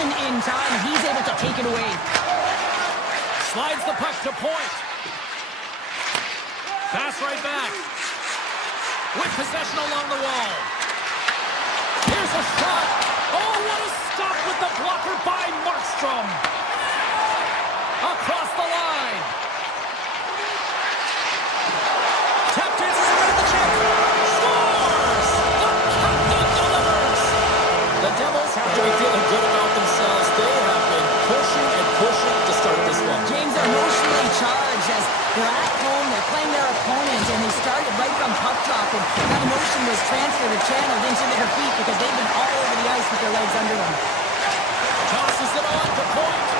possession in time. He's able to take it away. Slides the puck to point. Pass right back. With possession along the wall. Here's a shot. Oh, what a stop with the blocker by Markstrom. Across the line. Tapped in, right the check. Scores! The captain delivers. The Devils have to be feeling good about themselves. They have been pushing and pushing to start this one. James, are emotionally charged as they're at home, they're playing their opponent, and they started right from puck drop, and that emotion was transferred or channeled into their feet because they've been all over the ice with their legs under them. Tosses it on to point.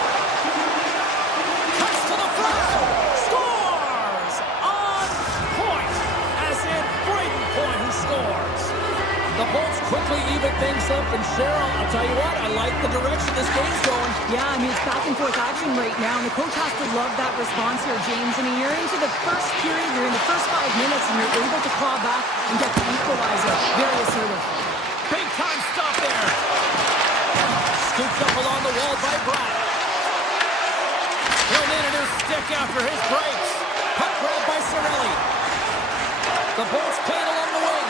Cuts to the front. Scores! On point. As in Braden Point who scores. The Bolts quickly even things up, and Cheryl, I'll tell you what, I like the direction this game's going. Yeah, I mean, it's back and forth action right now, and the coach has to love that response here, James. I mean, you're into the first period, you're in the first 5 minutes, and you're able to claw back and get the equalizer. Very assertive. Big time stop there. Scooped up along the wall by Brown. He'll need a new stick after his breaks. Puck grab by Cirelli. The Bolts played along the wing.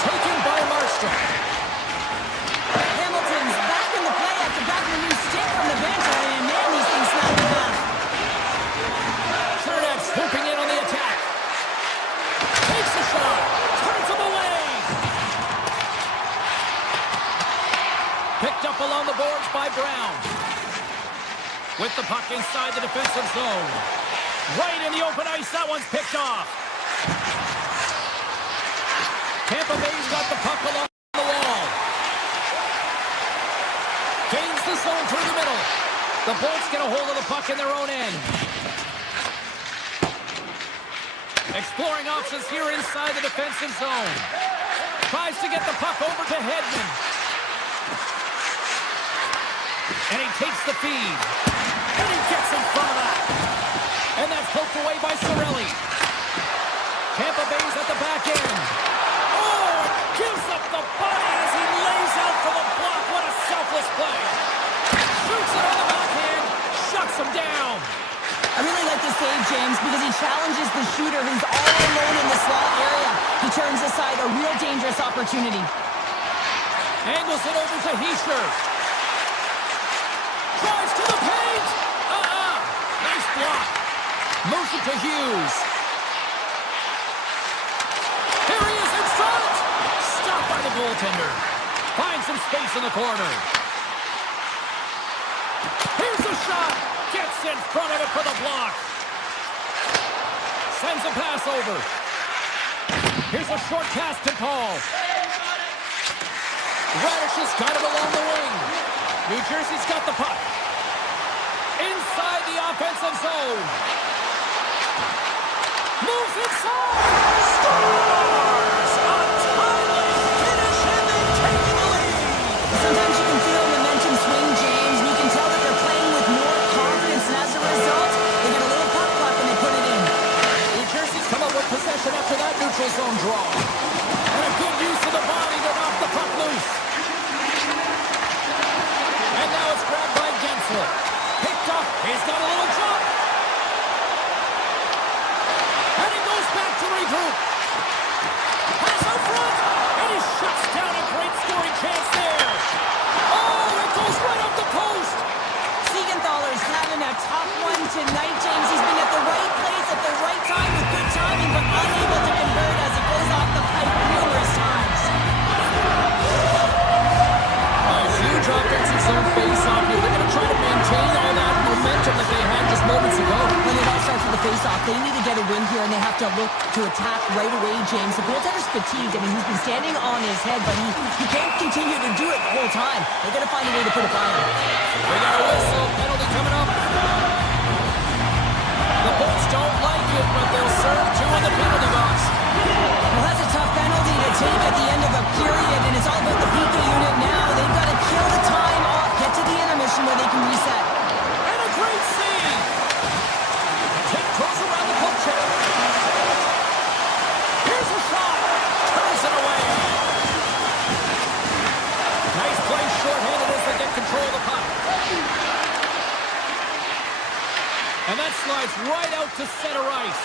Taken by Markstrom. Hamilton's back in the play after grabbing a new stick from the bench, and man, these things snap in half. Chernev swooping in on the attack. Takes a shot. Turns him away. Picked up along the boards by Brown. With the puck inside the defensive zone. Right in the open ice, that one's picked off. Tampa Bay's got the puck along the wall. Gains the zone through the middle. The Bolts get a hold of the puck in their own end. Exploring options here inside the defensive zone. Tries to get the puck over to Hedman. And he takes the feed. And he gets in front of that. And that's poked away by Cirelli. Tampa Bay's at the back end. Oh, gives up the body as he lays out for the block. What a selfless play. Shoots it on the backhand. Shuts him down. I really like this save, James, because he challenges the shooter who's all alone in the slot area. He turns aside a real dangerous opportunity. Angles it over to Heischer. Tries to the paint. Nice block. Moves it to Hughes. Here he is in front. Stopped by the goaltender. Finds some space in the corner. Here's the shot. Gets in front of it for the block. Sends a pass over. Here's a short pass to Paul. Radish has got it along the wing. New Jersey's got the puck. Inside the offensive zone. Moves inside. Scores! A timely finish, and they've taken the lead. Sometimes you can feel momentum swing, James, and you can tell that they're playing with more confidence, and as a result, they get a little puck luck and they put it in. New Jersey's come up with possession after that neutral zone draw. And a good use of the body to knock the puck loose. And now it's grabbed by Gensel. Picked up. He's got a little jump. And he goes back to regroup. Pass out front. And he shuts down a great scoring chance there. Oh, it goes right up the post. Siegenthaler's having a tough one tonight, James. He's been at the right place at the right time with good timing, but unable to convert as it goes off the pipe numerous times. A huge offensive zone face-off here. They're going to try to maintain all that momentum that they had just moments ago. When it all starts with the face-off, they need to get a win here, and they have to look to attack right away, James. The goaltender's fatigued. I mean, he's been standing on his head, but he can't continue to do it the whole time. They're going to find a way to put a fire. We got a whistle. Penalty coming up. The Bolts don't like it, but they'll serve 2 in the penalty box. Well, that's a tough penalty to take at the end of a period, and it's all about the PK unit now. They've got to kill the time off, get to the intermission where they can reset. And a great save. Take throws around the poke check. Here's a shot. Turns it away. Nice play short And that slides right out to center ice.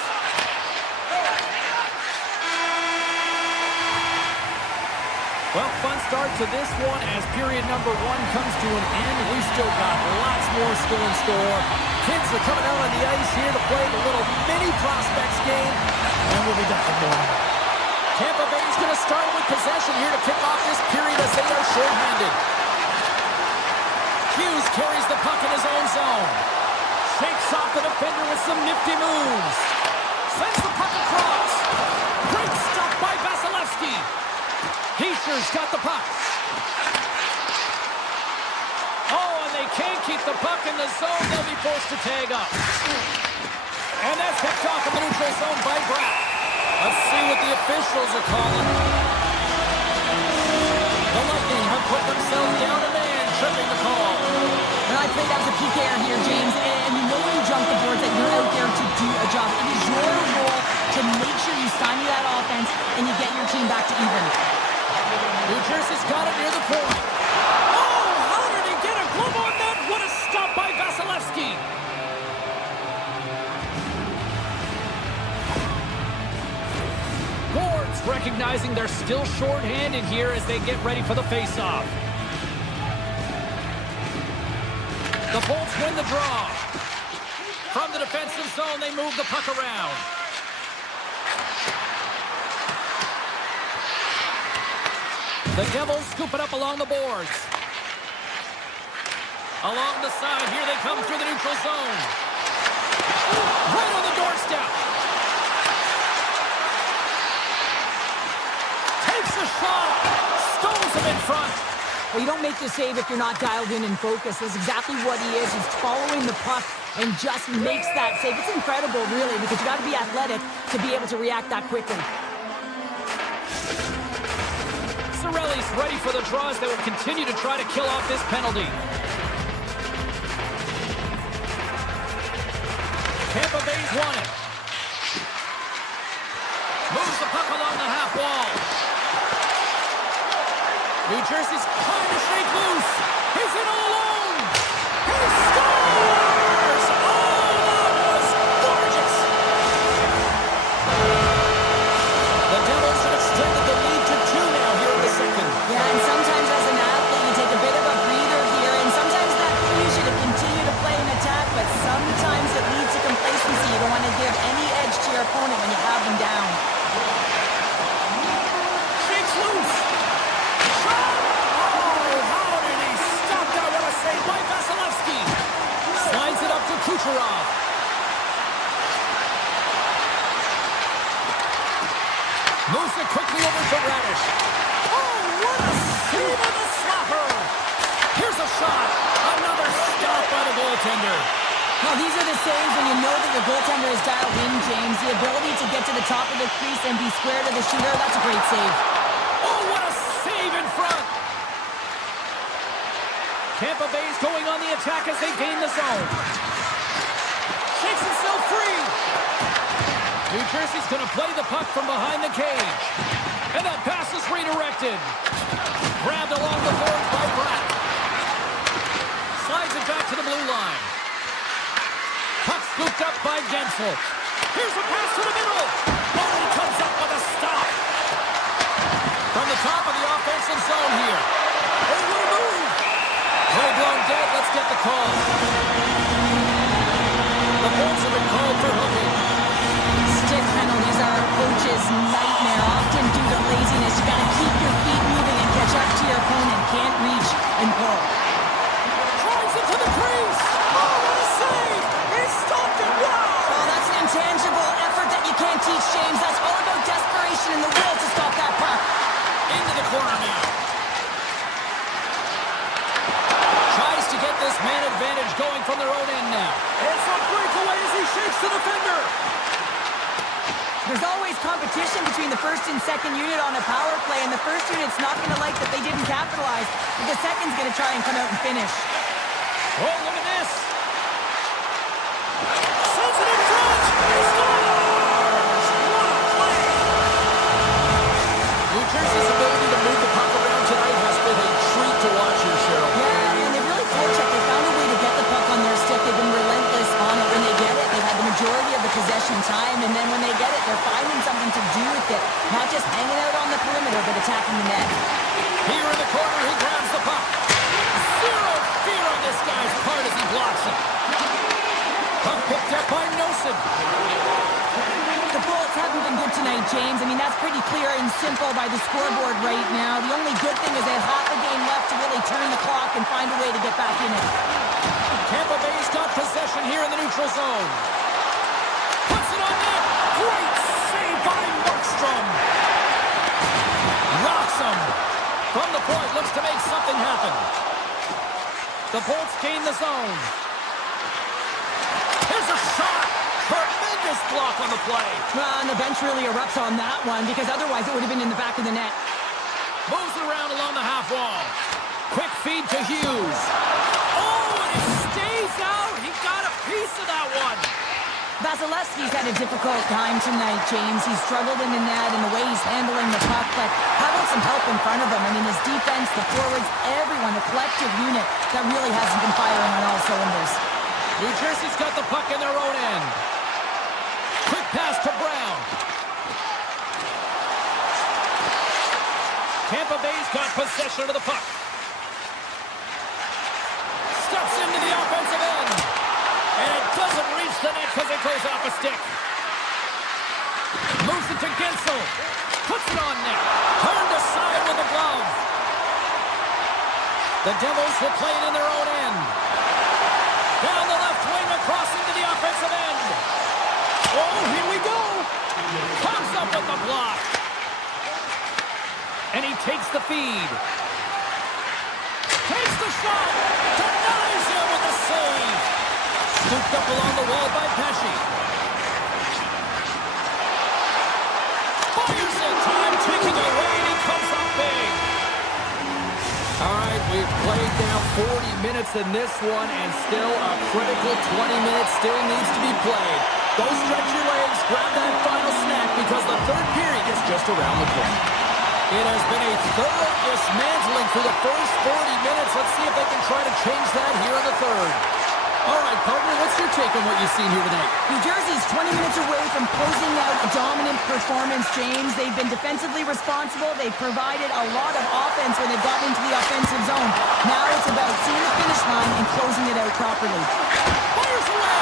Well, fun start to this one as period number 1 comes to an end. We've still got lots more still in store. Kids are coming out on the ice here to play the little mini prospects game, and we'll be back in more. Tampa Bay is going to start with possession here to kick off this period as they are shorthanded. Hughes carries the puck in his own zone. Shakes off the defender with some nifty moves. Sends the puck across. Great stop by Vasilevsky. Heischer's got the puck. Oh, and they can't keep the puck in the zone. They'll be forced to tag up. And that's picked off in the neutral zone by Bratt. Let's see what the officials are calling. The Lightning have put themselves down a man, tripping the call. And I played as a PKer here, James, and you know when you jump the boards that you're out there to do a job. It is your role to make sure you stymie that offense and you get your team back to even. New Jersey's got it near the point. Oh, how did he get a glove on that? What a stop by Vasilevsky. Boards recognizing they're still short-handed here as they get ready for the face-off. The Bolts win the draw. From the defensive zone, they move the puck around. The Devils scoop it up along the boards. Along the side, here they come through the neutral zone. Right on the doorstep. Takes a shot. Stones him in front. Well, you don't make the save if you're not dialed in and focused. That's exactly what he is. He's following the puck and just makes that save. It's incredible, really, because you got to be athletic to be able to react that quickly. Cirelli's ready for the draws. They will continue to try to kill off this penalty. Tampa Bay's won it. Moves the puck along the half wall. New Jersey's trying to shake loose. He's in all alone. He scores! Oh, that was gorgeous. The Devils have extended the lead to 2 now here in the second. Yeah, and sometimes as an athlete, you take a bit of a breather here, and sometimes that leads you to continue to play an attack, but sometimes it leads to complacency. You don't want to give any edge to your opponent when you have them down. Shakes loose. Shot! Oh, how did he stop that? What a save by Vasilevsky. Slides it up to Kucherov. Moves it quickly over to Radish. Oh, what a save on the slapper! Here's a shot. Another stop by the goaltender. Well, these are the saves when you know that your goaltender is dialed in, James. The ability to get to the top of the crease and be square to the shooter, that's a great save. Oh, what a save in front! Tampa Bay's going on the attack as they gain the zone. Shakes himself free. New Jersey's going to play the puck from behind the cage. And that pass is redirected. Grabbed along the boards by Bratt. Slides it back to the blue line. Puck scooped up by Gensel. Here's a pass to the middle. Oh, he comes up with a stop. From the top of the offensive zone here. Oh, what a move. Play blown dead. Let's get the call. The Bolts have been called for hooking. Stick penalties are a coach's nightmare, often due to laziness. You got to keep your feet moving and catch up to your opponent. Can't reach and pull. Drives it to the crease. Oh, what a save. He stopped it. Wow. Oh, that's an intangible effort that you can't teach, James. That's all about desperation and the will to stop that puck. Into the corner now. Tries to get this man advantage going from their own end now. It's a breakaway as he shakes the defender. There's always competition between the first and second unit on a power play, and the first unit's not going to like that they didn't capitalize, but the second's going to try and come out and finish. Oh, look at this. Sends it in front. He scores! What a play! New Jersey's ability to move the puck around tonight has been a treat to watch here, Cheryl. Yeah, and they really forechecked. They found a way to get the puck on their stick. They've been relentless on it when they get it. possession time, and then when they get it, they're finding something to do with it. Not just hanging out on the perimeter, but attacking the net. Here in the corner, he grabs the puck. Zero fear on this guy's part as he blocks it. Puck picked up by Nosen. The Bullets haven't been good tonight, James. I mean, that's pretty clear and simple by the scoreboard right now. The only good thing is they have half a game left to really turn the clock and find a way to get back in it. Tampa Bay's got possession here in the neutral zone. Puts it on net. Great save by Markstrom. Rocks him. From the point, looks to make something happen. The Bolts gain the zone. Here's a shot. Tremendous block on the play. Well, and the bench really erupts on that one because otherwise it would have been in the back of the net. Moves around along the half wall. Quick feed to Hughes. Oh, and it stays out. He got a piece of that one. Vasilevsky's had a difficult time tonight, James. He's struggled in the net and the way he's handling the puck, but how about some help in front of him? I mean, his defense, the forwards, everyone, a collective unit that really hasn't been firing on all cylinders. New Jersey's got the puck in their own end. Quick pass to Brown. Tampa Bay's got possession of the puck. Steps into the offensive end. And it doesn't reach the net because it goes off a stick. Moves it to Gensel. Puts it on net. Turned aside with a glove. The Devils will play it in their own end. Down the left wing across into the offensive end. Oh, here we go. Comes up with the block. And he takes the feed. Takes the shot. Denies him with the save. Scooped up along the wall by Pesci. Fires it. Time ticking away, and he comes up big. All right, we've played down 40 minutes in this one, and still a critical 20 minutes still needs to be played. Go stretch your legs, grab that final snack, because the third period is just around the corner. It has been a thorough dismantling through the first 40 minutes. Let's see if they can try to change that here in the third. All right, partner, what's your take on what you've seen here tonight? New Jersey's 20 minutes away from closing out a dominant performance, James. They've been defensively responsible. They've provided a lot of offense when they've gotten into the offensive zone. Now it's about seeing the finish line and closing it out properly. Fires away!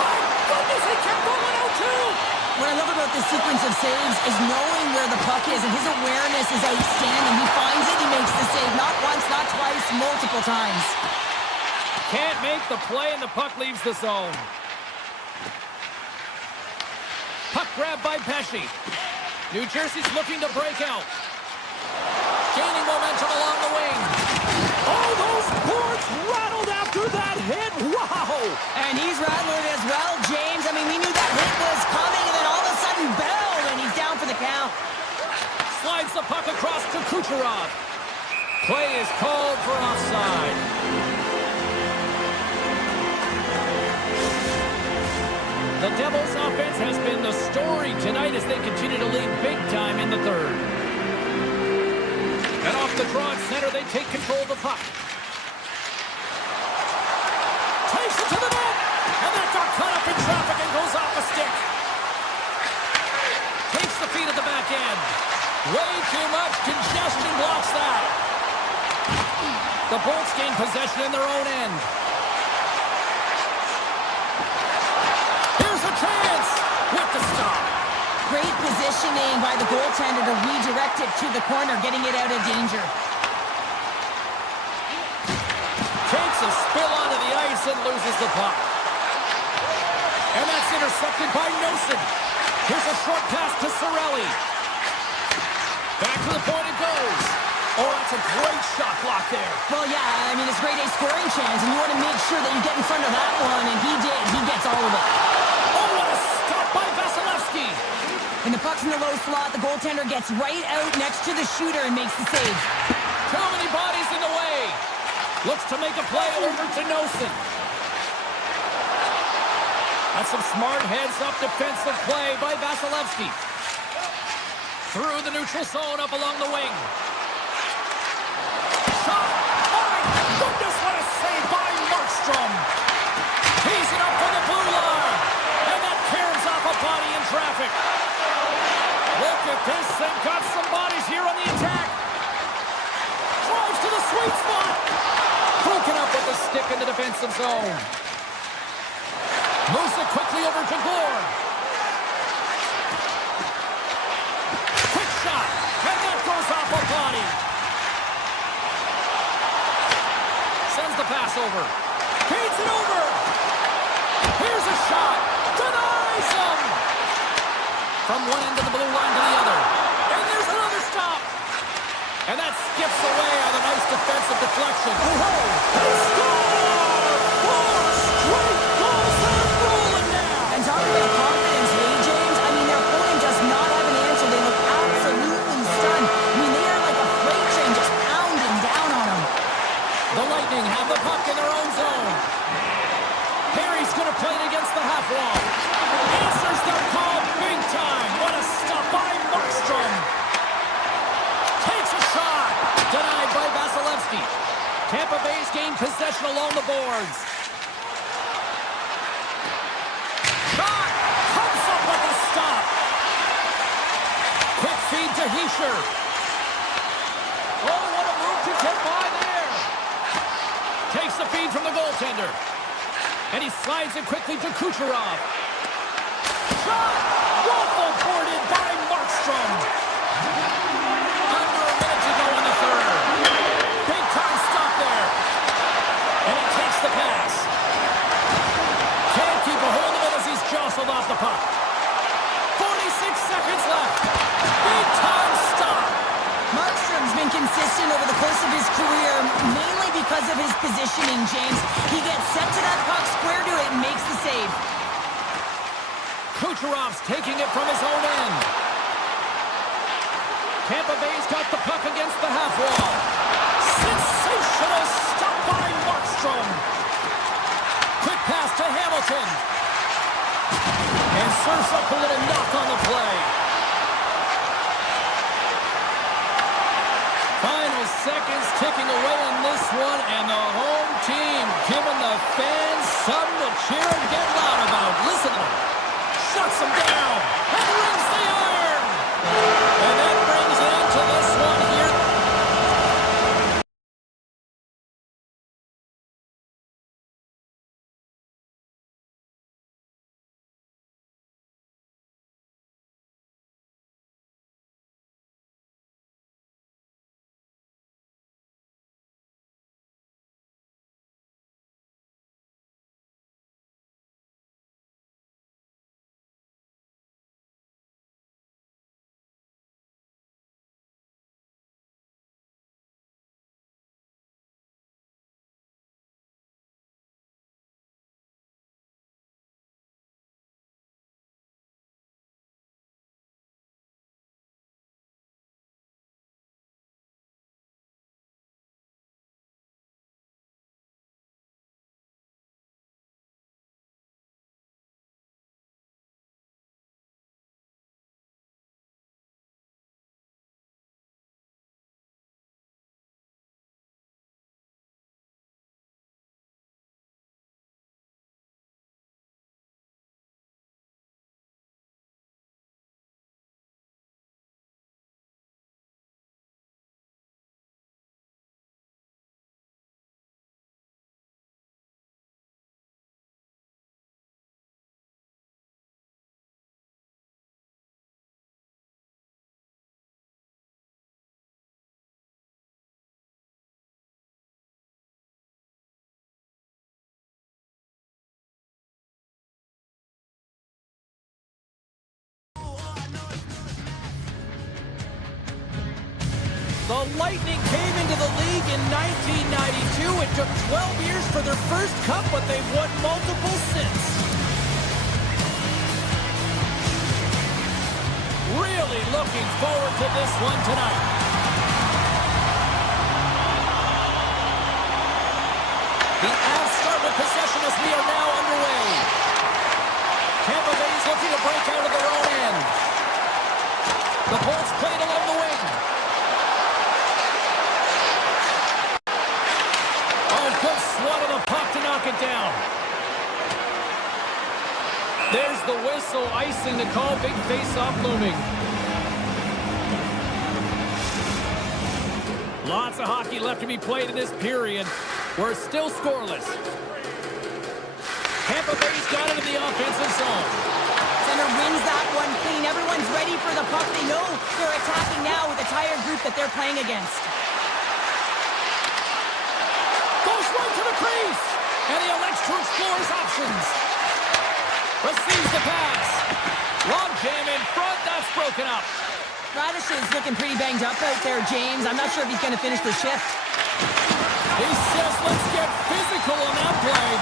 My goodness, he kept going out too! What I love about this sequence of saves is knowing where the puck is, and his awareness is outstanding. He finds it, he makes the save. Not once, not twice, multiple times. Can't make the play, and the puck leaves the zone. Puck grab by Pesci. New Jersey's looking to break out. Gaining momentum along the wing. Oh, those boards rattled after that hit. Wow! And he's rattling as well, James. I mean, we knew that hit was coming, and then all of a sudden, bell, and he's down for the count. Slides the puck across to Kucherov. Play is called for offside. The Devils' offense has been the story tonight as they continue to lead big time in the third. And off the draw at center, they take control of the puck. Takes it to the net! And that got caught up in traffic and goes off a stick. Takes the feed at the back end. Way too much congestion blocks that. The Bolts gain possession in their own end. Chance with the stop. Great positioning by the goaltender to redirect it to the corner, getting it out of danger. Takes a spill onto the ice and loses the puck. And that's intercepted by Nosen. Here's a short pass to Cirelli. Back to the point it goes. Oh, that's a great shot block there. Well, yeah, I mean, it's a grade A scoring chance, and you want to make sure that you get in front of that one, and he did. He gets all of it. Oh, what a stop by Vasilevsky. And the puck's in the low slot. The goaltender gets right out next to the shooter and makes the save. Too many bodies in the way. Looks to make a play over to Nosen. That's some smart heads-up defensive play by Vasilevsky. Through the neutral zone, up along the wing. Shot! My goodness, what a save by Markstrom! He's it up for the blue line. And that caroms zone. Moves it quickly over to Gore. Quick shot, and that goes off a body. Sends the pass over. Feeds it over. Here's a shot. Denies him. From one end of the blue line to the other. And there's another stop. And that skips away on a nice defensive deflection. They score! 4 straight goals. They're rolling now. And talking about confidence, hey, James, I mean, their opponent does not have an answer. They look absolutely stunned. I mean, they are like a freight train just pounding down on them. The Lightning have the puck in their own zone. Harry's going to play it against the half wall. Answers their call big time. What a stop by Markstrom. Takes a shot. Denied by Vasilevsky. Tampa Bay's gained possession along the boards. Shot. Comes up with a stop. Quick feed to Hischier. Oh, what a move to get by there. Takes the feed from the goaltender. And he slides it quickly to Kucherov. Shot! Waffle boarded by Markstrom. Under a minute to go in the third. Big time stop there. And he takes the pass. Can't keep a hold of it as he's jostled off the puck. 46 seconds left. Big time stop. Markstrom's been consistent over the course of his career, mainly because of his positioning, James. He gets set to that puck, square to it, and makes the save. Kucherov's taking it from his own end. Tampa Bay's got the puck against the half wall. Sensational stop by Markstrom. Quick pass to Hamilton. And serves up a little knock on the play. Final seconds ticking away in this one, and the home team giving the fans something to cheer and get loud about. Listen to them. Shuts them down and rings the iron. And that brings it into this one here. The Lightning came into the league in 1992. It took 12 years for their first cup, but they've won multiple since. Really looking forward to this one tonight. The Avs start with possession as we are now underway. Tampa Bay's looking to break out of their own end. The Bolts played along the wing. Good swat of the puck to knock it down. There's the whistle, icing the call, big face-off looming. Lots of hockey left to be played in this period. We're still scoreless. Tampa Bay's got it in the offensive zone. Center wins that one clean. Everyone's ready for the puck. They know they're attacking now with a tired group that they're playing against. Goes right to the crease. And he elects to explore his options. Receives the pass. Long jam in front. That's broken up. Radish is looking pretty banged up out there, James. I'm not sure if he's going to finish the shift. He says, let's get physical on that play.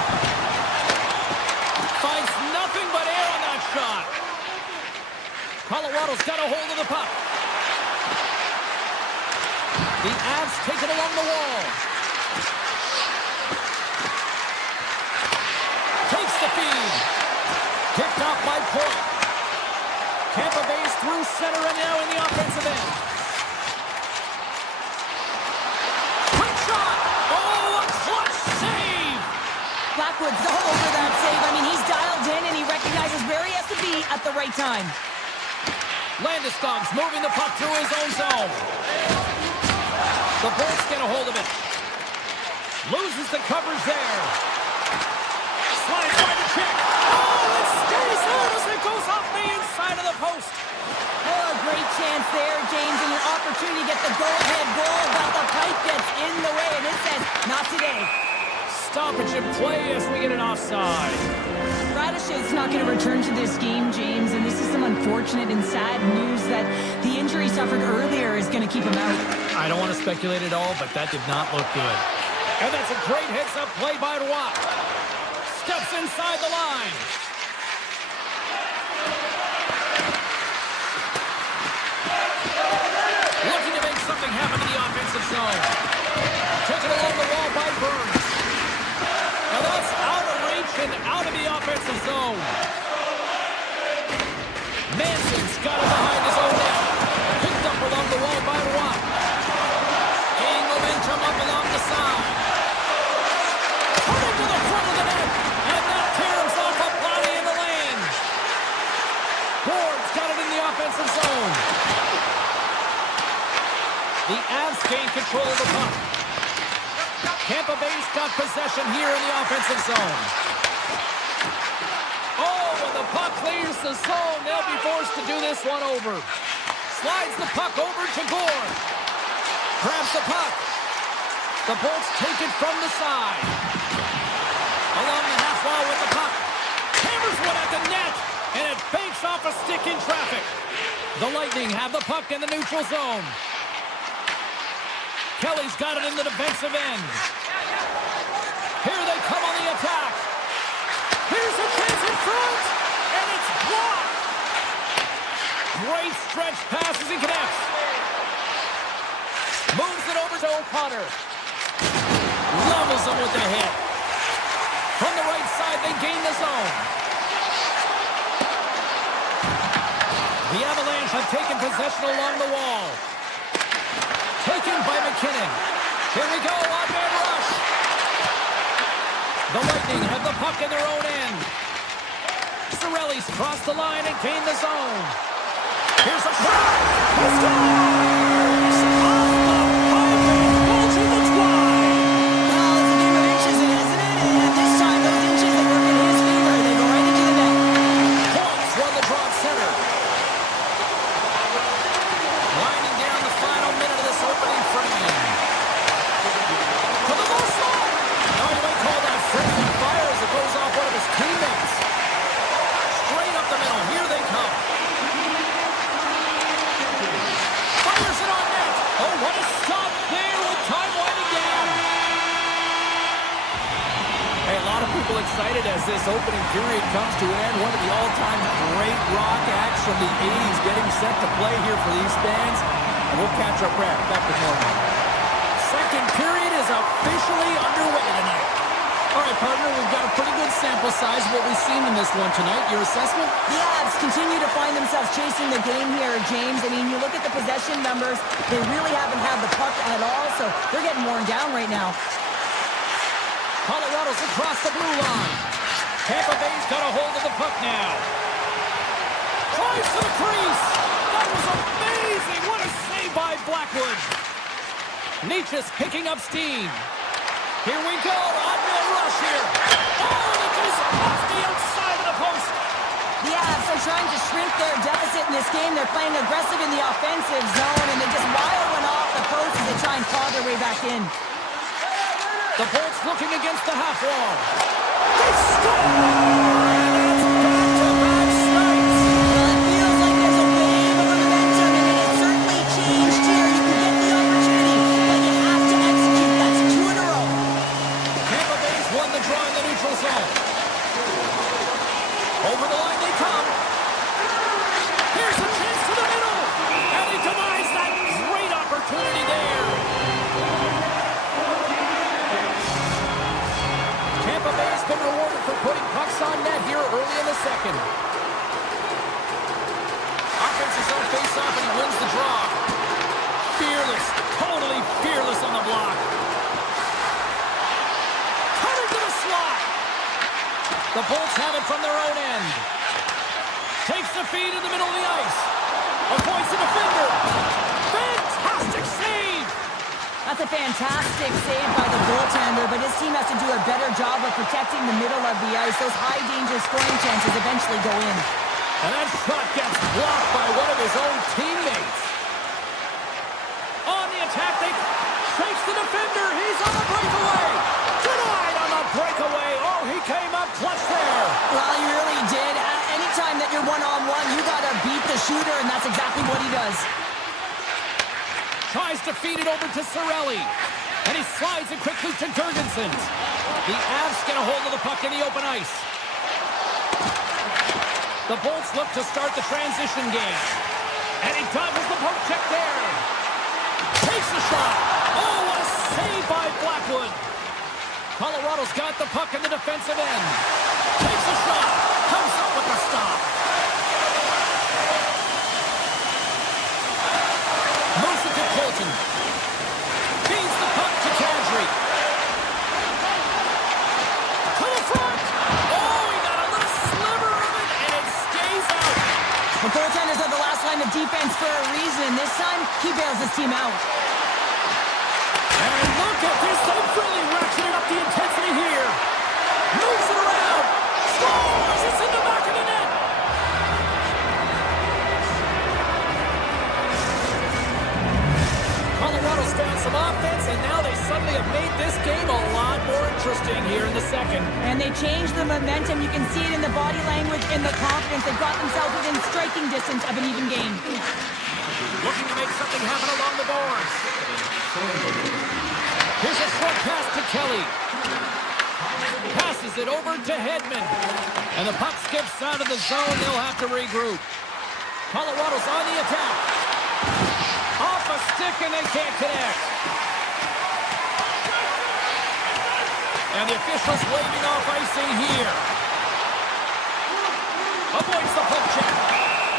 Finds nothing but air on that shot. Colorado's got a hold of the puck. The Avs take it along the wall. Takes the feed. Picked off by Point. Tampa Bay's through center and now in the offensive end. Quick shot! Oh, a clutch save! Blackwood's all over that save. I mean, he's dialed in and he recognizes where he has to be at the right time. Landeskog's moving the puck through his own zone. The Bolts get a hold of it. Loses the coverage there. Slides by the check. Oh, it stays out as it goes off the inside of the post. Oh, a great chance there, James, and an opportunity to get the go-ahead goal, but the pipe gets in the way, and it says, not today. Stoppage in play as we get an offside. Radish is not going to return to this game, James, and this is some unfortunate and sad news that the injury suffered earlier is going to keep him out. I don't want to speculate at all, but that did not look good. And that's a great heads-up play by Roy. Steps inside the line. Looking to make something happen in the offensive zone. Taken along the wall by Burns. Now that's out of reach and out of the offensive zone. Manson's got it behind his own net. Picked up along the wall by Roy. Gaining momentum up along the side. Turning to the front of the net. And that tears off a body in the lane. Gord's got it in the offensive zone. The Avs gain control of the puck. Tampa Bay's got possession here in the offensive zone. Oh, when the puck clears the zone, they'll be forced to do this one over. Slides the puck over to Gord. Grabs the puck. The Bolts take it from the side. Along the half wall with the puck. Hammers one at the net, and it banks off a stick in traffic. The Lightning have the puck in the neutral zone. Kelly's got it in the defensive end. Here they come on the attack. Here's a chance in front, and it's blocked. Great stretch pass as he connects. Moves it over to O'Connor. Levels him with the hit. From the right side, they gain the zone. The Avalanche have taken possession along the wall. Taken by McKinnon. Here we go, on-man rush. The Lightning have the puck in their own end. Cirelli's crossed the line and gained the zone. Here's a shot. He scores! Off the pipe and goal to the twine. Well, it's a game of inches, isn't it? And this time, those inches that work in his favor, they go right into the net. Points won the draw center. Winding down the final minute of this opening frame. To the low slot. Now you might call that friendly fire as it goes off one of his teammates. Straight up the middle. Here they come. Fires it on net. Oh, what a stop there with time winding down. Hey, a lot of people excited as this opening period comes to an end. One of the all-time great rock acts from the 80s getting set to play here for these fans. And we'll catch our breath. Back to normal. Second period is officially underway tonight. All right, partner, we've got a pretty good sample size of what we've seen in this one tonight. Your assessment? The Avs continue to find themselves chasing the game here, James. I mean, you look at the possession numbers, they really haven't had the puck at all, so they're getting worn down right now. Colorado's across the blue line. Tampa Bay's got a hold of the puck now. Drives to the crease. That was amazing. What a save by Blackwood. Nietzsche's picking up steam. Here we go. On-man rush here. Oh, the Just off the outside of the post. The Avs are trying to shrink their deficit in this game. They're playing aggressive in the offensive zone, and they just wire one off the post as they try and claw their way back in. The Bolts looking against the half wall. They score! And it's back-to-back snipes. Well, it feels like there's a wave of momentum, and it has certainly changed here. You can get the opportunity, but you have to execute. That's 2 in a row. Tampa Bay's won the draw in the neutral zone. Over the line they come. Here's a chance to the middle. And he denies that great opportunity there. Tampa Bay's been rewarded for putting pucks on net here early in the second. Offensive zone face-off, and he wins the draw. Fearless, totally fearless on the block. Cut into the slot. The Bolts have it from their own end. Takes the feed in the middle of the ice. Avoids the defender. Fantastic save. That's a fantastic save by the goaltender, but his team has to do a better job of protecting the middle of the ice. Those high-danger scoring chances eventually go in. And that shot gets blocked by one of his own teammates. On the attack, they chase the defender. He's on a breakaway. Denied on the breakaway. Oh, he came up clutch there. Well, he really did. Anytime that you're one-on-one, you got to beat the shooter, and that's exactly what he does. Tries to feed it over to Cirelli. And he slides it quickly to Gergensen. The Avs get a hold of the puck in the open ice. The Bolts look to start the transition game. And he dodges the poke check there. Takes the shot. Oh, what a save by Blackwood. Colorado's got the puck in the defensive end. Takes a shot. Comes up with the stop. Moves it to Colton. Feeds the puck to Kadri. To the front. Oh, he got a little sliver of it, and it stays out. The goaltenders are the last line of defense for a reason. This time, he bails his team out. And look at this. They've really ratcheted up the intensity here. Moves it around. Scores. It's in the back of the net. Colorado's found some offense, and now they suddenly have made this game a lot more interesting here in the second. And they changed the momentum. You can see it in the body language, in the confidence. They've got themselves within striking distance of an even game. Looking to make something happen along the boards. Here's a short pass to Kelly. Passes it over to Hedman. And the puck skips out of the zone. They'll have to regroup. Colorado's on the attack. Off a stick, and they can't connect. And the officials waving off icing here. Avoids the poke check.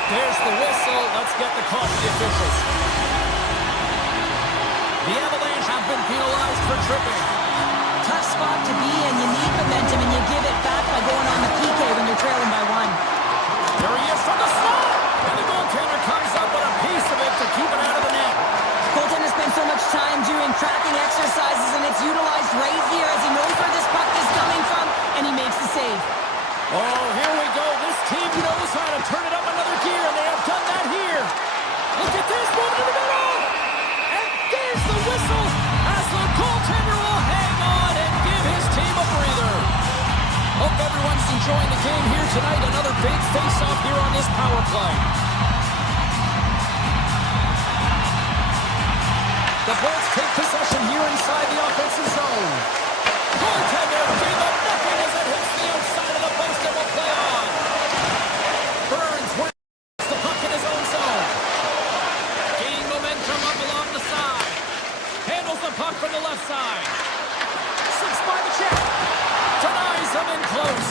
There's the whistle. Let's get the call to the officials. The Avalanche have been penalized for tripping. Tough spot to be in. You need momentum, and you give it back by going on the PK when you're trailing by 1. There he is from the slot. And the goaltender comes up with a piece of it to keep it out of the net. Goaltender spends so much time doing tracking exercises, and it's utilized right here as he knows where this puck is coming from, and he makes the save. Oh, here we go. This team knows how to turn it up another gear, and they have done that here. Look at this, moving to the middle. And there's the whistle as the goaltender will hang on and give his team a breather. Hope everyone's enjoying the game here tonight. Another big face-off here on this power play. The Bolts take possession here inside the offensive zone. Goaltender gave up nothing as it hits the outside of the post and will play on. Burns works the puck in his own zone. Gaining momentum up along the side. Handles the puck from the left side. Slips by the check. Denies him in close.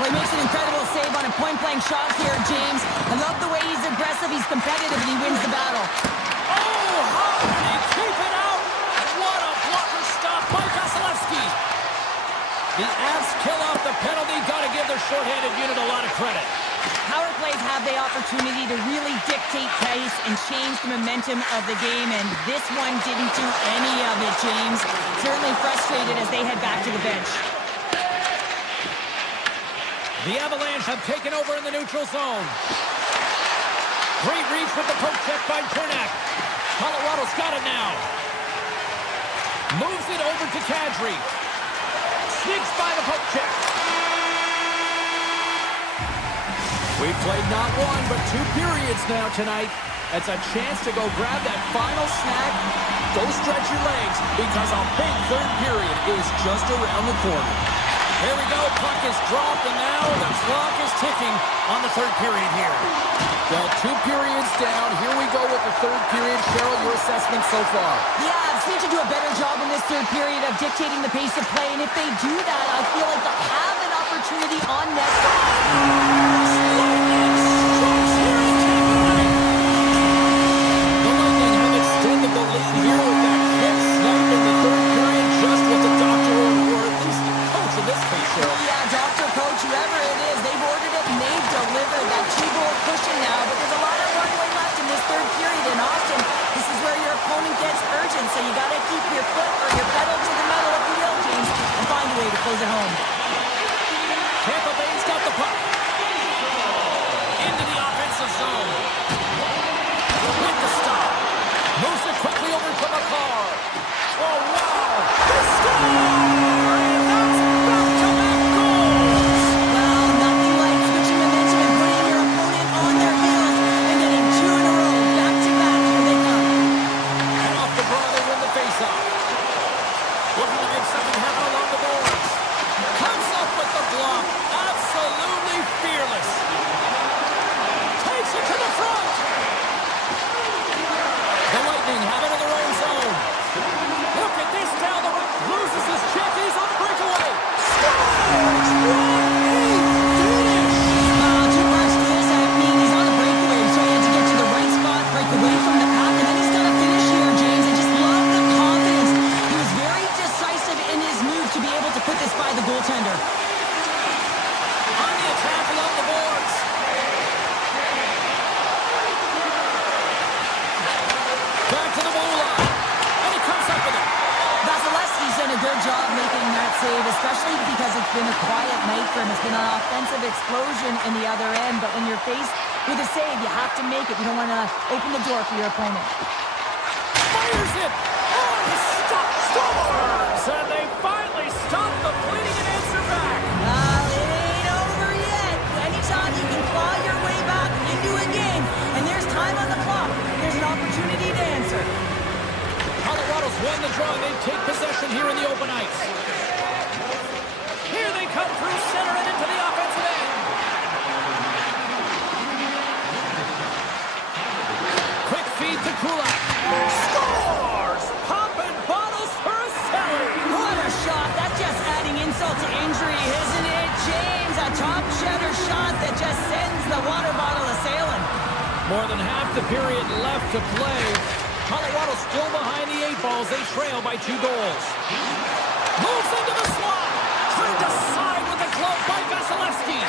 Well, he makes an incredible save on a point-blank shot here, James. I love the way he's aggressive, he's competitive, and he wins the battle. Oh, how did he keep it out? What a blocker stop by Vasilevsky. The Avs kill off the penalty. Got to give their shorthanded unit a lot of credit. Power plays have the opportunity to really dictate pace and change the momentum of the game, and this one didn't do any of it, James. Certainly frustrated as they head back to the bench. The Avalanche have taken over in the neutral zone. Great reach with the poke check by Cernak. Colorado's got it now. Moves it over to Kadri. Sneaks by the poke check. We've played not one, but 2 periods now tonight. It's a chance to go grab that final snack. Go stretch your legs, because a big third period is just around the corner. Here we go. Puck is dropped, and now the clock is ticking on the third period here. Well, 2 periods down. Here we go with the third period. Cheryl, your assessment so far? Yeah, Avs need to do a better job in this third period of dictating the pace of play, and if they do that, I feel like they'll have an opportunity on net. So you got to keep your foot or your pedal to the metal, if you will, James, and find a way to close it home. Tampa Bay's got the puck. Into the offensive zone. With the stop. Moves it quickly over to McCarr. Oh, wow. They score! And that's back-to-back goals! Well, nothing like switching momentum and putting your opponent on their heels and getting 2 in a row. Back-to-back, here they come. And off the draw, they win the face-off. Looking to make something happen along the boards. Comes up with the block. Absolutely fearless. Takes it to the front. The Lightning have it in their own zone. Look at this down the right. Loses his check. He's on the breakaway. Scores! What a finish! Two parts to this. I mean, he's on the breakaway, so he had to get to the right spot, break away from the pack, and then he's got to finish here, James. I just love the confidence. He was very decisive in his move to be able to put this by the goaltender. On the attack along the boards. Back to the goal line. And he comes up with it. Vasilevsky's done a good job making that save, especially because it's been a quiet night for him. It's been an offensive explosion in the other end, but when you're faced with a save, you have to make it. You don't want to open the door for your opponent. Fires it. Oh, he scores! And they finally stop the bleeding and answer back. Well, it ain't over yet. Anytime you can claw your way back into a game, and there's time on the clock, there's an opportunity to answer. Colorado's won the draw. They take possession here in the open ice. Here they come through center and into the offensive end. Quick feed to Kulak. Scores! Popping bottles for a Sally. What a shot. That's just adding insult to injury, isn't it, James? A top cheddar shot that just sends the water bottle a-sailing. More than half the period left to play. Colorado still behind the 8 balls. They trail by 2 goals. Moves into the slot. Trying to side with the glove by Vasilevsky.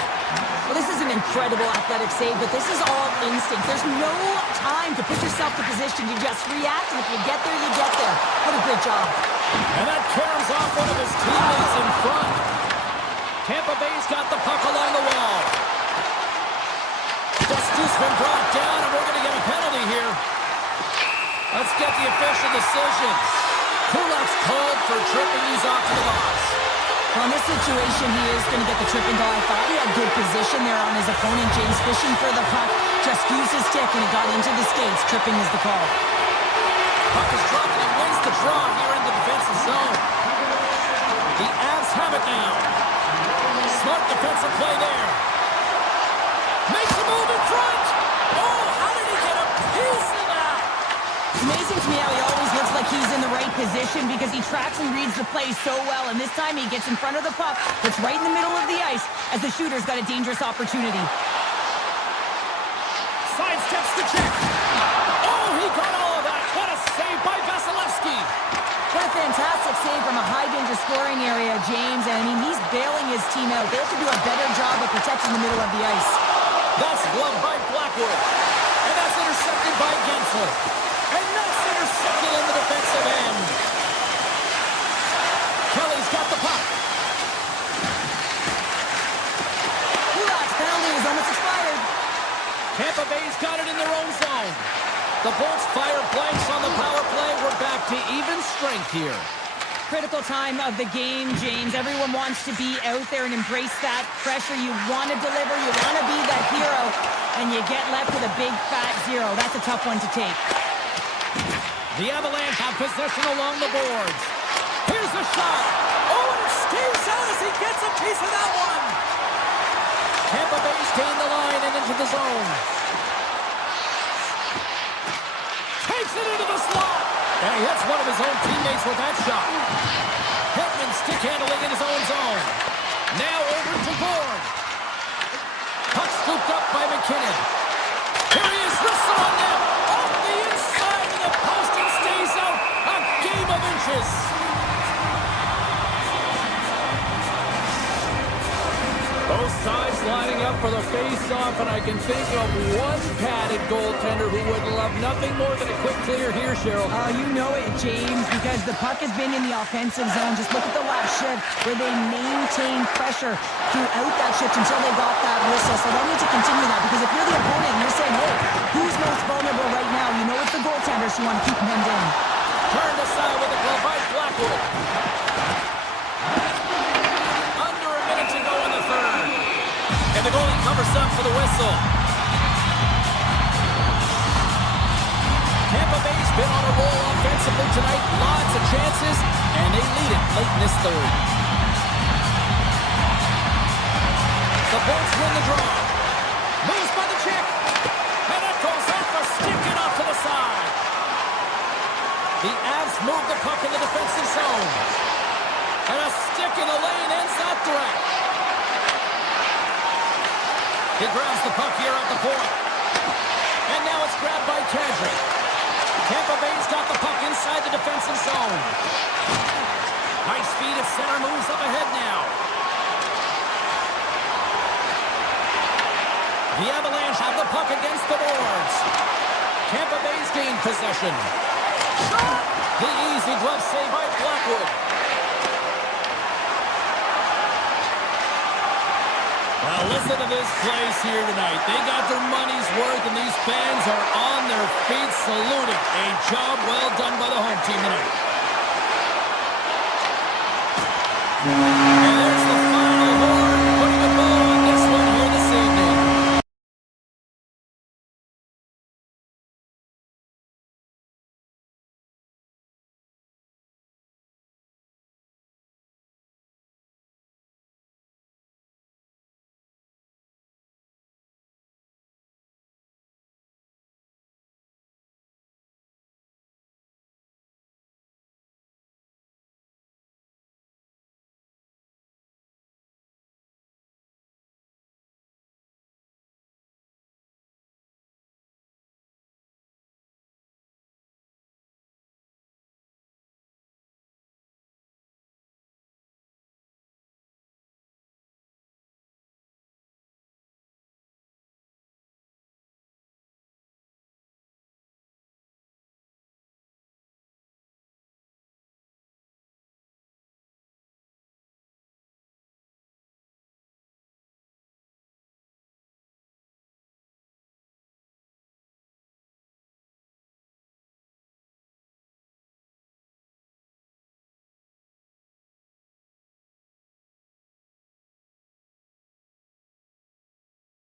Well, this is an incredible athletic save, but this is all instinct. There's no time to put yourself to position. You just react, and if you get there, you get there. What a great job. And that caroms off one of his teammates in front. Tampa Bay's got the puck along the wall. Dusty's been brought down, and we're going to get a penalty here. Let's get the official decision. Kulak's called for tripping. He's off to the box. Well, in this situation, he is going to get the tripping goal. I thought he had good position there on his opponent. James fishing for the puck. Just used his stick, and it got into the skates. Tripping is the call. Puck is dropped, and he wins the draw here in the defensive zone. The Avs have it now. Smart defensive play there. Makes a move in front. Oh, how did he get a piece of that? It's amazing to me how he always looks like he's in the right position because he tracks and reads the play so well. And this time he gets in front of the puck. It's right in the middle of the ice as the shooter's got a dangerous opportunity. Sidesteps the check. Oh, he got all of that. What a save by Vasilevsky. What a fantastic save from a high-danger scoring area, James. And I mean, he's bailing his team out. They have to do a better job of protecting the middle of the ice. That's gloved by Blackwood. And that's intercepted by Gensel. And that's intercepted in the defensive end. Kelly's got the puck. Tampa Bay's got it in their own zone. The Bolts fire blanks on the power play. We're back to even strength here. Critical time of the game, James. Everyone wants to be out there and embrace that pressure. You want to deliver. You want to be that hero. And you get left with a big, fat 0. That's a tough one to take. The Avalanche have possession along the boards. Here's a shot. Oh, and it stays out as he gets a piece of that one. Tampa Bay's gained the line and into the zone. Takes it into the slot. And he hits one of his own teammates with that shot. Hedman stick handling in his own zone. Now over to Gord. Puck scooped up by McKinnon. Here he is, whistle on net. Off the inside of the post and stays out. A game of inches. Both sides lining up for the face-off, and I can think of one padded goaltender who would love nothing more than a quick clear here, Cheryl. You know it, James, because the puck has been in the offensive zone. Just look at the last shift where they maintained pressure throughout that shift until they got that whistle. So they'll need to continue that, because if you're the opponent and you're saying, hey, who's most vulnerable right now? You know it's the goaltenders who want to keep them hemmed in. Turned aside with a glove by Blackwood. And the goalie covers up for the whistle. Tampa Bay's been on a roll offensively tonight. Lots of chances, and they lead it late in this third. The Bolts win the draw. Moves by the check. And it goes off a stick and off to the side. The Avs move the puck in the defensive zone. And a stick in the lane ends that threat. He grabs the puck here at the point. And now it's grabbed by Kadri. Tampa Bay's got the puck inside the defensive zone. High speed at center, moves up ahead now. The Avalanche have the puck against the boards. Tampa Bay's gained possession. The easy glove save by Blackwood. Well, listen to this place here tonight. They got their money's worth, and these fans are on their feet saluting. A job well done by the home team tonight. And there's the final horn, putting a bow on this one here this evening.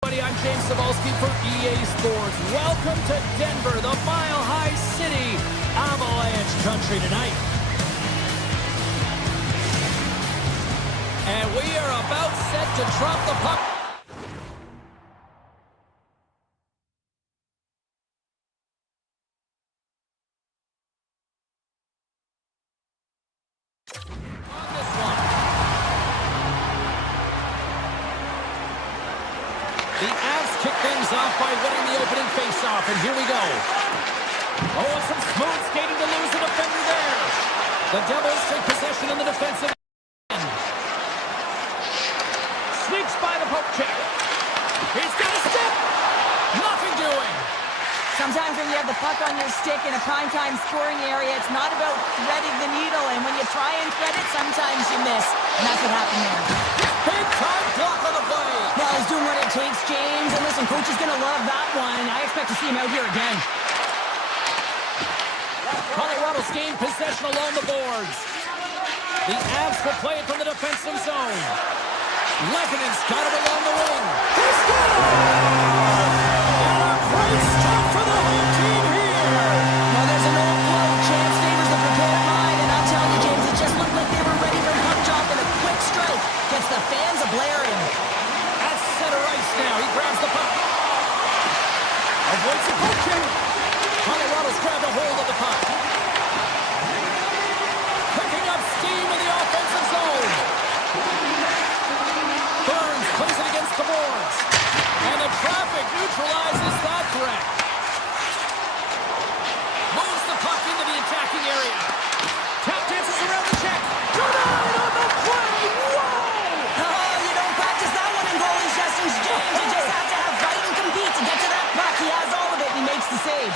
I'm James Cebulski for EA Sports. Welcome to Denver, the Mile High City, Avalanche country tonight. And we are about set to drop the puck. On this one. The Avs kick things off by winning the opening faceoff, and here we go. Oh, some smooth skating to lose the defender there. The Devils take possession in the defensive end. Sneaks by the poke check. He's got a stick. Nothing doing. Sometimes when you have the puck on your stick in a primetime scoring area, it's not about threading the needle, and when you try and thread it, sometimes you miss. And that's what happened there. Big time block on the play. Well, he's doing what it takes, James, And listen, coach is going to love that one. I expect to see him out here again. Colorado's gained possession along the boards. The Avs will play it from the defensive zone. Levinen's got it along the wing. He scores! And a great start for the home team here. Well, there's an old quote. Chance favors the prepared mind. And I'm telling you, James, it just looked like they were ready for a puck drop, and a quick strike gets the fans a-blaring. At center ice now. He grabs the puck. Avoids the poke. Colorado's grabbed a hold of the puck. Picking up steam in the offensive zone. Burns plays it against the boards. And the traffic neutralizes that threat. Moves the puck into the attacking area. Tap dances around the check. Denied on the play. Whoa! Oh, you don't practice that one in goalie sessions, James. You just have to have fight and compete to get to that puck. He has all of it, and he makes the save.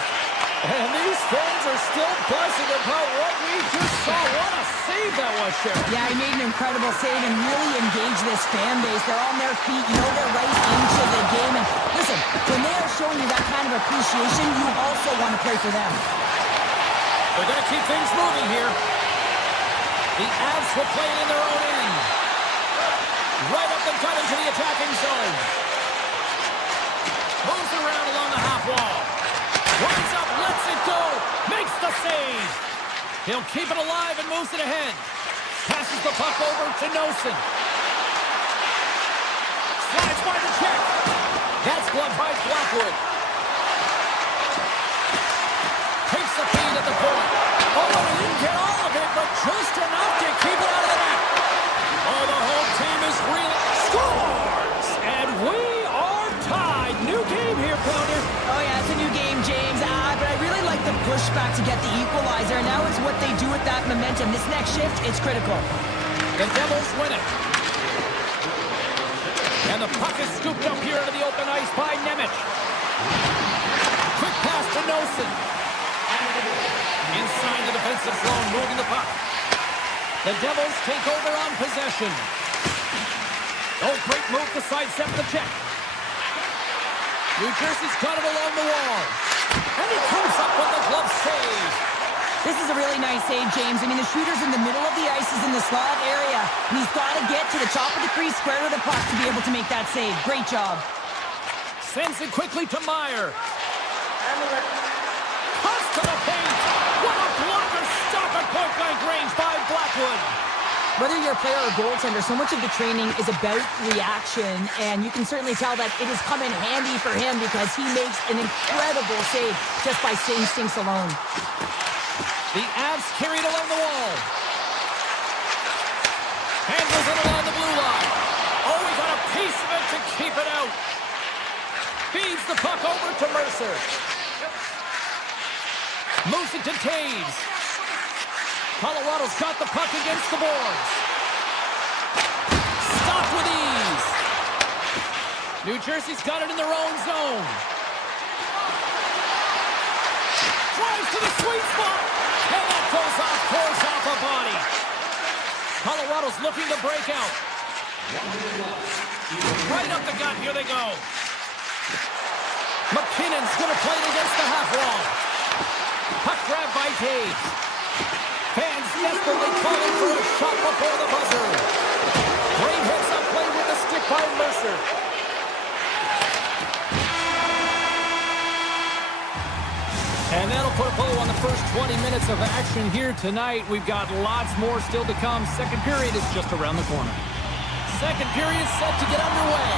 And these fans are still buzzing about what we just saw. What a save that was, Sheriff. Yeah, he made an incredible save and really engaged this fan base. They're on their feet. You know they're right into the game. And listen, when they are showing you that kind of appreciation, you also want to play for them. They're going to keep things moving here. The Avs will play it in their own end. Right up the gut into the attacking zone. Moves around along the half wall. Runs up, lets it go. Makes the save. He'll keep it alive and moves it ahead. Passes the puck over to Nosen. Slides by the check. That's gloved by Blackwood. Takes the feed at the point. Oh, and he didn't get all of it, but just enough to keep it out of the net. Oh, the whole team is reeling. Scores! And we are tied. New game here, Pounder. Oh, yeah, it's a new game, James. But I really like the pushback to get the equalizer. And now it's what they do with that momentum. This next shift, it's critical. The Devils win it. And the puck is scooped up here into the open ice by Nemec. Quick pass to Nosen. Inside the defensive zone, moving the puck. The Devils take over on possession. Oh, great move to sidestep the check. New Jersey's got it along the wall. And he comes up with the glove save. This is a really nice save, James. I mean, the shooter's in the middle of the ice. He's in the slot area. And he's got to get to the top of the crease, square to the puck to be able to make that save. Great job. Sends it quickly to Meyer. Cuts to the paint. What a blocker. Stop at point-blank range by Blackwood. Whether you're a player or a goaltender, so much of the training is about reaction, and you can certainly tell that it has come in handy for him because he makes an incredible save just by instincts alone. The Avs carried along the wall. Handles it along the blue line. Oh, he got a piece of it to keep it out. Feeds the puck over to Mercer. Moves it to Taves. Colorado's got the puck against the boards. Stopped with ease. New Jersey's got it in their own zone. Drives to the sweet spot. And that goes off course off a body. Colorado's looking to break out. Right up the gut. Here they go. McKinnon's going to play it against the half wall. Puck grab by Taves. Fans desperately calling for a shot before the buzzer. Great heads-up play with the stick by Mercer. And that'll put a bow on the first 20 minutes of action here tonight. We've got lots more still to come. Second period is just around the corner. Second period set to get underway.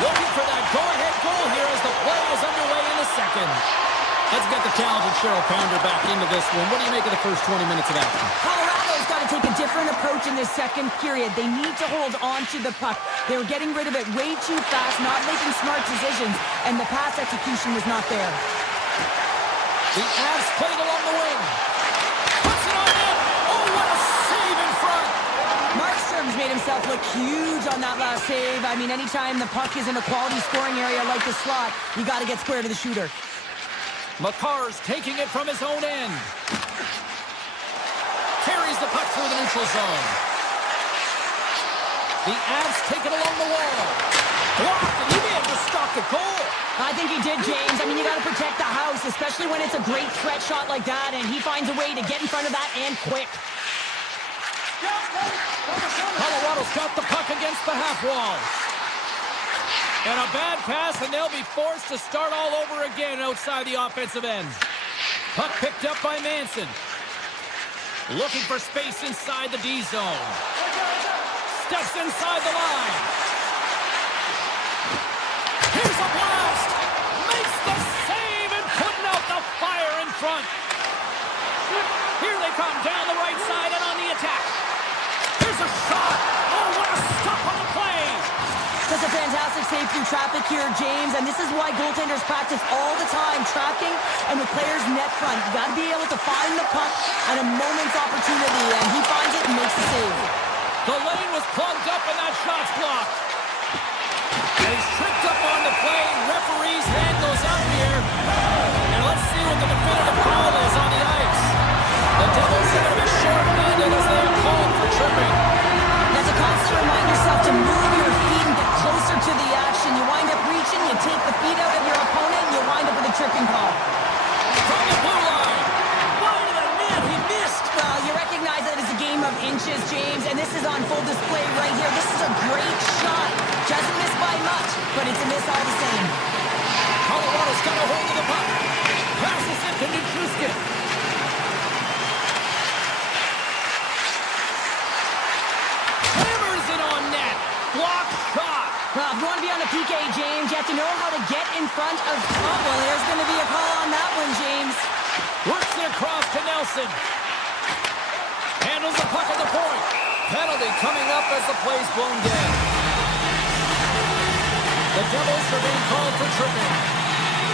Looking for that go-ahead goal here as the play is underway in the second. Let's get the talented Cheryl Pounder back into this one. What do you make of the first 20 minutes of action? Colorado's got to take a different approach in this second period. They need to hold on to the puck. They were getting rid of it way too fast, not making smart decisions, and the pass execution was not there. The Avs played along the wing. Puts it on in. Oh, what a save in front. Markstrom's made himself look huge on that last save. I mean, anytime the puck is in a quality scoring area like the slot, you got to get square to the shooter. McCarr's taking it from his own end. Carries the puck through the neutral zone. The Avs take it along the wall. Blocked, and he may have just stopped the goal. I think he did, James. I mean, you got to protect the house, especially when it's a great threat shot like that, and he finds a way to get in front of that and quick. Colorado's got the puck against the half wall. And a bad pass, and they'll be forced to start all over again outside the offensive end. Puck picked up by Manson. Looking for space inside the D zone. Steps inside the line. Here's a blast. Makes the save and putting out the fire in front. Here they come down the right side and on the attack. Here's a shot. Oh, what a stop on the play. Does a fantastic save through traffic here, James, and this is why goaltenders practice all the time, tracking and with players net front. You got to be able to find the puck at a moment's opportunity, and he finds it and makes the save. The lane was plugged up and that shot's blocked. And he's tricked up on the play. Referee's hand goes out here. And let's see what the definitive call is on the ice. The Devils are going to be short-handed as they are called for tripping. That's a constant remind yourself to move your feet and get closer to the action. You wind up reaching, you take the feet out of your opponent, and you wind up with a tripping call. From the blue line. Wide of the net, he missed. Well, you recognize that it's a game of inches, James, and this is on full display right here. This is a great shot. Doesn't miss by much, but it's a miss all the same. Colorado's got a hold of the puck. Passes it to Nichushkin. Hammers it on net. Block shot. Well, if you want to be on the PK, James, you have to know how to get in front of... Oh, well, there's going to be a call on that one, James. Works it across to Nelson. Handles the puck at the point. Penalty coming up as the play's blown dead. The Devils are being called for tripping.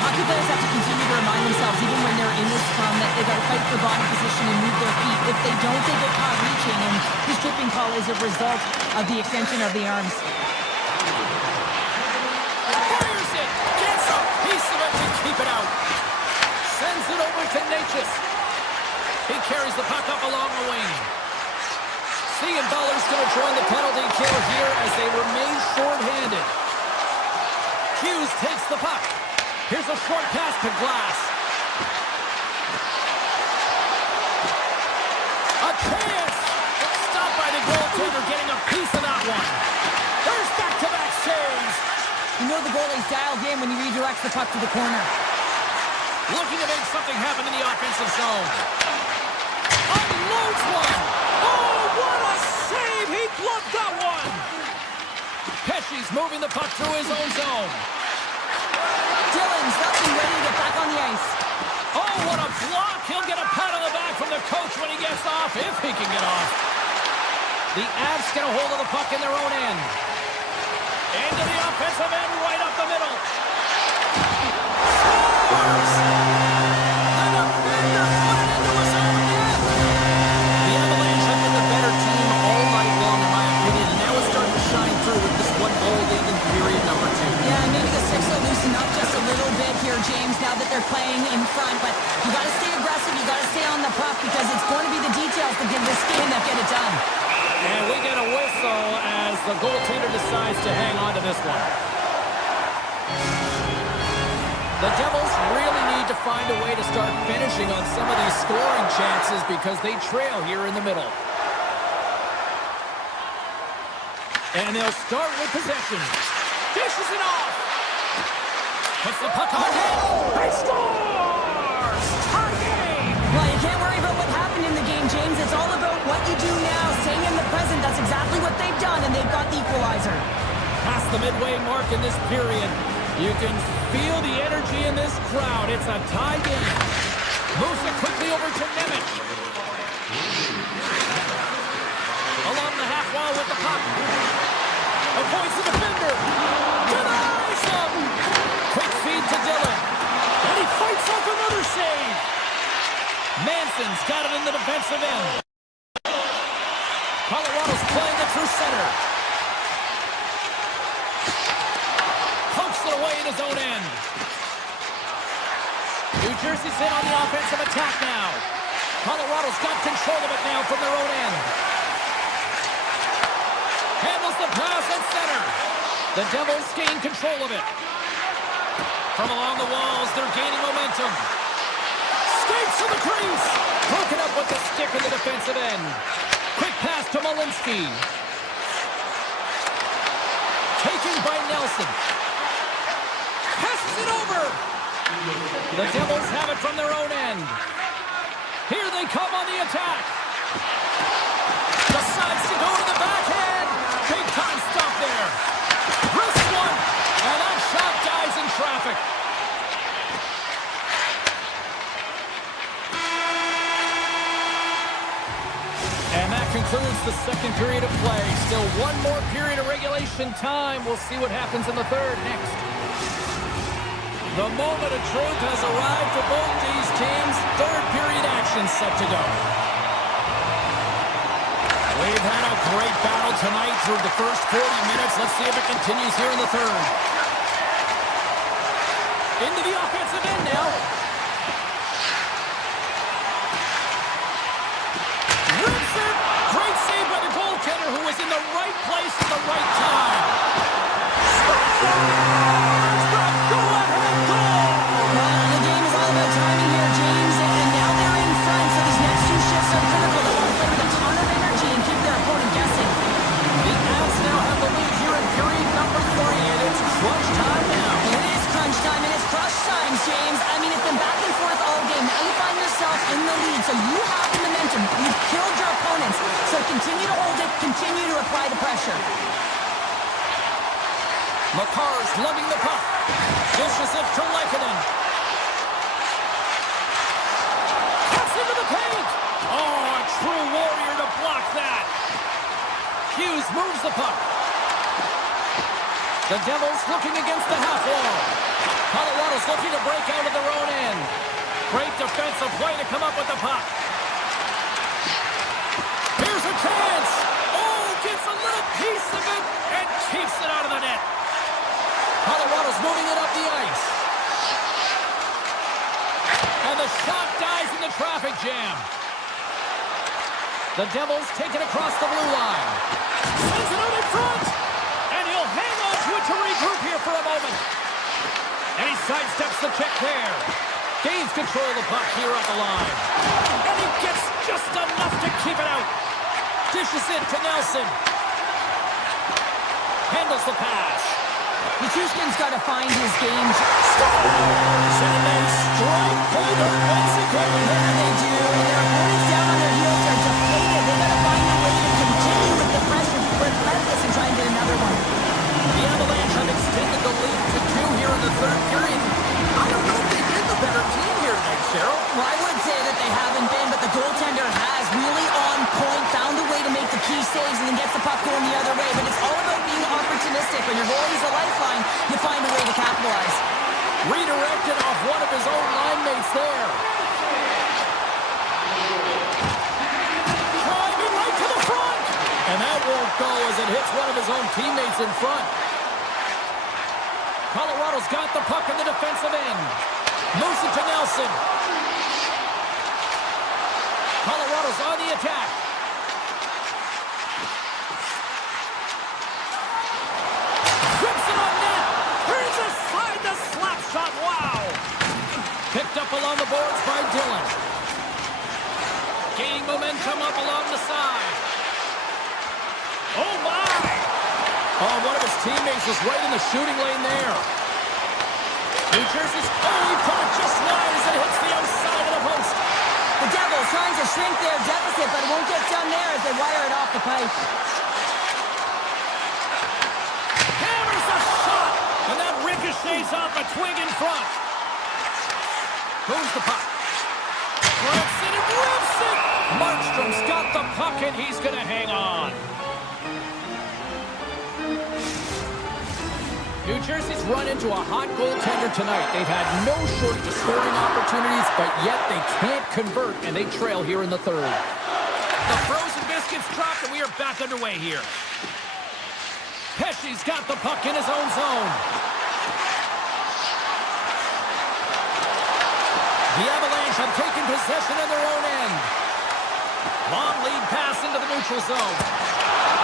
Hockey players have to continue to remind themselves, even when they're in this scrum, that they got to fight for body position and move their feet. If they don't, they get caught reaching, and this tripping call is a result of the extension of the arms. Fires it. Gets a piece of it to keep it out. Sends it over to Natchez. He carries the puck up along the wing. Siegenthaler's going to join the penalty kill here as they remain short-handed. Hughes takes the puck. Here's a short pass to Glass. A chance! Stopped by the goaltender, getting a piece of that one. There's back-to-back saves. You know the goalie's dialed in when he redirects the puck to the corner. Looking to make something happen in the offensive zone. Unloads one. Oh, what a save! He bluffed that one. Pesci's moving the puck through his own zone. Dillon's nothing ready to get back on the ice. Oh, what a block! He'll get a pat on the back from the coach when he gets off, if he can get off. The Avs get a hold of the puck in their own end. Into the offensive end, right up the middle. Scores! The defender put it into his own net. The Avalanche have been the better team all night long, in my opinion, and now it's starting to shine through with this one goal late in period number 2. Yeah, maybe the Six will loosen up just a little bit here, James, now that they're playing in front. But you got to stay aggressive. You got to stay on the puck because it's going to be the details that give this game that get it done. And we get a whistle as the goaltender decides to hang on to this one. The Devils really need to find a way to start finishing on some of these scoring chances because they trail here in the middle. And they'll start with possession. Dishes it off. Puts the puck on net. They scores! Tie game! Well, you can't worry about what happened in the game, James. It's all about what you do now, staying in the present. That's exactly what they've done, and they've got the equalizer. Past the midway mark in this period, you can feel the energy in this crowd. It's a tie game. Moves it quickly over to Nemec. Along the half wall with the puck. Avoids the defender. Denies him. Quick feed to Dillon. And he fights off another save. Manson's got it in the defensive end. Colorado's playing it through center. Pumps it away in his own end. New Jersey's in on the offensive attack now. Colorado's got control of it now from their own end. Handles the pass at center. The Devils gain control of it. From along the walls, they're gaining momentum. Skates to the crease. Broken up with the stick in the defensive end. Quick pass to Malinsky. Taken by Nelson. Passes it over. The Devils have it from their own end. Here they come on the attack. Decides to go to the backhand. Big time stop there. Wrist one. And that shot dies in traffic. And that concludes the second period of play. Still one more period of regulation time. We'll see what happens in the third next. The moment of truth has arrived for both these teams. Third period action set to go. We've had a great battle tonight through the first 40 minutes. Let's see if it continues here in the third. Into the offensive end now. Rips it. Great save by the goaltender who was in the right place at the right time. Scores the go-ahead goal. Well, the game is all about timing here, James, and now they're in front, so these next two shifts are critical. They want to play with a ton of energy and keep their opponent guessing. The Avs now have the lead here in period number 3, and it's crunch time now. It is crunch time, and it's crush time, James. I mean, it's been back and forth all game. Now you find yourself in the lead, so you have the momentum. You've killed your opponents, so continue to hold it, continue to apply the pressure. Makar's lugging the puck. Dishes it to Lehkonen. Cuts into the paint. Oh, a true warrior to block that. Hughes moves the puck. The Devils looking against the half wall. Colorado's looking to break out of their own end. Great defensive play to come up with the puck. Here's a chance. Oh, gets a little piece of it and keeps it out of the net. Colorado's moving it up the ice. And the shot dies in the traffic jam. The Devils take it across the blue line. Sends it out in front. And he'll hang on to it to regroup here for a moment. And he sidesteps the check there. Gains control of the puck here at the line. And he gets just enough to keep it out. Dishes it to Nelson. Handles the pass. Nichushkin's got to find his game. Scores! And they strike holder once again. Yeah, they do. And their opponents down on their heels are deflated. They got to find a way to continue with the pressure, relentless, and try and get another one. The Avalanche have extended the lead to 2 here in the third period. I don't know if they've been the better team here tonight, Cheryl. Well, I would say that they haven't been, but the goaltender has really on point, found a way to make the key saves, and then gets the puck going the other way. But it's all about being opportunistic. When your goalie's a lifeline, you find a way to capitalize. Redirected off one of his own line mates there. Driving right to the front. And that won't go as it hits one of his own teammates in front. Colorado's got the puck in the defensive end. Moves it to Nelson. Colorado's on the attack. Rips it on net. Turns aside the slap shot. Wow. Picked up along the boards by Dillon. Gaining momentum up along the side. Oh, my. Oh, one of his teammates was right in the shooting lane there. New Jersey's, he put it just wide as it hits the outside of the post. The Devils trying to shrink their deficit, but it won't get done there as they wire it off the pipe. Hammers the shot, and that ricochets off a twig in front. Moves the puck. Rips it and rips it. Markstrom's got the puck, and he's going to hang on. New Jersey's run into a hot goaltender tonight. They've had no shortage of scoring opportunities, but yet they can't convert, and they trail here in the third. The frozen biscuits dropped, and we are back underway here. Pesci's got the puck in his own zone. The Avalanche have taken possession in their own end. Long lead pass into the neutral zone.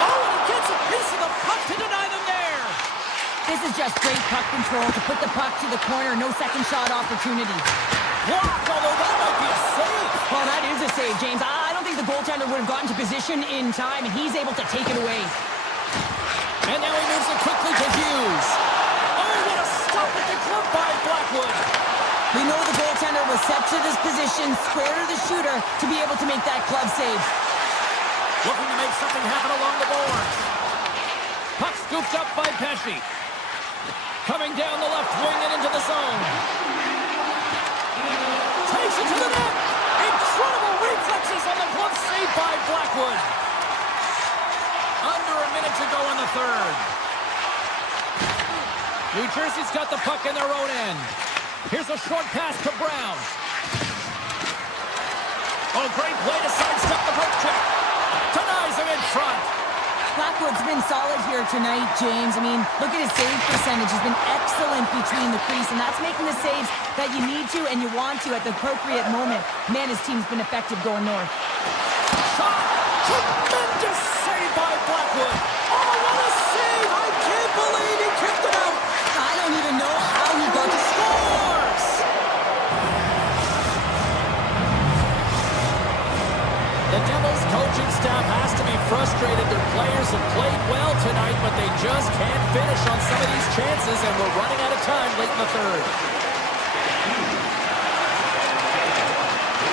Oh, and he gets a piece of the puck to deny them there. This is just great puck control to put the puck to the corner. No second shot opportunity. Blocked, although that might be a save. Well, that is a save, James. I don't think the goaltender would have gotten to position in time, and he's able to take it away. And now he moves it quickly to Hughes. Oh, what a stop at the glove by Blackwood. We know the goaltender was set to this position, square to the shooter, to be able to make that glove save. Looking to make something happen along the boards. Puck scooped up by Pesce. Coming down the left wing and into the zone. Takes it to the net. Incredible reflexes on the glove save by Blackwood. Under a minute to go in the third. New Jersey's got the puck in their own end. Here's a short pass to Brown. Oh, great play to sidestep the poke check. Denies him in front. Blackwood's been solid here tonight, James. I mean, look at his save percentage. He's been excellent between the crease, and that's making the saves that you need to and you want to at the appropriate moment. Man, his team's been effective going north. Shot! Tremendous save by Blackwood! Oh, what a save! I can't believe he kicked it out! I don't even know how he got to Scores! The Devils coaching staff has to be frustrated. Their players have played well tonight, but they just can't finish on some of these chances, and we're running out of time late in the third.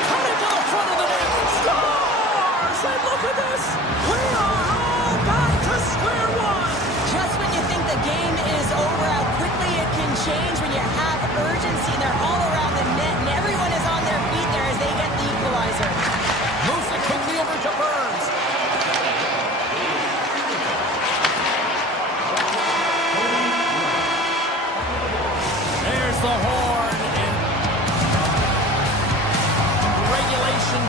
Coming to the front of the net. Scores! And look at this! We are all back to square one! Just when you think the game is over, how quickly it can change when you have urgency and they're all around the net and everyone is on their feet there as they get the equalizer. Moves it quickly over to Burns. There's the horn. And regulation.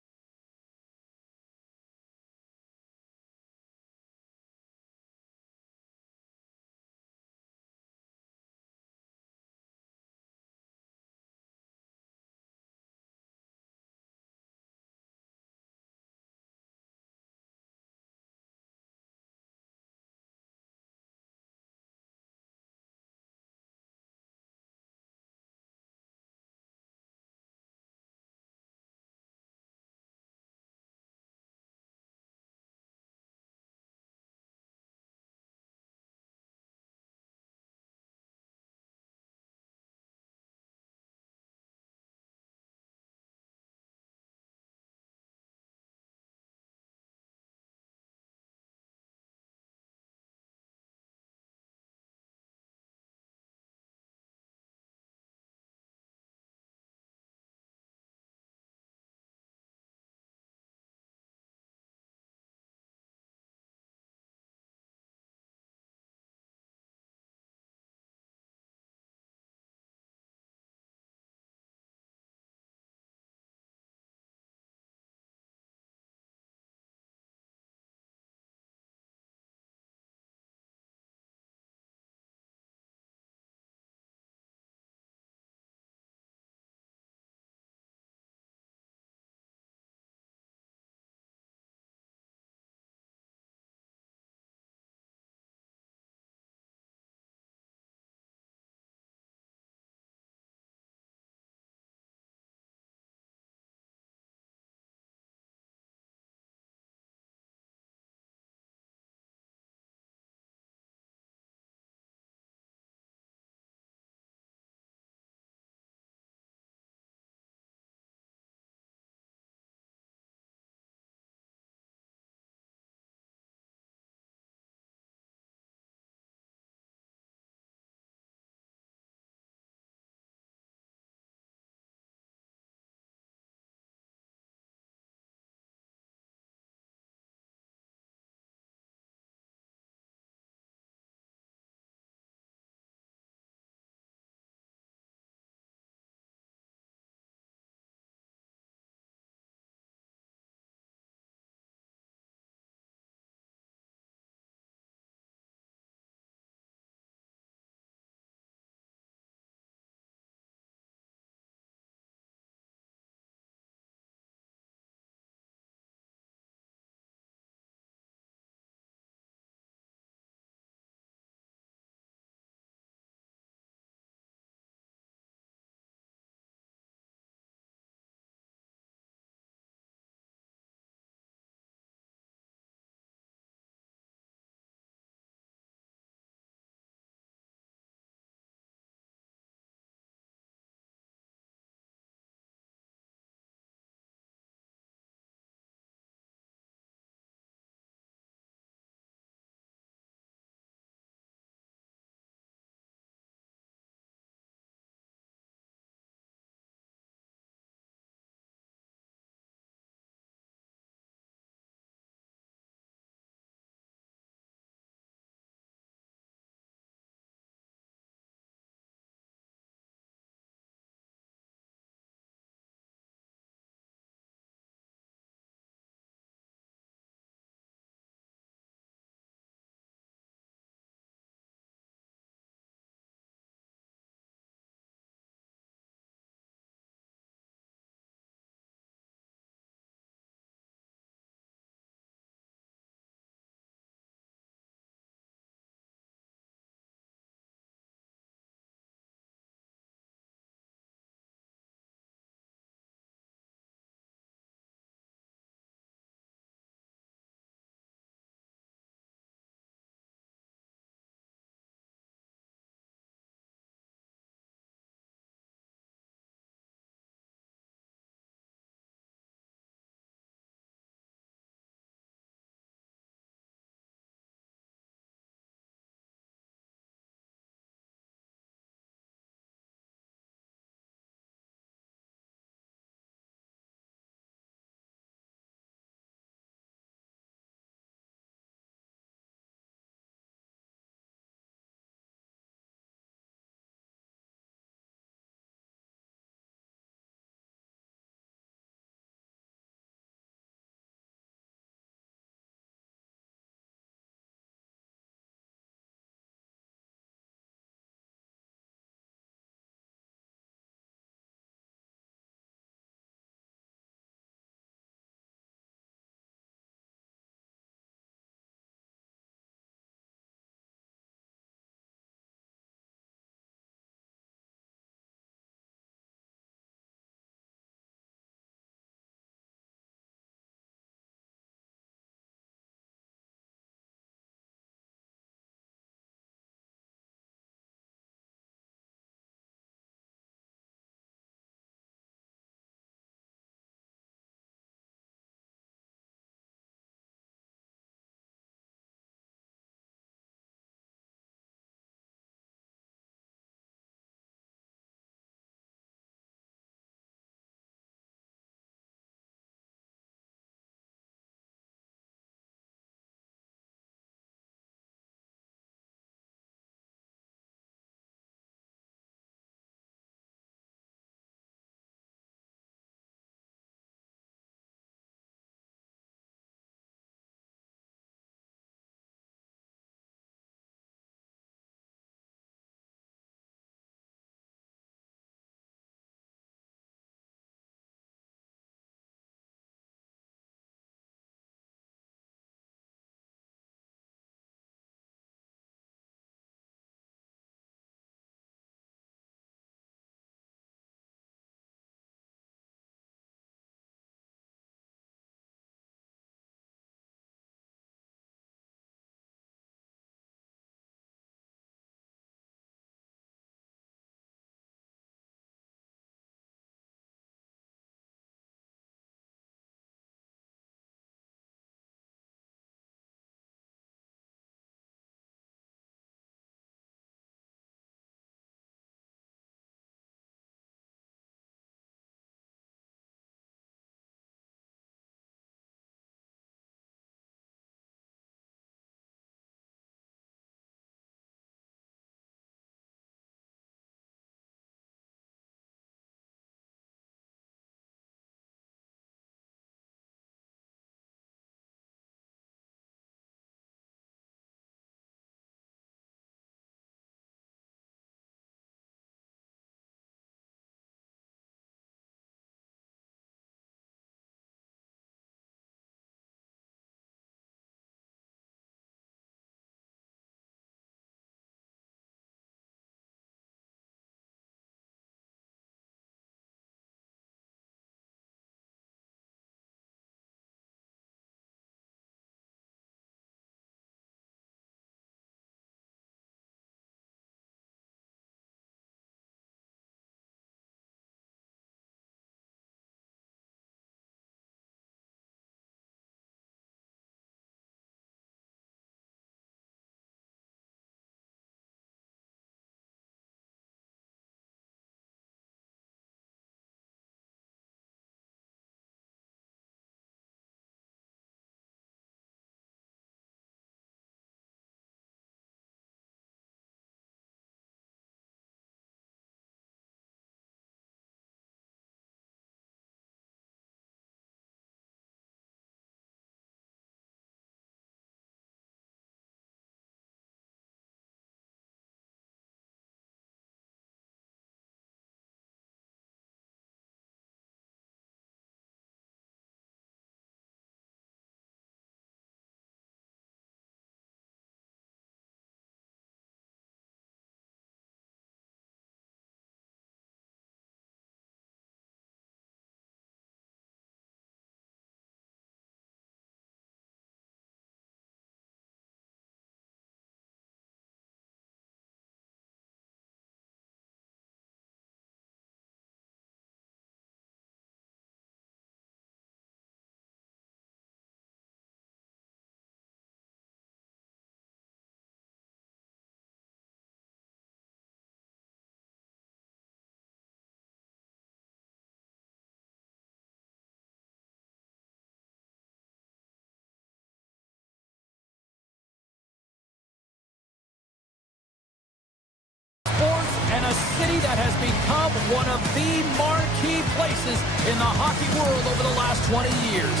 city that has become one of the marquee places in the hockey world over the last 20 years.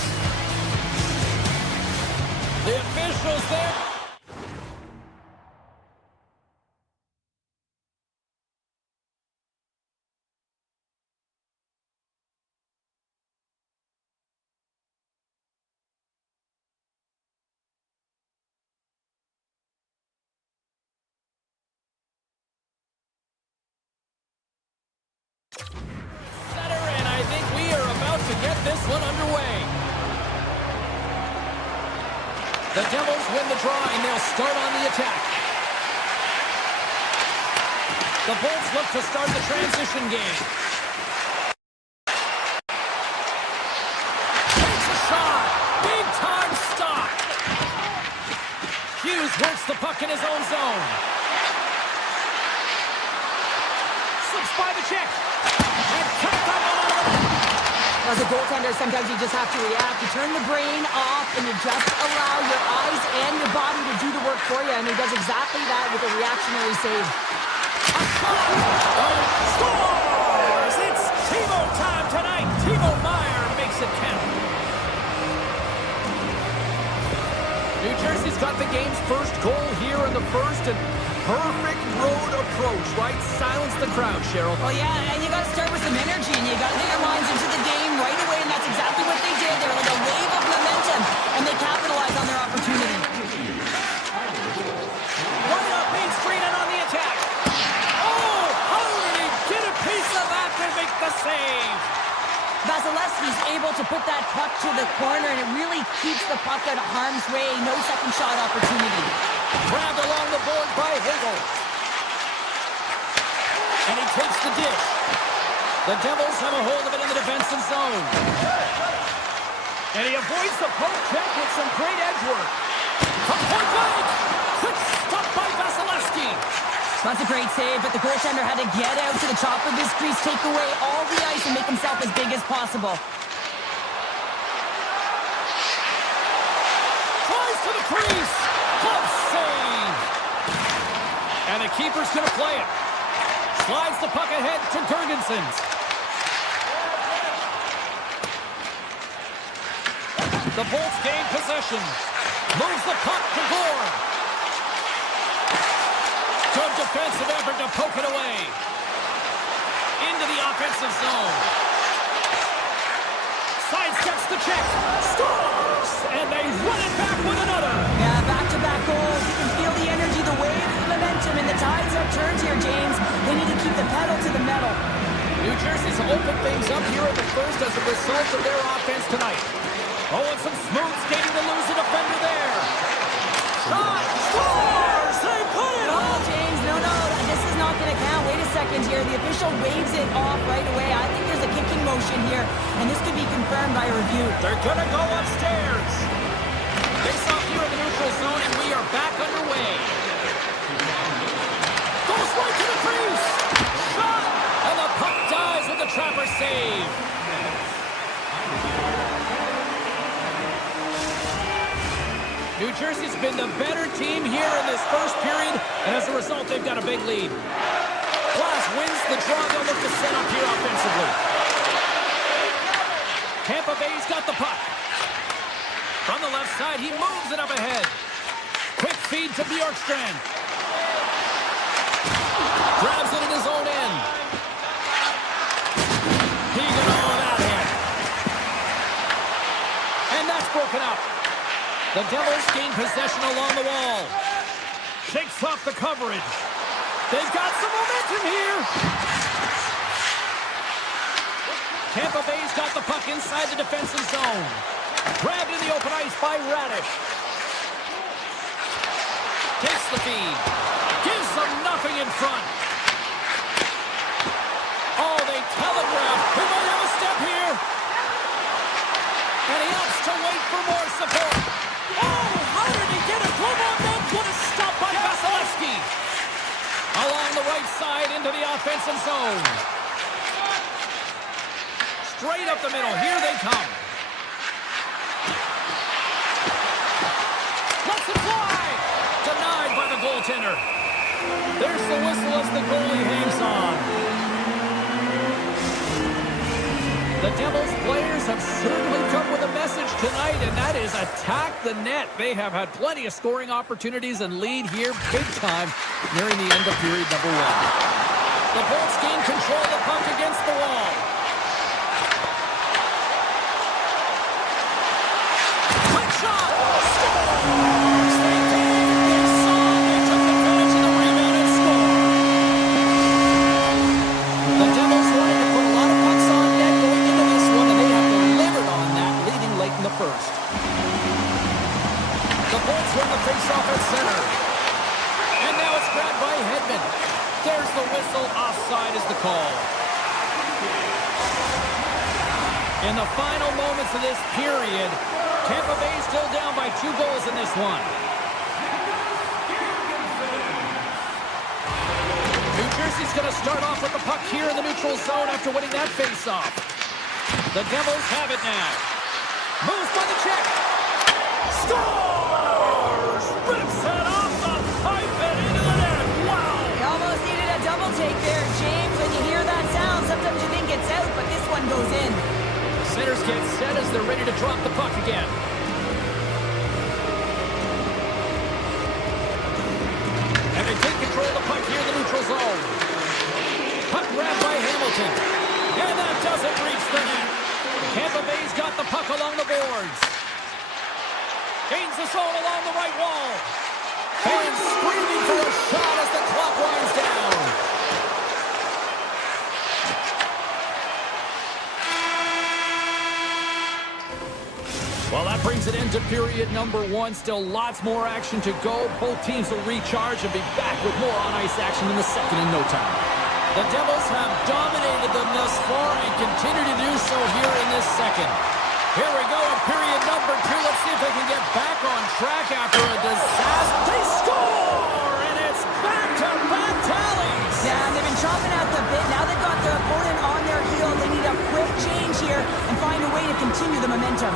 The officials there. And I think we are about to get this one underway. The Devils win the draw, and they'll start on the attack. The Bolts look to start the transition game. Takes a shot. Big time stop. Hughes works the puck in his own zone. Slips by the check. And cut that one out of the net. As a goaltender, sometimes you just have to react. You turn the brain off and you just allow your eyes and your body to do the work for you. And he does exactly that with a reactionary save. A shot! Scores! It's TiVo time tonight. Timo Meier makes it count. New Jersey's got the game's first goal here in the first, and perfect road approach, right? Silence the crowd, Cheryl. Well, yeah, and you got to start with some energy, and you got to get your minds into the game right away, and that's exactly what they did. They were like a wave of momentum, and they capitalized on their opportunity. Right up Main Street and on the attack. Oh, how did he get a piece of that to make the save? Vasilevsky's able to put that puck to the corner, and it really keeps the puck out of harm's way. No second shot opportunity. Grabbed along the board by Hagel. And he takes the dish. The Devils have a hold of it in the defensive zone. And he avoids the poke check with some great edge work. From point blank. Quick stop by Vasilevsky. That's a great save, but the goaltender had to get out to the top of his crease, take away all the ice, and make himself as big as possible. Tries to the crease. Glove save. And the keeper's going to play it. Slides the puck ahead to Gergensons. The Bolts gain possession. Moves the puck to Gore. Good defensive effort to poke it away. Into the offensive zone. Sidesteps the check. Scores! And they run it back with another. Yeah, back-to-back goals. You can feel the energy, the wave, the momentum, and the tides have turned here, James. They need to keep the pedal to the metal. New Jersey's opened things up here in the first as a result of their offense tonight. Oh, and some smooth skating to lose a defender there. Shot! Scores! They put it Oh, on! James, no. This is not going to count. Wait a second here. The official waves it off right away. I think there's a kicking motion here, and this could be confirmed by a review. They're going to go upstairs. Face off here in the neutral zone, and we are back underway. Goes right to the crease. Shot! And the puck dies with the trapper save. New Jersey's been the better team here in this first period, and as a result, they've got a big lead. Glass wins the draw. They'll look to set up here offensively. Tampa Bay's got the puck. From the left side, he moves it up ahead. Quick feed to Bjorkstrand. Grabs it in his own end. He got all of that in. And that's broken up. The Devils gain possession along the wall. Shakes off the coverage. They've got some momentum here. Tampa Bay's got the puck inside the defensive zone. Grabbed in the open ice by Radish. Takes the feed. Gives them nothing in front. Oh, they telegraph. He might have a step here. And he opts to wait for more support. Oh, how did he get a glove on that? What a stop by Vasilevsky. Along the right side into the offensive zone. Straight up the middle. Here they come. Lets it fly. Denied by the goaltender. There's the whistle as the goalie hangs on. The Devils players have certainly come with a message tonight, and that is attack the net. They have had plenty of scoring opportunities and lead here big time nearing the end of period number 1. The Bolts gain control of the puck against the wall. Quick shot! Scores! They did! They saw! They took advantage of the rebound and scored. The Devils wanted to put a lot of pucks on net going into this one, and they have delivered on that, leading late in the first. The Bolts win the faceoff at center. And now it's grabbed by Hedman. There's the whistle. Offside is the call. In the final moments of this period, Tampa Bay still down by 2 goals in this one. New Jersey's going to start off with the puck here in the neutral zone after winning that faceoff. The Devils have it now. Moves by the check. Scores! Rips it off the pipe and into the net. Wow! They almost needed a double take there, James. When you hear that sound, sometimes you think it's out, but this one goes in. Centers get set as they're ready to drop the puck again. And they take control of the puck here in the neutral zone. Puck grabbed by Hamilton. And that doesn't reach the net. Tampa Bay's got the puck along the boards. Gains the zone along the right wall. Fans screaming for a shot as the clock winds down. Well, that brings an end to period number 1. Still lots more action to go. Both teams will recharge and be back with more on-ice action in the second in no time. The Devils have dominated them thus far and continue to do so here in this second. Here we go in period number 2. Let's see if they can get back on track after a disaster. They score! And it's back-to-back tallies! Yeah, and they've been chopping out the bit. Now they've got their opponent on their heels. They need a quick change here and find a way to continue the momentum.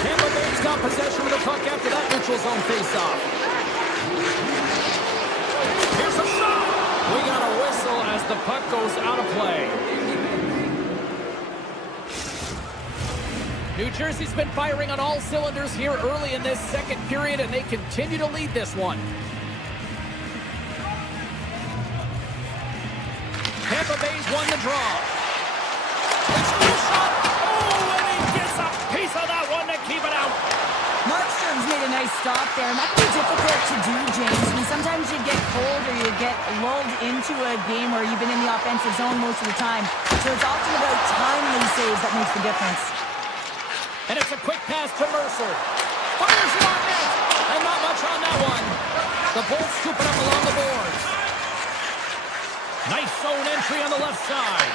Tampa Bay's got possession of the puck after that neutral zone faceoff. Here's a shot! We got a whistle as the puck goes out of play. New Jersey's been firing on all cylinders here early in this second period, and they continue to lead this one. Tampa Bay's won the draw. That's a good shot. Oh, and he gets a piece of that one to keep it out. Markstrom's made a nice stop there, and that can be difficult to do, James. I mean, sometimes you get cold or you get lulled into a game where you've been in the offensive zone most of the time. So it's often about timely saves that makes the difference. And it's a quick pass to Mercer. Fires it on net, and not much on that one. The Bolts scoop it up along the boards. Nice zone entry on the left side.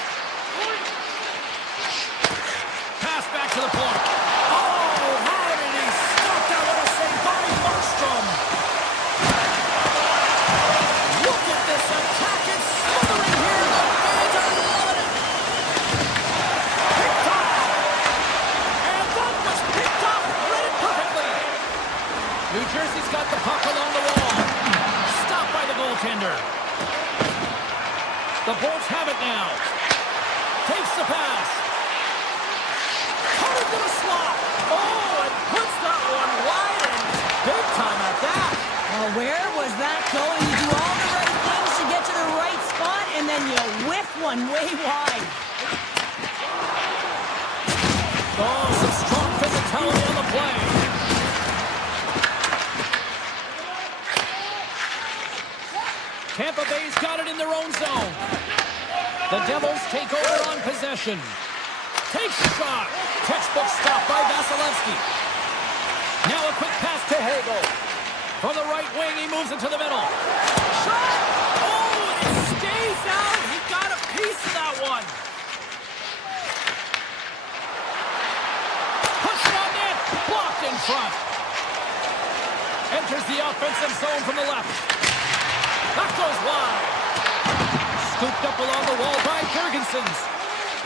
Pass back to the point. Oh, how did he stop that with a save by Markstrom? Look at this attack. It's smothering here. The fans are loving it. Picked off. And that was picked off. Read it perfectly. New Jersey's got the puck along the wall. Stopped by the goaltender. The Bolts have it now. Takes the pass. Cut into the slot. Oh, and puts that one wide and big time at that. Well, where was that going? You do all the right things to get to the right spot, and then you whiff one way wide. Oh, some strong physicality on the play. Tampa Bay's got it in their own zone. The Devils take over on possession. Takes the shot. Textbook stop by Vasilevsky. Now a quick pass to Hagel. From the right wing, he moves into the middle. Shot! Oh, and it stays out. He got a piece of that one. Push it on net. Blocked in front. Enters the offensive zone from the left. That goes wide. Scooped up along the wall by Jurgensen's.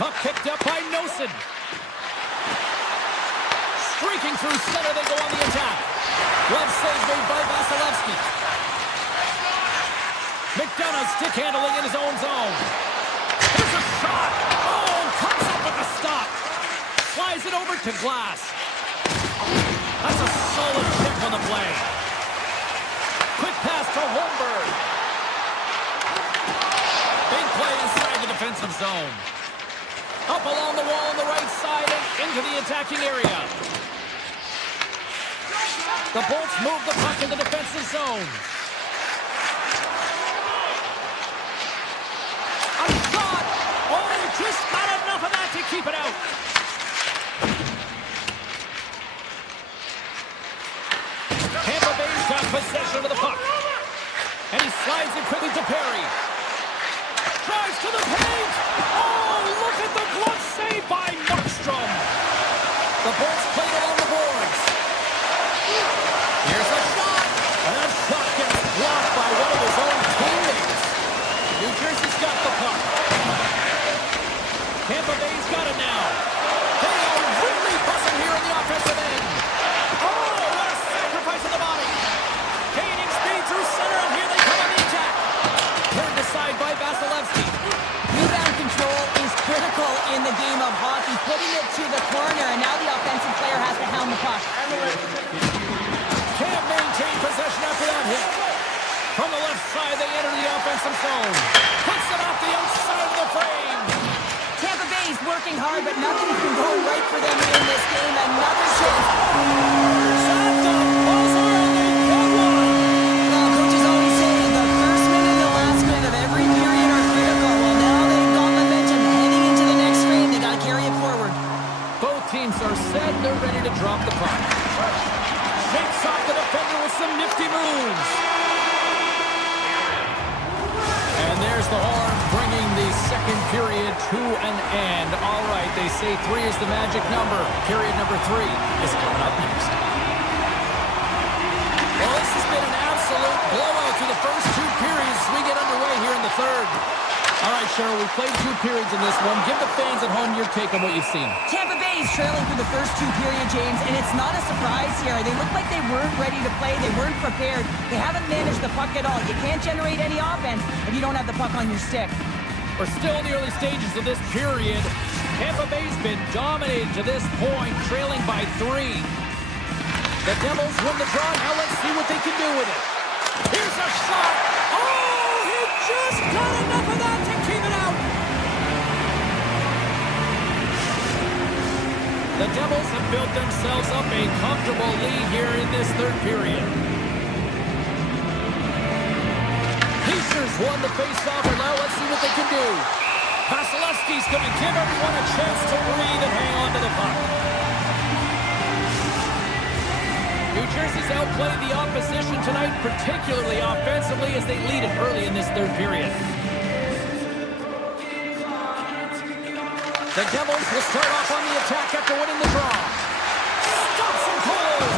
Puck picked up by Nosen. Streaking through center, they go on the attack. Glove save made by Vasilevsky. McDonough stick handling in his own zone. Here's a shot. Oh, comes up with a stop. Flies it over to Glass. That's a solid chip on the play. Quick pass to Holmberg. Big play inside the defensive zone. Up along the wall on the right side and into the attacking area. The Bolts move the puck in the defensive zone. A shot! Oh, just not enough of that to keep it out. Tampa Bay's got possession of the puck. And he slides it quickly to Perry. Drives to the paint! Oh, look at the glove save by Markstrom! The Bolts played along the boards. Here's a shot! And that shot gets blocked by one of his own teammates. New Jersey's got the puck. Tampa Bay's got it now. They are really buzzing here in the offensive end. Oh, what a sacrifice of the body! Gaining speed through center, and here they come on the attack. Turned aside by Vasilevsky. Rebound control is critical in the game of hockey. Putting it to the corner, and now the offensive player has to hound the puck. Can't maintain possession after that hit. From the left side, they enter the offensive zone. Puts it off the outside of the frame. Tampa Bay's working hard, but nothing's been going right for them in this game. Another chance. Shot the buzzer, and they get one. Well, coaches always say the first minute and the last minute of every period are critical. Well, now they've got momentum heading into the next frame. They got to carry it forward. Both teams are set, and they're ready to drop the puck. Shakes off the defender with some nifty moves. And there's the horn, bringing the second period to an end. All right, they say 3 is the magic number. Period number 3 is coming up next. Well, this has been an absolute blowout through the first 2 periods as we get underway here in the third. All right, Cheryl, we played 2 periods in this one. Give the fans at home your take on what you've seen. Tampa Bay is trailing through the first 2 periods, James, and it's not a surprise here. They look like they weren't ready to play. They weren't prepared. They haven't managed the puck at all. You can't generate any offense if you don't have the puck on your stick. We're still in the early stages of this period. Tampa Bay's been dominating to this point, trailing by 3. The Devils win the draw. Now let's see what they can do with it. Here's a shot. Oh, he just got enough of that to keep it out. The Devils have built themselves up a comfortable lead here in this third period. Pacers won the face-off, and now let's see what they can do. Vasilevsky's going to give everyone a chance to breathe and hang on to the puck. New Jersey's outplayed the opposition tonight, particularly offensively, as they lead it early in this third period. The Devils will start off on the attack after winning the draw. Stops him cold.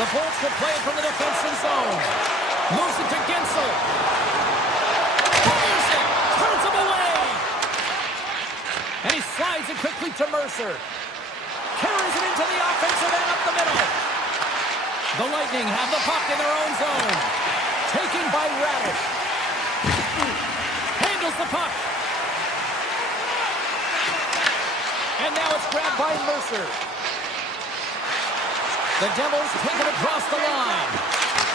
The Bolts will play it from the defensive zone. Moves it to Gensel. Fires it. Turns him away. And he slides it quickly to Mercer. Carries it into the offensive end up the middle. The Lightning have the puck in their own zone. Taken by Radish. Handles the puck. And now it's grabbed by Mercer. The Devils take it across the line.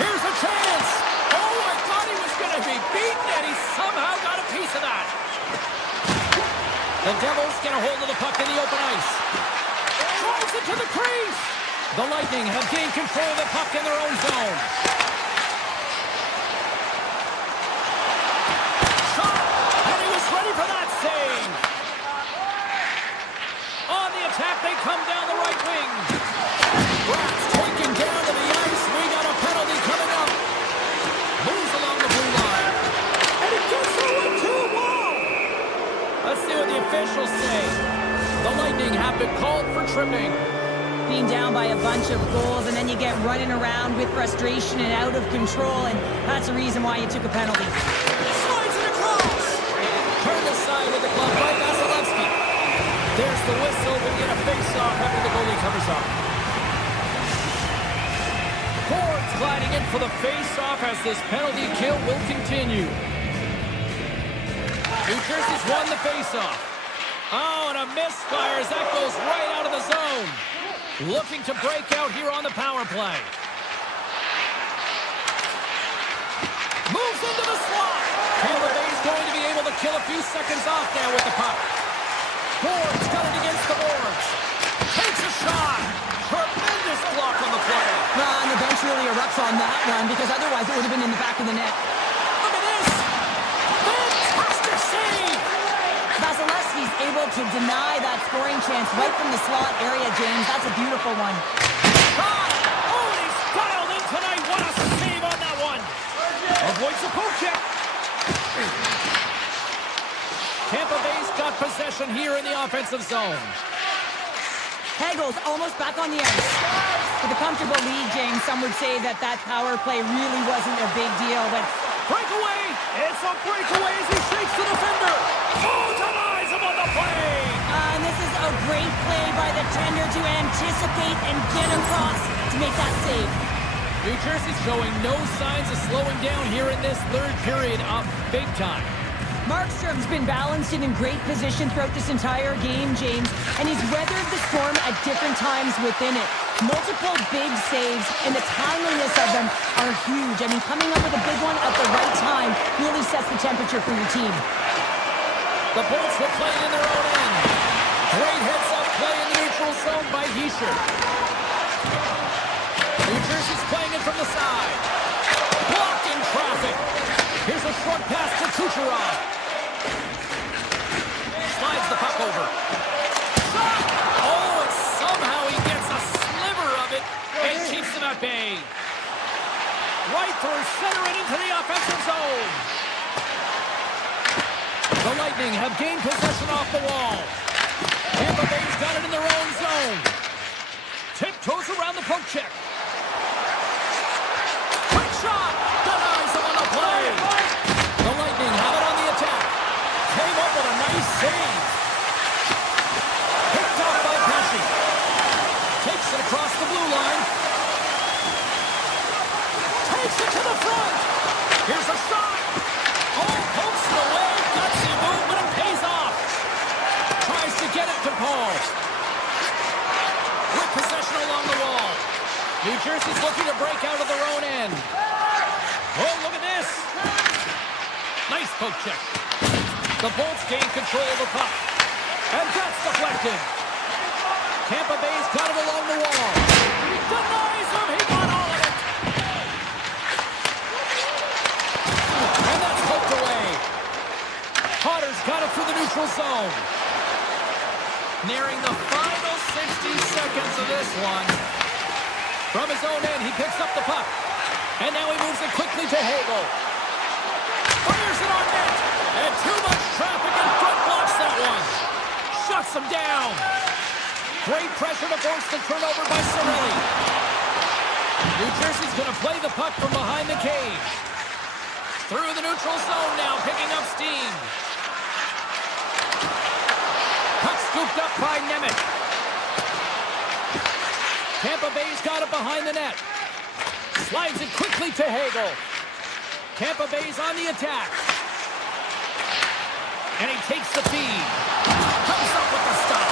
Here's a chance. Oh, I thought he was going to be beaten, and he somehow got a piece of that. The Devils get a hold of the puck in the open ice. Drives it to the crease. The Lightning have gained control of the puck in their own zone. Shot, and he was ready for that save. On the attack, they come down the right wing. Bratz taken down to the ice. We got a penalty coming up. Moves along the blue line. And it goes through a 2-wall. Let's see what the officials say. The Lightning have been called for tripping. Being down by a bunch of goals, and then you get running around with frustration and out of control, and that's the reason why you took a penalty. Slides it across. Turned aside with the glove by Vasilevsky. There's blows the whistle. We'll get a face-off after the goalie covers up. Ford's gliding in for the face-off as this penalty kill will continue. New Jersey's won the face-off. Oh, and a misfire as that goes right out of the zone. Looking to break out here on the power play. Moves into the slot. Tampa Bay's going to be able to kill a few seconds off now with the puck. Ford's got it against the boards. Takes a shot. Tremendous block on the play. And the bench really erupts on that one because otherwise it would have been in the back of the net. Look at this. Fantastic save. Vasilevsky's able to deny that scoring chance right from the slot area, James. That's a beautiful one. Shot. Oh, he's dialed in tonight. What a save on that one. Avoids the poke check. Tampa Bay's got possession here in the offensive zone. Hegel's almost back on the ice. With a comfortable lead, James, some would say that power play really wasn't a big deal, but... Breakaway! It's a breakaway as he shakes the defender! Oh, denies him on the play! And this is a great play by the tender to anticipate and get across to make that save. New Jersey's showing no signs of slowing down here in this third period up big time. Markstrom's been balanced and in great position throughout this entire game, James, and he's weathered the storm at different times within it. Multiple big saves, and the timeliness of them are huge. I mean, coming up with a big one at the right time really sets the temperature for your team. The Bolts were playing in their own end. Great heads-up play in the neutral zone by Hischier. New Jersey's playing it from the side. Blocked in traffic. Here's a short pass to Kucherov. Slides the puck over. Shot! Oh, and somehow he gets a sliver of it and keeps him at bay. Right through center and into the offensive zone. The Lightning have gained possession off the wall. Tampa Bay's got it in their own zone. Tiptoes around the poke check. Quick shot! Denies him on the play. The Lightning have it on the attack. Came up with a nice save. Picked off by Pesci. Takes it across the blue line. Takes it to the front. Here's a shot. Oh, pokes it away. Gutsy move, but it pays off. Tries to get it to Paul. With possession along the wall. New Jersey's looking to break out of their own end. Oh, look at this. Nice poke check. The Bolts gain control of the puck. And that's deflected. Tampa Bay's got it along the wall. Denies him. He got all of it. And that's poked away. Potter's got it through the neutral zone. Nearing the final 60 seconds of this one. From his own end, he picks up the puck. And now he moves it quickly to Hagel. Fires it on net. And too much traffic in front blocks that one. Shuts him down. Great pressure to force the turnover by Cirelli. New Jersey's going to play the puck from behind the cage. Through the neutral zone now, picking up steam. Puck scooped up by Nemec. Tampa Bay's got it behind the net. Slides it quickly to Hagel. Tampa Bay's on the attack. And he takes the feed. Comes up with the stop.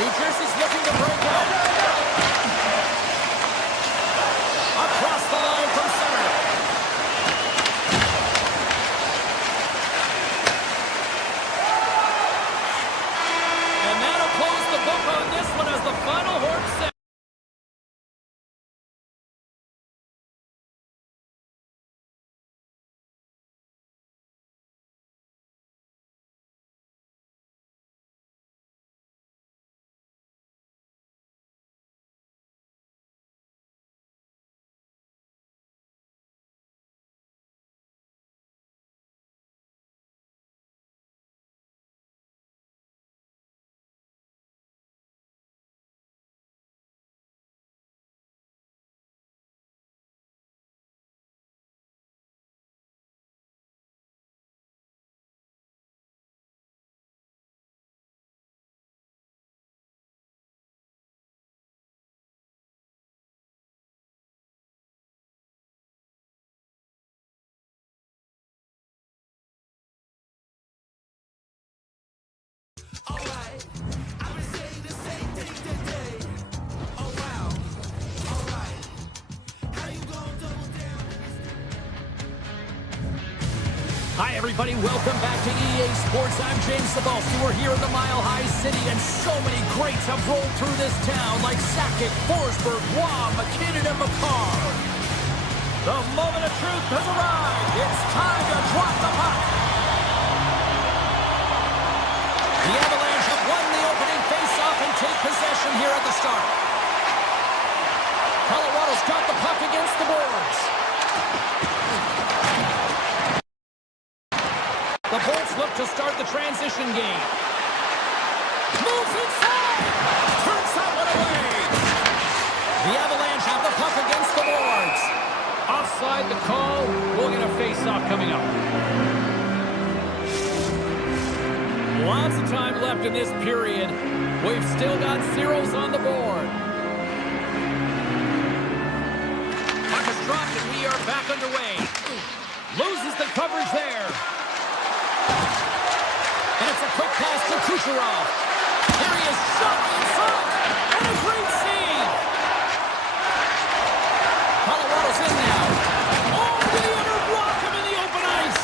New Jersey's looking to break out. Across the line from center. And that'll close the book on this one as the final horn set. Hi, everybody. Welcome back to EA Sports. I'm James Cebulski. We're here in the Mile High City, and so many greats have rolled through this town, like Sakic, Forsberg, Waugh, McKinnon, and McCarr. The moment of truth has arrived. It's time to drop the puck. The Avalanche have won the opening faceoff and take possession here at the start. Colorado's got the puck against the boards. The Bolts look to start the transition game. Moves inside! Turns that one away! The Avalanche have the puck against the boards. Offside the call. We'll get a face-off coming up. Lots of time left in this period. We've still got zeros on the board. Puck is dropped and we are back underway. Loses the coverage there. And it's a quick pass to Kucherov. Here he is, shot in front, and a great save. Colorado's in now. Oh, the inner block him in the open ice.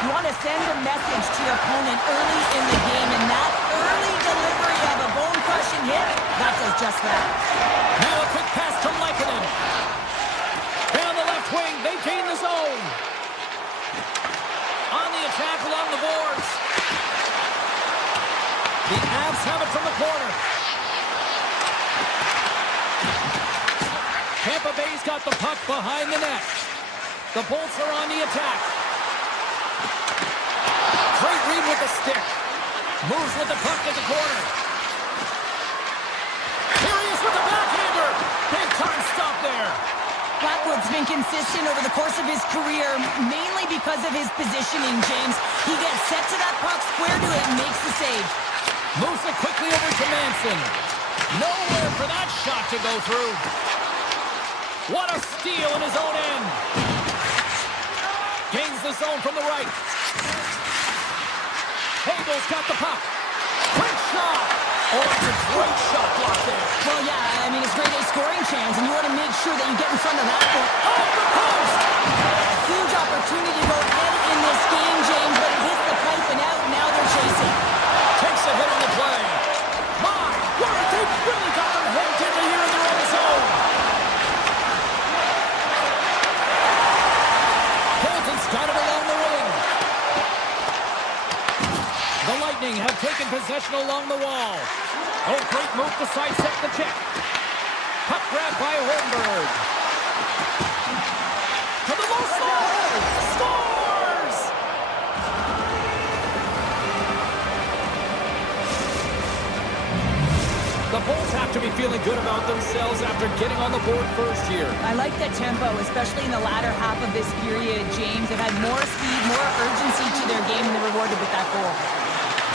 You want to send a message to your opponent early in the game, and that early delivery of a bone-crushing hit, that does just that. Now a quick pass to Lehkonen. Down the left wing, they gain the zone. On the attack along the boards. The Avs have it from the corner. Tampa Bay's got the puck behind the net. The Bolts are on the attack. Great read with the stick. Moves with the puck at the corner. Here he is with the backhander. Big time stop there. Blackwood's been consistent over the course of his career, mainly because of his positioning, James. He gets set to that puck, square to it, and makes the save. Moves it quickly over to Manson. Nowhere for that shot to go through. What a steal in his own end. Gains the zone from the right. Hagel's got the puck. Quick shot. Oh, it's a great shot block there. Well, yeah, I mean, it's grade A scoring chance, and you want to make sure that you get in front of that one. Off the post. Huge opportunity to go ahead in this game, James, but it hits the pipe and out. Now they're chasing. Takes a hit on the play. My word, they've really got them hemmed in here in their own zone. Colton's got it along the wing. The Lightning have taken possession along the wall. Oh, great move to sidestep the check. Puck grab by Holmberg. To the low slide. Scores! The Bolts have to be feeling good about themselves after getting on the board first here. I like that tempo, especially in the latter half of this period, James. They've had more speed, more urgency to their game, and they're rewarded with that goal.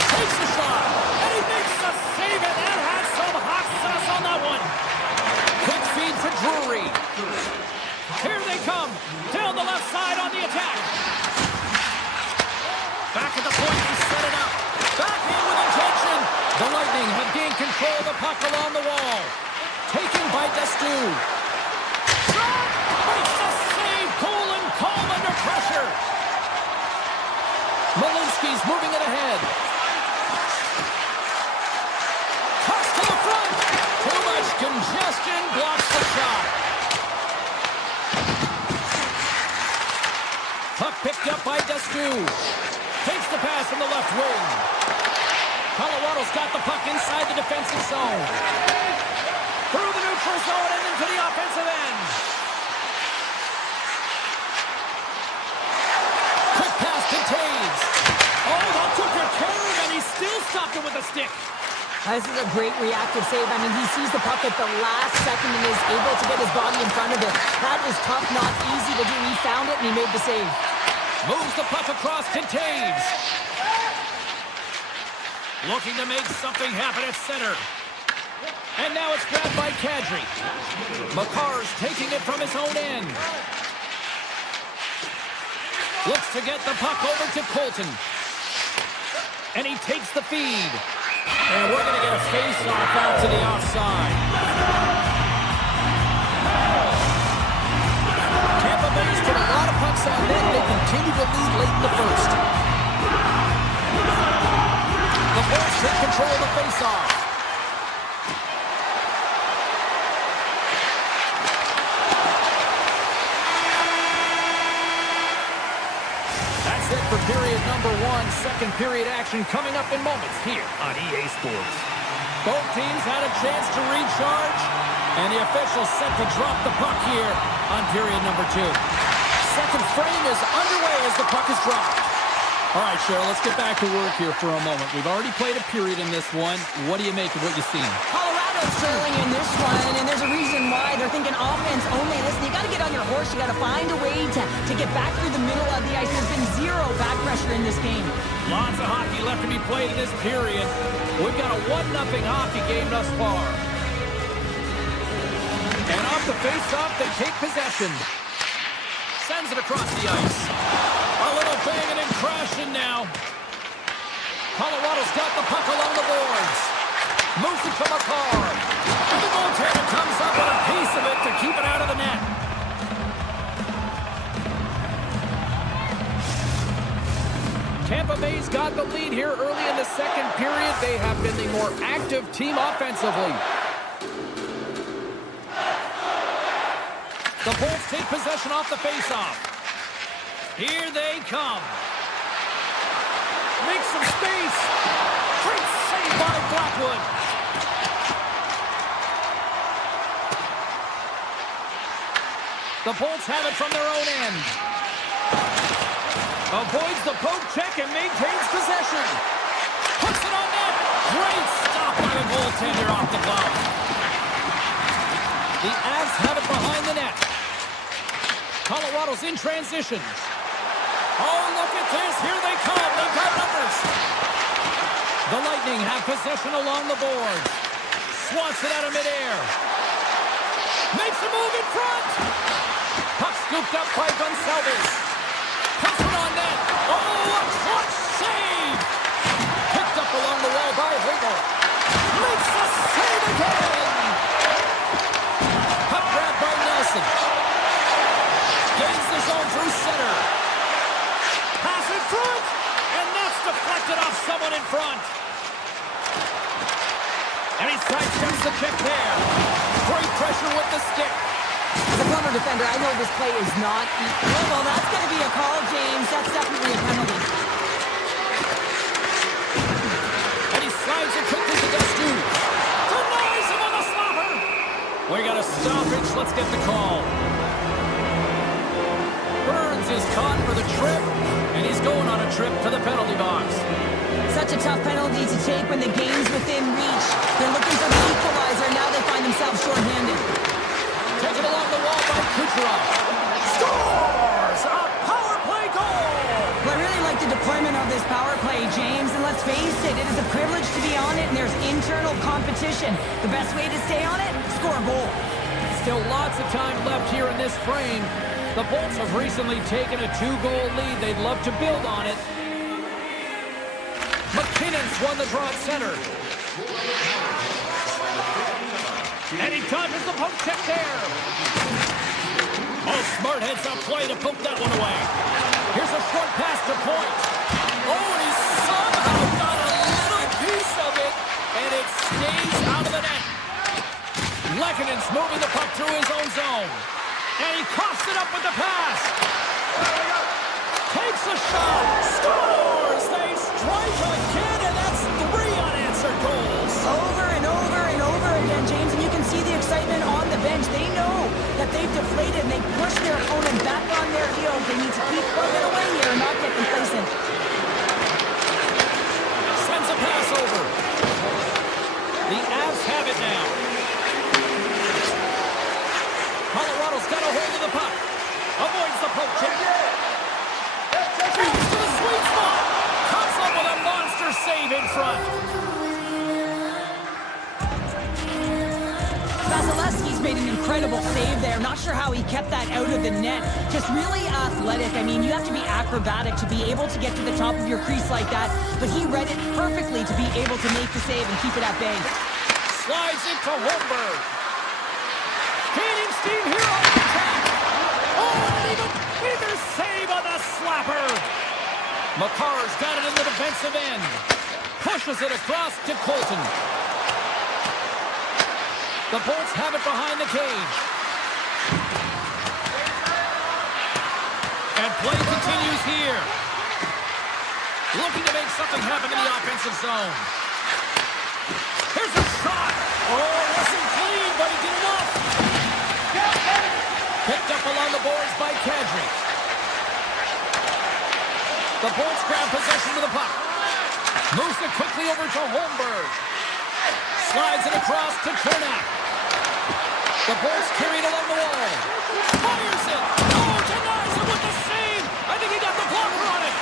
Takes the shot, and he makes the save, and that has some hot sauce on that one. Quick feed to Drury. Here they come, down the left side on the attack. Back at the point, he set it up. Back in with intention. The Lightning have gained control of the puck along the wall. Taken by Destu. Shot! Makes the save. Cool and calm under pressure. Malinsky's moving it ahead. Toss to the front. Too much congestion. Blocks the shot. Puck picked up by Destu. Takes the pass from the left wing. Colorado's got the puck inside the defensive zone. Through the neutral zone and into the offensive end. Quick pass to Taves. Oh, that took a turn, and he still stopped it with a stick. This is a great reactive save. I mean, he sees the puck at the last second and is able to get his body in front of it. That is tough, not easy to do. He found it, and he made the save. Moves the puck across to Taves. Looking to make something happen at center. And now it's grabbed by Kadri. McCarr's taking it from his own end. Looks to get the puck over to Colton. And he takes the feed. And we're going to get a face-off out to the offside. Tampa Bay's put a lot of pucks on net. They continue to lead late in the first. The Bulls take control of the faceoff. That's it for period number one. Second period action coming up in moments here on EA Sports. Both teams had a chance to recharge, and the officials set to drop the puck here on period number two. Second frame is underway as the puck is dropped. All right, Cheryl, let's get back to work here for a moment. We've already played a period in this one. What do you make of what you've seen? Colorado's trailing in this one, and there's a reason why. They're thinking offense only. Listen, you got to get on your horse. You got to find a way to get back through the middle of the ice. There's been zero back pressure in this game. Lots of hockey left to be played in this period. We've got a 1-0 hockey game thus far. And off the face-off, they take possession. Sends it across the ice. A little banging and crashing now. Colorado's got the puck along the boards. Moves it to McCarr. And the goaltender comes up with a piece of it to keep it out of the net. Tampa Bay's got the lead here early in the second period. They have been the more active team offensively. The Bulls take possession off the faceoff. Here they come. Make some space. Great save by Blackwood. The Bulls have it from their own end. Avoids the poke check and maintains possession. Puts it on net. Great stop by the goaltender off the glove. The Avs have it behind the net. Colorado's in transition. Oh, look at this. Here they come. They've got numbers. The Lightning have possession along the boards. Swats it out of midair. Makes a move in front. Puck scooped up by Gonçalves. Puts it on net. Oh, a clutch save. Picked up along the wall by Hagel. Makes the save again. Puck grabbed by Nelson. Gains the zone through center. Pass in front. And that's deflected off someone in front. And he sidesteps the check there. Great pressure with the stick. As a former defender, I know this play is not equal. Well, that's going to be a call, James. That's definitely a penalty. And he slides it quickly to Destu. Denies him on the slapper. We got a stoppage. Let's get the call. Burns is caught for the trip, and he's going on a trip to the penalty box. Such a tough penalty to take when the game's within reach. They're looking for the equalizer. Now they find themselves shorthanded. Taken along the wall by Kucherov. Scores! A power play goal! Well, I really like the deployment of this power play, James. And let's face it, it is a privilege to be on it, and there's internal competition. The best way to stay on it, score a goal. Still lots of time left here in this frame. The Bolts have recently taken a 2-goal lead. They'd love to build on it. McKinnon's won the draw at center. And he dodges the poke check there. Oh, smart heads-up play to poke that one away. Here's a short pass to Point. Oh, and he somehow got a little piece of it, and it stays out of the net. Lekkonen's moving the puck through his own zone. And he coughs it up with the pass. Takes a shot. Scores! They strike again, and that's 3 unanswered goals. Over and over and over again, James, and you can see the excitement on the bench. They know that they've deflated, and they push their opponent back on their heels. They need to keep plugging away here and not get complacent. Sends a pass over. The Avs have it now. Colorado's got a hold of the puck. Avoids the poke check. Shoots to the sweet spot. Comes up with a monster save in front. Vasilevsky's made an incredible save there. Not sure how he kept that out of the net. Just really athletic. I mean, you have to be acrobatic to be able to get to the top of your crease like that. But he read it perfectly to be able to make the save and keep it at bay. Slides into Holmberg. Gaining steam here on the attack. Oh, and he save on the slapper. McCarr's got it in the defensive end. Pushes it across to Colton. The Bolts have it behind the cage. And play continues here. Looking to make something happen in the offensive zone. Here's a shot. Oh, wasn't clean, but he did enough. Picked up along the boards by Kadri. The Bolts grab possession of the puck. Moves it quickly over to Holmberg. Slides it across to Chernak. The Bolts carry it along the wall. Fires it. Oh, denies it with the save. I think he got the blocker on it.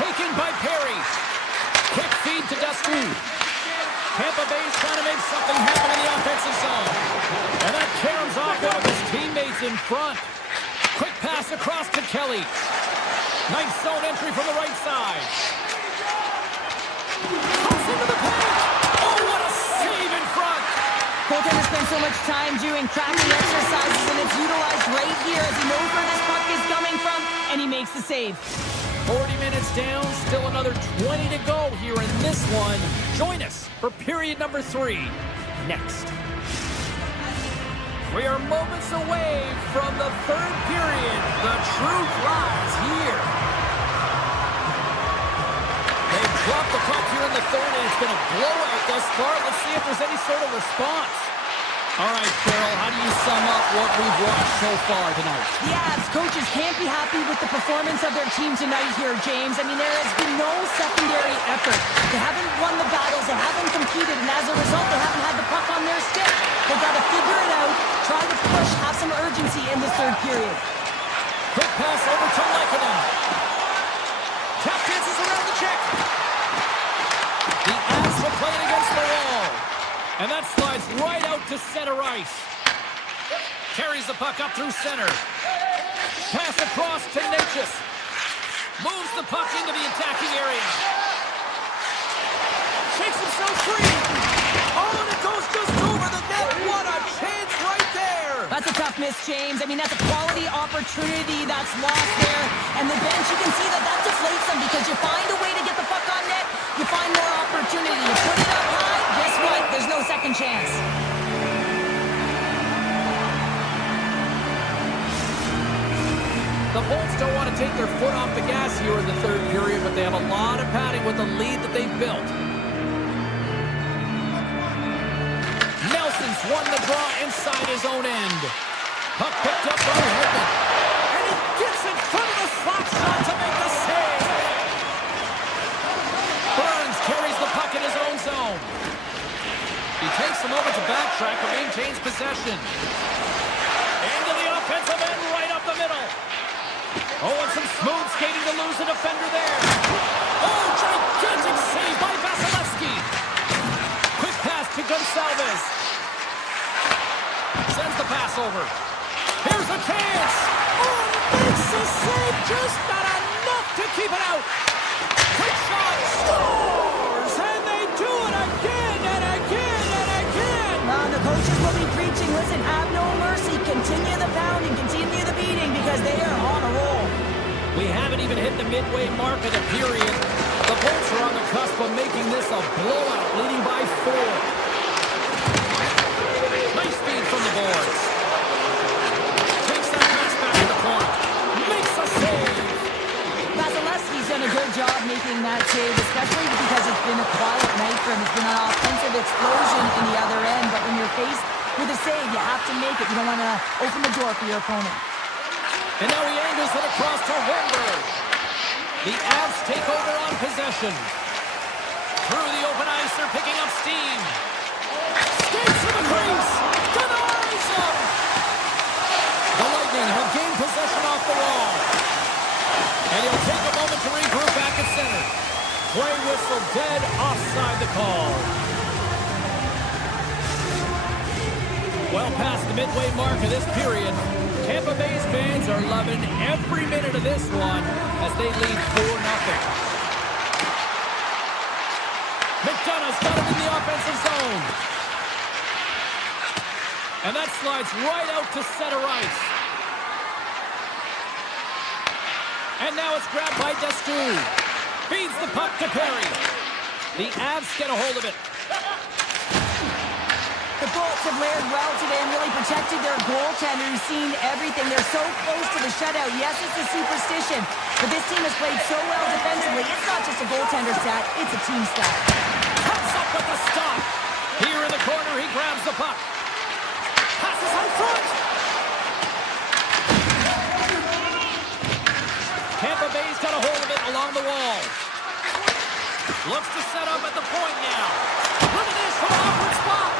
Taken by Perry. Quick feed to Dustin. Tampa Bay's trying to make something happen in the offensive zone. And that caroms off one of his teammates in front. Quick pass across to Kelly. Nice zone entry from the right side. Comes into the paint. Oh, what a save in front. Goaltender spends so much time doing tracking exercises, and it's utilized right here as he knows where this puck is coming from, and he makes the save. 40 minutes down, still another 20 to go here in this one. Join us for period number 3 next. We are moments away from the third period. The truth lies here. They've dropped the puck here in the third, and it's been a blowout thus far. Let's see if there's any sort of response. All right, Cheryl, how do you sum up what we've watched so far tonight? The Avs coaches can't be happy with the performance of their team tonight here, James. I mean, there has been no secondary effort. They haven't won the battles, they haven't competed, and as a result, they haven't had the puck on their stick. They've got to figure it out, try to push, have some urgency in this third period. Quick pass over to Lehkonen. Tap dances around the check. The Avs will play it against the wall. And that slides right out to center ice. Carries the puck up through center. Pass across to Natchez. Moves the puck into the attacking area. Shakes himself free. Oh, and it goes just over the net. What a chance right there. That's a tough miss, James. I mean, that's a quality opportunity that's lost there. And the bench, you can see that deflates them because you find a way to get the puck on net, you find more opportunity. You put it up high, guess what? There's no second chance. The Bolts don't want to take their foot off the gas here in the third period, but they have a lot of padding with the lead that they've built. Nelson's won the draw inside his own end. Puck picked up by Hedman. And he gets in front of the slot shot to make the save. Burns carries the puck in his own zone. He takes a moment to backtrack but maintains possession. Into the offensive end, right up the middle. Oh, and some smooth skating to lose a defender there. Oh, gigantic save by Vasilevsky. Quick pass to Gonçalves. Sends the pass over. Here's a chance. Oh, makes the save, just not enough to keep it out. Quick shot, scores, and they do it again and again and again. The coaches will be preaching, listen, have no mercy, continue the pounding, continue the beating, because they are on a roll. We haven't even hit the midway mark of the period. The Bolts are on the cusp of making this a blowout, leading by 4. Nice speed from the boards. Takes that pass back to the point. Makes a save. Vasilevsky's done a good job making that save, especially because it's been a quiet night for him. It's been an offensive explosion in the other end, but when you're faced with a save, you have to make it. You don't want to open the door for your opponent. And now he angles it across to Holmberg. The Avs take over on possession. Through the open ice, they're picking up steam. Skates to the crease. Denies him. The Lightning have gained possession off the wall. And he'll take a moment to regroup back at center. Play whistle dead offside the call. Well past the midway mark of this period, Tampa Bay's fans are loving every minute of this one as they lead 4-0. McDonough's got it in the offensive zone. And that slides right out to center ice. And now it's grabbed by Destu. Feeds the puck to Perry. The Avs get a hold of it. The Bolts have layered well today and really protected their goaltender who's seen everything. They're so close to the shutout. Yes, it's a superstition, but this team has played so well defensively. It's not just a goaltender stat, it's a team stat. Comes up with the stop. Here in the corner, he grabs the puck. Passes out front. Tampa Bay's got a hold of it along the wall. Looks to set up at the point now. Look at this from an awkward spot.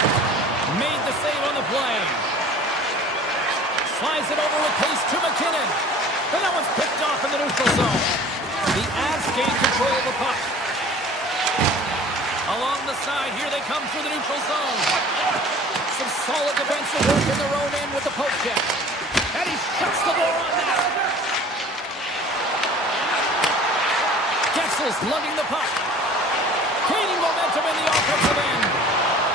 Made the save on the play. Slides it over with pace to McKinnon. And that one's picked off in the neutral zone. The Avs gain control of the puck. Along the side, here they come through the neutral zone. Some solid defensive work in their own end with the poke check. And he shuts the door on that. Getzel's lugging the puck. Gaining momentum in the offensive end.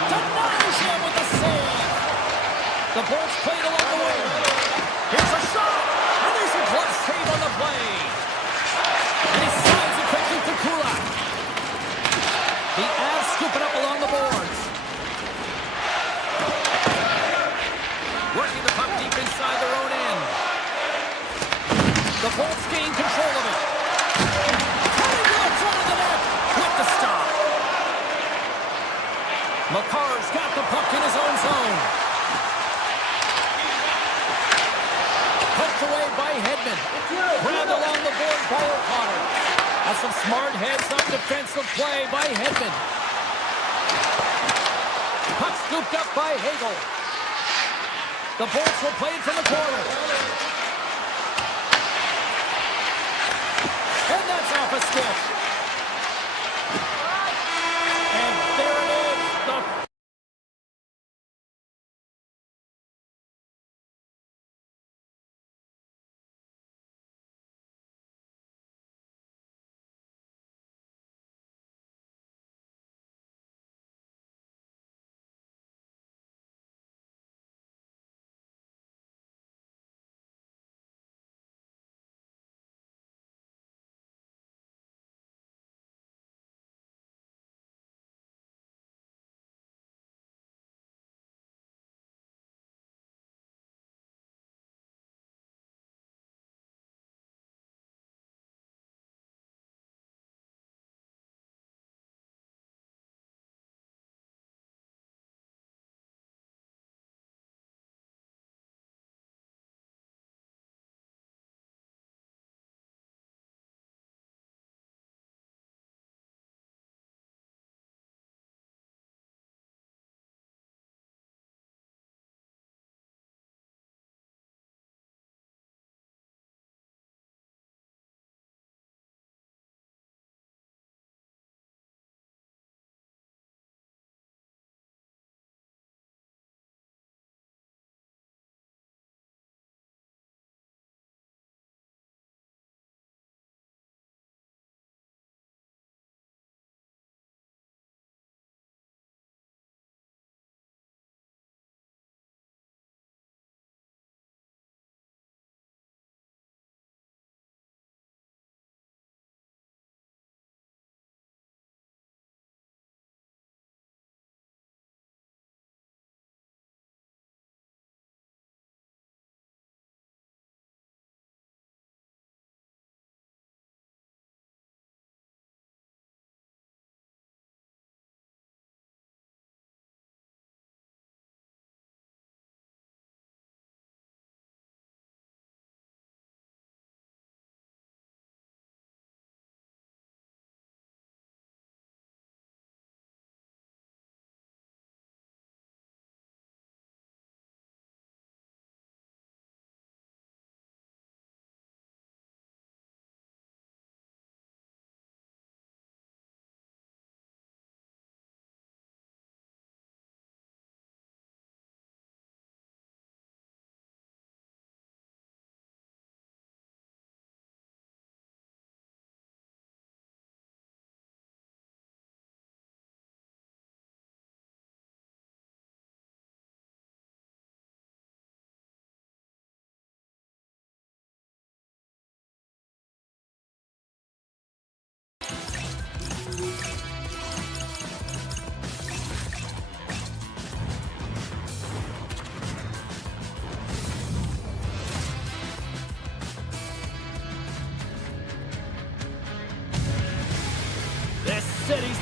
Denies him with the save. The Bolts played along the wing. Here's a shot. And there's a glove save on the play. And he slides it quickly to Kulak. The Avs scoop it up along the boards. Working the puck deep inside their own end. The Bolts gain control of it. Cutting to the front of the net with the stop. McCarr's got the puck in his own zone. Poked away by Hedman. Grabbed along the board by O'Connor. That's some smart heads-up defensive play by Hedman. Puck scooped up by Hagel. The Bolts will play it from the corner. And that's off a stick.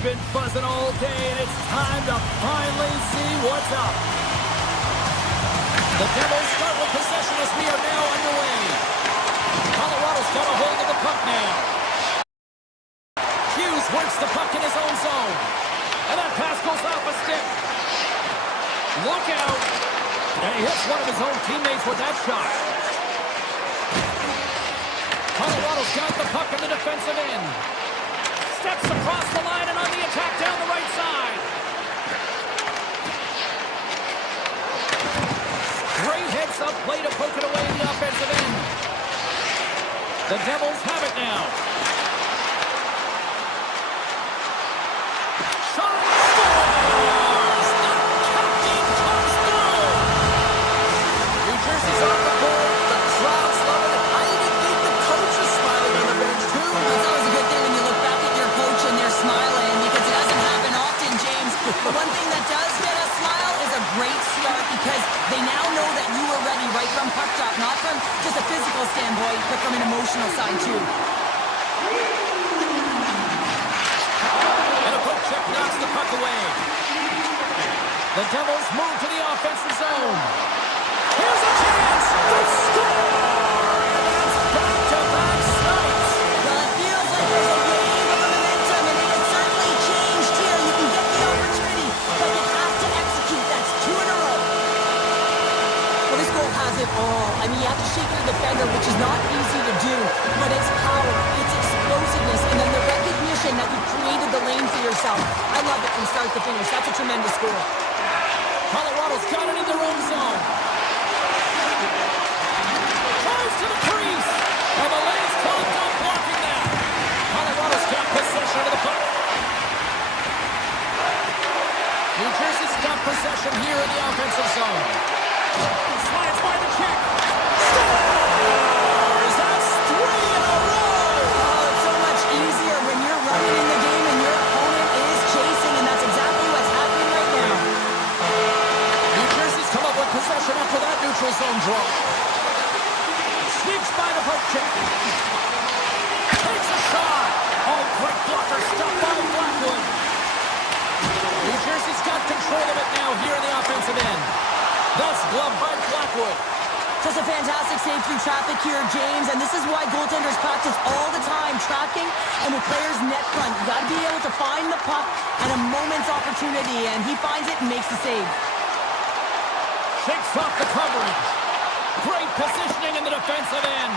been buzzing all day, and it's time to finally see what's up. The Devils start with possession as we are now underway. Colorado's got a hold of the puck now. Hughes works the puck in his own zone. And that pass goes off a stick. Look out. And he hits one of his own teammates with that shot. Colorado's got the puck in the defensive end. Steps across the line and on the attack down the right side. Great heads-up play to poke it away in the offensive end. The Devils have it now. Shot scores! The captain comes through! New Jersey's on the board. The crowd's loving it. I even think the coach is smiling on the bench, too. It's always a good thing when you look back at your coach and they're smiling, because it doesn't happen often, James. But one thing that does get a smile is a great start, because they now know that you were ready right from puck drop, not from just a physical standpoint, but from an emotional side, too. And a poke check knocks the puck away. The Devils move to the offensive zone. Here's a chance! They score! And that's back-to-back snipes. Well, it feels like there's a wave of momentum, and it has certainly changed here. You can get the opportunity, but you have to execute. That's 2 in a row. Well, this goal has it all. I mean, you have to shake it a defender, which is not easy to do, but it's power, it's explosiveness, and then the recognition that you've created the lane for yourself. I love it from start to finish. That's a tremendous goal. Colorado's got it in their own zone. Tries to the crease. And the lane's called no blocking that. Colorado's got possession of the puck. New Jersey's got possession here in the offensive zone. Slides by the check. Scores! That's 3 in a row! Oh, it's so much easier when you're running in the game and your opponent is chasing, and that's exactly what's happening right now. New Jersey's come up with possession after that neutral zone draw. Sneaks by the poke check. Takes a shot. Oh, great blocker stopped by Blackwood. New Jersey's got control of it now here in the offensive end. That's gloved by Blackwood. Just a fantastic save through traffic here, James, and this is why goaltenders practice all the time, tracking and with players net front. You got to be able to find the puck at a moment's opportunity, and he finds it and makes the save. Shakes off the coverage. Great positioning in the defensive end.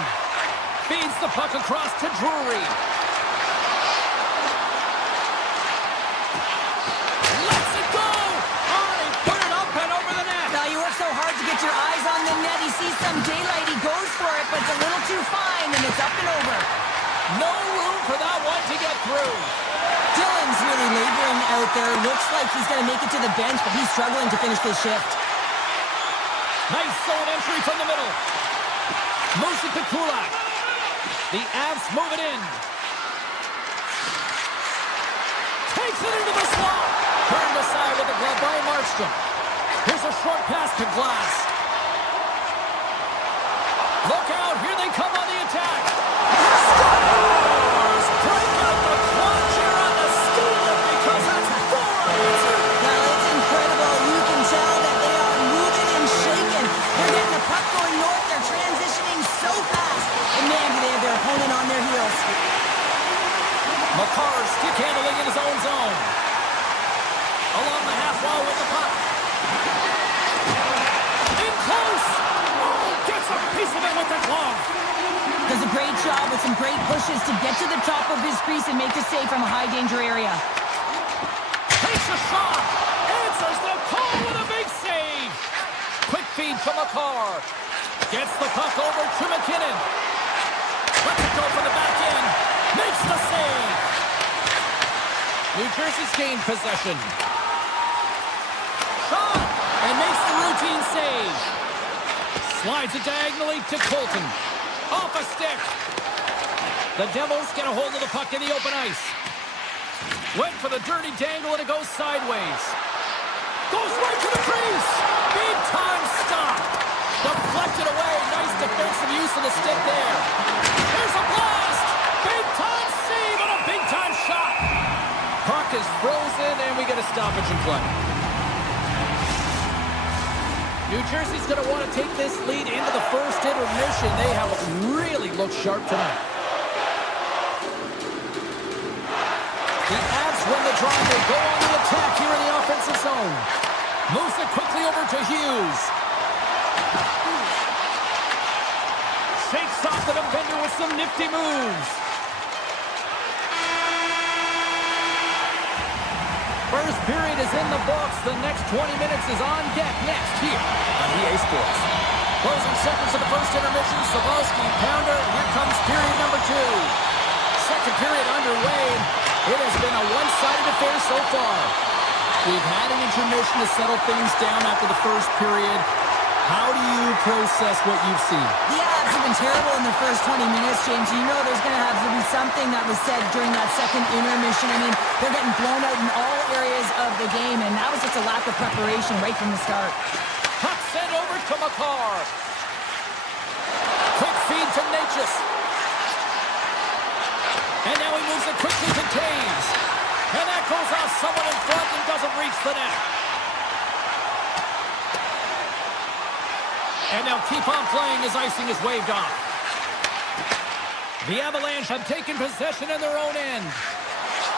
Feeds the puck across to Drury. Lets it go! Oh, he put it up and over the net. Now, you work so hard to get your eyes on the net. He sees some daylight, he goes for it, but it's a little too fine, and it's up and over. No room for that one to get through. Dylan's really laboring out there. Looks like he's going to make it to the bench, but he's struggling to finish this shift. Nice zone entry from the middle. Moves it to Kulak. The Avs move it in. Takes it into the slot. Turned aside with the glove by Markstrom. Here's a short pass to Glass. Look out, here they come on the attack. Scores! Break out the clutch here on the steal because that's 4 answered. Well, it's incredible. You can tell that they are moving and shaking. They're getting the puck going north. They're transitioning so fast. And man, do they have their opponent on their heels. McCarr stick handling in his own zone. Along the half wall with the puck. In close. Oh, gets a piece of it with the glove. Does a great job with some great pushes to get to the top of his crease and make the save from a high danger area. Takes a shot. Answers the call with a big save. Quick feed to McCarr. Gets the puck over to McKinnon. Lets it go from the back end. Makes the save. New Jersey's gained possession. Shot. And makes the routine save. Slides it diagonally to Colton. Off a stick. The Devils get a hold of the puck in the open ice. Went for the dirty dangle and it goes sideways. Goes right to the crease. Big time stop. Deflected away. Nice defensive use of the stick there. Here's a blast. Big time save and a big time shot. Puck is frozen, and we get a stoppage in play. New Jersey's going to want to take this lead into the first intermission. They have really looked sharp tonight. The Avs win the draw. They go on the attack here in the offensive zone. Moves it quickly over to Hughes. Shakes off the defender with some nifty moves. First period is in the books. The next 20 minutes is on deck next here on EA Sports. Closing seconds of the first intermission. Savalsky, pounder. Here comes period number 2. Second period underway. It has been a one-sided affair so far. We've had an intermission to settle things down after the first period. How do you process what you've seen? The Avs have been terrible in the first 20 minutes, James. You know there's going to have to be something that was said during that second intermission. I mean, they're getting blown out in all areas of the game, and that was just a lack of preparation right from the start. Puck sent over to Makar. Quick feed to Natchez. And now he moves it quickly to Taves. And that goes off someone in front and doesn't reach the net. And they'll keep on playing as icing is waved off. The Avalanche have taken possession in their own end.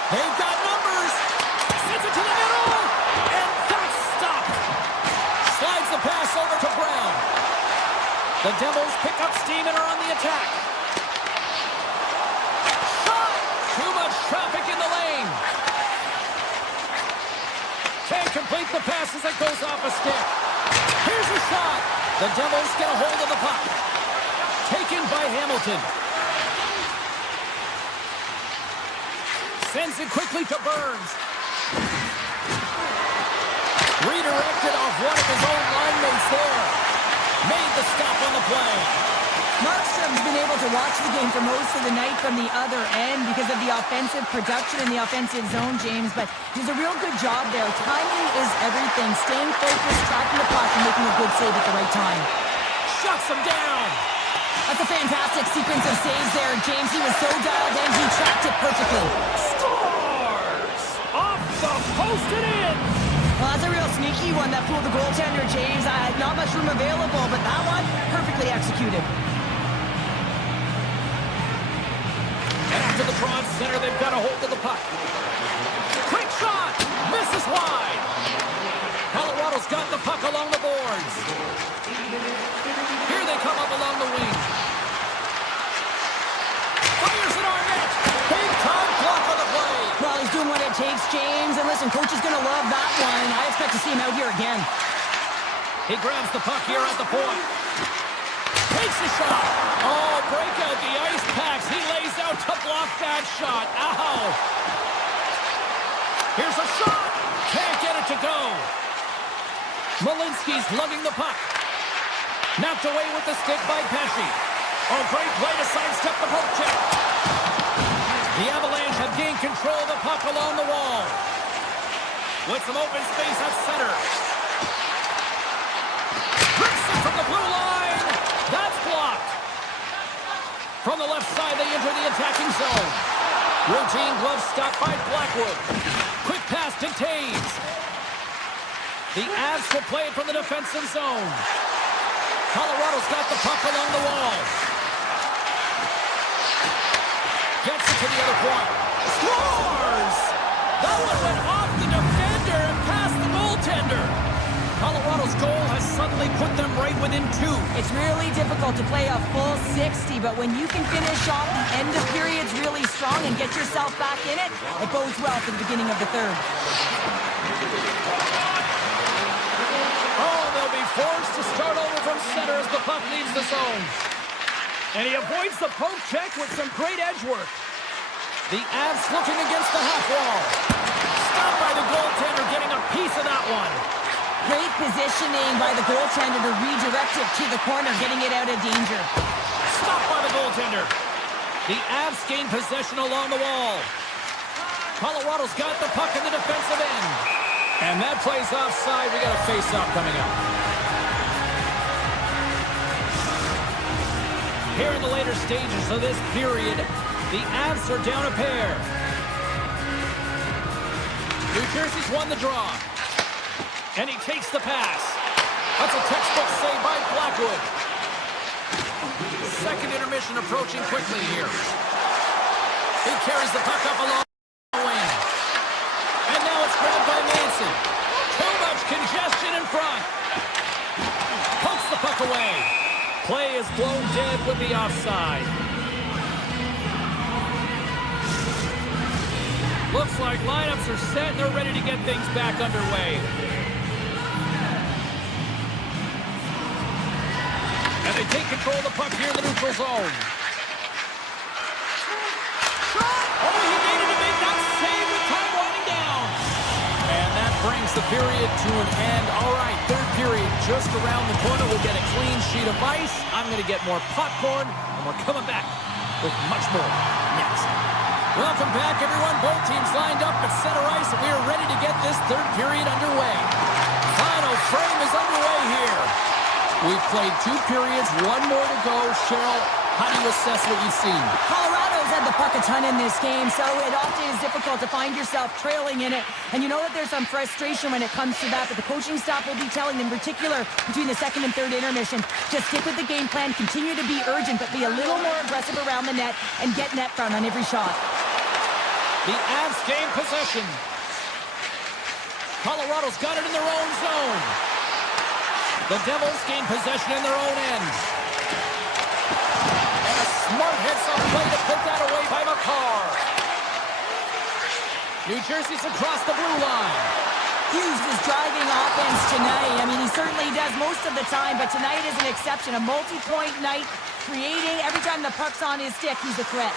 They've got numbers. Sends it to the middle. And that's stopped. Slides the pass over to Brown. The Devils pick up steam and are on the attack. Shot! Too much traffic in the lane. Can't complete the pass as it goes off a stick. Here's a shot. The Devils get a hold of the puck. Taken by Hamilton. Sends it quickly to Burns. Redirected off one of his own line mates there. Made the stop on the play. Markstrom's been able to watch the game for most of the night from the other end because of the offensive production in the offensive zone, James, but he's a real good job there. Timing is everything. Staying focused, tracking the puck, and making a good save at the right time. Shuts him down. That's a fantastic sequence of saves there, James. He was so dialed in, he tracked it perfectly. Scores! Off the post and in! Well, that's a real sneaky one that fooled the goaltender, James. Not much room available, but that one, perfectly executed. And after the draw center, they've got a hold of the puck. Quick shot! Misses wide! Colorado's got the puck along the boards. Here they come up along the wing. Fires it on net! Big time block on the play! Well, he's doing what it takes, James. And listen, coach is going to love that one. I expect to see him out here again. He grabs the puck here at the point. Takes the shot. Oh, break out the ice packs. He lays out to block that shot. Ow. Here's a shot. Can't get it to go. Malinsky's lugging the puck. Knocked away with the stick by Pesci. Oh, great play to sidestep the poke check. The Avalanche have gained control of the puck along the wall. With some open space at center. Rips it from the blue line. That's blocked. From the left side, they enter the attacking zone. Routine glove stop by Blackwood. Quick pass to Taves. The Avs will play it from the defensive zone. Colorado's got the puck along the wall. Gets it to the other point. Scores! That one went off the defender and past the goaltender. Colorado's goal has suddenly put them right within 2. It's really difficult to play a full 60, but when you can finish off the end of periods really strong and get yourself back in it, it bodes well for the beginning of the third. Oh, they'll be forced to start over from center as the puck leaves the zone. And he avoids the poke check with some great edge work. The Avs looking against the half wall. Stopped by the goaltender, getting a piece of that one. Great positioning by the goaltender to redirect it to the corner, getting it out of danger. Stopped by the goaltender. The Avs gain possession along the wall. Colorado's got the puck in the defensive end. And that play's offside. We got a face-off coming up. Here in the later stages of this period, the Avs are down a pair. New Jersey's won the draw. And he takes the pass. That's a textbook save by Blackwood. Second intermission approaching quickly here. He carries the puck up along the wing. And now it's grabbed by Manson. Too much congestion in front. Pokes the puck away. Play is blown dead with the offside. Looks like lineups are set and they're ready to get things back underway. And they take control of the puck here in the neutral zone. Oh, he needed to make that save with time winding down. And that brings the period to an end. All right, third period just around the corner. We'll get a clean sheet of ice. I'm going to get more popcorn, and we're coming back with much more next. Welcome back, everyone. Both teams lined up at center ice, and we are ready to get this third period underway. Final frame is underway here. We've played 2 periods, 1 more to go. Cheryl, how do you assess what you've seen? Colorado's had the puck a ton in this game, so it often is difficult to find yourself trailing in it. And you know that there's some frustration when it comes to that, but the coaching staff will be telling them, in particular between the second and third intermission, just stick with the game plan, continue to be urgent, but be a little more aggressive around the net and get net front on every shot. The Avs gain possession. Colorado's got it in their own zone. The Devils gain possession in their own end. And a smart heads-up play to put that away by McCarr. New Jersey's across the blue line. Hughes is driving offense tonight. I mean, he certainly does most of the time, but tonight is an exception. A multi-point night, creating every time the puck's on his stick, he's a threat.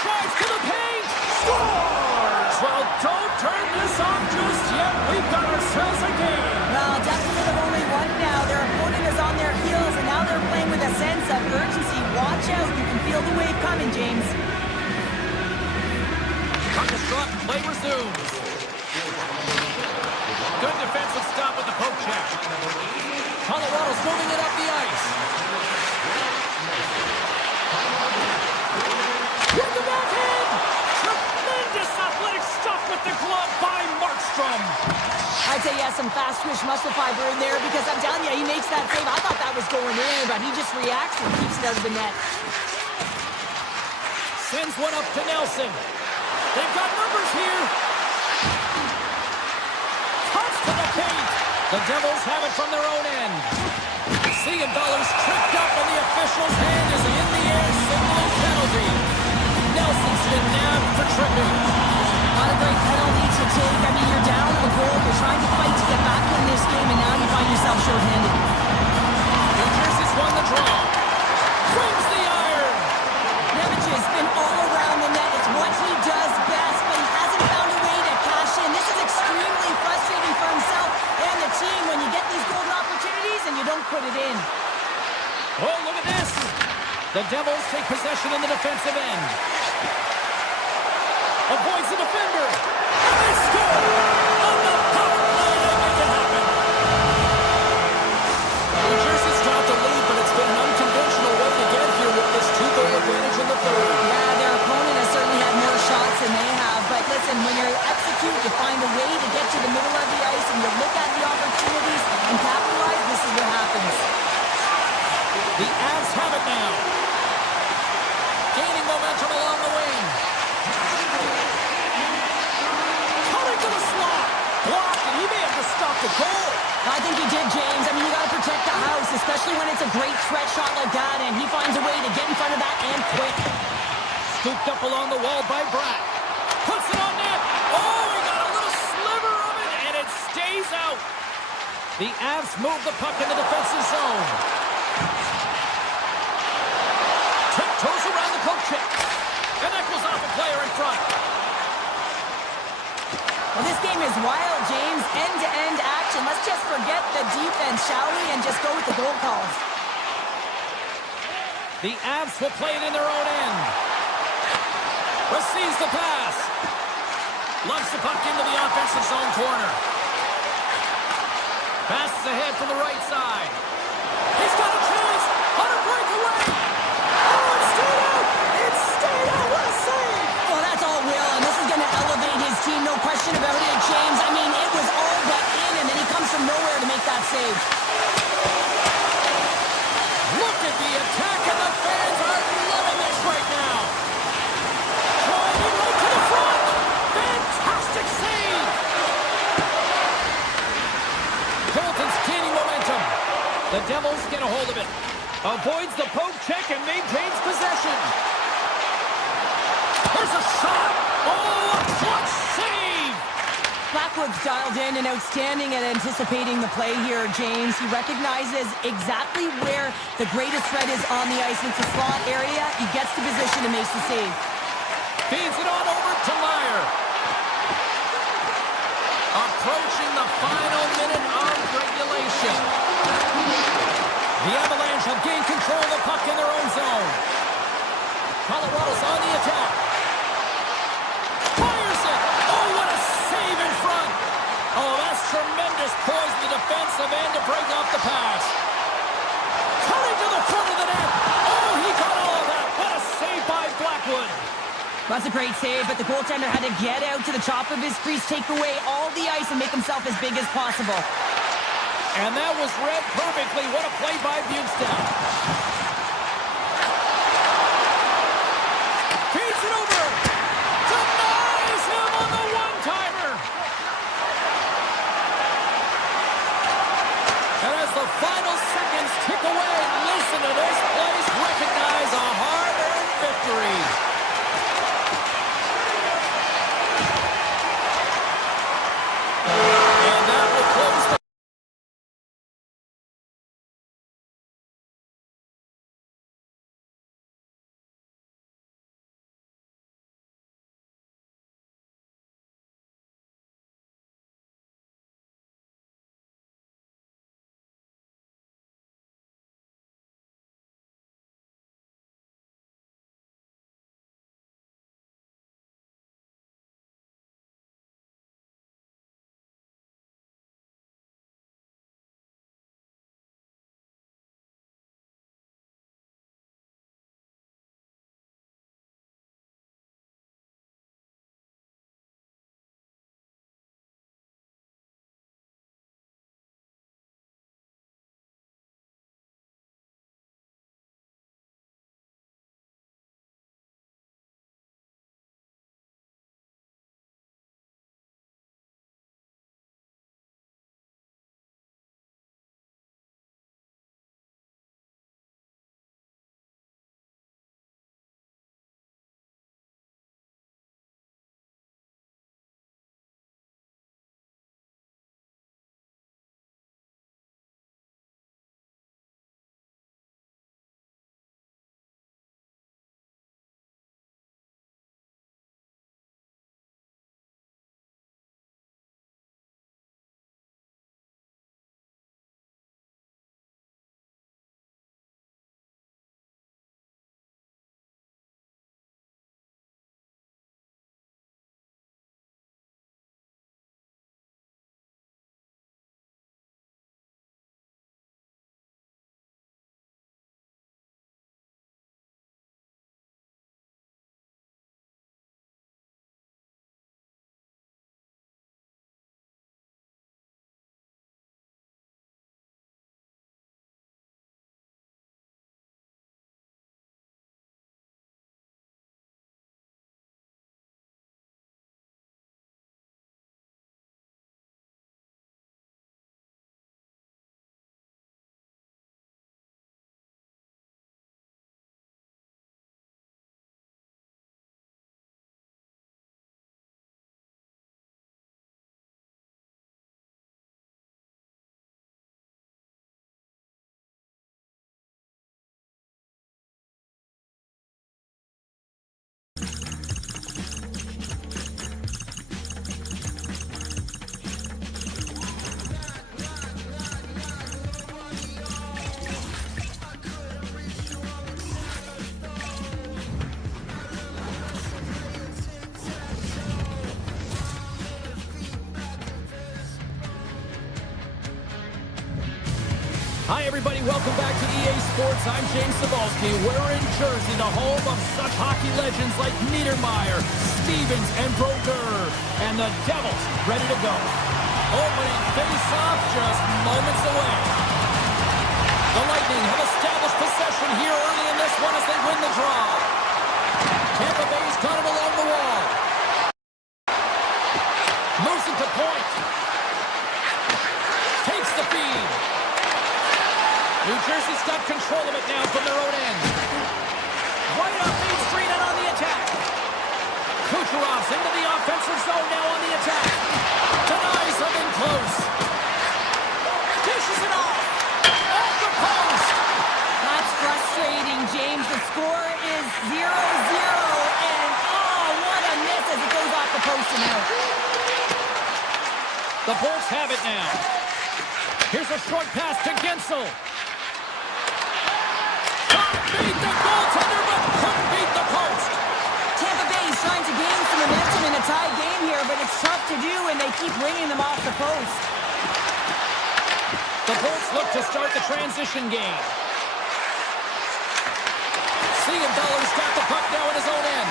Drives to the paint. Scores! Well, don't turn this on just yet. We've got ourselves a game. Well, definitely have only one now. Their opponent is on their heels, and now they're playing with a sense of urgency. Watch out. You can feel the wave coming, James. Puck is dropped. Play resumes. Good defensive stop with the poke check. Colorado's moving it up the ice. With the backhand! Tremendous athletic stuff with the glove by Markstrom. I'd say he has some fast twitch muscle fiber in there because I'm telling you, he makes that save. I thought that was going in, but he just reacts and keeps it out of the net. Sends one up to Nelson. They've got numbers here. Cuts to the paint. The Devils have it from their own end. Siegenthaler's tripped up and the official's hand is in the air, signaling penalty. Nelson's been nabbed for tripping. Not a great penalty to take. I mean, you're down a goal. You're trying to fight to get back in this game, and now you find yourself shorthanded. New Jersey's won the draw. Swings the iron. Nemec has been all around the net. It's what he does best, but he hasn't found a way to cash in. This is extremely frustrating for himself and the team when you get these golden opportunities and you don't put it in. Oh, look at this. The Devils take possession in the defensive end. Avoids the defender. And they score! On the power play, they make it happen. New Jersey's dropped the lead, but it's been an unconventional way to get here with this 2-goal advantage in the third. Yeah, their opponent has certainly had more shots than they have. But listen, when you execute, you find a way to get to the middle of the ice and you look at the opportunities and capitalize. This is what happens. The Avs have it now. Gaining momentum along the wing. Coming to the slot. Blocked, and he may have just stopped the goal. I think he did, James. I mean, you got to protect the house, especially when it's a great threat shot like that, and he finds a way to get in front of that and quick. Scooped up along the wall by Bratt. Puts it on net. Oh, he got a little sliver of it, and it stays out. The Avs move the puck in the defensive zone. Tiptoes around the poke check. And that goes off a player in front. Well, this game is wild, James. End-to-end action. Let's just forget the defense, shall we, and just go with the goal calls. The Avs will play it in their own end. Receives the pass. Lumps the puck into the offensive zone corner. Passes ahead from the right side. He's got a chance on a breakaway. Oh, it stayed out. It stayed out. What a save. Well, that's all Will, and this is going to elevate his team. save. Look at the attack, and the fans are loving this right now. Driving right to the front. Fantastic save. Colton's gaining momentum. The Devils get a hold of it. Avoids the poke check and maintains possession. There's a shot. Oh, a clutch save. Blackwood's dialed in and outstanding at anticipating the play here, James. He recognizes exactly where the greatest threat is on the ice. It's a slot area. He gets to position and makes the save. Feeds it on over to Meyer. Approaching the final minute of regulation. The Avalanche have gained control of the puck in their own zone. Colorado's on the attack. Fires it! Oh, what a save in front! Oh, that's tremendous poise in the defensive end to break off the pass. Cutting to the front of the net. Oh, he got all of that. What a save by Blackwood. That's a great save, but the goaltender had to get out to the top of his crease, take away all the ice, and make himself as big as possible. And that was read perfectly. What a play by Bjugstad. Feeds it over. Denies him on the one-timer. And as the final seconds tick away, listen to this place recognize a hard-earned victory. And that will close the Hi, everybody. Welcome back to EA Sports. I'm James Cebulski. We're in Jersey, the home of such hockey legends like Niedermeyer, Stevens, and Brodeur. And the Devils ready to go. Opening face-off just moments away. The Lightning have established possession here early in this one as they win the draw. Tampa Bay's got it along the wall. Moves it to point. Takes the feed. New Jersey's got control of it now from their own end. Right off Main Street and on the attack. Kucherov's into the offensive zone now on the attack. Denies them in close. Dishes it off. Off the post. That's frustrating, James. The score is 0-0, and oh, what a miss as it goes off the post and out. The Bolts have it now. Here's a short pass to Gensel. Shot beat the goaltender, but couldn't beat the post. Tampa Bay is trying to gain some momentum in a tie game here, but it's tough to do, and they keep winning them off the post. The Bolts look to start the transition game. Siegenthaler's got the puck now in his own end.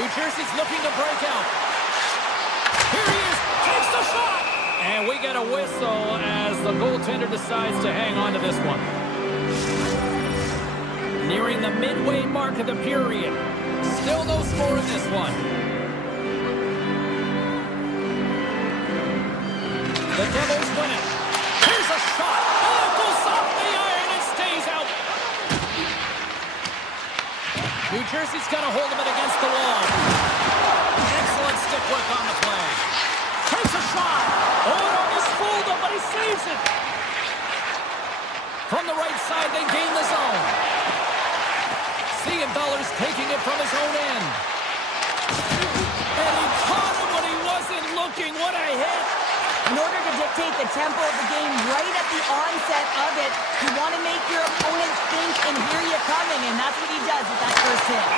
New Jersey's looking to break out. Here he is, takes the shot! And we get a whistle as the goaltender decides to hang on to this one. Nearing the midway mark of the period. Still no score in this one. The Devils win it. Here's a shot. Oh, it goes off the iron and stays out. New Jersey's got a hold of it against the wall. Excellent stick work on the play. Takes a shot. Oh, it almost fooled him, but he saves it. From the right side, they gain the zone. Siegenthaler's taking it from his own end. And he caught him when he wasn't looking. What a hit. In order to dictate the tempo of the game right at the onset of it, you want to make your opponent think and hear you coming, and that's what he does with that first hit.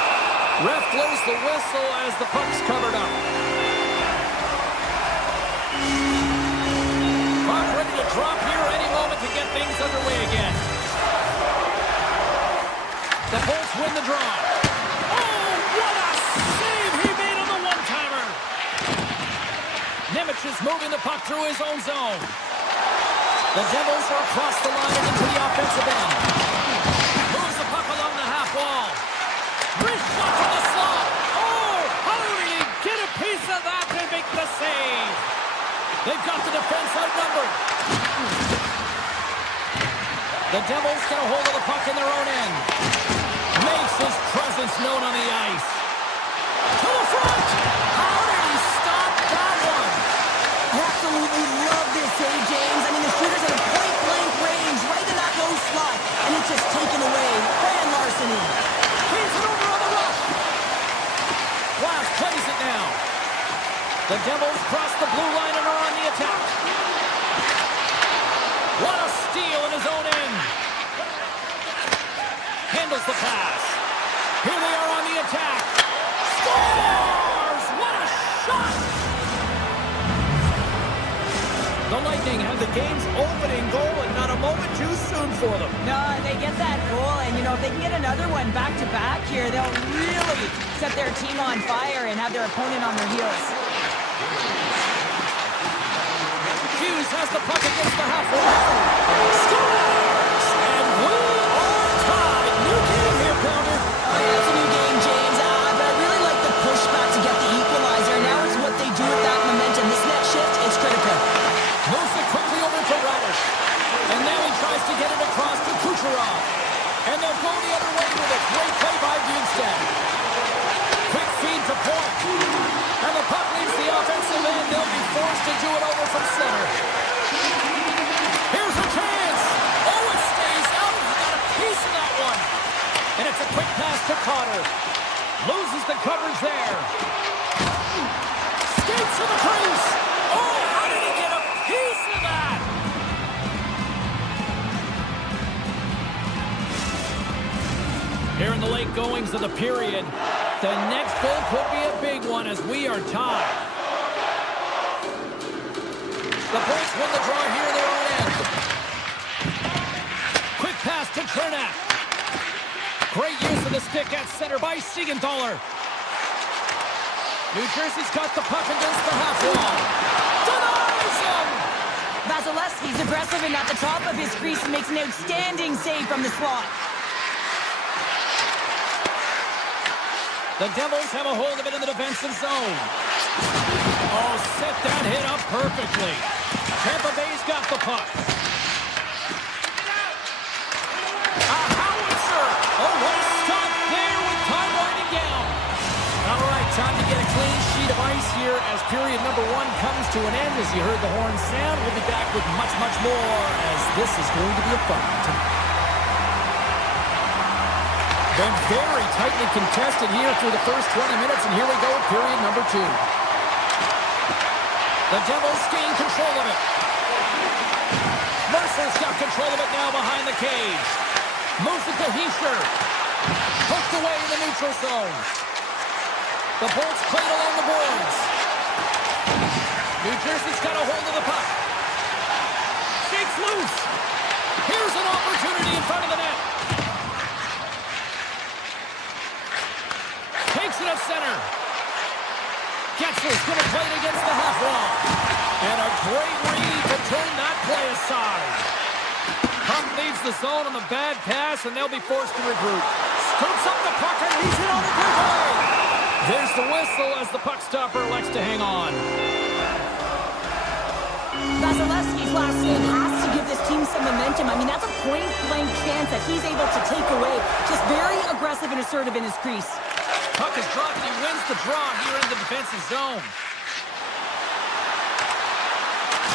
Ref blows the whistle as the puck's covered up. Puck ready to drop here any moment to get things underway again. The Bolts win the draw. Oh, what a save he made on the one-timer. Nemec is moving the puck through his own zone. The Devils are across the line and into the offensive end. Moves the puck along the half wall. Wrist shot from the slot. Oh, how did he get a piece of that to make the save? They've got the defense outnumbered. The Devils get a hold of the puck in their own end. Makes his presence known on the ice. To the front! How did he stop that one? I absolutely love this save, James. I mean, the shooter's at a point-blank range right in that low slot, and it's just taken away. Fan larceny. He's it over on the rush. Glass plays it now. The Devils cross the blue line and are on the attack. What a steal in his own end. Handles the pass. Here they are on the attack. Scores! What a shot! The Lightning have the game's opening goal, and not a moment too soon for them. No, they get that goal, and, you know, if they can get another one back-to-back here, they'll really set their team on fire and have their opponent on their heels. Hughes has the puck against the half wall. Scores! And we are tied. New game here, Pounder. Oh, yeah, it's a new game, James. But I really like the pushback to get the equalizer. Now it's what they do with that momentum. This next shift is critical. Moves it quickly over to Radish. And now he tries to get it across to Kucherov. And they'll go the other way with it. Great play by Bjugstad. Quick feed to point. And the puck leaves the offensive end. They'll be forced to do it over from center. Here's a chance. Oh, it stays out. He got a piece of that one. And it's a quick pass to Cotter. Loses the coverage there. Skates to the crease. Oh, how did he get a piece of that? Here in the late goings of the period, the next goal could be a big one as we are tied. The Bolts win the draw here in their own end. Quick pass to Chernak. Great use of the stick at center by Siegenthaler. New Jersey's got the puck against the half wall. open at the top of his crease and makes an outstanding save from the slot. The Devils have a hold of it in the defensive zone. Oh, set that hit up perfectly. Tampa Bay's got the puck. A howitzer. Oh, what a stop there with time winding down. All right, time to get a clean sheet of ice here as period number 1 comes to an end. As you heard the horn sound, we'll be back with much, much more as this is going to be a fun one tonight. Been very tightly contested here through the first 20 minutes, and here we go, period number 2. The Devils gain control of it. Mercer's got control of it now behind the cage. Moves it to Heischer. Poked away in the neutral zone. The Bolts played along the boards. New Jersey's got a hold of the puck. Shakes loose. Here's an opportunity in front of the net. Takes it up center. Getzler's going to play it against the half wall. And a great read to turn that play aside. Puck leaves the zone on the bad pass, and they'll be forced to regroup. Scoops up the puck, and he's in on the breakaway. There's the whistle as the puck stopper elects to hang on. Vasilevsky's last save has to give this team some momentum. I mean, that's a point-blank chance that he's able to take away. Just very aggressive and assertive in his crease. Puck is dropped, and he wins the draw here in the defensive zone.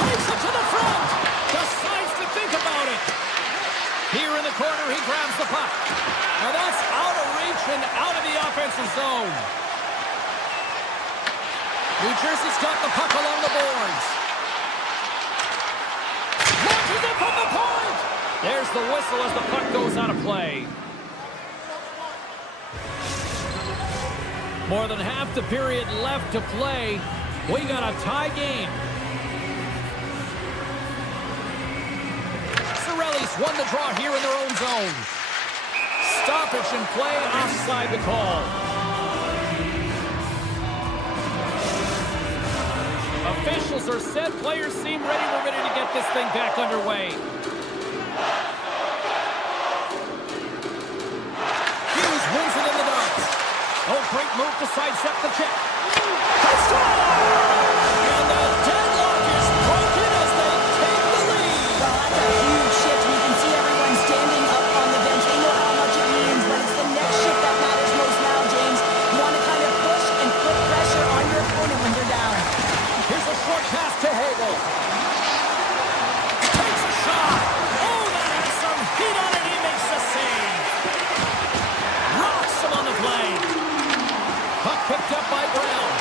Takes it to the front. Decides to think about it. Here in the corner, he grabs the puck. Now that's out of reach and out of the offensive zone. New Jersey's got the puck along the boards. Launches it from the point. There's the whistle as the puck goes out of play. More than half the period left to play. We got a tie game. Cirelli's won the draw here in their own zone. Stoppage in play, offside the call. Officials are set. Players seem ready. We're ready to get this thing back underway. Hughes wins it in the darts. Oh, great move to sidestep the check. They score! And the deadlock is broken as they take the lead. Well, that's a huge shift. You can see everyone standing up on the bench. They know how much it means, but it's the next shift that matters most now, James. You want to kind of push and put pressure on your opponent when they're down. Here's a short pass to Hagel. Takes a shot. Oh, that has some heat on it. He makes the save. Rocks him on the play. Puck picked up by Brown.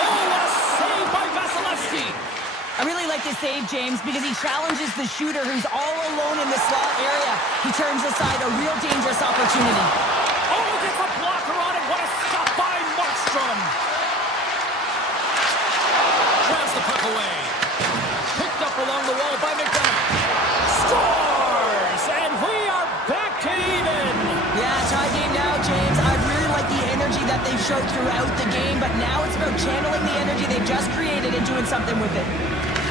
Oh, what a save by Vasilevsky. I really like this save, James, because he challenges the shooter who's all alone in the slot area. He turns aside a real dangerous opportunity. Oh, he gets a blocker on it. What a stop by Markstrom. Grabs the puck away. Picked up along the wall by McDonough. Scores! And we are back to even. Yeah, tie game now, James. I really like the energy that they've showed throughout the game, but now it's about channeling the energy they've just created and doing something with it.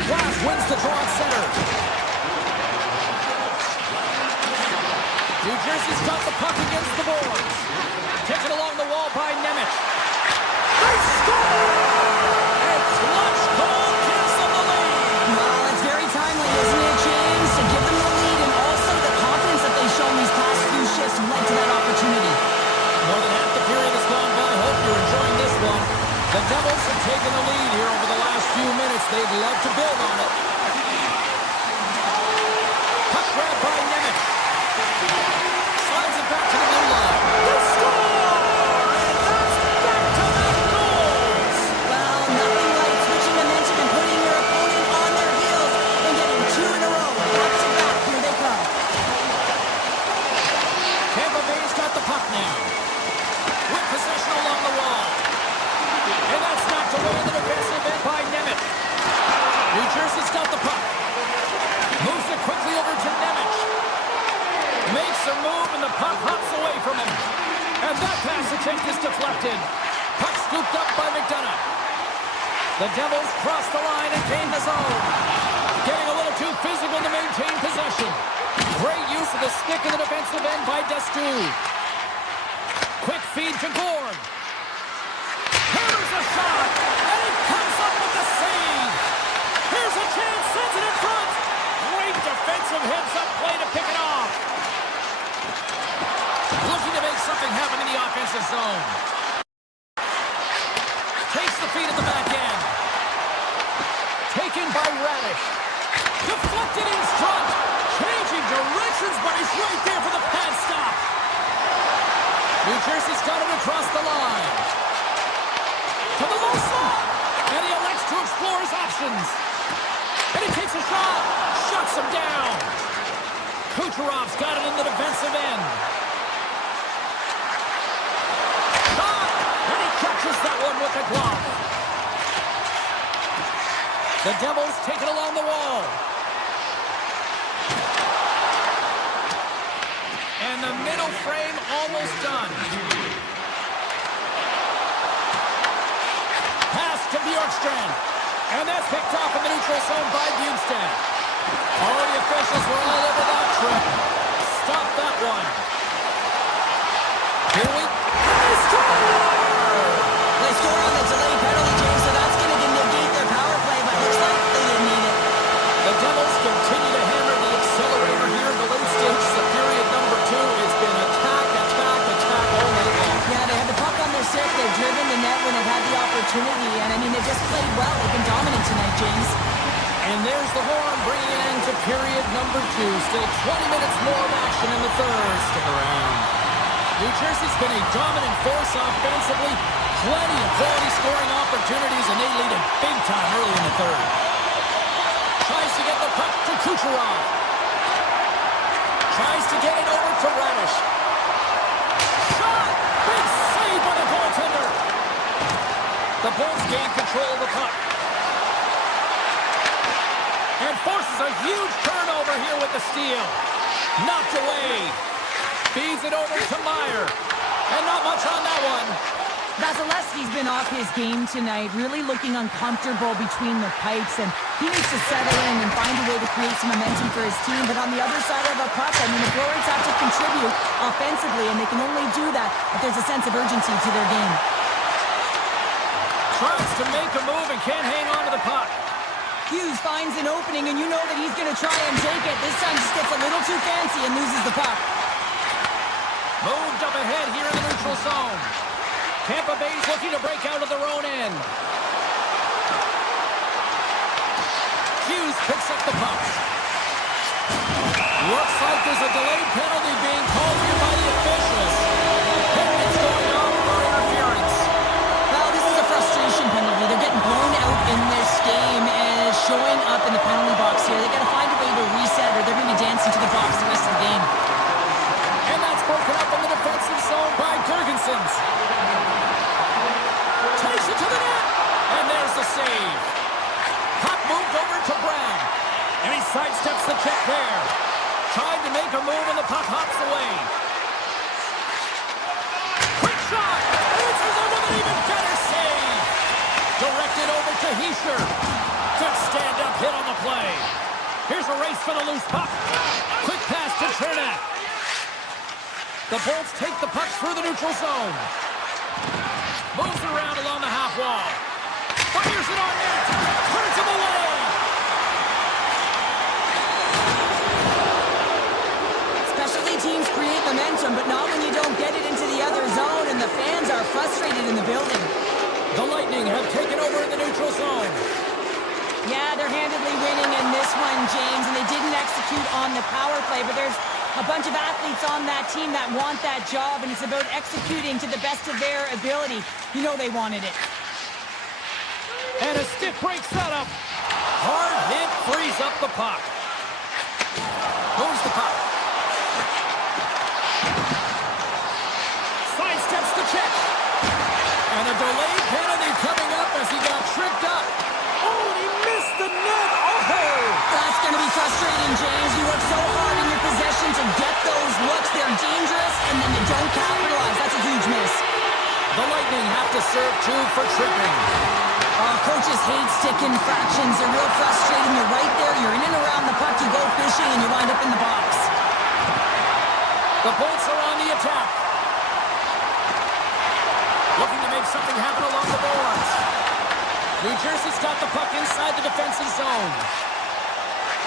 Glass wins the draw at center. New Jersey's got the puck against the boards. Taken along the wall by Nemec. They score! And clutch goal gives them the lead. Well, it's very timely, isn't it, James? To give them the lead and also the confidence that they've shown these past few shifts led to that opportunity. More than half the period has gone by. Hope you're enjoying this one. The Devils have taken the lead here over the last few minutes. They'd love to build on it. Puck grab by Nemec. Slides it back to the blue line. They score! And that's back-to-back goals! Well, nothing like switching momentum and putting your opponent on their heels and getting 2 in a row. Back to back, here they come. Tampa Bay's got the puck now. With possession along the wall. And that's knocked away in the defensive end by Nemec. New Jersey's got the puck. Moves it quickly over to Nemec. Makes a move and the puck hops away from him. And that pass attempt is deflected. Puck scooped up by McDonough. The Devils cross the line and gain the zone. Getting a little too physical to maintain possession. Great use of the stick in the defensive end by Destu. Quick feed to Gord. Hammers a shot, and he comes up with the save. Here's a chance, sends it in front. Great defensive heads-up play to pick it off. Looking to make something happen in the offensive zone. Takes the feed at the back end. Taken by Radish. Deflected in front. Changing directions, but he's right there for the pad stop. New Jersey's got it across the line. To the low slot. And he elects to explore his options. And he takes a shot. Shuts him down. Kucherov's got it in the defensive end. Shot. And he catches that one with the glove. The Devils take it along the wall. And the middle frame almost done. Pass to Bjorkstrand. And that's picked off in the neutral zone by Bjugstad. Oh, the officials were all over that trip. Stop that one. Here we go. They score! They score on the delayed penalty, James, so that's going to negate their power play, but looks like they didn't need it. The Devils continue to hammer the accelerator here in the late stages of period number 2. It's been attack, attack, attack all night long. Yeah, they had the puck on their stick. They've driven the net when they've had the opportunity, and I mean, they just played well. They've been dominant tonight, James. And there's the horn bringing an end to period number 2. Still 20 minutes more of action in the third. Stick around. New Jersey's been a dominant force offensively. Plenty of quality scoring opportunities, and they lead it big time early in the third. Tries to get the puck to Kucherov. Tries to get it over to Radish. Shot! Big save by the goaltender. The Bulls gain control of the puck. And forces a huge turnover here with the steal. Knocked away. Feeds it over to Meyer. And not much on that one. Vasilevsky's been off his game tonight, really looking uncomfortable between the pipes, and he needs to settle in and find a way to create some momentum for his team. But on the other side of the puck, I mean, the Glories have to contribute offensively, and they can only do that if there's a sense of urgency to their game. Tries to make a move and can't hang on to the puck. Hughes finds an opening, and you know that he's going to try and take it. This time just gets a little too fancy and loses the puck. Moved up ahead here in the neutral zone. Tampa Bay's looking to break out of their own end. Hughes picks up the puck. Looks like there's a delayed penalty being called here by the officials. It's going off for interference. Well, this is a frustration penalty. They're getting blown out in this game, and it's showing up in the penalty box here. They got to find a way to reset, or they're going to be dancing to the box the rest of the game. And that's broken up in the defensive zone by Girgensons. Takes it to the net. And there's the save. Puck moved over to Brown. And he sidesteps the check there. Tried to make a move and the puck hops away. Quick shot. Answers it with an even better save. Directed over to Hischier. Good stand-up hit on the play. Here's a race for the loose puck. Quick pass to Chernak. The Bolts take the puck through the neutral zone. Moves around along the half wall. Fires it on net. Turns him away. Specialty teams create momentum, but not when you don't get it into the other zone, and the fans are frustrated in the building. The Lightning have taken over in the neutral zone. Yeah, they're handedly winning in this one, James, and they didn't execute on the power play, but there's a bunch of athletes on that team that want that job, and it's about executing to the best of their ability. You know they wanted it. And a stiff break setup. Hard hit frees up the puck. Moves the puck. Sidesteps the check. And a delayed penalty coming up as he got tripped up. Oh, and he missed the net. Oh! That's going to be frustrating, James. You work so hard in your possession to get those looks. They're dangerous, and then you don't capitalize. That's a huge miss. The Lightning have have to serve two for tripping. Coaches hate stick infractions. They're real frustrating. You're right there. You're in and around the puck. You go fishing, and you wind up in the box. The Bolts are on the attack. Looking to make something happen along the boards. New Jersey's got the puck inside the defensive zone.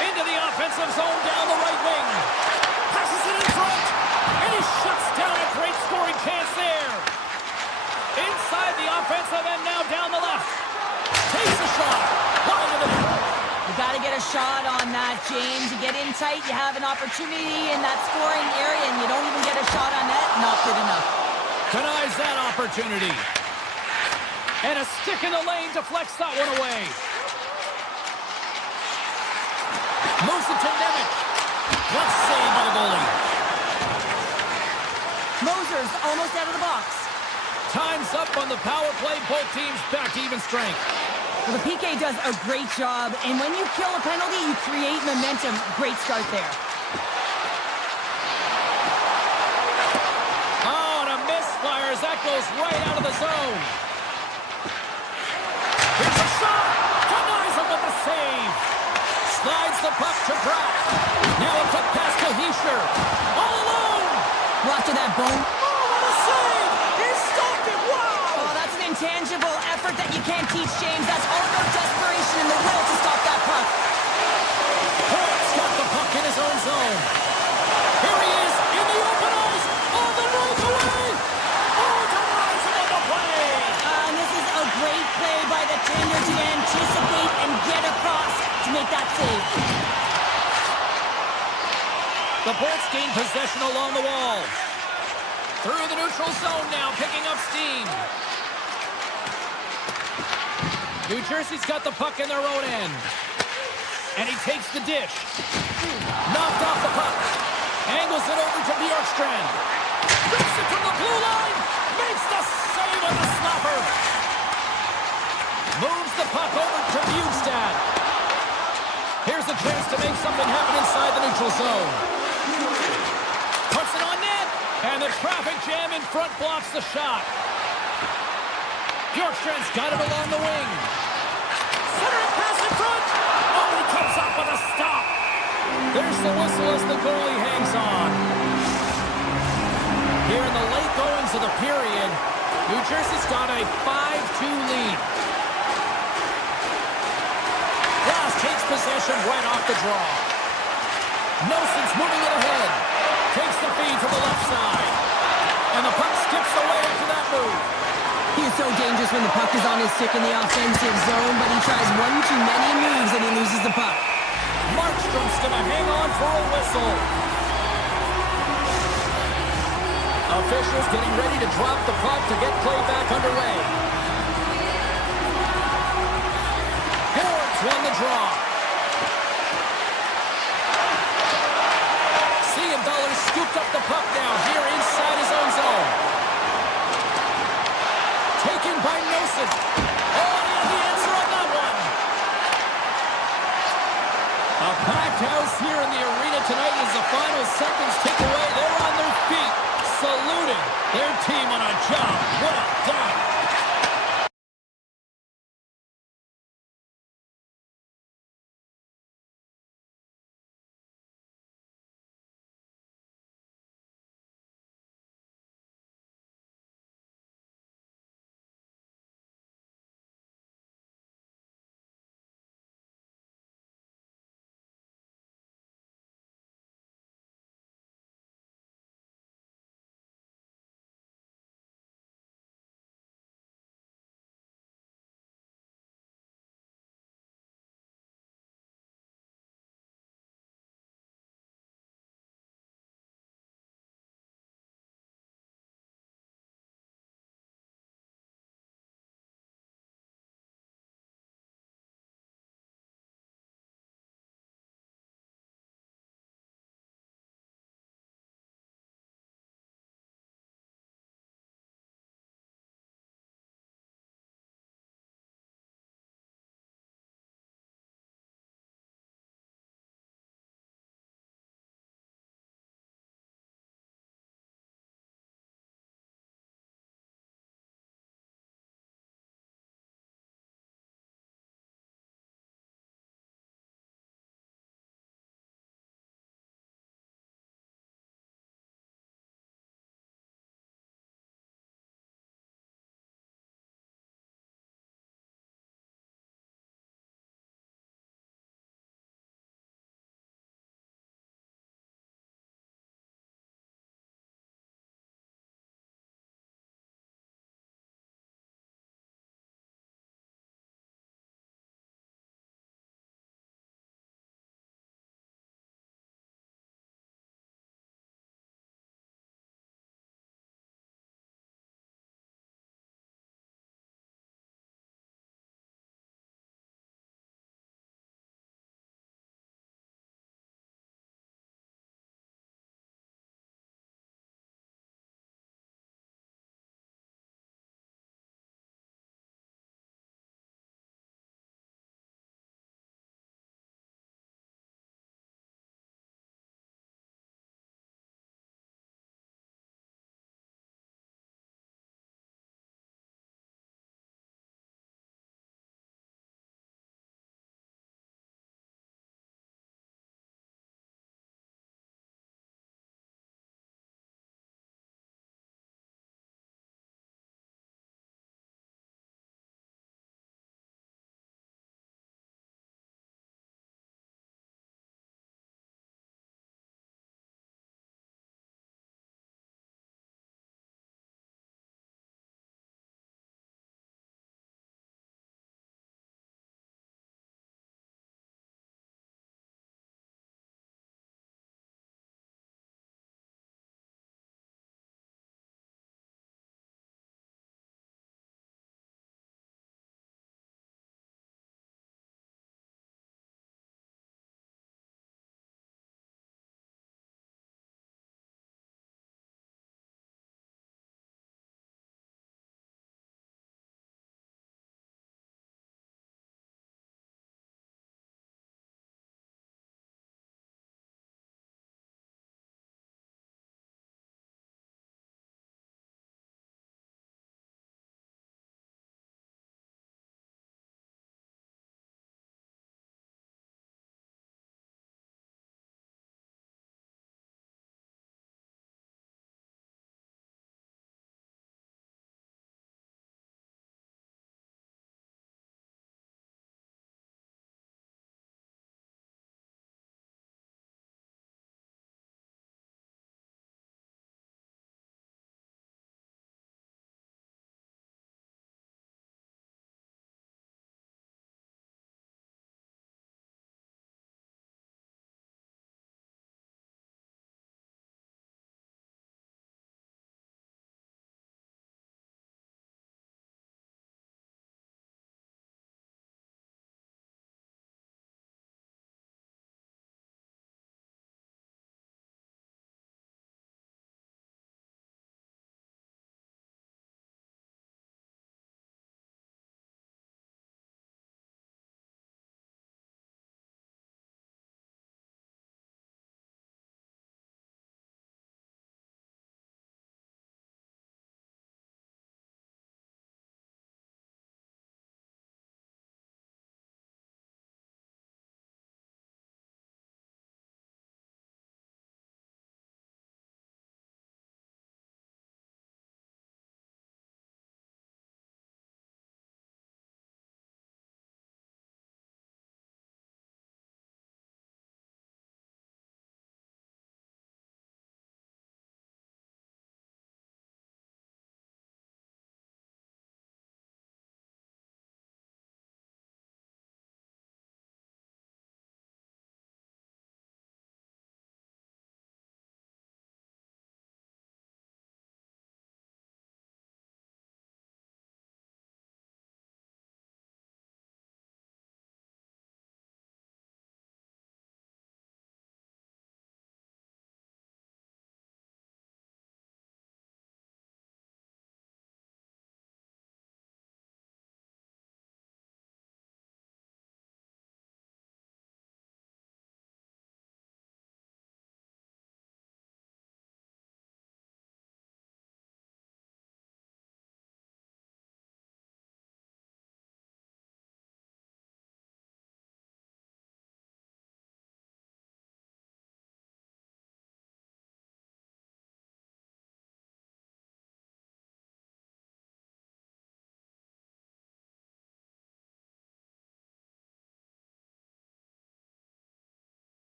Into the offensive zone down the right wing. Passes it in front. And he shuts down a great scoring chance there. Inside the offensive end now down the left. Takes a shot. Wide of the net. You got to get a shot on that, James. You get in tight, you have an opportunity in that scoring area, and you don't even get a shot on net. Not good enough. Denies that opportunity. And a stick in the lane deflects that one away. Moves it to Nemec. That's saved by the goalie. Moser's almost out of the box. Time's up on the power play. Both teams back to even strength. Well, the PK does a great job, and when you kill a penalty, you create momentum. Great start there. Oh, and a misfire as that goes right out of the zone. Here's a shot. Denies him with the save. Slides the puck to Pratt. Now a quick pass to Heischer. All alone. Watch that bone. Oh, what a save. He stopped it. Wow. Oh, that's an intangible effort that you can't teach, James. That's all about desperation and the will to stop that puck. Hort's got the puck in his own zone. Here he is in the open ice. On the breakaway. Oh, denies him on the play. And this is a great play by the tender to anticipate and get across to make that save. The Bolts gain possession along the wall. Through the neutral zone now, picking up steam. New Jersey's got the puck in their own end. And he takes the dish. Knocked off the puck. Angles it over to Bjorkstrand. Rips it from the blue line. Makes the save on the slapper. Moves the puck over to Bjugstad. Here's a chance to make something happen inside the neutral zone. Puts it on net. And the traffic jam in front blocks the shot. Bjorkstrand's got it along the wing. Centering pass in front. Oh, he comes up with a stop. There's the whistle as the goalie hangs on. Here in the late goings of the period, New Jersey's got a 5-2 lead. Glass takes possession right off the draw. Nelson's moving it ahead. Takes the feed from the left side. And the puck skips away after that move. He is so dangerous when the puck is on his stick in the offensive zone, but he tries one too many moves and he loses the puck. Markstrom's going to hang on for a whistle. Officials getting ready to drop the puck to get play back underway. Hortz won the draw. Siegenthaler scooped up the puck now here inside his own zone. Taken by Nelson. Oh, and the answer on that one. A packed house here in the arena tonight as the final seconds tick away. They're on their feet, saluting their team on a job well done.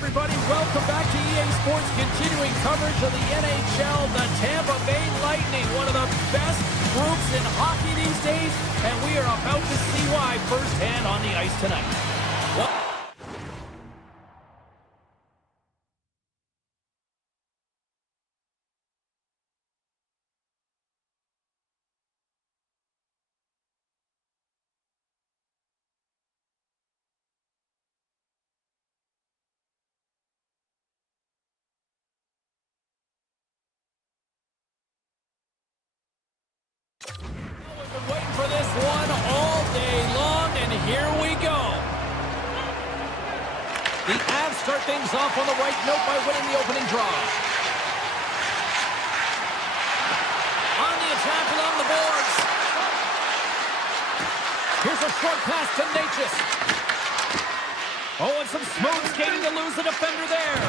everybody. Welcome back to EA Sports, continuing coverage of the NHL. The Tampa Bay Lightning, one of the best groups in hockey these days, and we are about to see why firsthand on the ice tonight. We've been waiting for this one all day long, and here we go. The Avs start things off on the right note by winning the opening draw. On the attack along the boards. Here's a short pass to Natchez. Oh, and some smooth skating to lose the defender there.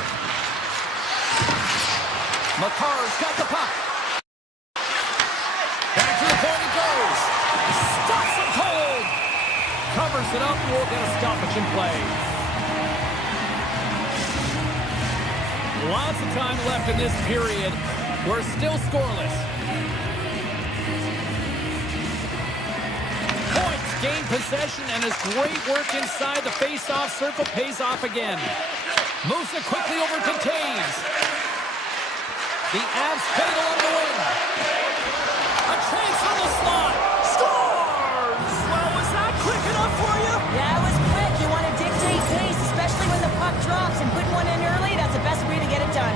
Makar's got the puck. Back to the point it goes. Stops it cold. Covers it up. We'll get a stoppage in play. Lots of time left in this period. We're still scoreless. Points gain possession, and his great work inside the face-off circle pays off again. Moves it quickly over to Taves. The Avs fade along the wing. A chance from the slot. Scores! Well, was that quick enough for you? Yeah, it was quick. You want to dictate pace, especially when the puck drops, and putting one in early, that's the best way to get it done.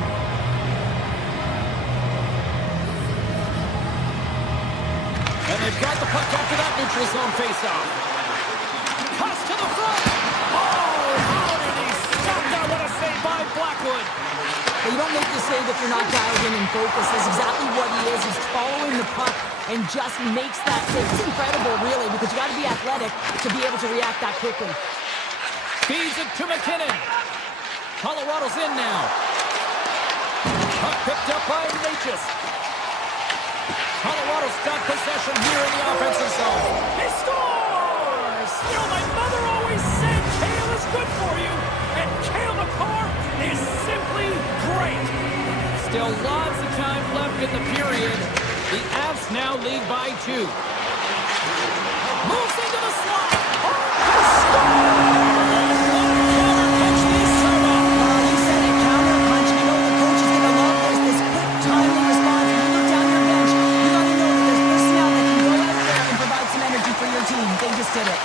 And they've got the puck after that neutral zone faceoff. Cuts to the front. Oh, how did he stop that? What a save by Blackwood. But you don't make the save if you're not dialed in and focused. That's exactly what he is. He's following the puck and just makes that save. It's incredible, really, because you got to be athletic to be able to react that quickly. Feeds it to McKinnon. Colorado's in now. Puck picked up by Natchez. Colorado's got possession here in the offensive zone. He scores! You know, my mother always said kale is good for you, and Cale Makar is simply great. Still lots of time left in the period. The Avs now lead by 2. Moves into the slot. Oh, he scores! Counter-punch this time up. You said it, counter-punch. You know the coach is going to love this quick, timely response. When you look down your bench, you got to know that there's personnel that can go out there and provide some energy for your team. They just did it.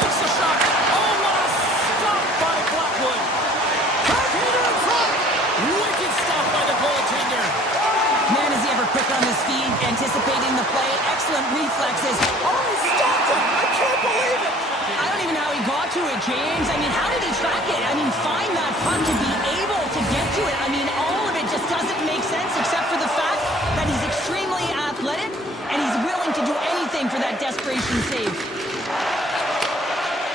Takes the shot. Oh, what a stop by Blackwood. Backhander in front. Wicked stop by the goaltender. Man, is he ever quick on his feet, anticipating the play. Excellent reflexes. Oh, he stopped it. I can't believe it. I don't even know how he got to it, James. I mean, how did he track it? I mean, find that puck to be able to get to it. I mean, all of it just doesn't make sense except for the fact that he's extremely athletic and he's willing to do anything for that desperation save.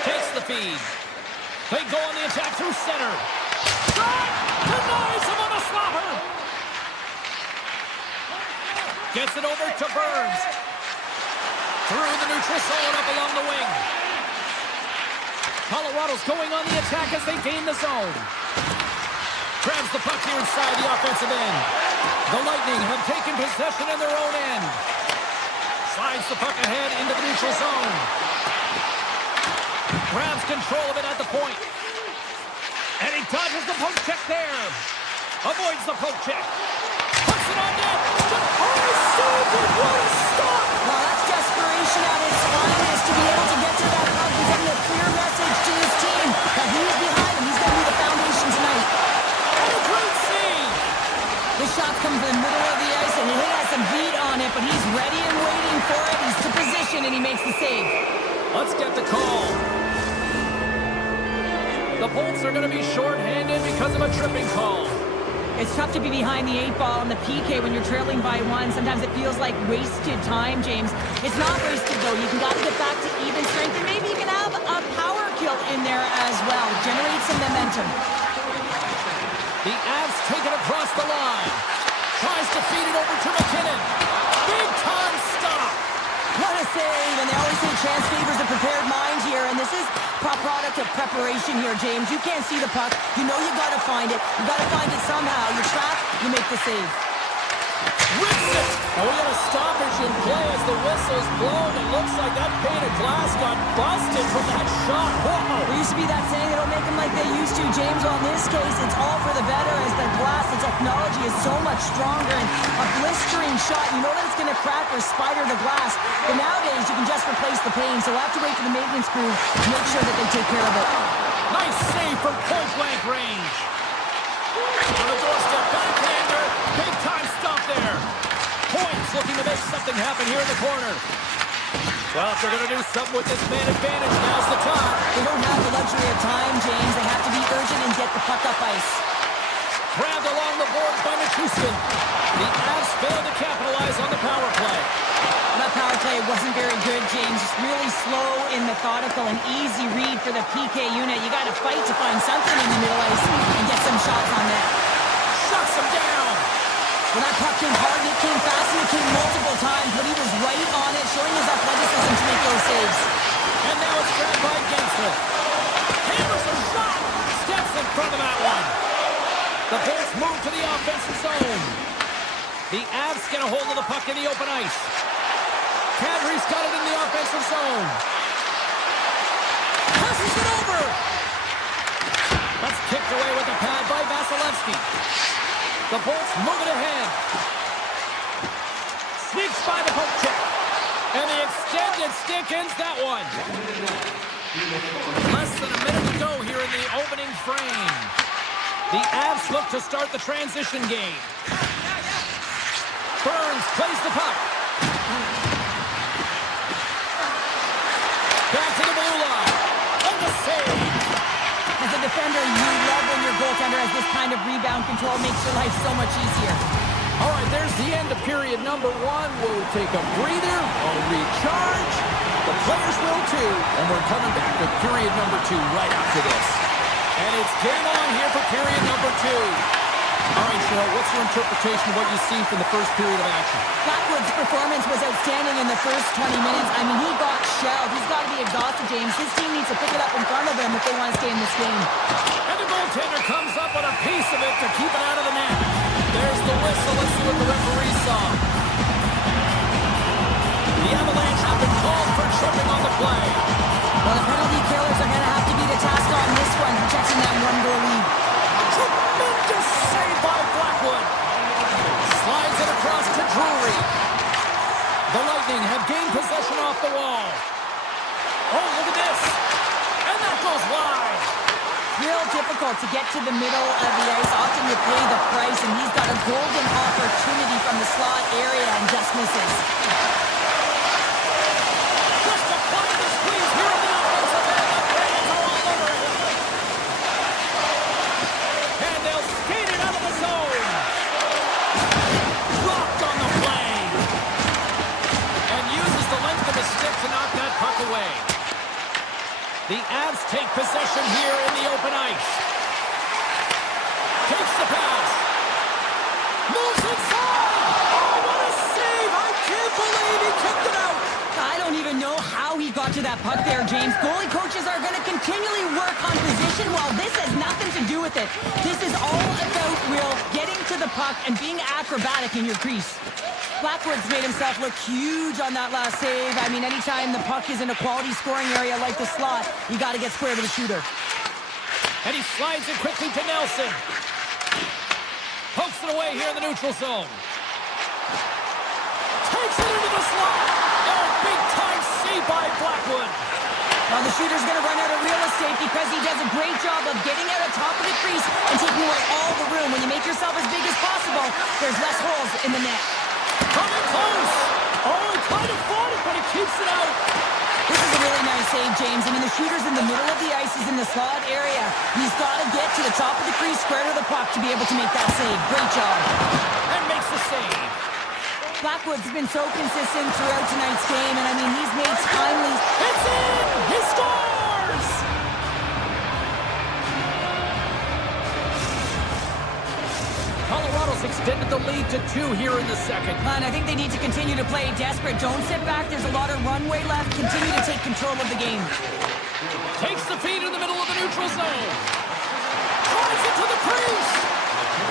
Takes the feed. They go on the attack through center. Shot! Denies him on the slapper. Gets it over to Burns. Through the neutral zone up along the wing. Colorado's going on the attack as they gain the zone. Grabs the puck here inside the offensive end. The Lightning have taken possession in their own end. Slides the puck ahead into the neutral zone. Grabs control of it at the point. And he dodges the poke check there. Avoids the poke check. Puts it on net. Oh, he saved it. What a stop. Well, that's desperation at its finest to be able to get to that puck and send a clear message to his team that he's behind him. He's going to be the foundation tonight. And a great save. This shot comes in the middle of the ice, and he has some beat on it, but he's ready and waiting for it. He's to position, and he makes the save. Let's get the call. The Bolts are going to be shorthanded because of a tripping call. It's tough to be behind the 8 ball on the PK when you're trailing by 1. Sometimes it feels like wasted time, James. It's not wasted, though. You can got to get back to even strength, and maybe you can have a power kill in there as well. Generate some momentum. The Avs take it across the line. Tries to feed it over to McKinnon. Big time stop. What a save, and they always always say chance favors a prepared mind here, and this is a product of preparation here, James. You can't see the puck. You know you got to find it. You got to find it somehow. You trap, you make the save. Rips it! And we got a stoppage in play as the whistle's blown. It looks like that pane of glass got busted from that shot. Whoa! There used to be that saying, they don't make them like they used to, James. On this case, it's all for the better as the glass, the technology is so much stronger. And a blistering shot, you know that it's going to crack or spider the glass. But nowadays, you can just replace the pane. So we'll have to wait for the maintenance crew to make sure that they take care of it. Nice save from point-blank range. On the doorstep, backhander. Big-time stop there. Points looking to make something happen here in the corner. Well, if they're going to do something with this man advantage, now's the time. They don't have the luxury of time, James. They have to be urgent and get the puck up ice. Grabbed along the boards by Nichushkin. The Avs failed to capitalize on the power play. That power play wasn't very good, James. Just really slow and methodical, an easy read for the PK unit. You got to fight to find something in the middle ice and get some shots on net. Shuts him down. Well, that puck came hard, and it came fast, and it came multiple times, but he was right on it, showing his athleticism to make those saves. And now it's grabbed by Gensel. Hammers a shot. Steps in front of that one. The Bolts move to the offensive zone. The Avs get a hold of the puck in the open ice. Kadri's got it in the offensive zone. Passes it over. That's kicked away with the pad by Vasilevsky. The Bolts move it ahead. Sneaks by the poke check. And the extended stick ends that one. Less than a minute to go here in the opening frame. The Avs look to start the transition game. Burns plays the puck. Back to the blue line. And the save. As a defender, you love when your goaltender has this kind of rebound control. Makes your life so much easier. All right, there's the end of period number one. We'll take a breather. We'll recharge. The players will too. And we're coming back with period number two right after this. And it's game on here for period number two. All right, Cheryl, what's your interpretation of what you've seen from the first period of action? Blackwood's performance was outstanding in the first 20 minutes. I mean, he got shelled. He's got to be exhausted, James. His team needs to pick it up in front of him if they want to stay in this game. And the goaltender comes up with a piece of it to keep it out of the net. There's the whistle. Let's see what the referee saw. The Avalanche have been called for tripping on the play. Well, the penalty killers are going to have to be the task on this one, protecting that one-goal lead. Tremendous save by Blackwood. Slides it across to Drury. The Lightning have gained possession off the wall. Oh, look at this. And that goes wide. Real difficult to get to the middle of the ice. Often you pay the price, and he's got a golden opportunity from the slot area and just misses. Just a point of the squeeze here in the offensive end. The fans are all over it. And they'll skate it out of the zone. Blocked on the play. And uses the length of his stick to knock that puck away. The Avs take possession here in the open ice. Takes the pass. Moves inside. Oh, what a save. I can't believe he kicked it out. I don't even know how he got to that puck there, James. Goalie coaches are going to continually work on position while this has nothing to do with it. This is all about Will getting to the puck and being acrobatic in your crease. Blackwood's made himself look huge on that last save. I mean, anytime the puck is in a quality scoring area like the slot, you got to get square to the shooter. And he slides it quickly to Nelson. Pokes it away here in the neutral zone. Takes it into the slot. Oh, big-time save by Blackwood. Now the shooter's going to run out of real estate because he does a great job of getting out of top of the crease and taking away all the room. When you make yourself as big as possible, there's less holes in the net. Coming close. Oh, he kind of fought it, but he keeps it out. This is a really nice save, James. I mean, the shooter's in the middle of the ice. He's in the slot area. He's got to get to the top of the crease, square to the puck to be able to make that save. Great job. And makes the save. Blackwood's been so consistent throughout tonight's game, and I mean, he's made timely... It's in! He scores! Colorado's extended the lead to 2 here in the second. And I think they need to continue to play desperate. Don't sit back. There's a lot of runway left. Continue to take control of the game. Takes the feed in the middle of the neutral zone. Drives it to the crease.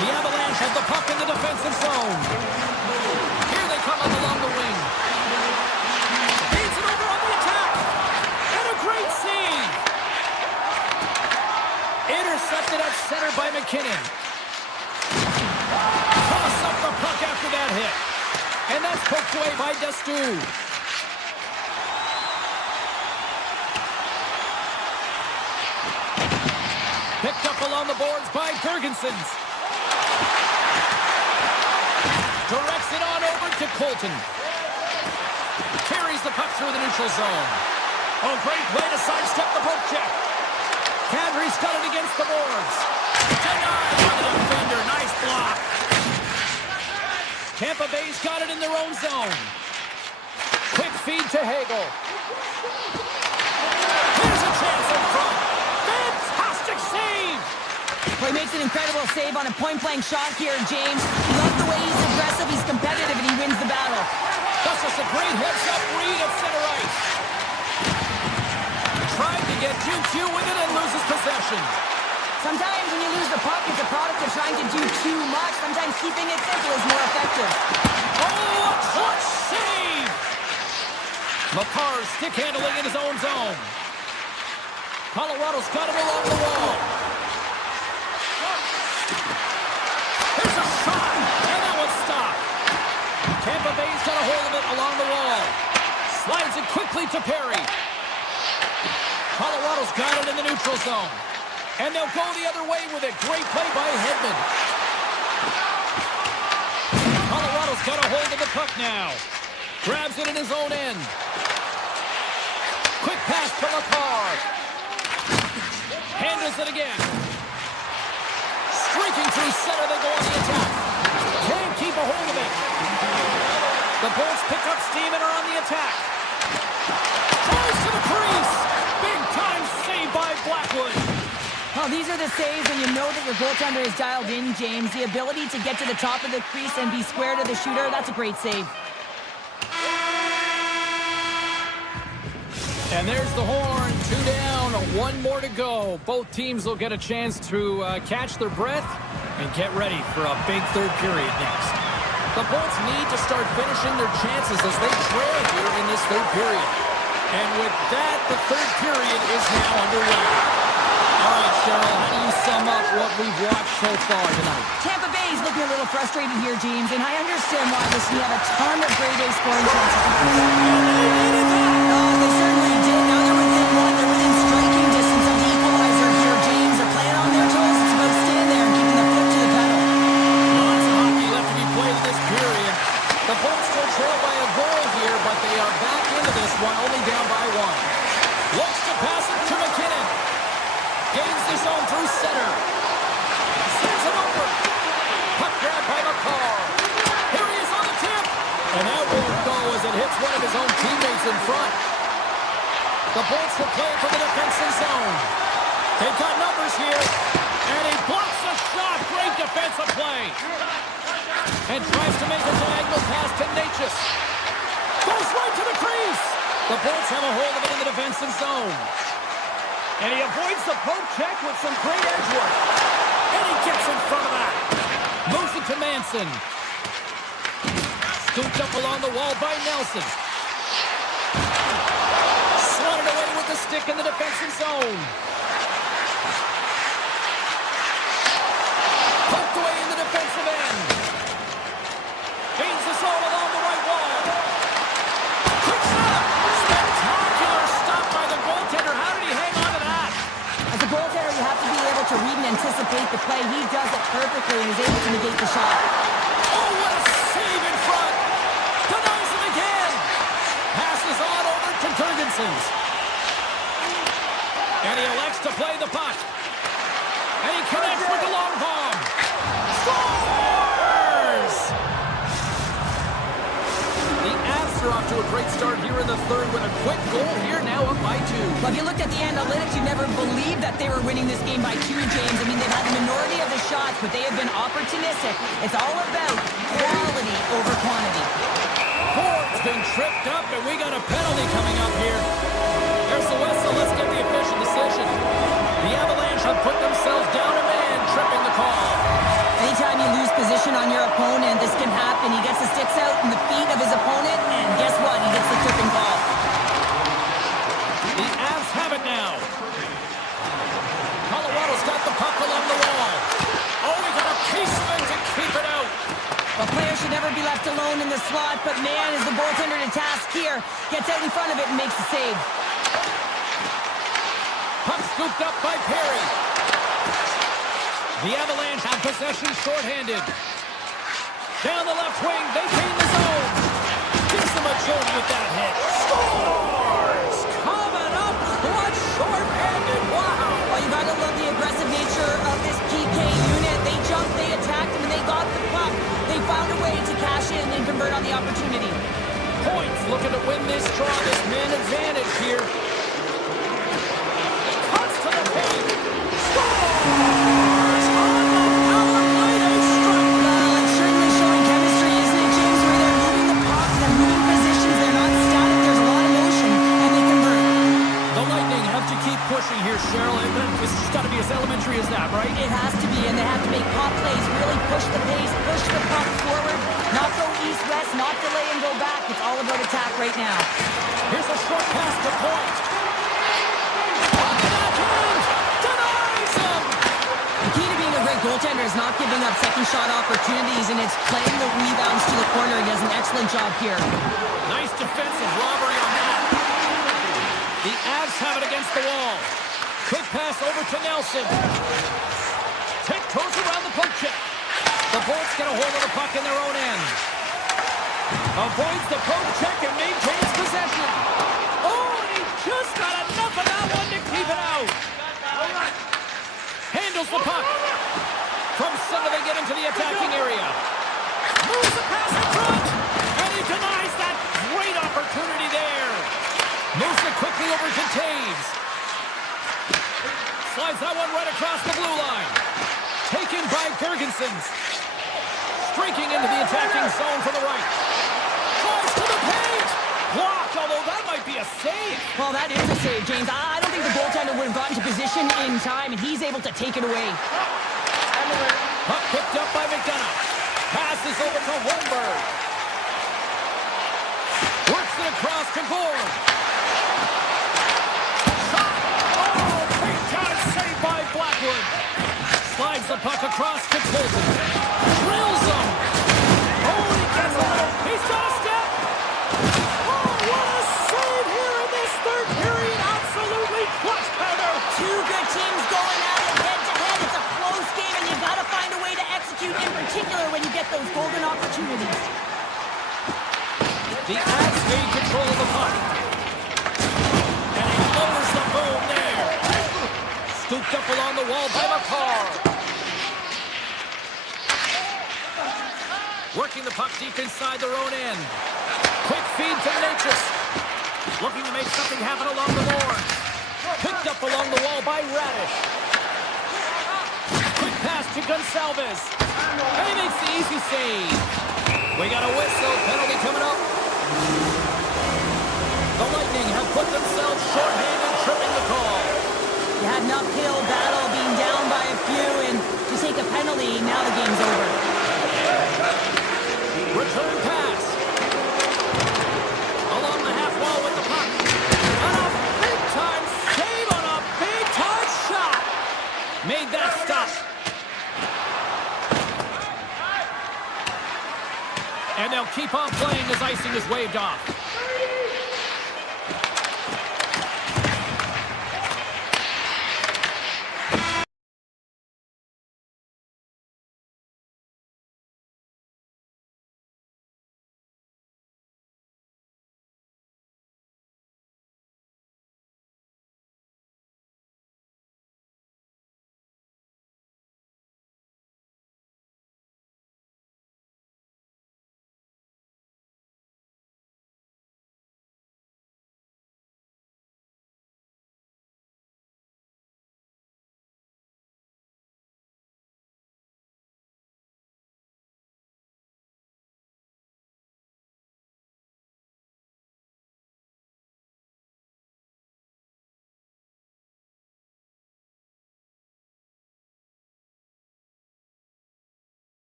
The Avalanche have the puck in the defensive zone. Here they come up along the wing. Feeds it over on the attack. And a great save. Intercepted at center by McKinnon. Toss up the puck after that hit. And that's poked away by Destu. Picked up along the boards by Gergensons. Directs it on over to Colton. Carries the puck through the neutral zone. Oh, great way to sidestep the poke check. Kadri's got it against the boards. Denied by the defender. Nice block. Tampa Bay's got it in their own zone. Quick feed to Hagel. Here's a chance in front. Fantastic save. Well, he makes an incredible save on a point-blank shot here, James. Love the way he's aggressive, he's competitive, and he wins the battle. That's just a great heads-up read at center ice. Tried to get 2-2 with it and loses possession. Sometimes when you lose the puck, it's a product of trying to do too much. Sometimes keeping it simple is more effective. Oh, a clutch save! Makar stick handling in his own zone. Colorado's got him along the wall. Here's a shot, and that one's stopped. Tampa Bay's got a hold of it along the wall. Slides it quickly to Perry. Colorado's got it in the neutral zone. And they'll go the other way with it. Great play by Hedman. Colorado's got a hold of the puck now. Grabs it in his own end. Quick pass to Makar. Handles it again. Streaking through center, they go on the attack. Can't keep a hold of it. The Bolts pick up steam and are on the attack. Tries to the crease. Big time save by Blackwood. Well, these are the saves when you know that your goaltender is dialed in, James. The ability to get to the top of the crease and be square to the shooter, that's a great save. And there's the horn. 2 down, 1 more to go. Both teams will get a chance to catch their breath and get ready for a big third period next. The Bolts need to start finishing their chances as they trail here in this third period. And with that, the third period is now underway. All right, Cheryl, how do you sum up what we've watched so far tonight? Tampa Bay is looking a little frustrated here, James, and I understand why. This we have a ton of grade A scoring chances. Oh, they certainly did. Now they're within one. They're within striking distance of the equalizer here, James. They're playing on their toes. It's about staying there and keeping the foot to the pedal. Lots of hockey left to be played in this period. The Bolts still trail by a goal here, but they are back into this one, only down by 1. Looks to pass it to McKinnon. Gains the zone through center. Sends it over. Puck grab by Makar. Here he is on the tip. And that won't go as it hits one of his own teammates in front. The Bolts will play for the defensive zone. They've got numbers here. And he blocks a shot. Great defensive play. And tries to make a diagonal pass to Natchez. Goes right to the crease. The Bolts have a hold of it in the defensive zone. And he avoids the poke check with some great edge work. And he gets in front of that. Moves it to Manson. Scooped up along the wall by Nelson. Swatted away with the stick in the defensive zone. Poked away in the defensive end. Gains the zone along the right wall. Quick shot. Spectacular stop by the goaltender. How did he hang on to that? As a goaltender, you have to be able to read and anticipate the play. He does it perfectly and is able to negate the shot. Oh, what a save in front. Denies him again. Passes on over to Gergensons. And he elects to play the puck. And he connects with the long bomb. Scores! The Avs are off to a great start here in the third with a quick goal here, now up by 2. Well, if you looked at the analytics, you'd never believe that they were winning this game by 2, James. I mean, they've had the minority of the shots, but they have been opportunistic. It's all about quality over quantity. Board's been tripped up, and we got a penalty coming up here. There's the whistle. Let's get the official decision. The Avalanche have put themselves down a man, tripping the call. Anytime you lose position on your opponent, this can happen. He gets the sticks out in the feet of his opponent, and guess what? He gets the tripping ball. The Avs have it now. Colorado's got the puck along the wall. Oh, we got a piece of it to keep it out. A player should never be left alone in the slot, but man, is the goaltender to task here. Gets out in front of it and makes the save. Puck scooped up by Perry. The Avalanche have possession shorthanded. Down the left wing, they gain the zone. Gives them a jolt with that hit. Scores! Coming up, clutch shorthanded. Wow! Well, you gotta love the aggressive nature of this PK unit. They jumped, they attacked him, and they got the puck. They found a way to cash in and convert on the opportunity. Points looking to win this draw, this man advantage here. Cuts to the paint. Scores! On the power play, they strike. Well, it's certainly showing chemistry, isn't it, James? Where they're moving the puck, they're moving positions, they're not static, there's a lot of motion, and they convert. The Lightning have to keep pushing here, Cheryl. It's just got to be as elementary as that, right? It has to be, and they have to make pop plays, really push the pace, push the puck forward, not go east-west, not delay and go back. It's all about attack right now. Here's a short pass to Point. On the backhand! Denies him! The key to being a great goaltender is not giving up second shot opportunities, and it's playing the rebounds to the corner. He does an excellent job here. Nice defensive robbery on that. The Avs have it against the wall. Quick pass over to Nelson. Tiptoes around the poke check. The Bolts get a hold of the puck in their own end. Avoids the poke check and maintains possession. Oh, and he just got enough of that one to keep it out. Handles the puck. From center they get into the attacking area. Moves the pass in front. And he denies that great opportunity there. Moves it quickly over to Taves. Slides that one right across the blue line. Taken by Gergensons. Streaking into the attacking zone from the right. Tries to the paint. Blocked, although that might be a save. Well, that is a save, James. I don't think the goaltender would have gotten to position in time, and he's able to take it away. Puck picked up by McDonough. Passes over to Holmberg. Works it across to Gord. Shot. Oh, big time save by Blackwood. Slides the puck across to Colton. Drills him. Oh, he gets a little. He's got a step. Oh, what a save here in this third period. Absolutely clutch, Heather. Two good teams going at it head-to-head. It's a close game, and you got to find a way to execute, in particular when you get those golden opportunities. The Avs gain control of the puck. And he lowers the boom there. Scooped up along the wall by McCarr. Working the puck deep inside their own end. Quick feed to Natchez. Looking to make something happen along the boards. Picked up along the wall by Radish. Quick pass to Gonsalves. And he makes the easy save. We got a whistle. Penalty coming up. The Lightning have put themselves shorthanded, tripping the call. You had an uphill battle, being down by a few, and you take a penalty, now the game's over. Return pass. Along the half wall with the puck. On a big-time save on a big-time shot. Made that stop. And they'll keep on playing as icing is waved off.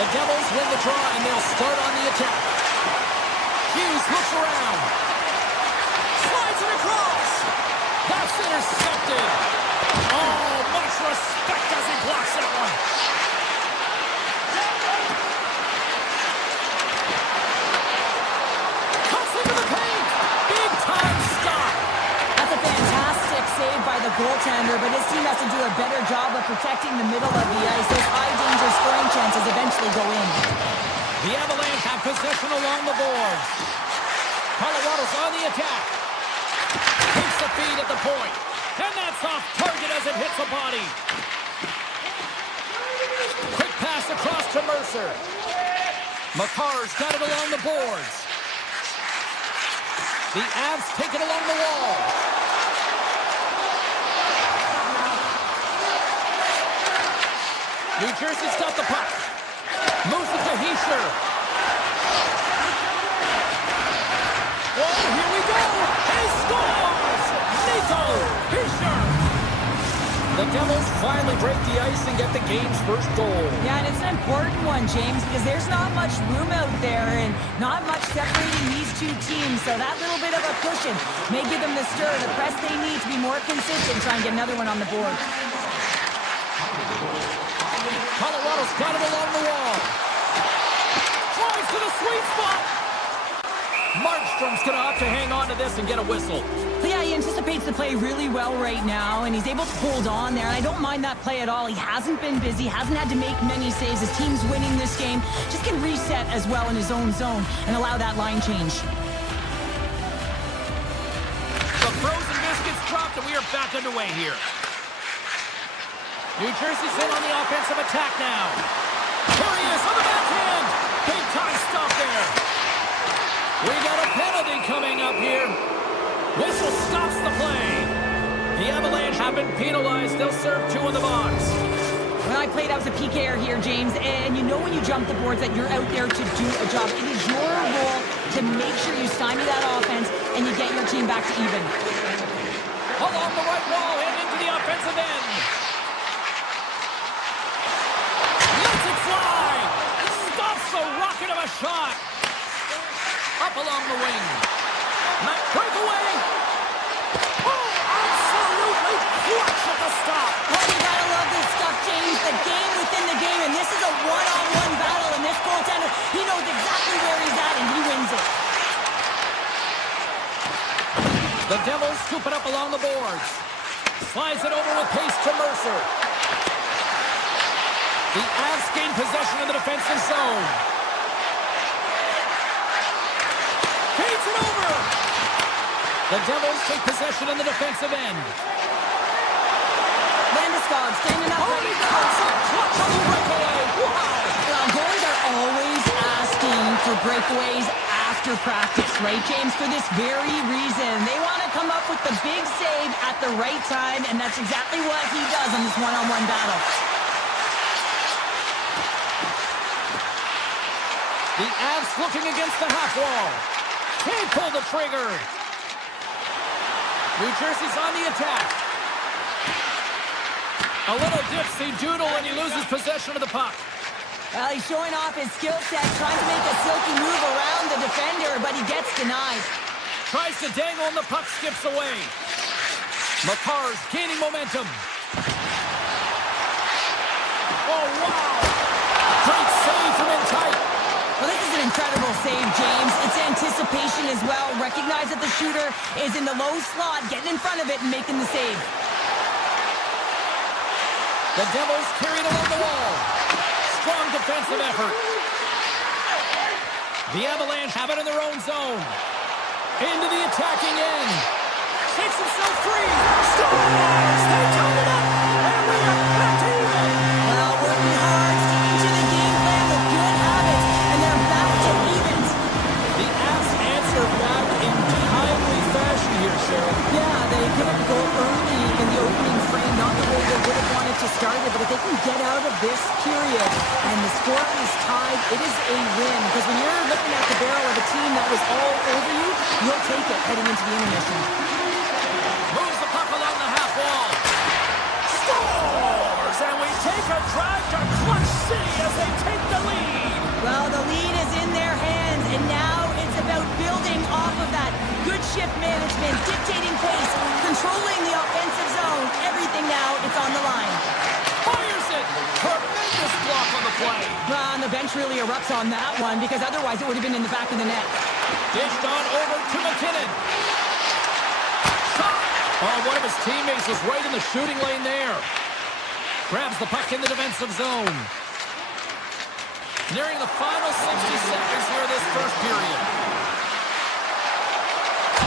The Devils win the draw, and they'll start on the attack. Hughes looks around. Slides it across. That's intercepted. Oh, much respect as he blocks that one. Cuts into the paint. Big time stop. That's a fantastic save by the goaltender, but his team has to do a better job of protecting the middle of the ice. Those high-danger scoring chances eventually go in. The Avalanche have possession along the boards. Colorado's on the attack. Takes the feed at the point. And that's off target as it hits the body. Quick pass across to Mercer. Makar's got it along the boards. The Avs take it along the wall. New Jersey's got the puck. Moves it to Hischier. Oh, here we go! He scores! Nico Hischier! The Devils finally break the ice and get the game's first goal. Yeah, and it's an important one, James, because there's not much room out there and not much separating these two teams, so that little bit of a cushion may give them the stir, the press they need to be more consistent, try and get another one on the board. Colorado's got it along the wall. Drives to the sweet spot. Markstrom's going to have to hang on to this and get a whistle. But yeah, he anticipates the play really well right now, and he's able to hold on there, and I don't mind that play at all. He hasn't been busy, hasn't had to make many saves. His team's winning this game. Just can reset as well in his own zone and allow that line change. The frozen biscuits dropped, and we are back underway here. New Jersey's in on the offensive attack now. Here he is on the backhand. Big time stop there. We got a penalty coming up here. Whistle stops the play. The Avalanche have been penalized. They'll serve 2 in the box. When I played, I was a PKer here, James, and you know when you jump the boards that you're out there to do a job. It is your role to make sure you stymie that offense and you get your team back to even. Along the right wall and into the offensive end. Lets it fly. Stops the rocket of a shot. Up along the wing. Breakaway. Oh, absolutely clutch at the stop. Oh, you gotta love this stuff, James. The game within the game, and this is a one-on-one battle, and this goaltender, he knows exactly where he's at, and he wins it. The Devils scoop it up along the boards. Slides it over with pace to Mercer. The Avs gain possession of the defensive zone. Feeds it over. The Devils take possession in the defensive end. Landeskog standing up. Oh, he cuts it. Clutch on the breakaway. Wow. Well, goalies are always asking for breakaways after practice, right, James? For this very reason. They want to come up with the big save at the right time, and that's exactly what he does in this one-on-one battle. The Avs looking against the half wall. Can't pull the trigger. New Jersey's on the attack. A little dipsy doodle and he loses possession of the puck. Well, he's showing off his skill set, trying to make a silky move around the defender, but he gets denied. Tries to dangle and the puck skips away. Makar's gaining momentum. Oh, wow. Great save from in tight. Well, this is an incredible save, James. It's anticipation as well. Recognize that the shooter is in the low slot, getting in front of it and making the save. The Devils carried along the wall. Strong defensive effort. The Avalanche have it in their own zone. Into the attacking end. Shakes himself free. Scores! They tied it up! And we are back to even! Well, working hard, sticking to the game plan with good habits, and they're back to evens. The Avs answer back in timely fashion here, Cheryl. Yeah, they give up a goal early in the opening frame, not the way they would have wanted to start it, but if they can get out of this period and the score is tied, it is a win. Because when you're looking at the barrel of a team that was all over you, you'll take it heading into the intermission. Moves the puck along the half wall. Scores! And we take a drive to Clutch City as they take the lead. confidence, dictating pace, controlling the offensive zone. Everything now, it's on the line. Fires it! Tremendous block on the play. Well, and the bench really erupts on that one because otherwise it would have been in the back of the net. Dished on over to McKinnon. Shot! Oh, one of his teammates was right in the shooting lane there. Grabs the puck in the defensive zone. Nearing the final 60 seconds here this first period.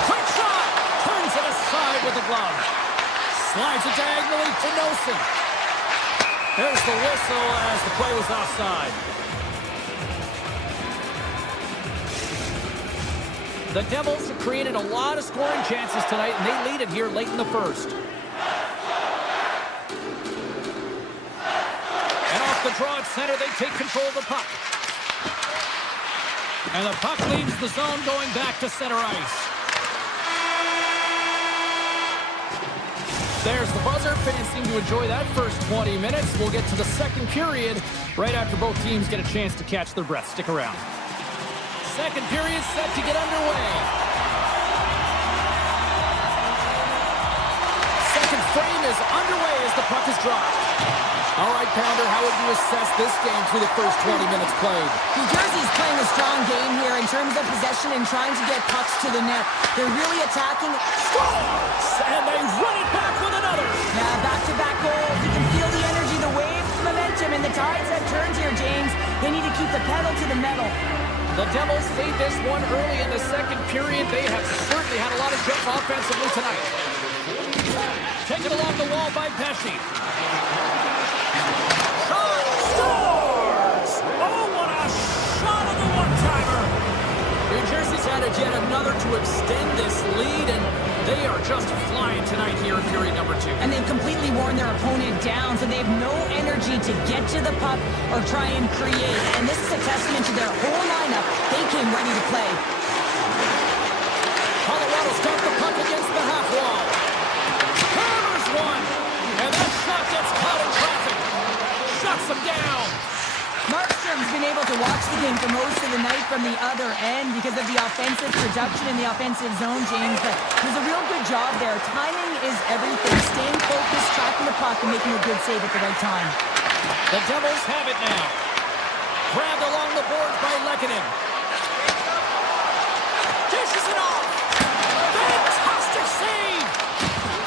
Quick shot! Turns it aside with the glove. Slides it diagonally to Nelson. There's the whistle as the play was offside. The Devils have created a lot of scoring chances tonight, and they lead it here late in the first. And off the draw at center, they take control of the puck. And the puck leaves the zone going back to center ice. There's the buzzer. Fans seem to enjoy that first 20 minutes. We'll get to the second period right after both teams get a chance to catch their breath. Stick around. Second period set to get underway. Second frame is underway as the puck is dropped. All right, Pounder, how would you assess this game through the first 20 minutes played? New Jersey's playing a strong game here in terms of possession and trying to get pucks to the net. They're really attacking. Scores! And they run it back with another. Yeah, back-to-back goals. You can feel the energy, the wave, the momentum, and the tides have turned here, James. They need to keep the pedal to the metal. The Devils saved this one early in the second period. They have certainly had a lot of jump offensively tonight. Taken along the wall by Pesci. Shot! Scores! Oh, what a shot of the one-timer! New Jersey's added yet another to extend this lead, and they are just flying tonight here in period number 2. And they've completely worn their opponent down, so they have no energy to get to the puck or try and create. And this is a testament to their whole lineup. They came ready to play. Colorado's got the puck against the half wall. Hammers one, and that shot gets caught in traffic. Shuts him down. Markstrom's been able to watch the game for most of the night from the other end because of the offensive production in the offensive zone, James. But there's a real good job there. Timing is everything. Staying focused, tracking the puck, and making a good save at the right time. The Devils have it now. Grabbed along the boards by Lehkonen. Dishes it off. Fantastic save.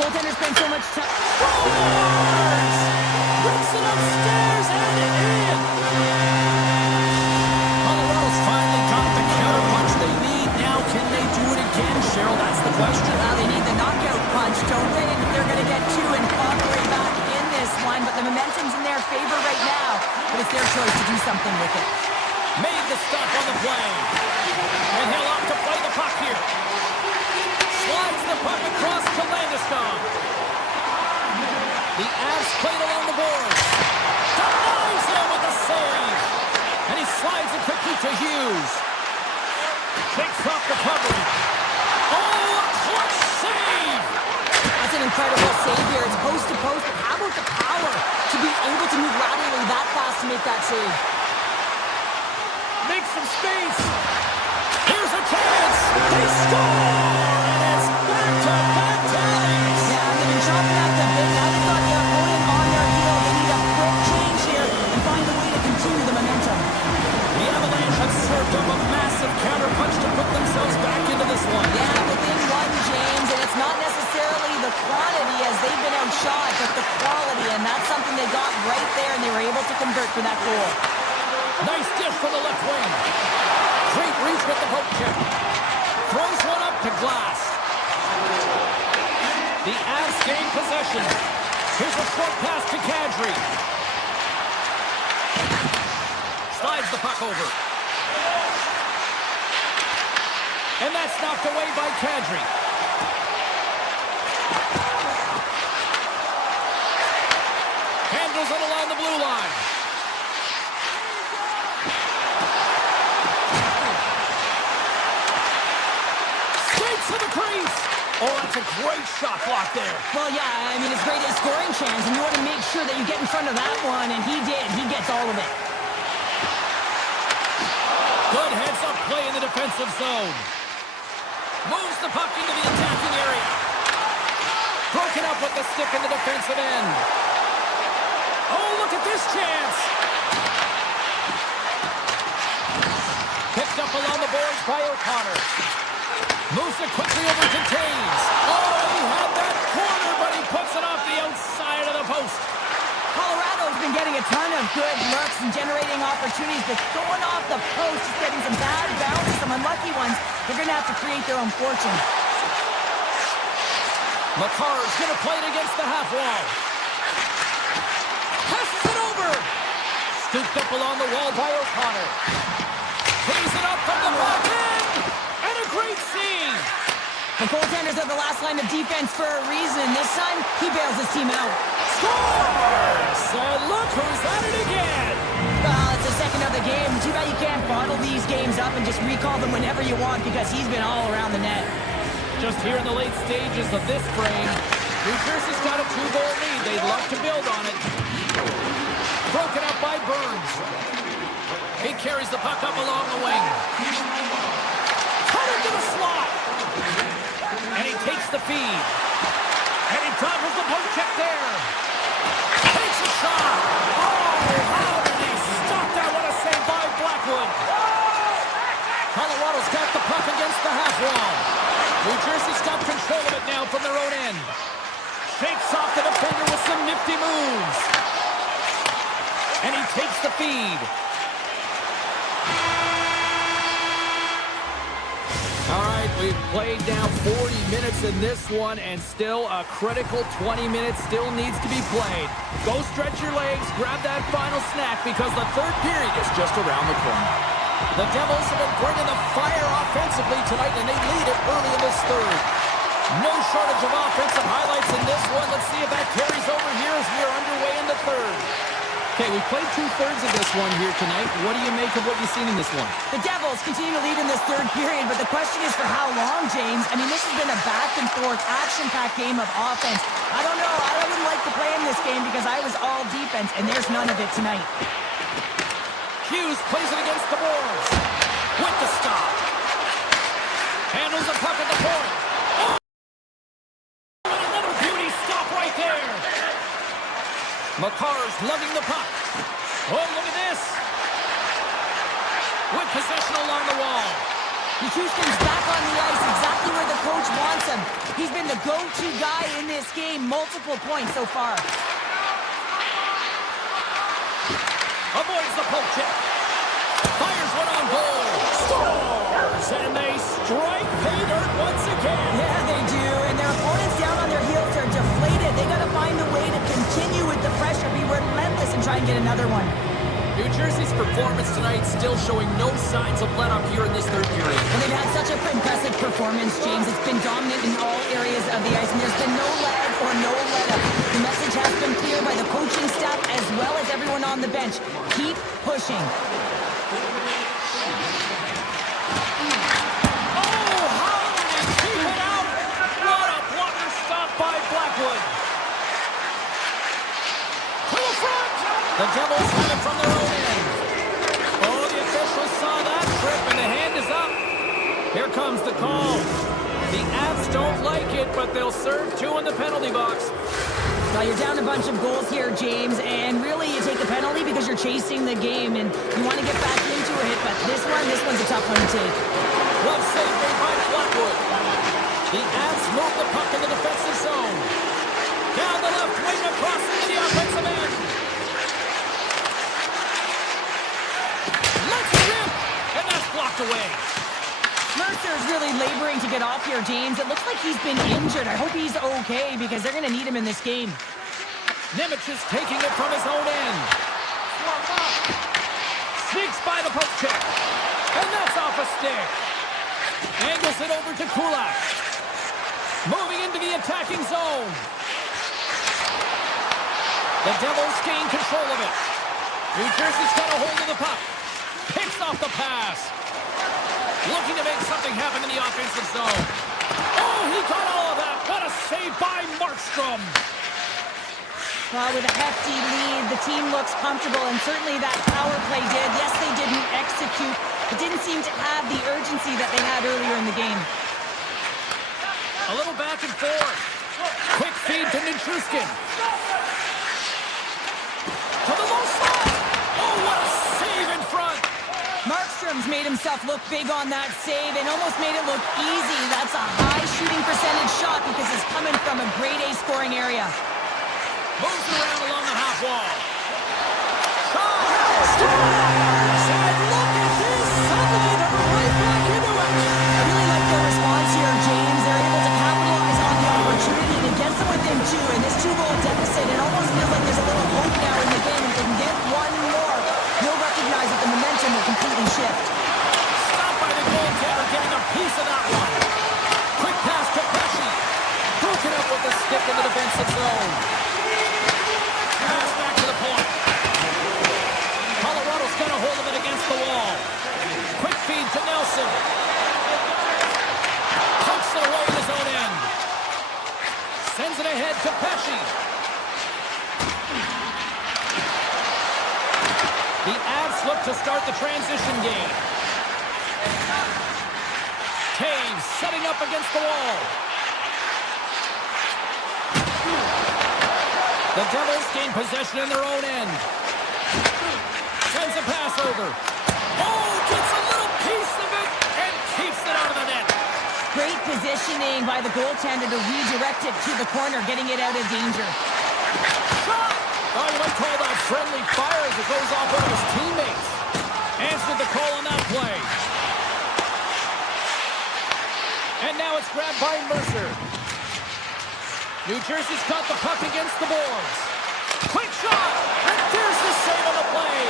Goaltender spent so much time. Scores! Rips it upstairs and in. Colorado's finally got the counterpunch they need. Now, can they do it again, Cheryl? That's the question. Well, they need the knockout punch, don't they? And they're going to get 2 and fought their way back in this one. But the momentum's in their favor right now. But it's their choice to do something with it. Made the stop on the play. And he'll opt to play the puck here. Slides the puck across to Landeskog. The Avs played along the boards. Denies him with a save. And he slides it quickly to Hughes. Takes off the coverage. Oh, a clutch save! That's an incredible save here. It's post to post, but how about the power to be able to move laterally that fast to make that save? Make some space. Here's a chance. They score! And it's back-to-back ties. Yeah, they've been chopping at the bit. Now they've got their opponent on their heel. They need a quick change here and find a way to continue the momentum. The Avalanche have served up a massive counterpunch to put themselves back into this one. Yeah, within one, James, and it's not necessarily the quantity as they've been outshot, but the quality, and that's something they got right there, and they were able to convert for that goal. Nice dish from the left wing. Great reach with the poke check. Throws one up to glass. The Avs gain possession. Here's a short pass to Kadri. Slides the puck over. And that's knocked away by Kadri. Handles it along the blue line. To the crease. Oh, that's a great shot block there. Well, yeah, I mean, it's great at scoring chance, and you want to make sure that you get in front of that one, and he did. He gets all of it. Good heads-up play in the defensive zone. Moves the puck into the attacking area. Broken up with the stick in the defensive end. Oh, look at this chance. Picked up along the boards by O'Connor. Moves it quickly over to Taves. Oh, he had that corner, but he puts it off the outside of the post. Colorado's been getting a ton of good looks and generating opportunities, but going off the post, just getting some bad bounces, some unlucky ones. They're going to have to create their own fortune. McCarr's going to play it against the half wall. Passes it over. Scooped up along the wall by O'Connor. Tees it up from the back end. And a great save. The goaltenders are the last line of defense for a reason. This time, he bails his team out. Scores! And look who's at it again. Well, it's the second of the game. Too bad you can't bottle these games up and just recall them whenever you want because he's been all around the net. Just here in the late stages of this frame, New Jersey's got a 2-goal lead. They'd love to build on it. Broken up by Burns. He carries the puck up along the wing. Cut into the slot. And he takes the feed. And he toggles the poke check there. Takes a shot. Oh, how did he stop that? What a save by Blackwood. Colorado's got the puck against the half wall. New Jersey's got control of it now from their own end. Shakes off the defender with some nifty moves. And he takes the feed. All right, we've played now 40 minutes in this one, and still a critical 20 minutes still needs to be played. Go stretch your legs, grab that final snack, because the third period is just around the corner. The Devils have been bringing the fire offensively tonight, and they lead it early in this third. No shortage of offensive highlights in this one. Let's see if that carries over here as we are underway in the third. Okay, we played 2/3 of this one here tonight. What do you make of what you've seen in this one? The Devils continue to lead in this third period, but the question is for how long, James? I mean, this has been a back-and-forth, action-packed game of offense. I don't know. I wouldn't like to play in this game because I was all defense, and there's none of it tonight. Hughes plays it against the boards. With the stop. Handles the puck at the point. Oh! And another beauty stop right there. McCarr's lugging the puck. Oh, look at this. With possession along the wall. Houston's back on the ice exactly where the coach wants him. He's been the go-to guy in this game, multiple points so far. Avoids the poke check. Fires one on goal. Scores! And they strike pay dirt once again. Yeah, they do. And their opponents down on their heels are deflated. They got to find a way to continue with the pressure, be relentless, and try and get another one. New Jersey's performance tonight still showing no signs of let-up here in this third period. And they've had such an impressive performance, James. It's been dominant in all areas of the ice, and there's been no lag or no let-up. The message has been clear by the coaching staff as well as everyone on the bench. Keep pushing. Oh, how did he keep it out? What a blocker stop by Blackwood. To the front. The Devils have it from their own end. Oh, the officials saw that trip, and the hand is up. Here comes the call. The Avs don't like it, but they'll serve 2 in the penalty box. Well, you're down a bunch of goals here, James, and really you take a penalty because you're chasing the game, and you want to get back into it, but this one's a tough one to take. Glove save made by Blackwood. The Avs move the puck in the defensive zone. Down the left wing across into the offensive end. Let's rip! And that's blocked away. Mercer's really laboring to get off here, James. It looks like he's been injured. I hope he's okay because they're going to need him in this game. Nemec is taking it from his own end. Sneaks by the poke check. And that's off a stick. Angles it over to Kulak. Moving into the attacking zone. The Devils gain control of it. New Jersey's got a hold of the puck. Picks off the pass. Looking to make something happen in the offensive zone. Oh, he got all of that. What a save by Markstrom. Well, with a hefty lead, the team looks comfortable, and certainly that power play did. Yes, they didn't execute. It didn't seem to have the urgency that they had earlier in the game. A little back and forth. Quick feed to Nichushkin. To the low slot. Oh, what a save in front. Markstrom's made himself look big on that save and almost made it look easy. That's a high shooting percentage shot because it's coming from a grade A scoring area. Moves around along the half wall. Shot! And look at this! Suddenly they're right back into it! I really like their response here, James. They're able to capitalize on the opportunity to get them within two. In this two-goal deficit, it almost feels like there's a little hope now in the game. If they can get one more, you'll recognize that the momentum will completely shift. Stopped by the goaltender, getting a piece of that one. Quick pass to Pesci. Broken up with the stick in the defensive zone. Pass back to the point. Colorado's got a hold of it against the wall. Quick feed to Nelson. Pokes it away in his own end. Sends it ahead to Pesci. The Avs look to start the transition game. Taves setting up against the wall. The Devils gain possession in their own end. Sends a pass over. Oh, gets a little piece of it and keeps it out of the net. Great positioning by the goaltender to redirect it to the corner, getting it out of danger. Shot! Oh, you might call that friendly fire as it goes off one of his teammates. Answered the call on that play. And now it's grabbed by Mercer. New Jersey's got the puck against the boards. Quick shot! And there's the save on the play.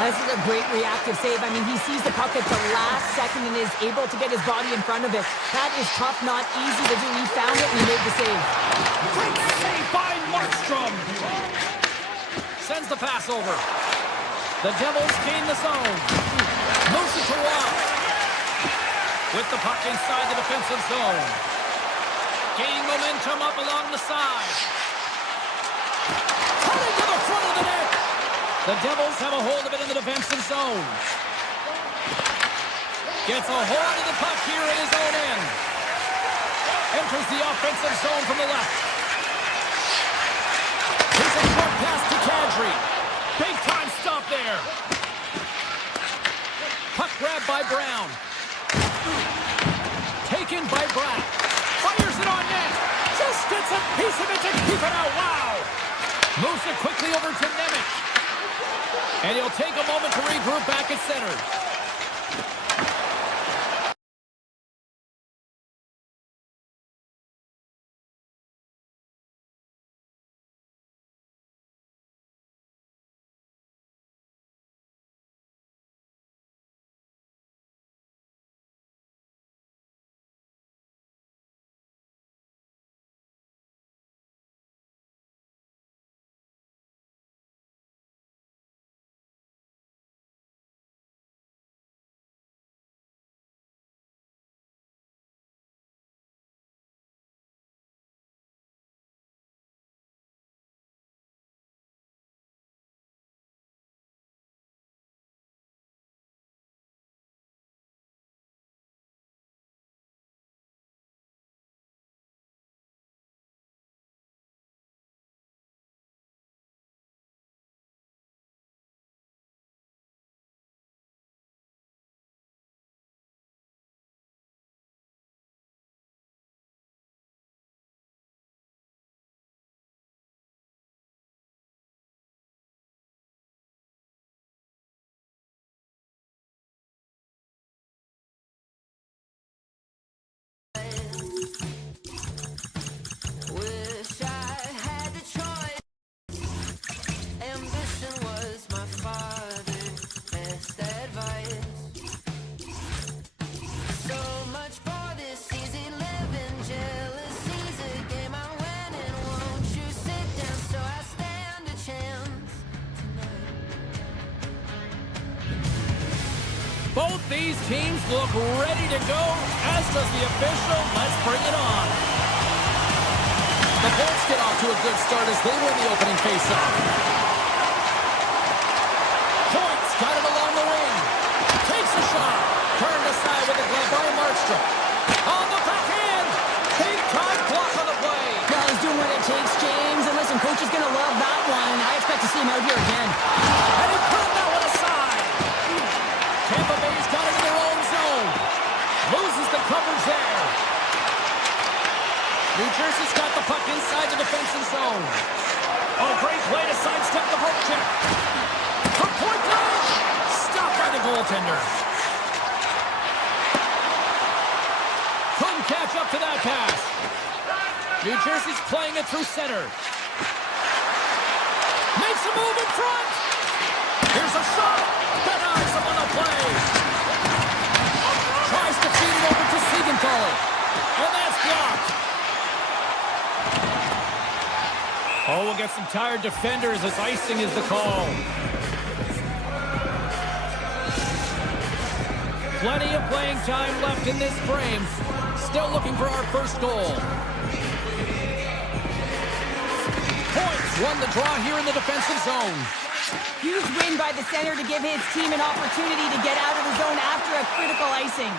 This is a great reactive save. I mean, he sees the puck at the last second and is able to get his body in front of it. That is tough, not easy to do. He found it and he made the save. Great save by Markstrom. Sends the pass over. The Devils gain the zone. Moves it to Ross. With the puck inside the defensive zone. Gaining momentum up along the side. Cutting to the front of the net. The Devils have a hold of it in the defensive zone. Gets a hold of the puck here in his own end. Enters the offensive zone from the left. Here's a short pass to Kadri. Big time stop there. Puck grabbed by Brown. Taken by Bratt. Fires it on net. Just gets a piece of it to keep it out. Wow. Moves it quickly over to Nemec. And he'll take a moment to regroup back at center. Both these teams look ready to go, as does the official. Let's bring it on. The Bolts get off to a good start as they win the opening faceoff. Points got it along the wing. Takes a shot. Turned aside with a glove by Markstrom. On the backhand. He Jersey's got the puck inside the defensive zone. Oh, great play to sidestep the poke check. From point blank. Stopped by the goaltender. Couldn't catch up to that pass. New Jersey's playing it through center. Makes a move in front. Here's a shot. Denies him on the play. Tries to feed it over to Siegenthaler. And that's blocked. Oh, we'll get some tired defenders as icing is the call. Plenty of playing time left in this frame. Still looking for our first goal. Points won the draw here in the defensive zone. Huge win by the center to give his team an opportunity to get out of the zone after a critical icing.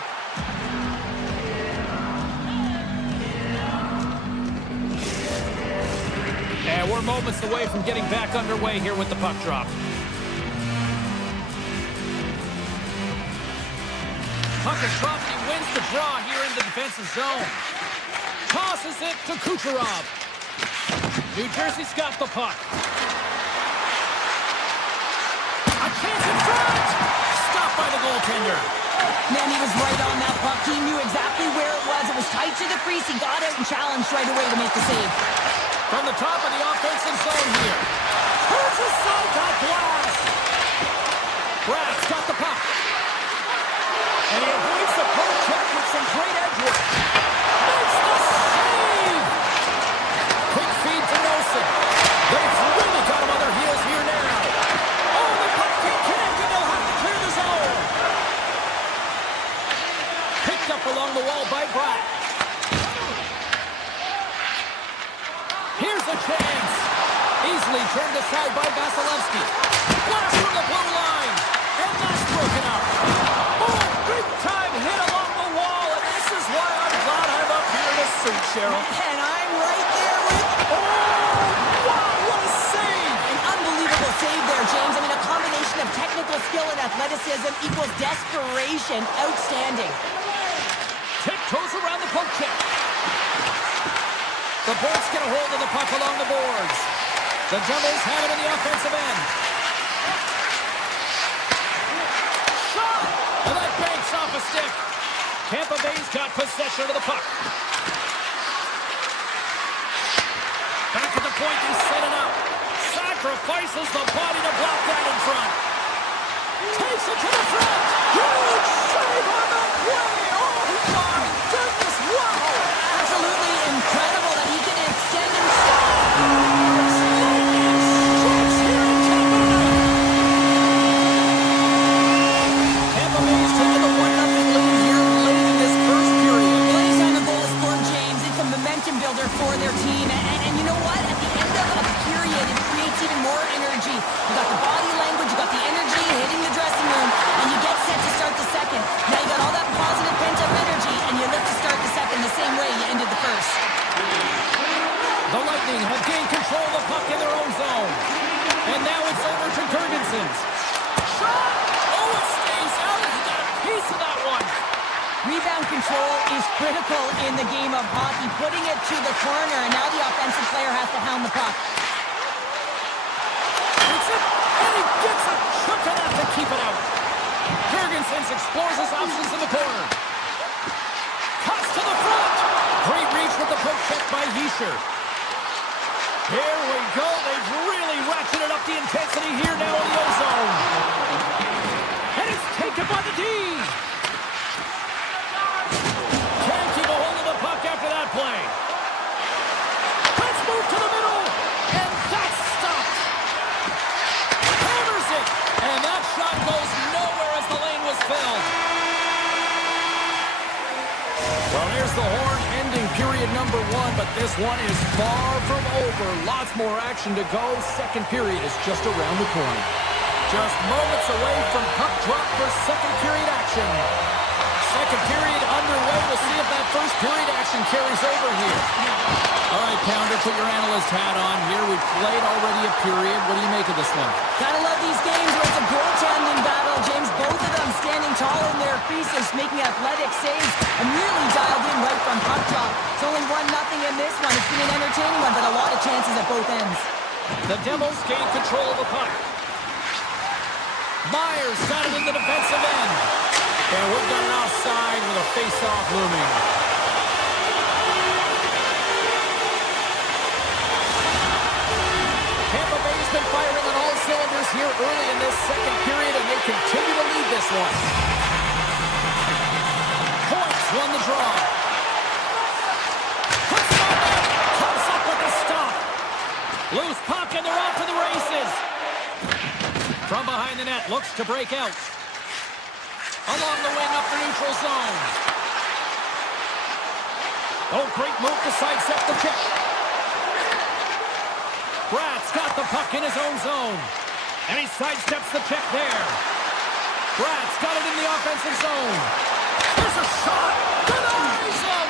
And we're moments away from getting back underway here with the puck drop. Puck is dropped. He wins the draw here in the defensive zone. Tosses it to Kucherov. New Jersey's got the puck. A chance in front! Stopped by the goaltender. Man, he was right on that puck. He knew exactly where it was. It was tight to the crease. He got out and challenged right away to make the save. From the top of the offensive zone here. Turns aside that blast. Bratt's got the puck. And he avoids the poke check with some great edge work. Makes the save! Quick feed to Nelson. They've really got him on their heels here now. Oh, the puck can't connect and they'll have to clear the zone. Picked up along the wall by Bratt. Here's a chance. Easily turned aside by Vasilevsky. Blast from the blue line. And that's broken up. Oh, big time hit along the wall. And this is why I'm glad I'm up here in a suit, Cheryl. And I'm right there with... Oh, wow, what a save. An unbelievable save there, James. I mean, a combination of technical skill and athleticism equals desperation. Outstanding. Tiptoes around the poke check. The Bolts get a hold of the puck along the boards. The Devils have it in the offensive end. Shot! And that banks off a stick. Tampa Bay's got possession of the puck. Back at the point, he's set it up. Sacrifices the body to block that in front. Takes it to the front. Huge save on the play. Oh, my goodness. Wow. Absolutely incredible that he can extend himself. Tampa Bay's taking the 1-0 lead here late in this first period. Well, anytime a goal is scored, James, it's a momentum builder for their team. And you know what? At the end of a period, it creates even more energy. You got the body language, you got the energy hitting the dressing room, and you get set to start the second. Now you got all that positive pent-up energy, and you look to start the second the same way you ended the first. The Lightning have gained control of the puck in their own zone. And now it's over to Gergensons. Shot! Oh, it stays out. He got a piece of that one. Rebound control is critical in the game of hockey, putting it to the corner, and now the offensive player has to hound the puck. It's it, and he gets a chunk of that to keep it out. Gergensons explores his options in the corner. Cuts to the front. Great reach with the poke check by Hischier. Here we go. They've really ratcheted up the intensity here now in the O-zone. And it's taken by the D. Can't keep a hold of the puck after that play. Let's move to the middle. And that's stopped. Hammers it. And that shot goes nowhere as the lane was filled. Well, there's the horn ending period number 1, but this one is far from over. Lots more action to go. Second period is just around the corner. Just moments away from puck drop for second period action. Second period underway. We'll see if that first period action carries over here. All right, Pounder, put your analyst hat on here. We've played already a period. What do you make of this one? Gotta love these games where it's a goaltending battle, James. Both of them standing tall all in their creases, making athletic saves, and really dialed in right from puck drop. It's only 1-0 in this one. It's been an entertaining one, but a lot of chances at both ends. The Devils gain control of the puck. Myers got it in the defensive end. And we've got an offside with a face-off looming. Tampa Bay's been firing on all cylinders here early in this second period, and they continue to lead this one. Points won the draw. Puts it on net. Comes up with the stop. Loose puck, and they're off to the races. From behind the net, looks to break out. Along the wing up the neutral zone. Oh, great move to sidestep the check. Brad's got the puck in his own zone. And he sidesteps the check there. Brad's got it in the offensive zone. There's a shot. Denies him.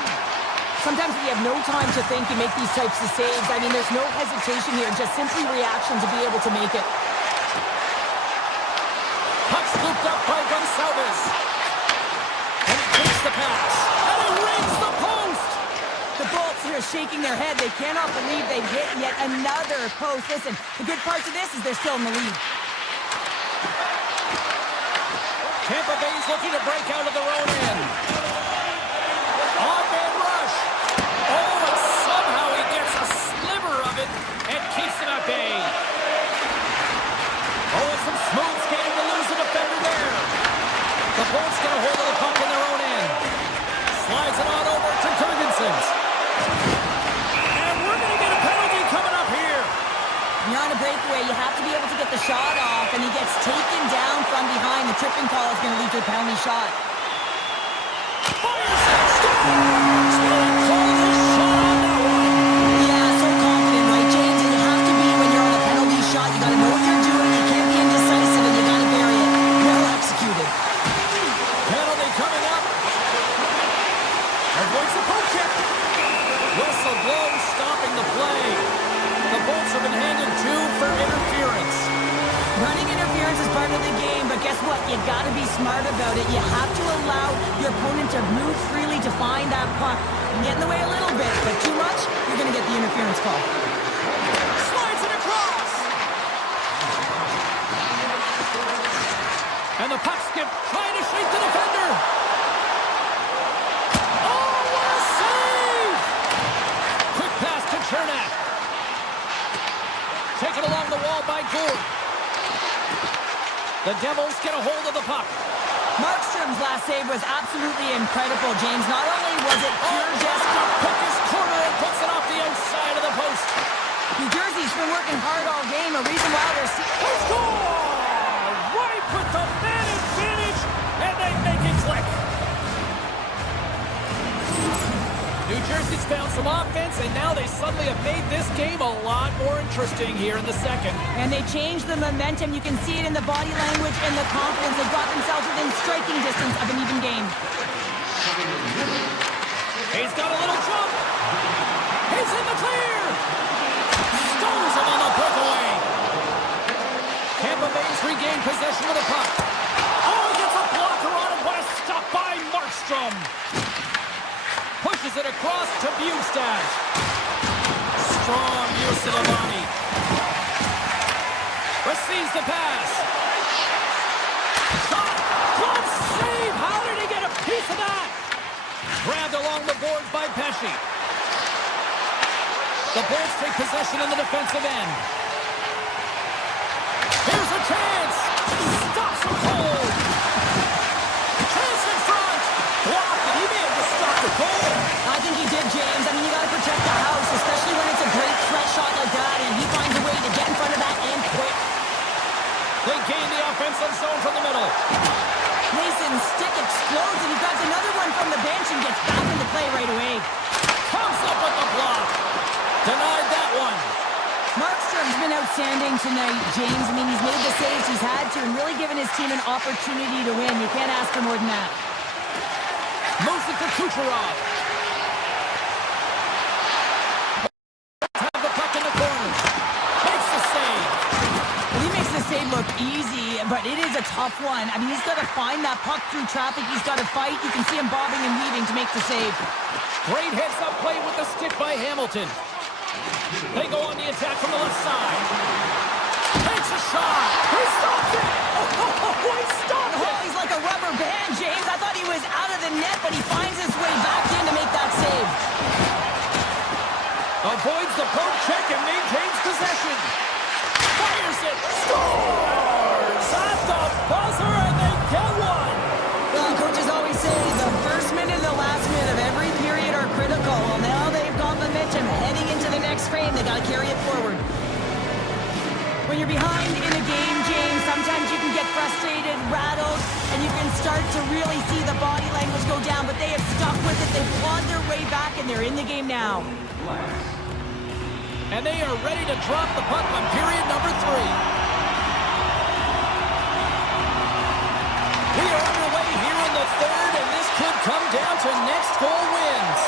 Sometimes we have no time to think and make these types of saves. I mean, there's no hesitation here, just simply reaction to be able to make it. Puck scooped up by Gonçalves. And he takes the pass. And he rings the post. The Bolts are shaking their head. They cannot believe they've hit yet another post. Listen, the good part of this is they're still in the lead. Tampa Bay's looking to break out of their own end. On-man rush. Oh, and somehow he gets a sliver of it and keeps it at bay. Oh, it's some smooth skating to lose the defender there. The Bolts get a hold of the puck in their own end. Slides it on over to Jurgensen. And we're going to get a penalty coming up here. When you're on a breakaway, you have to be able to get the shot off, and he gets taken down from behind. The tripping call is going to lead to a penalty shot. Fires it. Scores. Called his shot on that one. Yeah, so confident, right, James? And you have to be when you're on a penalty shot. You got to know what you're doing. You can't be indecisive, and you got to bury it. Well executed. Penalty coming up. Avoids the poke check. Whistle blows, stopping the play. The Bolts have been handed 2 for interference. Running interference is part of the game, but guess what? You got to be smart about it. You have to allow your opponent to move freely to find that puck. And get in the way a little bit, but too much, you're going to get the interference call. Slides it across. And the puck skip trying to shake the defender. Oh, what a save! Quick pass to Chernak. Taken along the wall by Gourde. The Devils get a hold of the puck. Markstrom's last save was absolutely incredible, James. Not only was it pure just... Puck is corner and puts it off the outside of the post. New Jersey's been working hard all game. A reason why they're... Score! Right with the man advantage, and they make it click. New Jersey's found some offense, and now they suddenly have made this game a lot more interesting here in the second. And they changed the momentum. You can see it in the body language and the confidence. They got themselves within striking distance of an even game. He's got a little jump. He's in the clear. Stones him on the breakaway. Tampa Bay's regained possession of the puck. Oh, he gets a blocker on it. What a stop by Markstrom. Pushes it across to Bjugstad. Strong use of the body. Receives the pass. Shot. Glove save. How did he get a piece of that? Grabbed along the boards by Pesci. The Bolts take possession in the defensive end. Here's a chance. Stops him cold. Chance in front. Blocked, and he may have just stopped the goal. I think he did, James. I mean, you got to protect the house, especially when it's a great threat shot like that, and he finds a way to get in front of that and quick. They gain the offensive zone from the middle. Mason's stick explodes, and he grabs another one from the bench and gets back into play right away. Comes up with the block. Denied that one. Markstrom's been outstanding tonight, James. I mean, he's made the saves he's had to and really given his team an opportunity to win. You can't ask for more than that. Moves it to Kucherov. Have the puck in the corner. Makes the save. Well, he makes the save look easy, but it is a tough one. I mean, he's got to find that puck through traffic. He's got to fight. You can see him bobbing and weaving to make the save. Great heads-up play with the stick by Hamilton. They go on the attack from the left side. Takes a shot. He stopped it. Oh, he stopped it. Oh, he's like a rubber band, James. I thought he was out of the net, but he finds his way back in to make that save. Avoids the poke check and maintains possession. Fires it. Scores at the buzzer, and they get one. Well, coaches always say the first minute and the last minute of every period are critical. Well, now they've got momentum heading into the next frame. They got to carry it forward. When you're behind in a game, James, sometimes you can get frustrated, rattled, and you can start to really see the body language go down, but they have stuck with it. They've clawed their way back, and they're in the game now. And they are ready to drop the puck on period number 3. We are underway here in the third, and this could come down to next goal wins.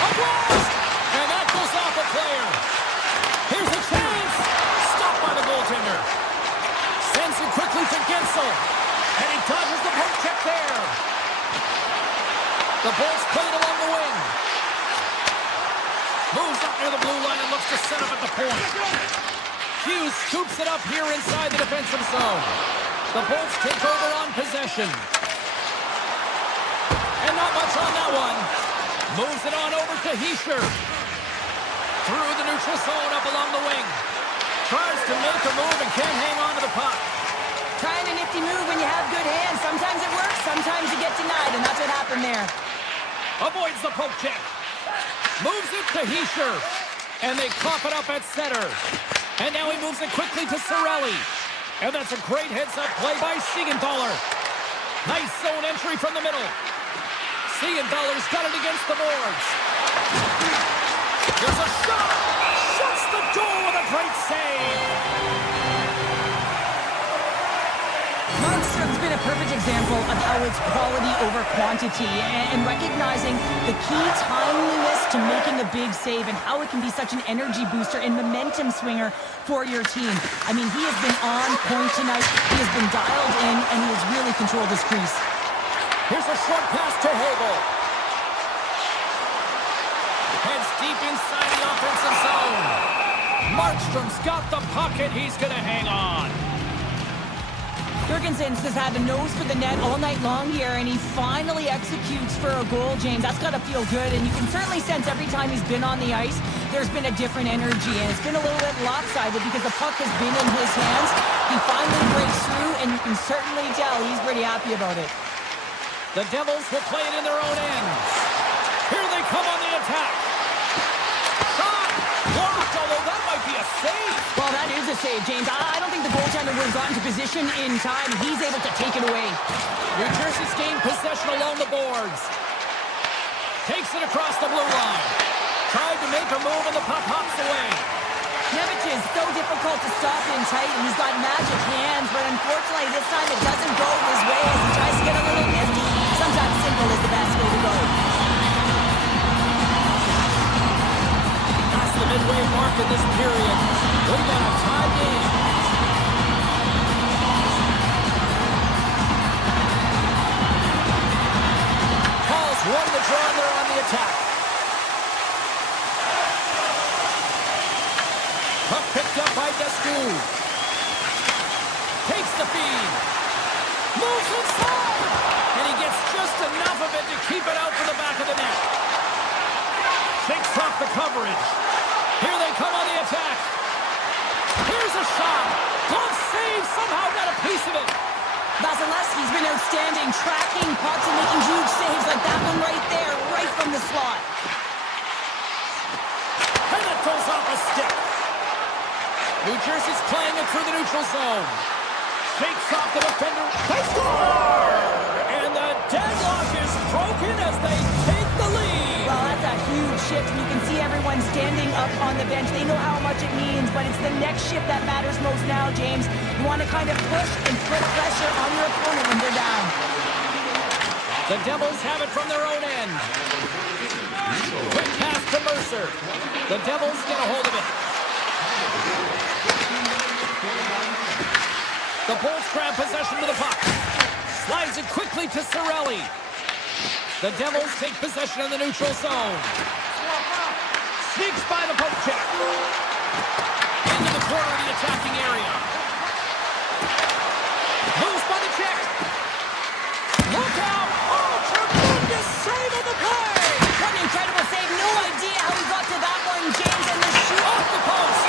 A blast! And that goes off a player. Here's a chance. Stopped by the goaltender. Sends it quickly to Gensel. And he dodges the poke check there. The ball's played along the wing. Moves up near the blue line and looks to set up at the point. Hughes scoops it up here inside the defensive zone. The Bolts take over on possession. And not much on that one. Moves it on over to Hischier. Through the neutral zone up along the wing. Tries to make a move and can't hang on to the puck. Trying a nifty move when you have good hands. Sometimes it works, sometimes you get denied, and that's what happened there. Avoids the poke check. Moves it to Hischier. And they cough it up at center. And now he moves it quickly to Cirelli. And that's a great heads-up play by Siegenthaler. Nice zone entry from the middle. Siegenthaler's got it against the boards. There's a shot. Shuts the door with a great save. Markstrom's been a perfect example of how it's quality over quantity and recognizing the key timeliness to making a big save and how it can be such an energy booster and momentum swinger for your team. I mean, he has been on point tonight. He has been dialed in, and he has really controlled his crease. Here's a short pass to Hagel. Heads deep inside the offensive zone. Markstrom's got the puck, and he's going to hang on. Jurgensen has had a nose for the net all night long here, and he finally executes for a goal, James. That's got to feel good, and you can certainly sense every time he's been on the ice, there's been a different energy, and it's been a little bit lopsided because the puck has been in his hands. He finally breaks through, and you can certainly tell he's pretty happy about it. The Devils will play it in their own end. Here they come on the attack. Shot! Blocked, although that might be a save. Well, that is a save, James. I don't think the goaltender would have gotten to position in time. He's able to take it away. New Jersey's gained possession along the boards. Takes it across the blue line. Tried to make a move, and the puck hops away. Nemec is so difficult to stop in tight, and he's got magic hands, but unfortunately this time it doesn't go his way as he tries to get a little nifty. Sometimes simple is the best way to go. Past the midway mark in this period. We've got a tie game. Calls won the draw, and they're on the attack. Puck picked up by Descu. Takes the feed. Moves inside. And he gets just enough of it to keep it out for the back of the net. Shakes off the coverage. Here they come on the attack. Here's a shot. Glove save. Somehow got a piece of it. Vasilevsky's been outstanding, tracking pucks and making huge saves like that one right there, right from the slot. And it goes off a stick. New Jersey's playing it through the neutral zone. Shakes off the defender. They score! And the deadlock is broken as they take the lead. Well, that's a huge shift. You can see everyone standing up on the bench. They know how much it means, but it's the next shift that matters most now, James. You want to kind of push and put pressure on your opponent when they're down. The Devils have it from their own end. Quick pass to Mercer. The Devils get a hold of it. The Bolts grab possession with the puck. Slides it quickly to Cirelli. The Devils take possession in the neutral zone. Sneaks by the poke check. Into the corner of the attacking area. Moves by the check. Look out! Oh, tremendous save of the play! What an incredible save. No idea how he got to that one, James, and the shoot Off the post.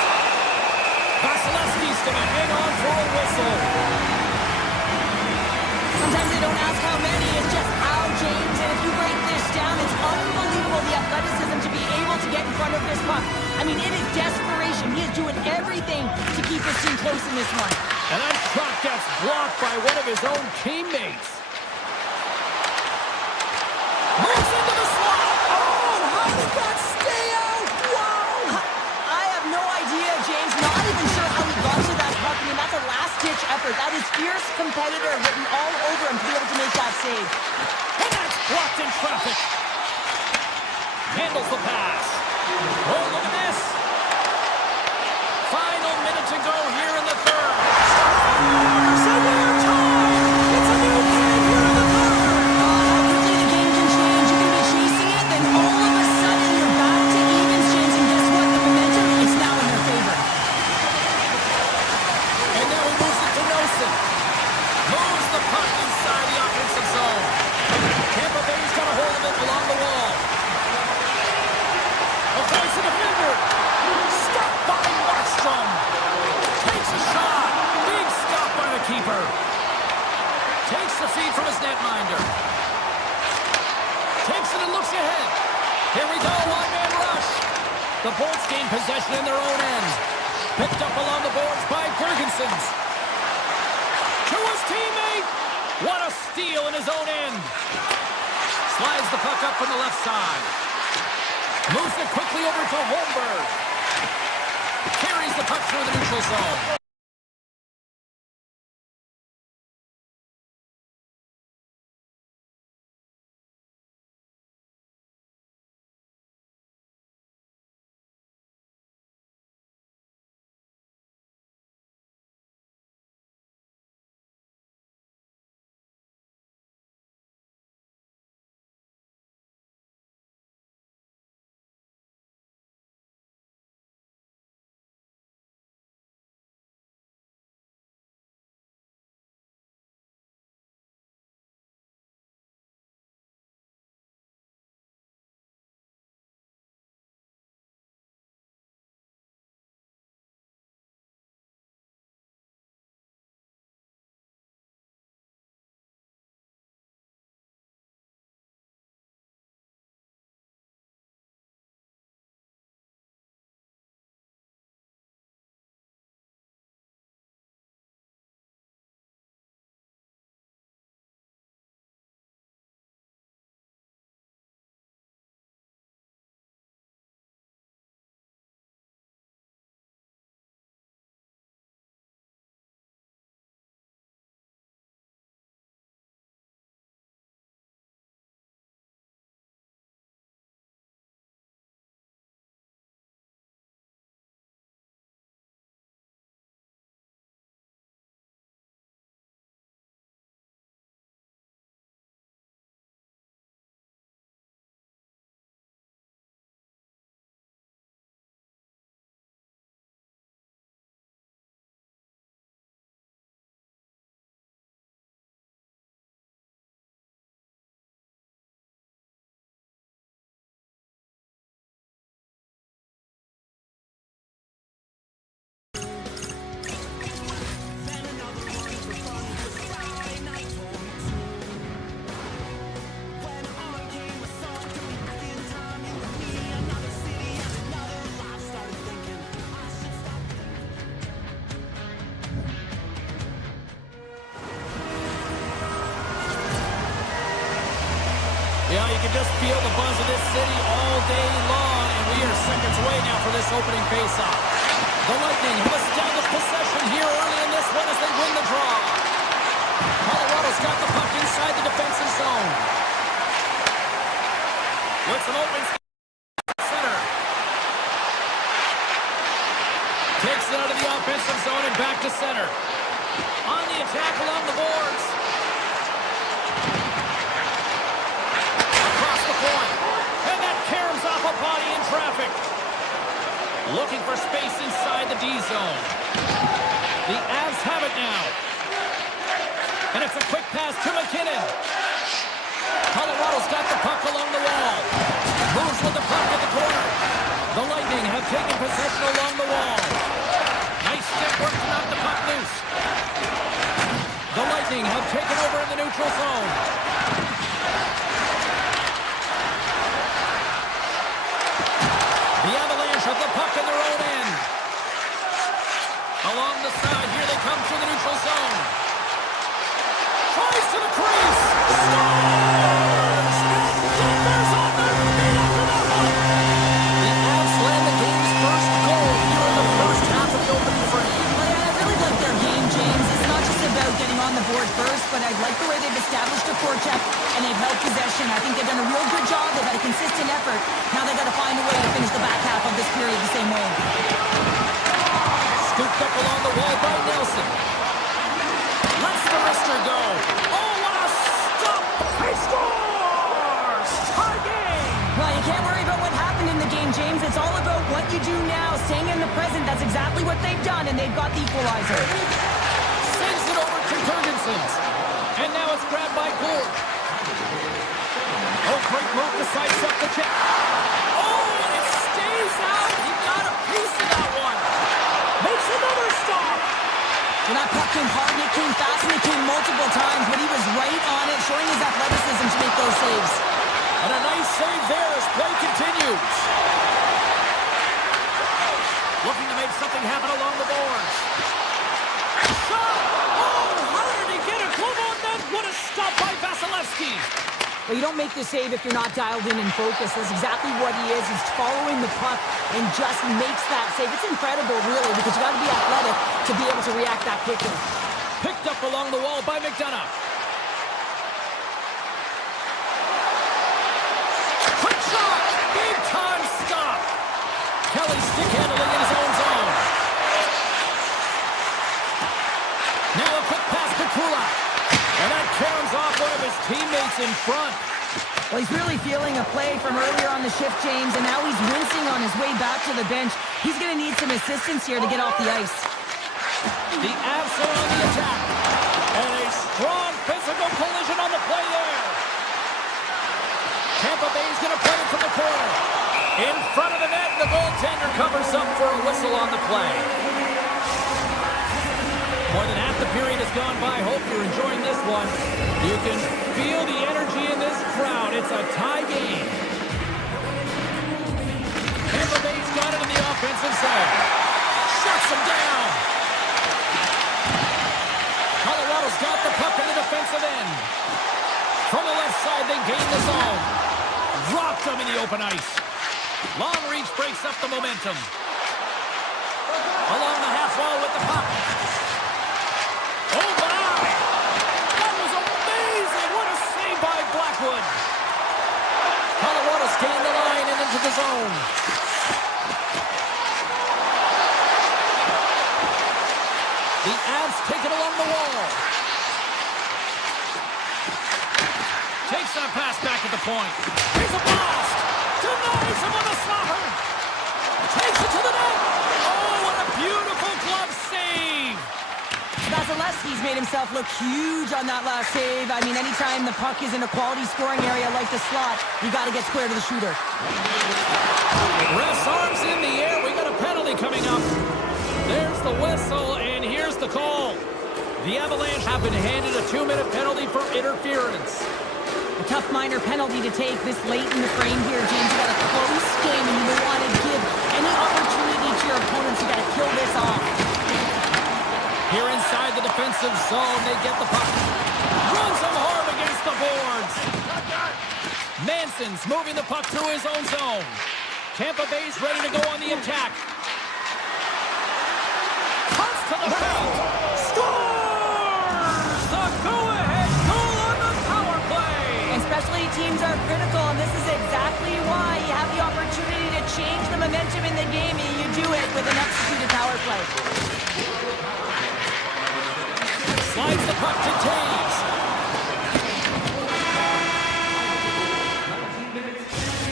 Vasilevsky's gonna hang on for a whistle. Sometimes they don't ask how many, it's just how, James. And if you break this down, it's unbelievable the athleticism to be able to get in front of this puck. I mean, it is desperation. He is doing everything to keep his team close in this one. And that shot gets blocked by one of his own teammates. Moves into the slot. Oh, how did that stay out? Wow! I have no idea, James. Not even sure how he got to that puck. I mean, that's a last-ditch effort. That is fierce competitor written all over him to be able to make that save. And that's blocked in traffic. Handles the pass. Oh, look at this. Final minute to go here in the third. So we're tied. It's a new game here in the third. How quickly the game can change. You can be chasing it, then all of a sudden you're back to evens, James. And guess what? The momentum is now in their favor. And now he moves it to Nelson. Moves the puck inside the offensive zone. Tampa Bay's got a hold of it along the wall. Avoids the defender. Stopped by Markstrom. Takes a shot. Big stop by the keeper. Takes the feed from his netminder. Takes it and looks ahead. Here we go, one-man rush. The Bolts gain possession in their own end. Picked up along the boards by Gergensons. To his teammate. What a steal in his own end. Slides the puck up from the left side. Moves it quickly over to Holmberg. Carries the puck through the neutral zone. Yeah, you can just feel the buzz of this city all day long, and we are seconds away now for this opening faceoff. The Lightning have established possession here early in this one as they win the draw. Colorado's got the puck inside the defensive zone. With some open center. to center. On the attack along the boards. Across the point. And that caroms off a body in traffic. Looking for space inside the D zone. The Avs have it now. And it's a quick pass to McKinnon. Colorado's got the puck along the wall. Moves with the puck at the corner. The Lightning have taken possession along the wall. Nice stick work to knock the puck loose. The Lightning have taken over in the neutral zone. The Avalanche have the puck in their own end. Along the side, here they come through the neutral zone. Tries to the crease. Scores! Defenders on their feet after that one. The Avs land the game's first goal here in the first half of the opening frame. Well, yeah, I really like their game, James. It's not just about getting on the board first, but I like the way they've established a forecheck and they've held possession. I think they've done a real good job. They've had a consistent effort. Now they've got to find a way to finish the back half of this period the same way. Scooped up along the wall by Nelson. Lets the wrister go. Oh, what a stop! He scores! Tie game! Well, you can't worry about what happened in the game, James. It's all about what you do now, staying in the present. That's exactly what they've done, and they've got the equalizer. Sends it over to Jurgensen. And now it's grabbed by Gould. Oh, great move to sidestep the check. Oh, and it stays out. He got a piece of that one. Makes another stop. Well, that puck came hard, and it came fast, and it came multiple times, but he was right on it, showing his athleticism to make those saves. And a nice save there as play continues. Looking to make something happen along the boards. Shot! Oh, how did he get a glove on that? What a stop by Vasilevsky. Well, you don't make the save if you're not dialed in and focused. That's exactly what he is. He's following the puck and just makes that save. It's incredible, really, because you got to be athletic to be able to react that quickly. Picked up along the wall by McDonough. Quick shot! Big time stop! Kelly stick handling in his own zone. Now a quick pass to Kulak. And that caroms off one of his teammates in front. Well, he's really feeling a play from earlier on the shift, James, and now he's wincing on his way back to the bench. He's going to need some assistance here to get off the ice. The Avs are on the attack. And a strong physical collision on the play there. Tampa Bay's going to play it from the corner. In front of the net, the goaltender covers up for a whistle on the play. More than half the period has gone by. Hope you're enjoying this one. You can feel the energy in this crowd. It's a tie game. Tampa Bay's got it in the offensive zone. Shuts them down. Colorado's got the puck in the defensive end. From the left side, they gain the zone. Dropped them in the open ice. Long reach breaks up the momentum. Along the half wall with the puck. Oh, my! That was amazing! What a save by Blackwood! Colorado's gained the line and into the zone. The Avs take it along the wall. Takes that pass back at the point. Here's a blast! Denies him on the slapper! Takes it to the net! Oh, what a beautiful glove save! Vasilevsky's made himself look huge on that last save. I mean, anytime the puck is in a quality scoring area like the slot, you got to get square to the shooter. Ref's arms in the air. We got a penalty coming up. There's the whistle, and here's the call. The Avalanche have been handed a 2-minute penalty for interference. A tough minor penalty to take this late in the frame here, James. You got a close game, and you want to give any opportunity to your opponents. You got to kill this off. Here inside the defensive zone, they get the puck. Runs them hard against the boards. Manson's moving the puck through his own zone. Tampa Bay's ready to go on the attack. Cuts to the paint. Scores! The go-ahead goal on the power play. And specialty teams are critical, and this is exactly why you have the opportunity to change the momentum in the game, and you do it with an executed power play. Slides the puck to Taves.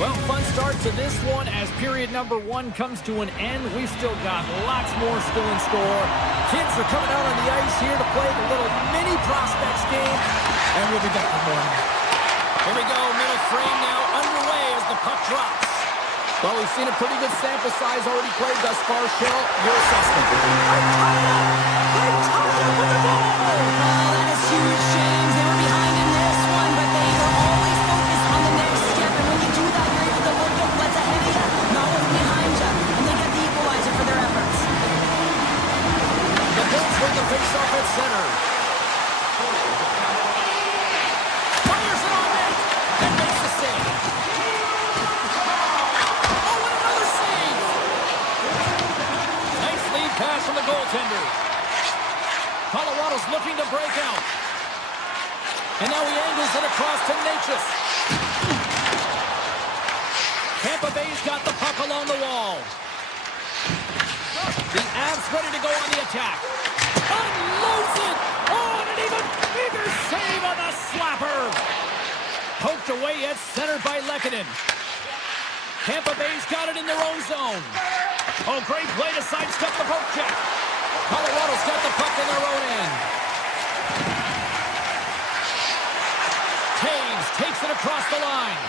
Well, fun start to this one as period number 1 comes to an end. We've still got lots more still in store. Kids are coming out on the ice here to play the little mini prospects game, and we'll be back with more. Here we go, middle frame now underway as the puck drops. Well, we've seen a pretty good sample size already played thus far. Cheryl, your assessment. They're tied up with the goal! Oh, that is huge, James. They were behind in this one, but they were always focused on the next step. And when you do that, you're able to look at what's ahead of you, not what's behind you. And they get the equalizer for their efforts. The Bolts win the face-off at center. Fires it on net and makes the save. Oh, and another save! Nice lead pass from the goaltender. Colorado's looking to break out. And now he angles it across to Natchez. Tampa Bay's got the puck along the wall. The Avs ready to go on the attack. Unloads it! Oh, and an even bigger save on the slapper! Poked away at center by Lehkonen. Tampa Bay's got it in their own zone. Oh, great play to sidestep the poke check. Colorado's got the puck in their own end. Taves takes it across the line.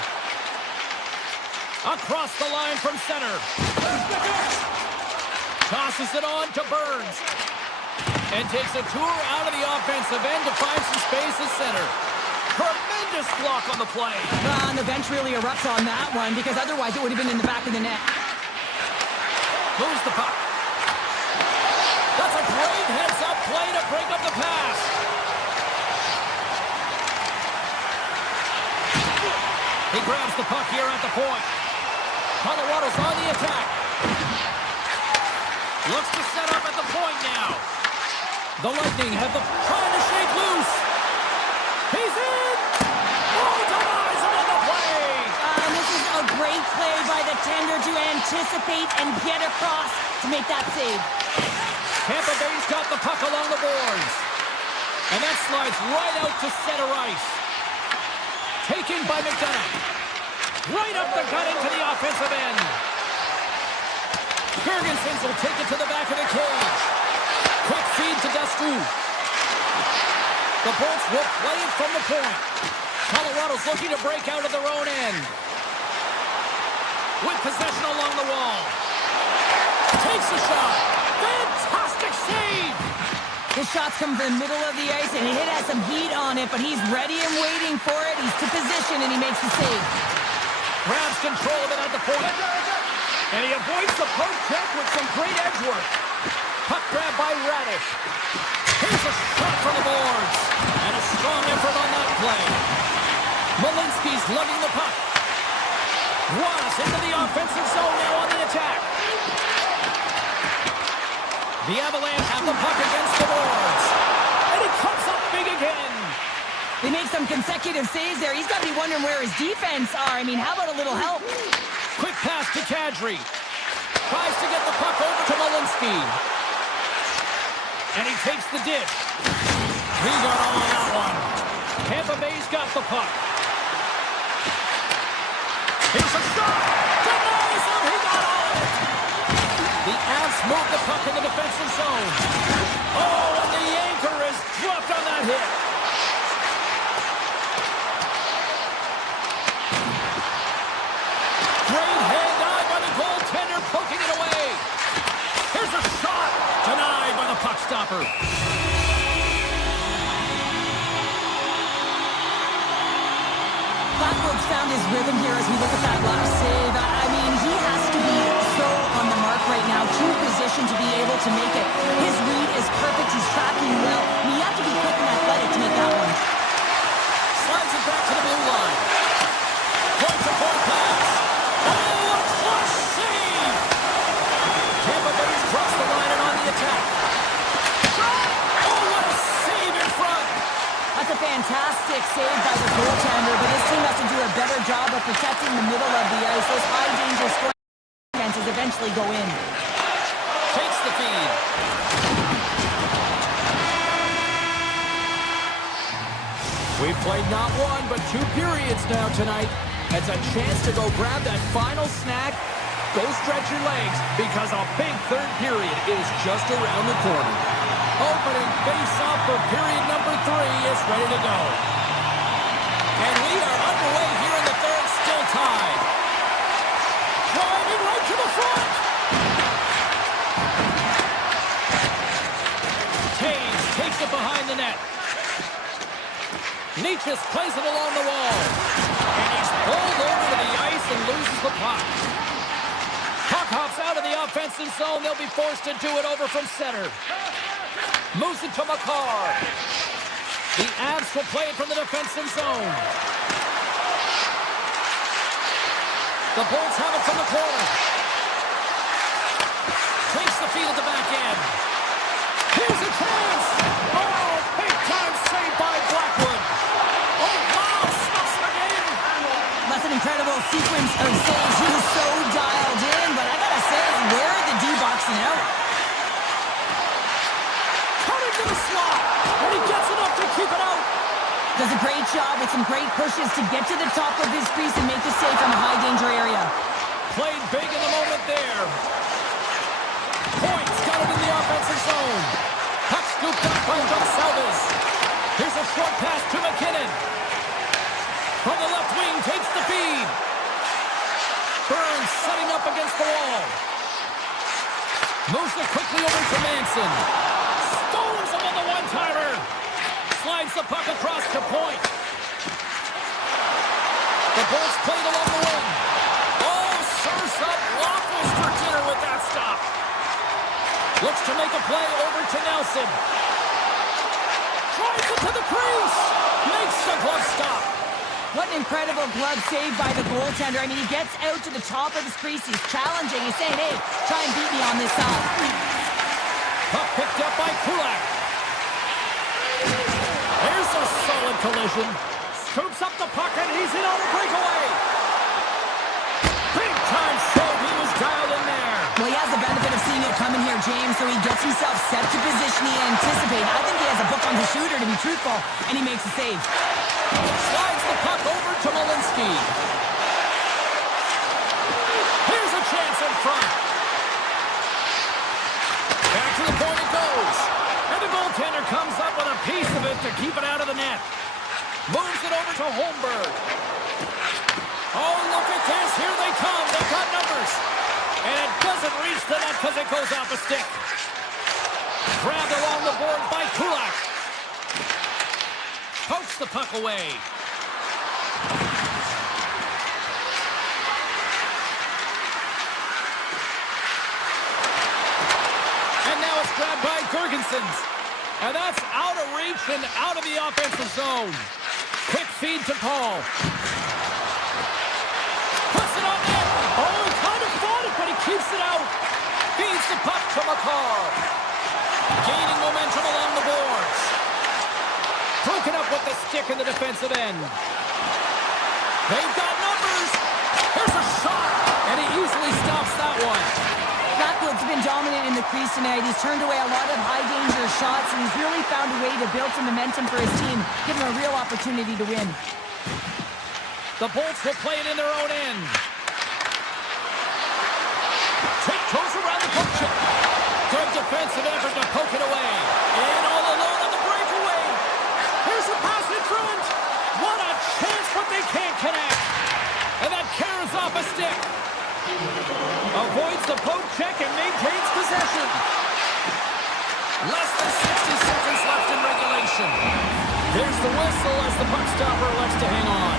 Across the line from center. Tosses it on to Burns. And takes a tour out of the offensive end to find some space at center. Tremendous block on the play. And the bench really erupts on that one because otherwise it would have been in the back of the net. Moves the puck. That's a great heads-up play to break up the pass. He grabs the puck here at the point. Colorado's on the attack. Looks to set up at the point now. The Lightning have the trying to shake loose. He's in! Oh, denies him on the play! And this is a great play by the tender to anticipate and get across to make that save. Tampa Bay's got the puck along the boards. And that slides right out to center ice. Taken by McDonough. Right up the gut into the offensive end. Jurgensen's will take it to the back of the cage. Quick feed to Dasku. The Bolts will play it from the point. Colorado's looking to break out of their own end. With possession along the wall. Takes the shot. Fantastic save! His shots come from the middle of the ice, and it has some heat on it, but he's ready and waiting for it. He's to position, and he makes the save. Grabs control of it at the point. And he avoids the poke check with some great edge work. Puck grab by Radish. Here's a shot from the boards. And a strong effort on that play. Malinsky's lugging the puck. Ross into the offensive zone now on the attack. The Avalanche have the puck against the boards. And he comes up big again. They make some consecutive saves there. He's got to be wondering where his defense are. I mean, how about a little help? Quick pass to Kadri. Tries to get the puck over to Malinsky. And he takes the dish. He got all on that one. Tampa Bay's got the puck. Here's a shot. Denies him. He got all of it. The Avs move the puck in the defensive zone. Oh, and the anchor is dropped on that hit. Great hand eye by the goaltender, poking it away. Here's a shot. Denied by the puck stopper. Blackwood's found his rhythm here as we look at that last save. I mean, he has to be so on the mark right now, true position to be able to make it. His read is perfect. He's tracking well. I mean, you have to be quick and athletic to make that one. Slides it back to the blue line. Point-to-point pass. Oh, a clutch save! Tampa Bay's crossed the line and on the attack. Oh, what a save in front! That's a fantastic save by the goaltender, but his team has to do a better job of protecting the middle of the ice. Those high-danger scoring chances eventually go in. Takes the feed. They've played not one, but 2 periods now tonight. It's a chance to go grab that final snack. Go stretch your legs, because a big third period is just around the corner. Opening face-off for period number 3 is ready to go. And we are underway here in the third, still tied. Driving right to the front. Taves takes it behind the net. Nietzsche plays it along the wall. And he's pulled over to the ice and loses the puck. Puck hops out of the offensive zone. They'll be forced to do it over from center. Moves it to McCarr. The Avs will play it from the defensive zone. The Bolts have it from the corner. Takes the feed at the back end. Here's a chance. Oh, big time save by Blackwood. Oh, wow, stops the game. That's an incredible sequence of saves. He was so dialed in, but I gotta say, where are the D-boxing out? Cut into the slot, and he gets enough to keep it out. Does a great job with some great pushes to get to the top of his crease and make the save from a high-danger area. Played big in the moment there. Points got it in the offensive zone. Puck scooped up by Gonsalves. Here's a short pass to McKinnon. From the left wing, takes the feed. Burns setting up against the wall. Moves it quickly over to Manson. Stones him on the one-timer. Slides the puck across to point. The Bolts played along the wing. Oh, serves up waffles for dinner with that stop. Looks to make a play over to Nelson. Drives it to the crease. Makes the glove stop. What an incredible glove save by the goaltender. I mean, he gets out to the top of his crease. He's challenging. He's saying, hey, try and beat me on this side. Puck picked up by Kulak. There's a solid collision. Scoops up the puck, and he's in on a breakaway. Big time save. He was dialed in there. Well, he has the benefit of seeing it coming here, James, so he gets himself set to position he anticipated. I think he has a book on the shooter, to be truthful, and he makes a save. Slides the puck over to Malinsky. Here's a chance in front. Back to the point it goes. And the goaltender comes up with a piece of it to keep it out of the net. Moves it over to Holmberg. Oh, look at this. Here they come. They've got numbers. And it doesn't reach the net because it goes off a stick. Grabbed along the board by Kulak. Pokes the puck away. And now it's grabbed by Gergensons. And that's out of reach and out of the offensive zone. Quick feed to Paul. Puts it on net. Oh, he kind of fought it, but he keeps it out. Feeds the puck to McCarr. Gaining momentum along the boards. Broken up with the stick in the defensive end. They've got numbers. Here's a shot, and he easily stops that one. Blackwood's been dominant in the crease tonight. He's turned away a lot of high-danger shots, and he's really found a way to build some momentum for his team, give him a real opportunity to win. The Bolts will play it in their own end. Tiptoes around the poke check. Good defensive effort to poke it away. In all alone on the breakaway. Here's a pass in front. What a chance, but they can't connect. And that carries off a stick. Avoids the poke check and maintains possession. Less than 60 seconds left in regulation. There's the whistle as the puck stopper elects to hang on.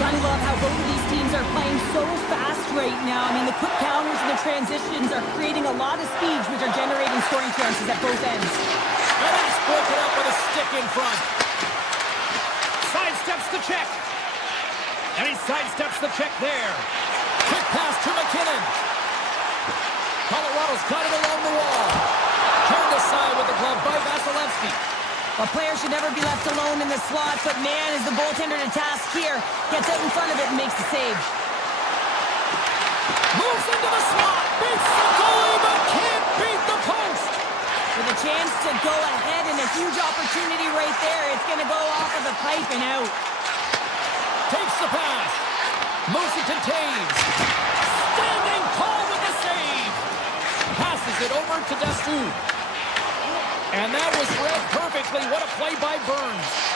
Gotta love how both of these teams are playing so fast right now. I mean, the quick counters and the transitions are creating a lot of speeds, which are generating scoring chances at both ends. And he's broken up with a stick in front. Sidesteps the check. And he sidesteps the check there. Quick pass to McKinnon. Colorado's got it along the wall. Turned aside with the glove by Vasilevsky. A player should never be left alone in the slot, but man, is the goaltender to task here. Gets out in front of it and makes the save. Moves into the slot. Beats the goalie, but can't beat the post. With a chance to go ahead, and a huge opportunity right there. It's going to go off of the pipe and out. Takes the pass. Moves it to Taves. Standing tall with the save. Passes it over to Dastu. And that was read perfectly. What a play by Burns.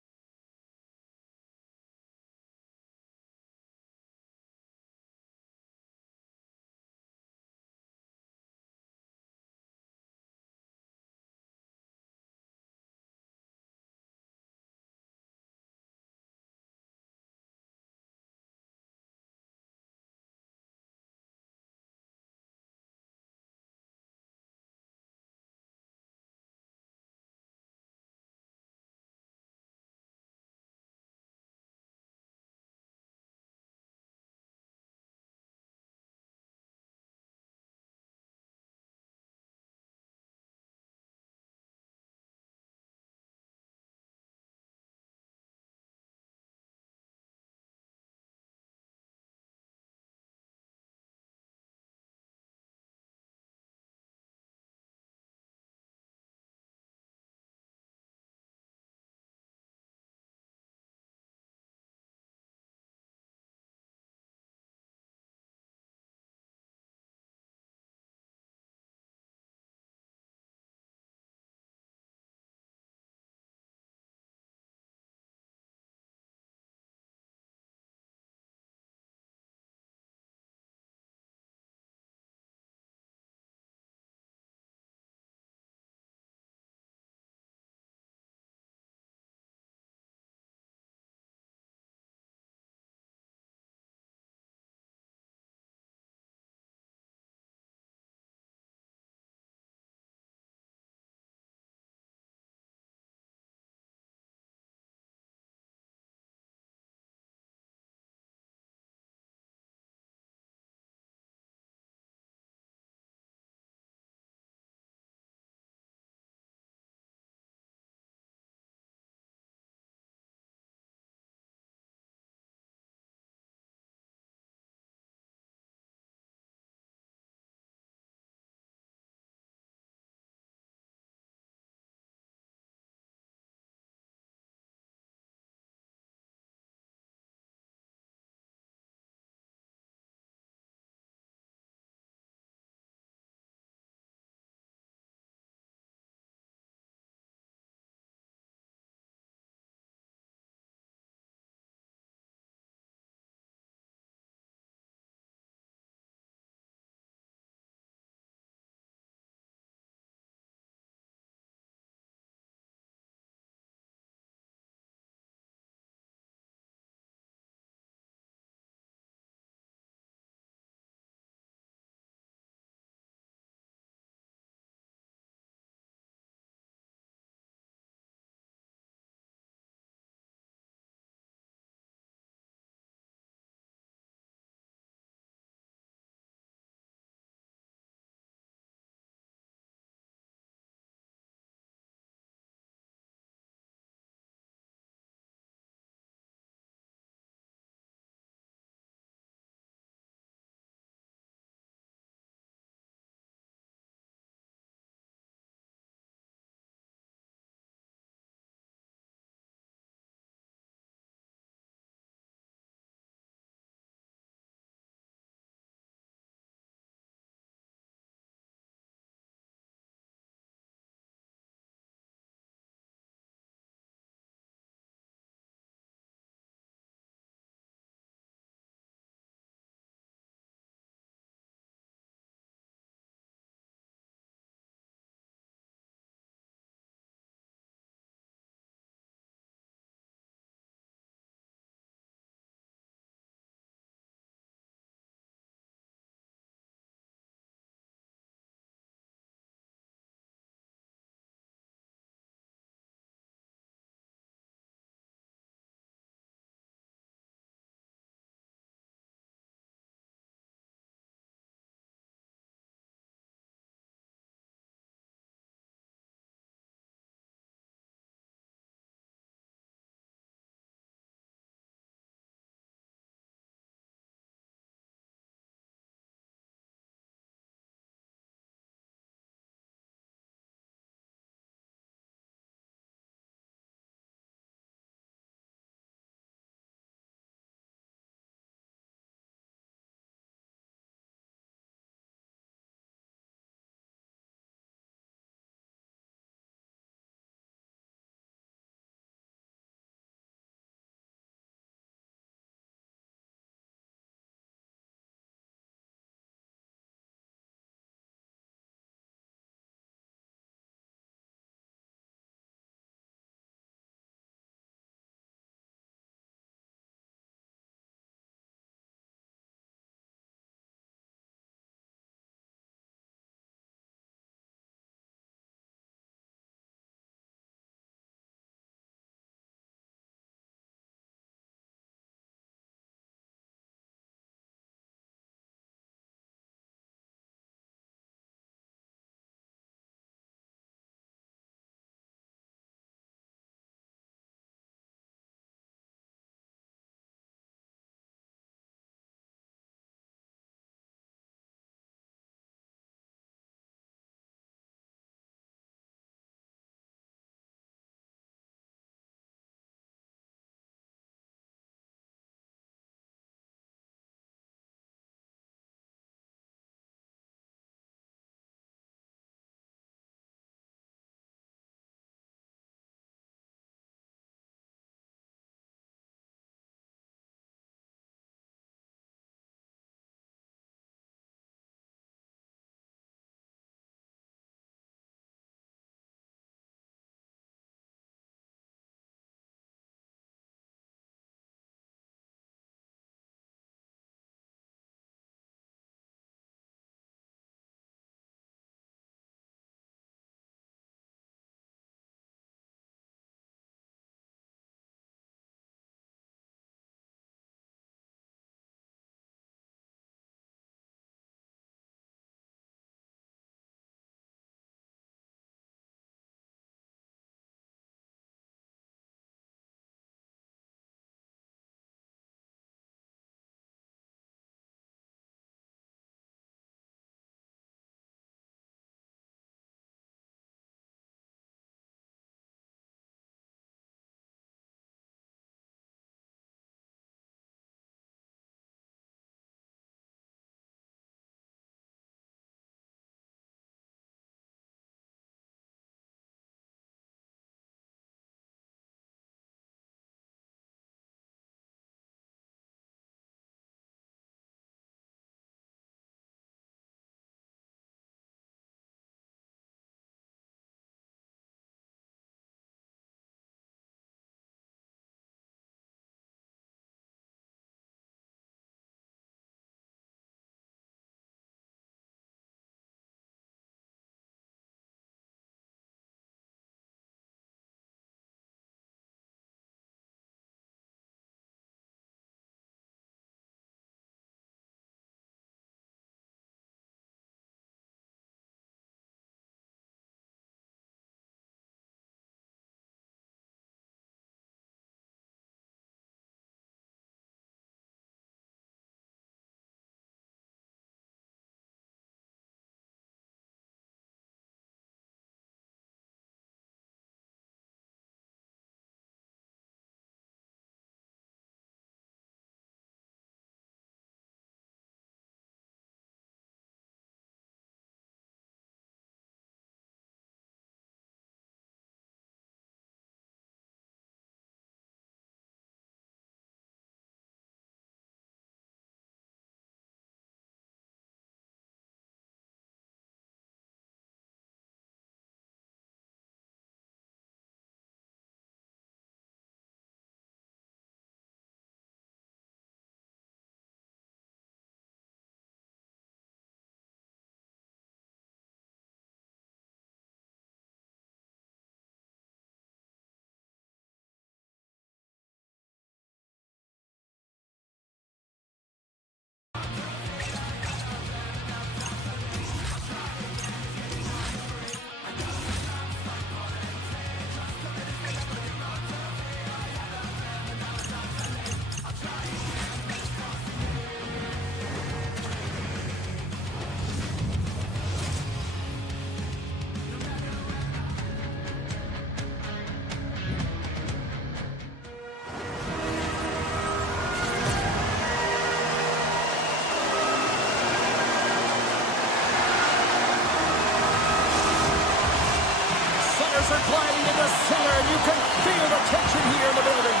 center, and you can feel the tension here in the building.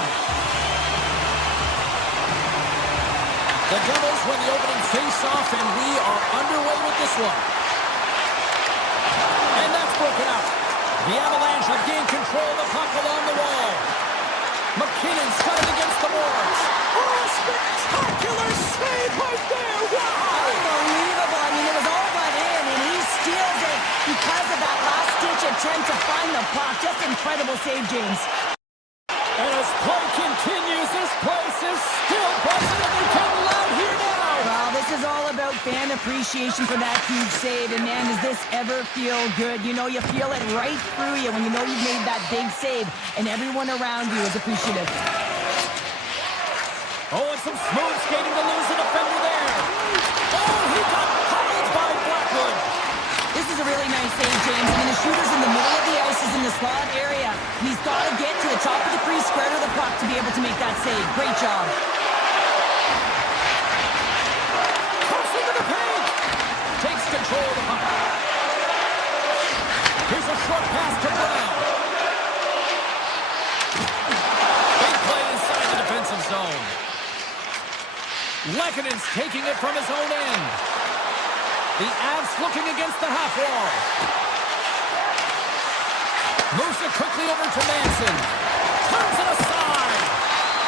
The Devils win the opening face-off, and we are underway with this one. And that's broken up. The Avalanche have gained control of the puck along the wall. McKinnon's got it against the boards. Oh, spectacular save right there. Wow! Unbelievable. I mean, it was all but in, and he steals it because of that last-ditch attempt to find the puck. Just incredible save, James. And as play continues, this place is still buzzing, and they're getting loud here now. Well, this is all about fan appreciation for that huge save, and man, does this ever feel good. You know, you feel it right through you when you know you've made that big save, and everyone around you is appreciative. Oh, and some smooth skating to lose the defender there. Oh, he got pummeled by Blackwood. This is a really nice save, James. I mean, the shooter's in the middle of the ice, is in the slot area. He's got to get to the top of the crease, square to the puck to be able to make that save. Great job. Crossing to the paint. Takes control of the puck. Here's a short pass to Brown. Big play inside the defensive zone. Lekkonen's taking it from his own end. The Avs looking against the half wall. Moves it quickly over to Manson. Turns it aside.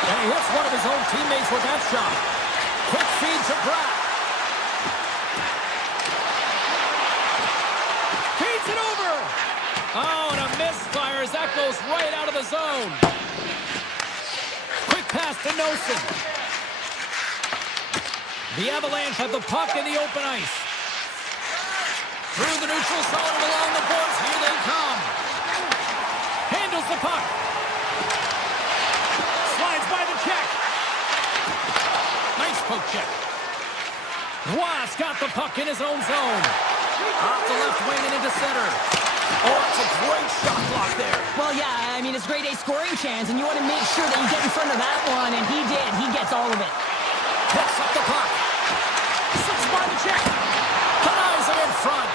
And he hits one of his own teammates with that shot. Quick feed to Bratt. Feeds it over. Oh, and a misfire as that goes right out of the zone. Quick pass to Nosen. The Avalanche have the puck in the open ice. Through the neutral zone and along the boards. Here they come. Handles the puck. Slides by the check. Nice poke check. Roy's got the puck in his own zone. Off the left wing and into center. Oh, it's a great shot block there. Well, yeah, I mean, it's grade A scoring chance, and you want to make sure that you get in front of that one, and he did. He gets all of it. Picks up the puck. Six by the check. Denies it in front.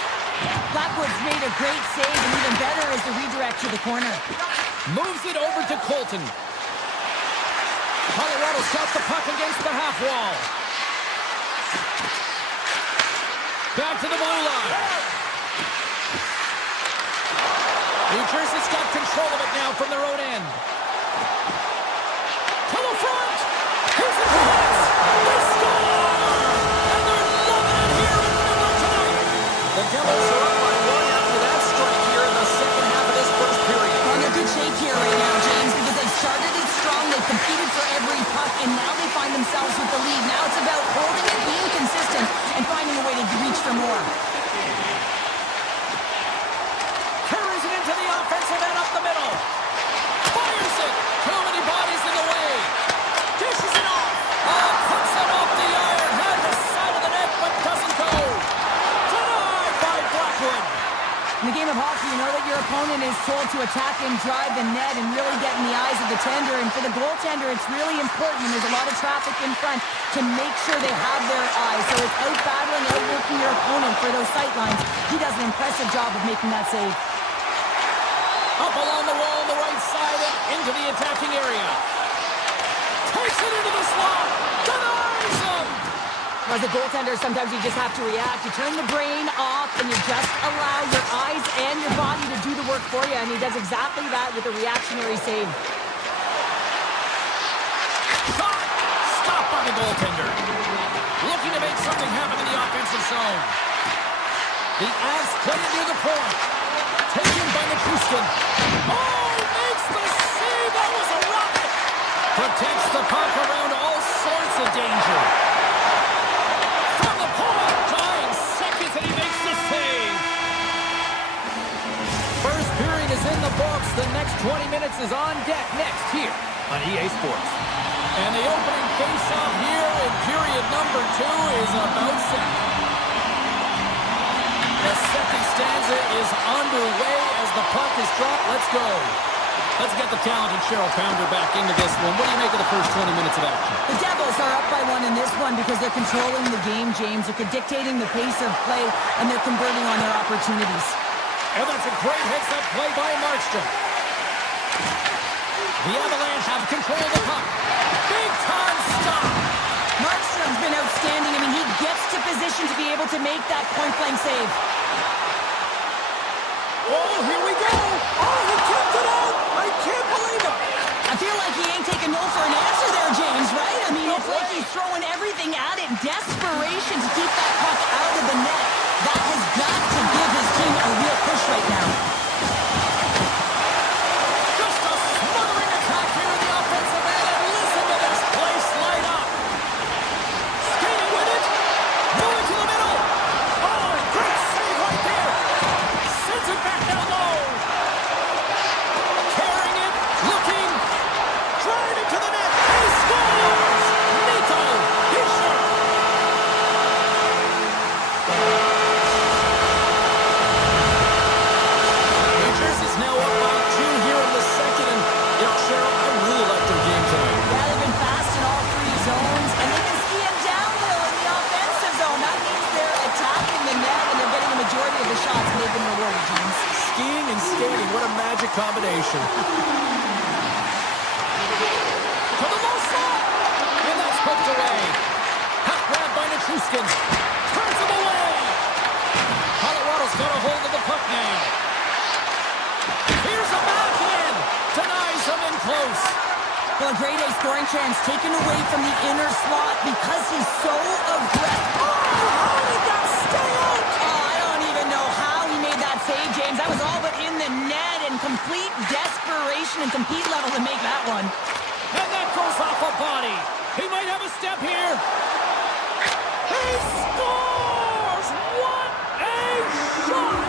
Blackwood's made a great save, and even better is the redirect to the corner. Moves it over to Colton. Colorado's got the puck against the half wall. Back to the blue line. New Jersey's got control of it now from their own end. To the front. Here's the pass. They score! And they're loving it here in Denver tonight. The Devils are up by one after that strike here in the second half of this first period. They're in a good shape here right now, James, because they started it strong, they competed for every puck, and now they find themselves with the lead. Now it's about holding it, being consistent, and finding a way to reach for more. Carries it into the offensive end up the middle. Fires it. Too many bodies in the way. Dishes it off. Oh, puts it off the iron. Had the side of the net, but doesn't go. Denied by Blackwood. In the game of hockey, you know that your opponent is told to attack and drive the net and really get in the eyes of the tender. And for the goaltender, it's really important when there's a lot of traffic in front to make sure they have their eyes. So it's out-battling, outworking your opponent for those sight lines. He does an impressive job of making that save. Up along the wall on the right side and into the attacking area. Takes it into the slot. Denies him. As a goaltender, sometimes you just have to react. You turn the brain off and you just allow your eyes and your body to do the work for you. And he does exactly that with a reactionary save. Shot. Stopped by the goaltender. Looking to make something happen in the offensive zone. The Avs play it near the point. Taken by Nichushkin. Oh, makes the save. That was a rocket. Protects the puck around all sorts of danger. From the point. 9 seconds and he makes the save. First period is in the books. The next 20 minutes is on deck next here on EA Sports. And the opening face-off here in period number 2 is about set. The second stanza is underway as the puck is dropped. Let's go. Let's get the talented Cheryl Pounder back into this one. What do you make of the first 20 minutes of action? The Devils are up by 1 in this one because they're controlling the game, James. They're dictating the pace of play, and they're converting on their opportunities. And that's a great heads-up play by Markstrom. The Avalanche have control of the puck. Big time stop. Markstrom's been outstanding. I mean, he gets to position to be able to make that point-blank save. Oh, here we go. Oh, he kept it out. I can't believe it. I feel like he ain't taking no for an answer there, James, right? I mean, it's like he's throwing everything at it. Desperation to keep that puck out of the net. That has got to give his team a real push right now. Just a smothering attack here in the offensive end. And listen to this place light up. Skating with it. Moving to the middle. Oh, great save right there. Sends it back down low. Carrying it. Looking. Driving to the net. He scores. Nico Hischier. New Jersey's now up by 2 here in the second. And, Cheryl, I really like their game tonight. Yeah, they've been fast in all 3 zones, and they've been skiing downhill in the offensive zone. That means they're attacking the net, and they're getting the majority of the shots, and they've been rewarded, James. Skiing and skating, what a magic combination. To the low side, and that's poked away. Puck grabbed by Nichushkin. Turns him away. Colorado's got a hold of the puck now. Here's a backhand. Denies him in close. Well, a grade A scoring chance taken away from the inner slot because he's so aggressive. Oh, how did that stay out? Oh, I don't even know how he made that save, James. That was all but in the net, and complete desperation and compete level to make that one. And that goes off a body. He might have a step here. He scores! What a shot!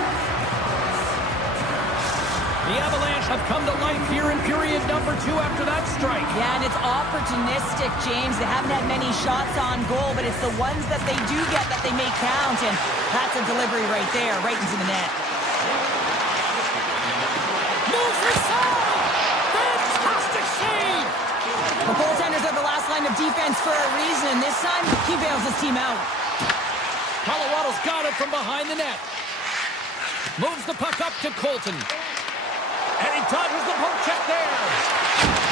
The Avalanche have come to life here in period number 2 after that strike. Yeah, and it's opportunistic, James. They haven't had many shots on goal, but it's the ones that they do get that they make count, and that's a delivery right there, right into the net. Moves inside! Fantastic save! The goaltenders are the last line of defense for a reason. This time, he bails his team out. Colorado's got it from behind the net. Moves the puck up to Colton. And he dodges the poke check there.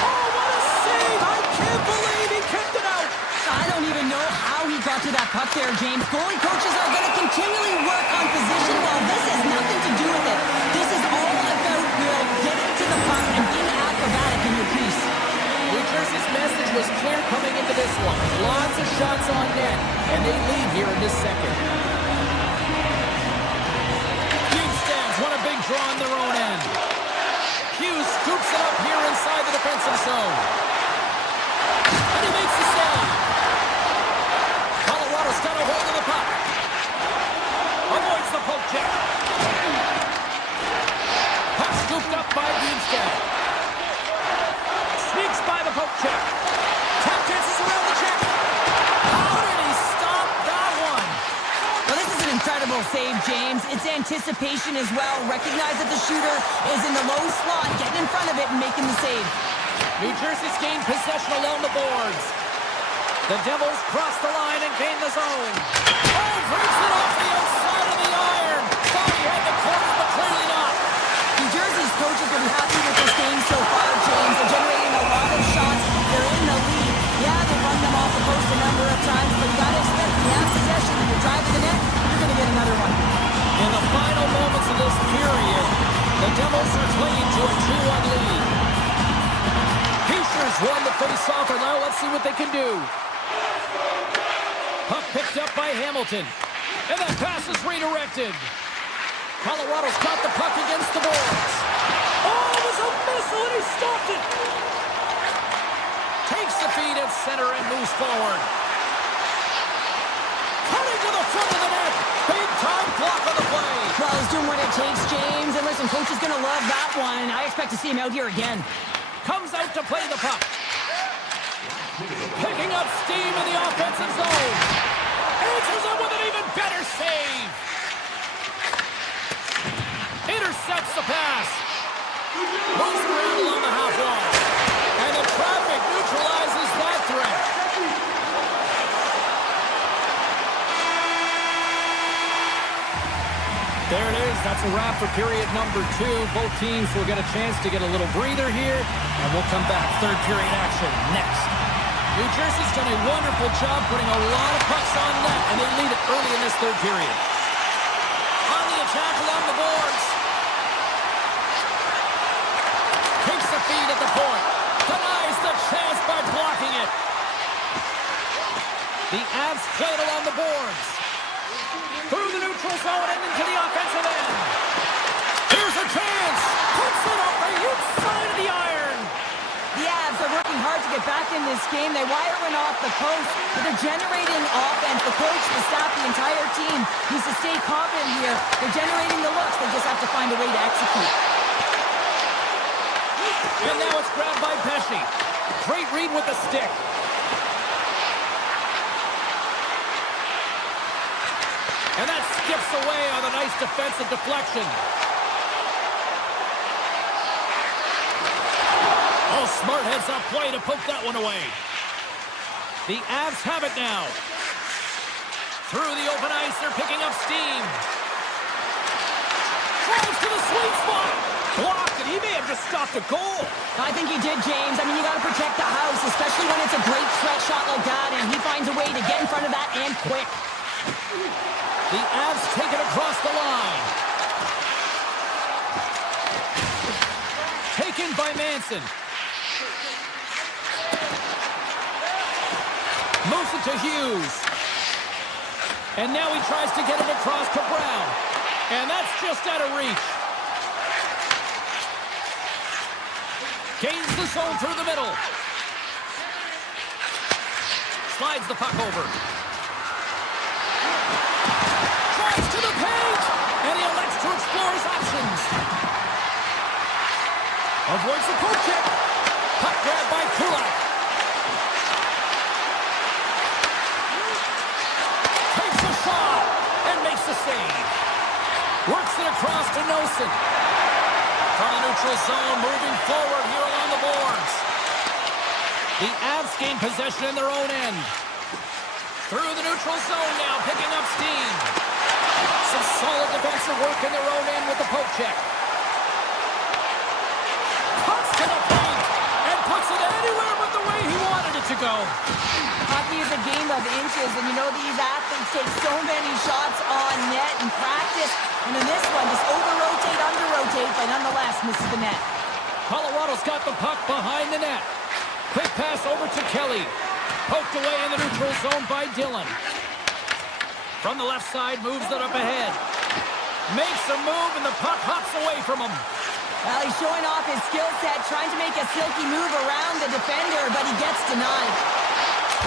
Oh, what a save! I can't believe he kept it out. I don't even know how he got to that puck there, James. Goalie coaches are going to continually work on position. Well, this has nothing to do with it. This is all about getting to the puck and being acrobatic in your piece. New Jersey's message was clear coming into this one. Lots of shots on net, and they lead here in this second. Houston's won a big draw on their own end. Hughes scoops it up here inside the defensive zone. And he makes the save. Colorado's got a hold of the puck. Avoids the poke check. Puck scooped up by Bjugstad. Sneaks by the poke check. Tap dances around the check. How did he stop that one? Well, this is an incredible save, James. It's anticipation as well. Recognize that the shooter is in the low slot, getting in front of it and making the save. New Jersey's gained possession along the boards. The Devils cross the line and gain the zone. Oh, breaks it off the outside of the iron. Thought he had the corner, but clearly not. New Jersey's coaches will be happy with this game so far, James. They're generating a lot of shots. They're in the lead. Yeah, they've run them off the post a number of times, but you got to expect when you have possession and you're driving the net, you're going to get another one. In the final moments of this period, the Devils are clinging to a 2-1 lead. Hischier's won the face-off, and now let's see what they can do. Puck picked up by Hamilton. And that pass is redirected. Colorado's got the puck against the boards. Oh, it was a missile, and he stopped it. Takes the feed at center and moves forward. Cutting to the front of the net. Big time block on the play. Well, he's doing what it takes, James. And listen, coach is going to love that one. I expect to see him out here again. Comes out to play the puck. Picking up steam in the offensive zone. Answers it with an even better save. Intercepts the pass. Moves around along the half wall. And the traffic neutralizes that threat. There it is. The That's a wrap for period number 2. Both teams will get a chance to get a little breather here, and we'll come back. Third period action next. New Jersey's done a wonderful job putting a lot of pucks on net, and they lead it early in this third period. On the attack along the boards. Takes the feed at the point. Denies the chance by blocking it. The Avs play it along the boards. Through the neutral zone and into the offensive end. Here's a chance. Puts it off the inside of the iron. The Avs are working hard to get back in this game. They wire one off the post, but they're generating offense. The coach, the staff, the entire team needs to stay confident here. They're generating the looks. They just have to find a way to execute. And now it's grabbed by Pesci. Great read with the stick. And that skips away on a nice defensive deflection. Oh, smart heads-up play to poke that one away. The Avs have it now. Through the open ice, they're picking up steam. Throws to the sweet spot. Blocked, and he may have just stopped a goal. I think he did, James. I mean, you got to protect the house, especially when it's a great threat shot like that, and he finds a way to get in front of that and quick. The Avs take it across the line. Taken by Manson. Moves it to Hughes. And now he tries to get it across to Brown. And that's just out of reach. Gains the zone through the middle. Slides the puck over. Drives to the paint. And he elects to explore his options. Avoids the poke check. Puck grab by Kulak. Takes a shot and makes the save. Works it across to Nelson. From the neutral zone, moving forward here along the boards. The Avs gain possession in their own end. Through the neutral zone now, picking up steam. Some solid defensive work in their own end with the poke check. Cuts to the paint and puts it anywhere but the way he wanted it to go. Hockey is a game of inches, and you know these athletes take so many shots on net in practice. And in this one, just over-rotate, under-rotate, but nonetheless misses the net. Colorado's got the puck behind the net. Quick pass over to Kelly. Poked away in the neutral zone by Dillon. From the left side, moves it up ahead. Makes a move, and the puck hops away from him. Well, he's showing off his skill set, trying to make a silky move around the defender, but he gets denied.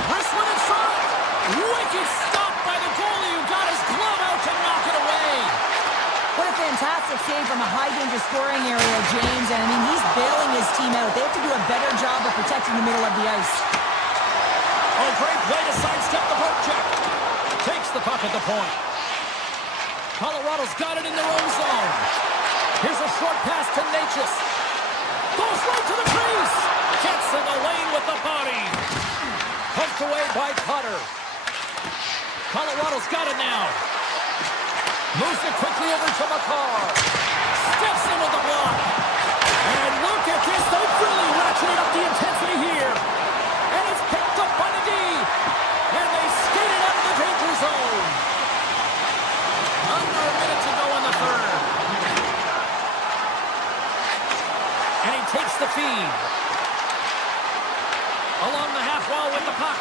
Wrist one in front. Wicked stop by the goalie who got his glove out to knock it away. What a fantastic save from a high-danger scoring area, James. And, I mean, he's bailing his team out. They have to do a better job of protecting the middle of the ice. Oh, great play to sidestep the poke check. Takes the puck at the point. Colorado's got it in their own zone. Here's a short pass to Natchez. Goes right to the crease. Gets in the lane with the body. Poked away by Cutter. Colorado's got it now. Moves it quickly over to McCarr. Steps in with the block. And look at this. They've really ratcheted up the intensity here. And it's picked up by the D. And they skate it out of the danger zone. Under a minute to go in the third. And he takes the feed. Along the half wall with the puck.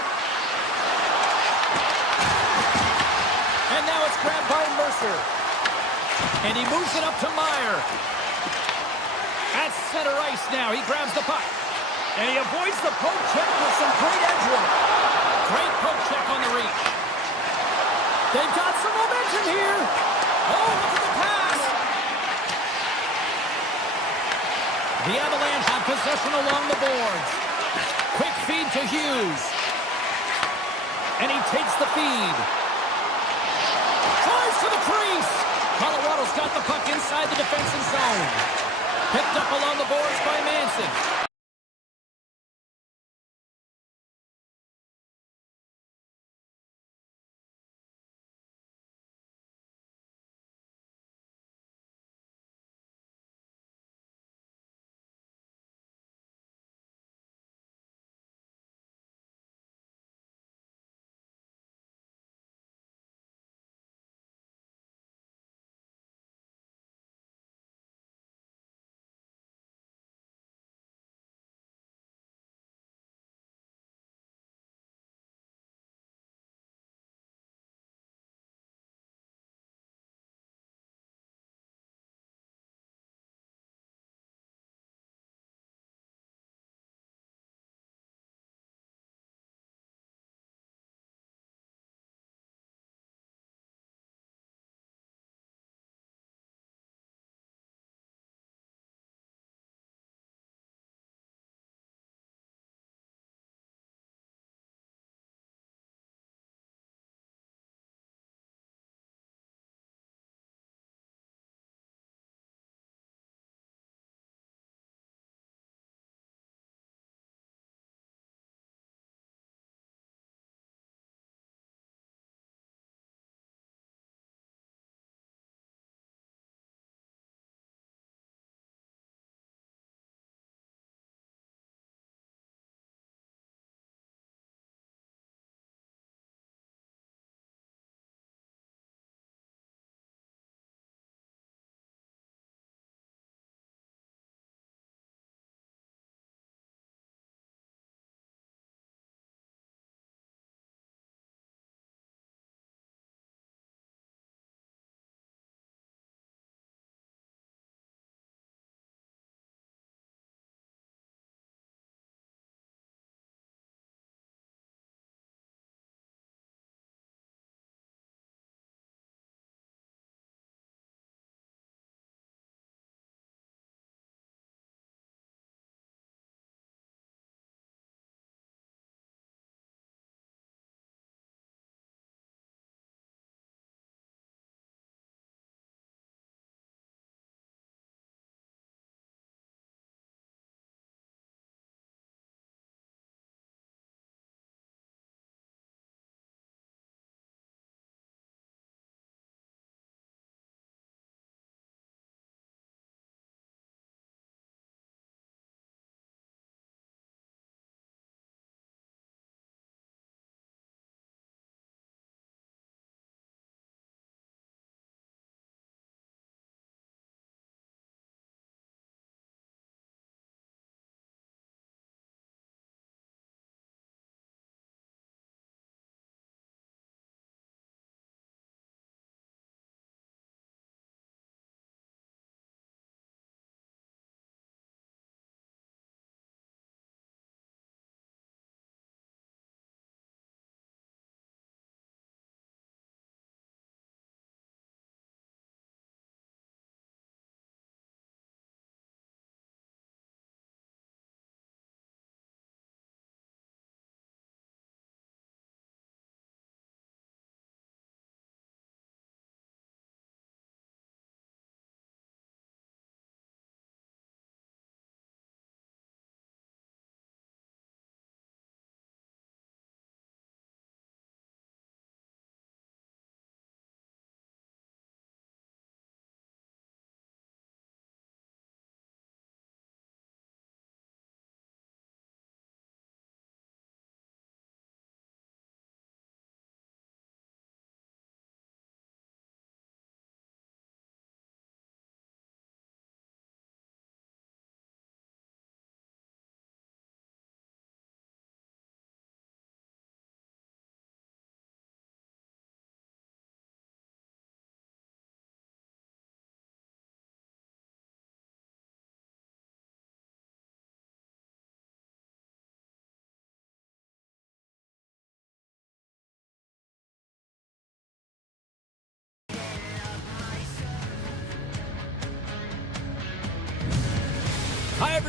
And now it's grabbed by Mercer. And he moves it up to Meyer. At center ice now. He grabs the puck. And he avoids the poke check with some great edge work. Great poke check on the reach. They've got some momentum here. Oh, look at the pass. The Avalanche have possession along the boards. Quick feed to Hughes. And he takes the feed. Tries to the crease. Colorado's got the puck inside the defensive zone. Picked up along the boards by Manson.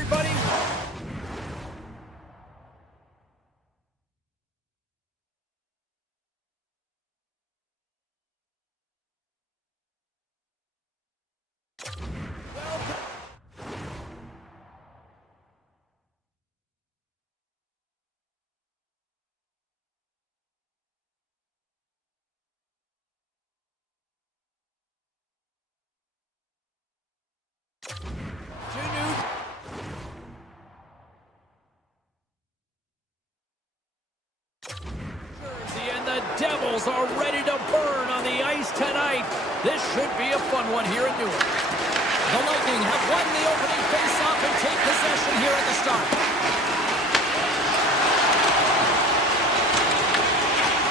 buddy. And the Devils are ready to burn on the ice tonight. This should be a fun one here in Newark. The Lightning have won the opening face-off and take possession here at the start.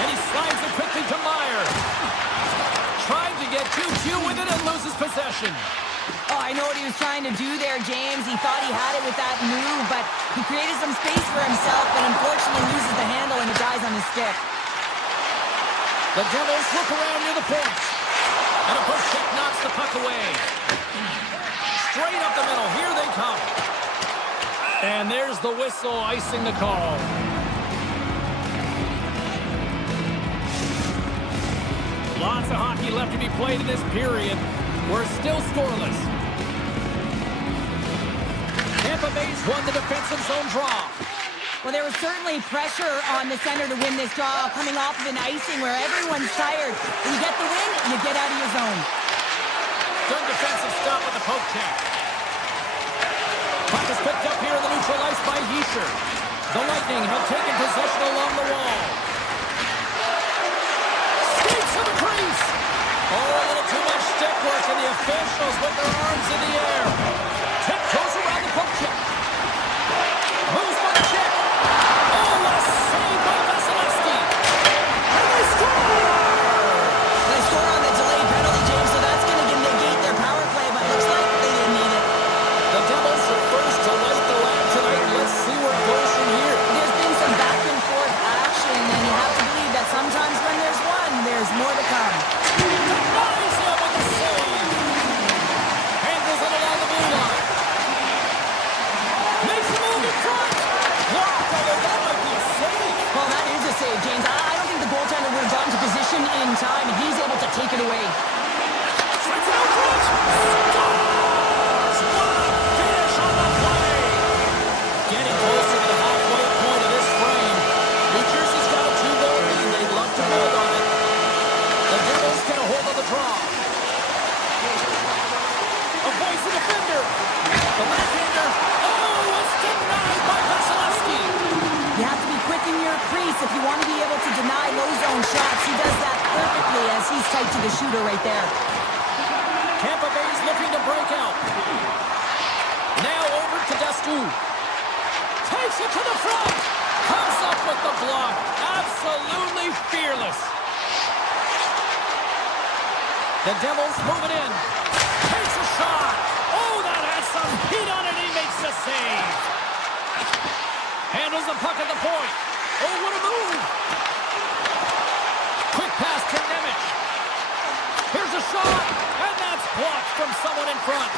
And he slides it quickly to Meyer. Trying to get 2-2 with it and loses possession. Oh, I know what he was trying to do there, James. He thought he had it with that move, but he created some space for himself, but unfortunately loses the handle and it dies on his stick. The Devils look around near the point. And a push check knocks the puck away. Straight up the middle. Here they come. And there's the whistle icing the call. Lots of hockey left to be played in this period. We're still scoreless. Tampa Bay's won the defensive zone draw. Well, there was certainly pressure on the center to win this draw, coming off of an icing where everyone's tired. When you get the win, you get out of your zone. Good defensive stop with the poke check. Puck is picked up here in the neutral ice by Yeischer. The Lightning have taken possession along the wall. Skates to the crease. Oh, a little too much stick work, and the officials with their arms in the air. Tiptoes around the poke check. Moves by the check. Oh, what a save by Vasilevsky. And they score! They score on the delayed penalty, James, so that's going to negate their power play, but looks like they didn't need it. The Devils are first to light the lamp tonight. Let's see where it goes from here. There's been some back and forth action, and you have to believe that sometimes when there's one, there's more to come. Nice up with the save. Handles it along the blue line. Makes a move in front. Blocked, although that might be a save. Well, that is a save, James. I don't think the goaltender would have gotten to position in time, and he's able to take it away. Swings it out front. Scores! What a finish on the play. Getting closer to the halfway point of this frame. New Jersey's got a 2-goal lead. They'd love to build on it. The Devils get a hold of the draw. Avoids the defender. The backhander. Oh, it's denied by Vasilevsky. You have to be quick in your crease if you want to be able to deny low zone shots. He does that perfectly as he's tight to the shooter right there. Tampa Bay's looking to break out. Now over to Dastu. Takes it to the front. Comes up with the block. Absolutely fearless. The Devils move it in. Takes a shot. Oh, that has some heat on it. He makes the save. Handles the puck at the point. Oh, what a move. Quick pass to Nemec. Here's a shot. And that's blocked from someone in front.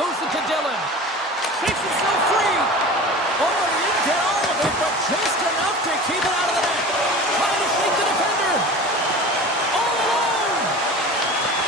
Moves it to Dillon. Shakes himself free. Oh, he didn't get all of it, but just enough to keep it out of the net. Trying to shake the defender. All alone.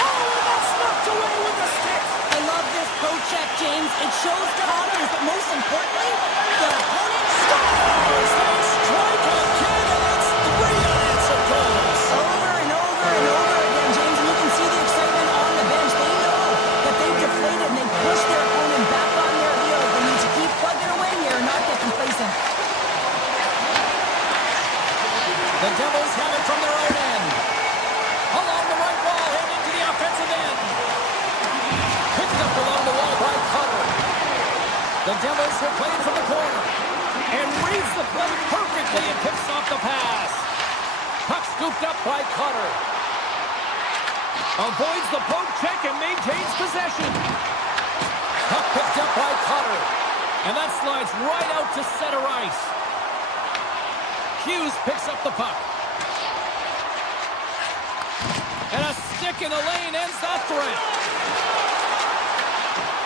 Oh, and that's knocked away with the stick. I love this poke check, James. It shows confidence, but most importantly, the opponent scores. They strike again, and it's 3 unanswered goals. Over and over and over again, James, and you can see the excitement on the bench. They know that they've deflated and they've pushed their opponent back on their heels. They need to keep plugging away here and not get complacent. The Devils have it from their own end. Along the right wall, heading into the offensive end. Picked up along the wall by Cutter. The Devils are playing from the corner. And reads the play perfectly and picks off the pass. Puck scooped up by Cutter. Avoids the poke check and maintains possession. Puck picked up by Cutter. And that slides right out to center ice. Hughes picks up the puck. And a stick in the lane ends that threat.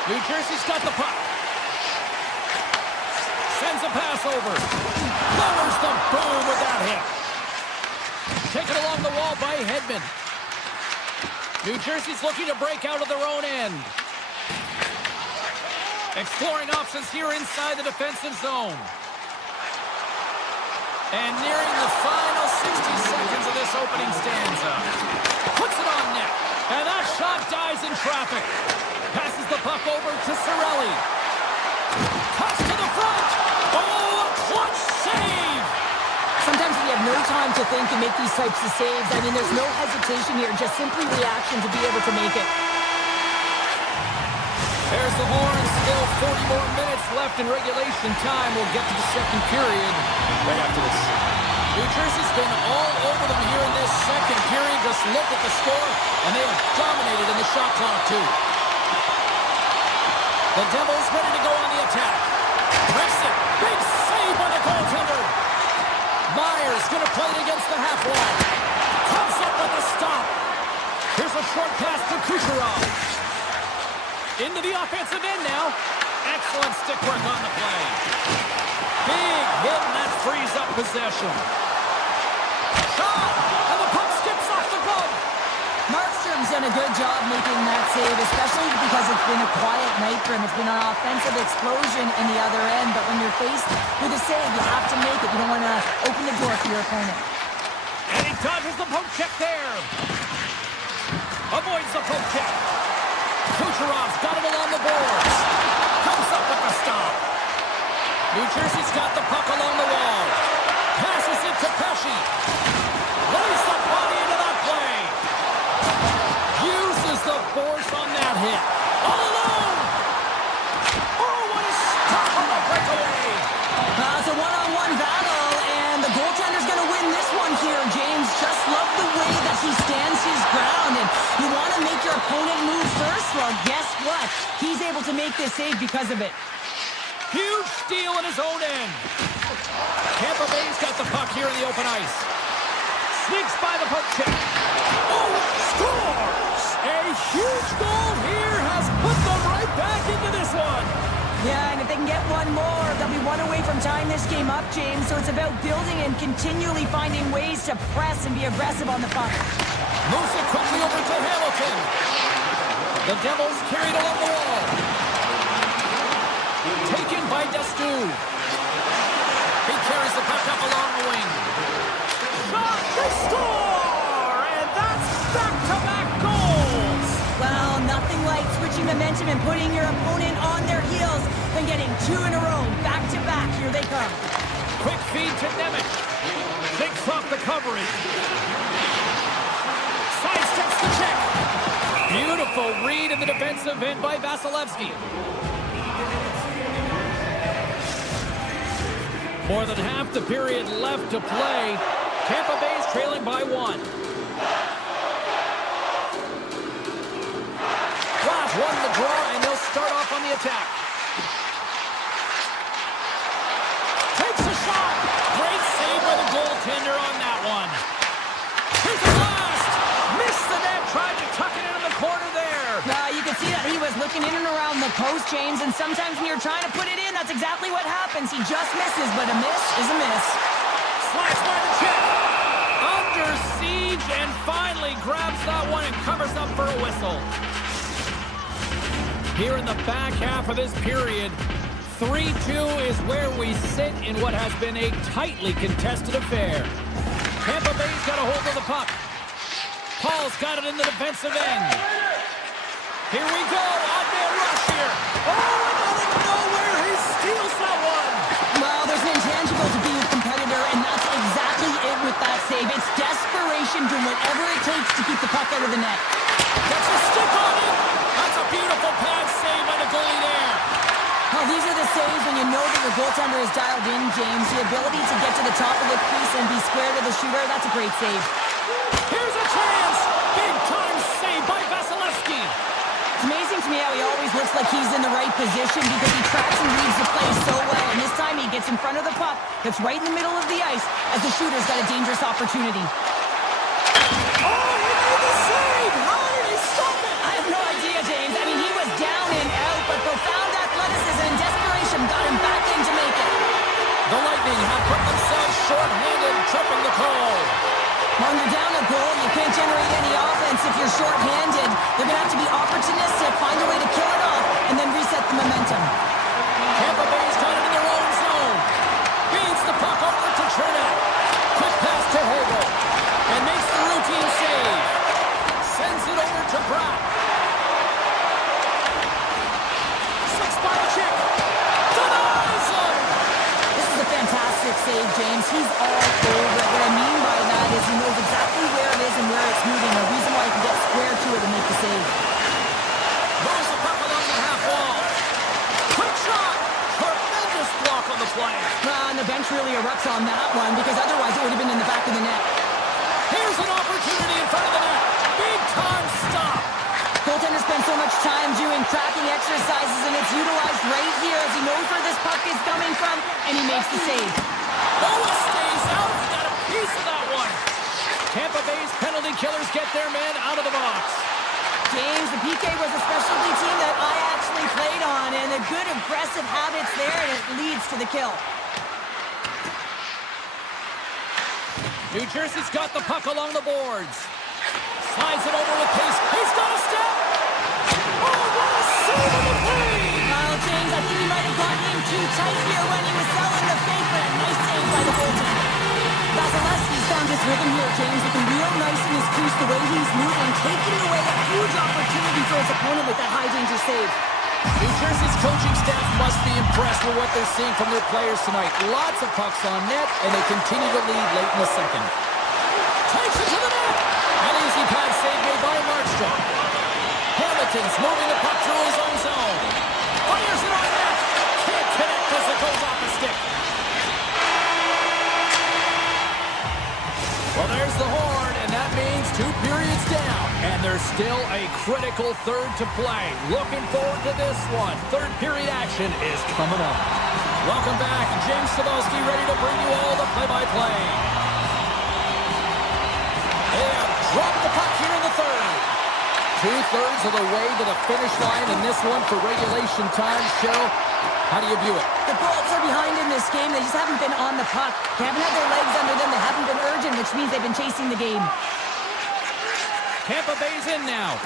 New Jersey's got the puck. sends a pass over. Lowers the boom with that hit. Taken along the wall by Hedman. New Jersey's looking to break out of their own end. Exploring options here inside the defensive zone. And nearing the final 60 seconds of this opening stanza. Puts it on net. And that shot dies in traffic. Passes the puck over to Cirelli. Cuts to the front. Oh, a clutch save. Sometimes we have no time to think and make these types of saves. I mean, there's no hesitation here, just simply reaction to be able to make it. There's the horn. Still 40 more minutes left in regulation time. We'll get to the second period right after this. New Jersey's been all over them here in this second period. Just look at the score, and they have dominated in the shot clock, too. The Devils ready to go on the attack. Press it. Big save by the goaltender. Myers going to play it against the half wall. Comes up with a stop. Here's a short pass to Kucherov. Into the offensive end now. Excellent stick work on the play. Big hit, and that frees up possession. Shot! And the puck skips off the glove. Markstrom's done a good job making that save, especially because it's been a quiet night for him. It's been an offensive explosion in the other end, but when you're faced with a save, you have to make it. You don't want to open the door for your opponent. And he dodges the poke check there. Avoids the poke check. Kucherov's got it along the boards. Comes up with the stop. New Jersey's got the puck along the wall. Passes it to Pesci. Lays the body into that play. Uses the force on that hit. All alone. Oh, what a stop on the breakaway. It's a one-on-one battle, and the goaltender's going to win this one here, James. Just love the way that he stands his ground, and you want to make your opponent move first. Well, guess what? He's able to make this save because of it. Huge steal in his own end. Tampa Bay's got the puck here in the open ice. Sneaks by the poke check. Oh, scores! A huge goal here has put them right back into this one. Yeah, and if they can get one more, they'll be one away from tying this game up, James. So it's about building and continually finding ways to press and be aggressive on the puck. Moves it quickly over to Hamilton. The Devils carried along the wall. Taken by Destu. He carries the puck up along the wing. Shot, they score! And that's back-to-back goals! Well, nothing like switching momentum and putting your opponent on their heels and getting two in a row, back-to-back. Here they come. Quick feed to Nemec. Takes off the coverage. Sidesteps the check. Beautiful read in the defensive end by Vasilevsky. More than half the period left to play. Tampa Bay's trailing by one. Flash won the draw, and they'll start off on the attack. Takes a shot. Great save by the goaltender on that one. Here's a blast. Missed the net. Tried to tuck it into the corner there. You can see that he was looking in and around the post, James, and sometimes when you're trying to put it in, that's exactly what happens. He just misses, but a miss is a miss. Slashed by the check. Under siege, and finally grabs that one and covers up for a whistle. Here in the back half of this period, 3-2 is where we sit in what has been a tightly contested affair. Tampa Bay's got a hold of the puck. Paul's got it in the defensive end. Here we go, on-man rush here. Oh, and out of nowhere, he steals that one. Well, there's an intangible to being a competitor, and that's exactly it with that save. It's desperation, doing whatever it takes to keep the puck out of the net. Gets a stick on it. That's a beautiful pad save by the goalie there. Well, these are the saves when you know that your goaltender is dialed in, James. The ability to get to the top of the crease and be square to the shooter, that's a great save. Here's a chance. Big-time save by Vasilevsky. It's amazing to me how he always looks like he's in the right position because he tracks and reads the play so well. And this time he gets in front of the puck that's right in the middle of the ice as the shooter's got a dangerous opportunity. Oh, he made the save! How did he stop it? I have no idea, James. I mean, he was down and out, but profound athleticism and desperation got him back in to make it. call. When you're down a goal, you can't generate any offense if you're short-handed. They're going to have to be opportunistic, find a way to kill it off, and then reset the momentum. Tampa Bay's got it in their own zone. Beats the puck over to Chernak. Quick pass to Hagel. And makes the routine save. Sends it over to Brock. Six-spot chick. Denies him. This is a fantastic save, James. He's all over it. What I mean by that is he knows exactly where it is and where it's moving. The reason why he can get square to it and make the save. Moves the puck along the half wall. Quick shot. Tremendous block on the play. And the bench really erupts on that one because otherwise it would have been in the back of the net. Here's an opportunity in front of the net. Big time stop. Goaltender spends so much time doing tracking exercises, and it's utilized right here as he knows where this puck is coming from, and he makes the save. Boa stays out. He got a piece of that one. Tampa Bay's penalty killers get their man out of the box. James, the PK was a specialty team that I actually played on, and the good aggressive habits there, and it leads to the kill. New Jersey's got the puck along the boards. Slides it over with pace. He's got a step. Oh, what a save on the play! Well, James, I think he might have gotten in too tight here when he was selling the fake, but a nice save by the goaltender. Vasilevsky's found his rhythm here, James, looking real nice in his crease, the way he's moving, taking away a huge opportunity for his opponent with that high-danger save. New Jersey's coaching staff must be impressed with what they're seeing from their players tonight. Lots of pucks on net, and they continue to lead late in the second. Takes it to the net! An easy pad save made by Markstrom. Hamilton's moving the puck through his own zone. Fires it on net! Can't connect as it goes off the stick. Well, there's the horn, and that means 2 periods down. And there's still a critical third to play. Looking forward to this one. Third period action is coming up. Welcome back. James Cybulski ready to bring you all the play-by-play. They have dropped the puck here in the third. 2/3 of the way to the finish line in this one for regulation time. Cheryl, how do you view it? The Bolts are behind in this game. They just haven't been on the puck. They haven't had their legs under them. They haven't been urgent, which means they've been chasing the game. Tampa Bay's in now.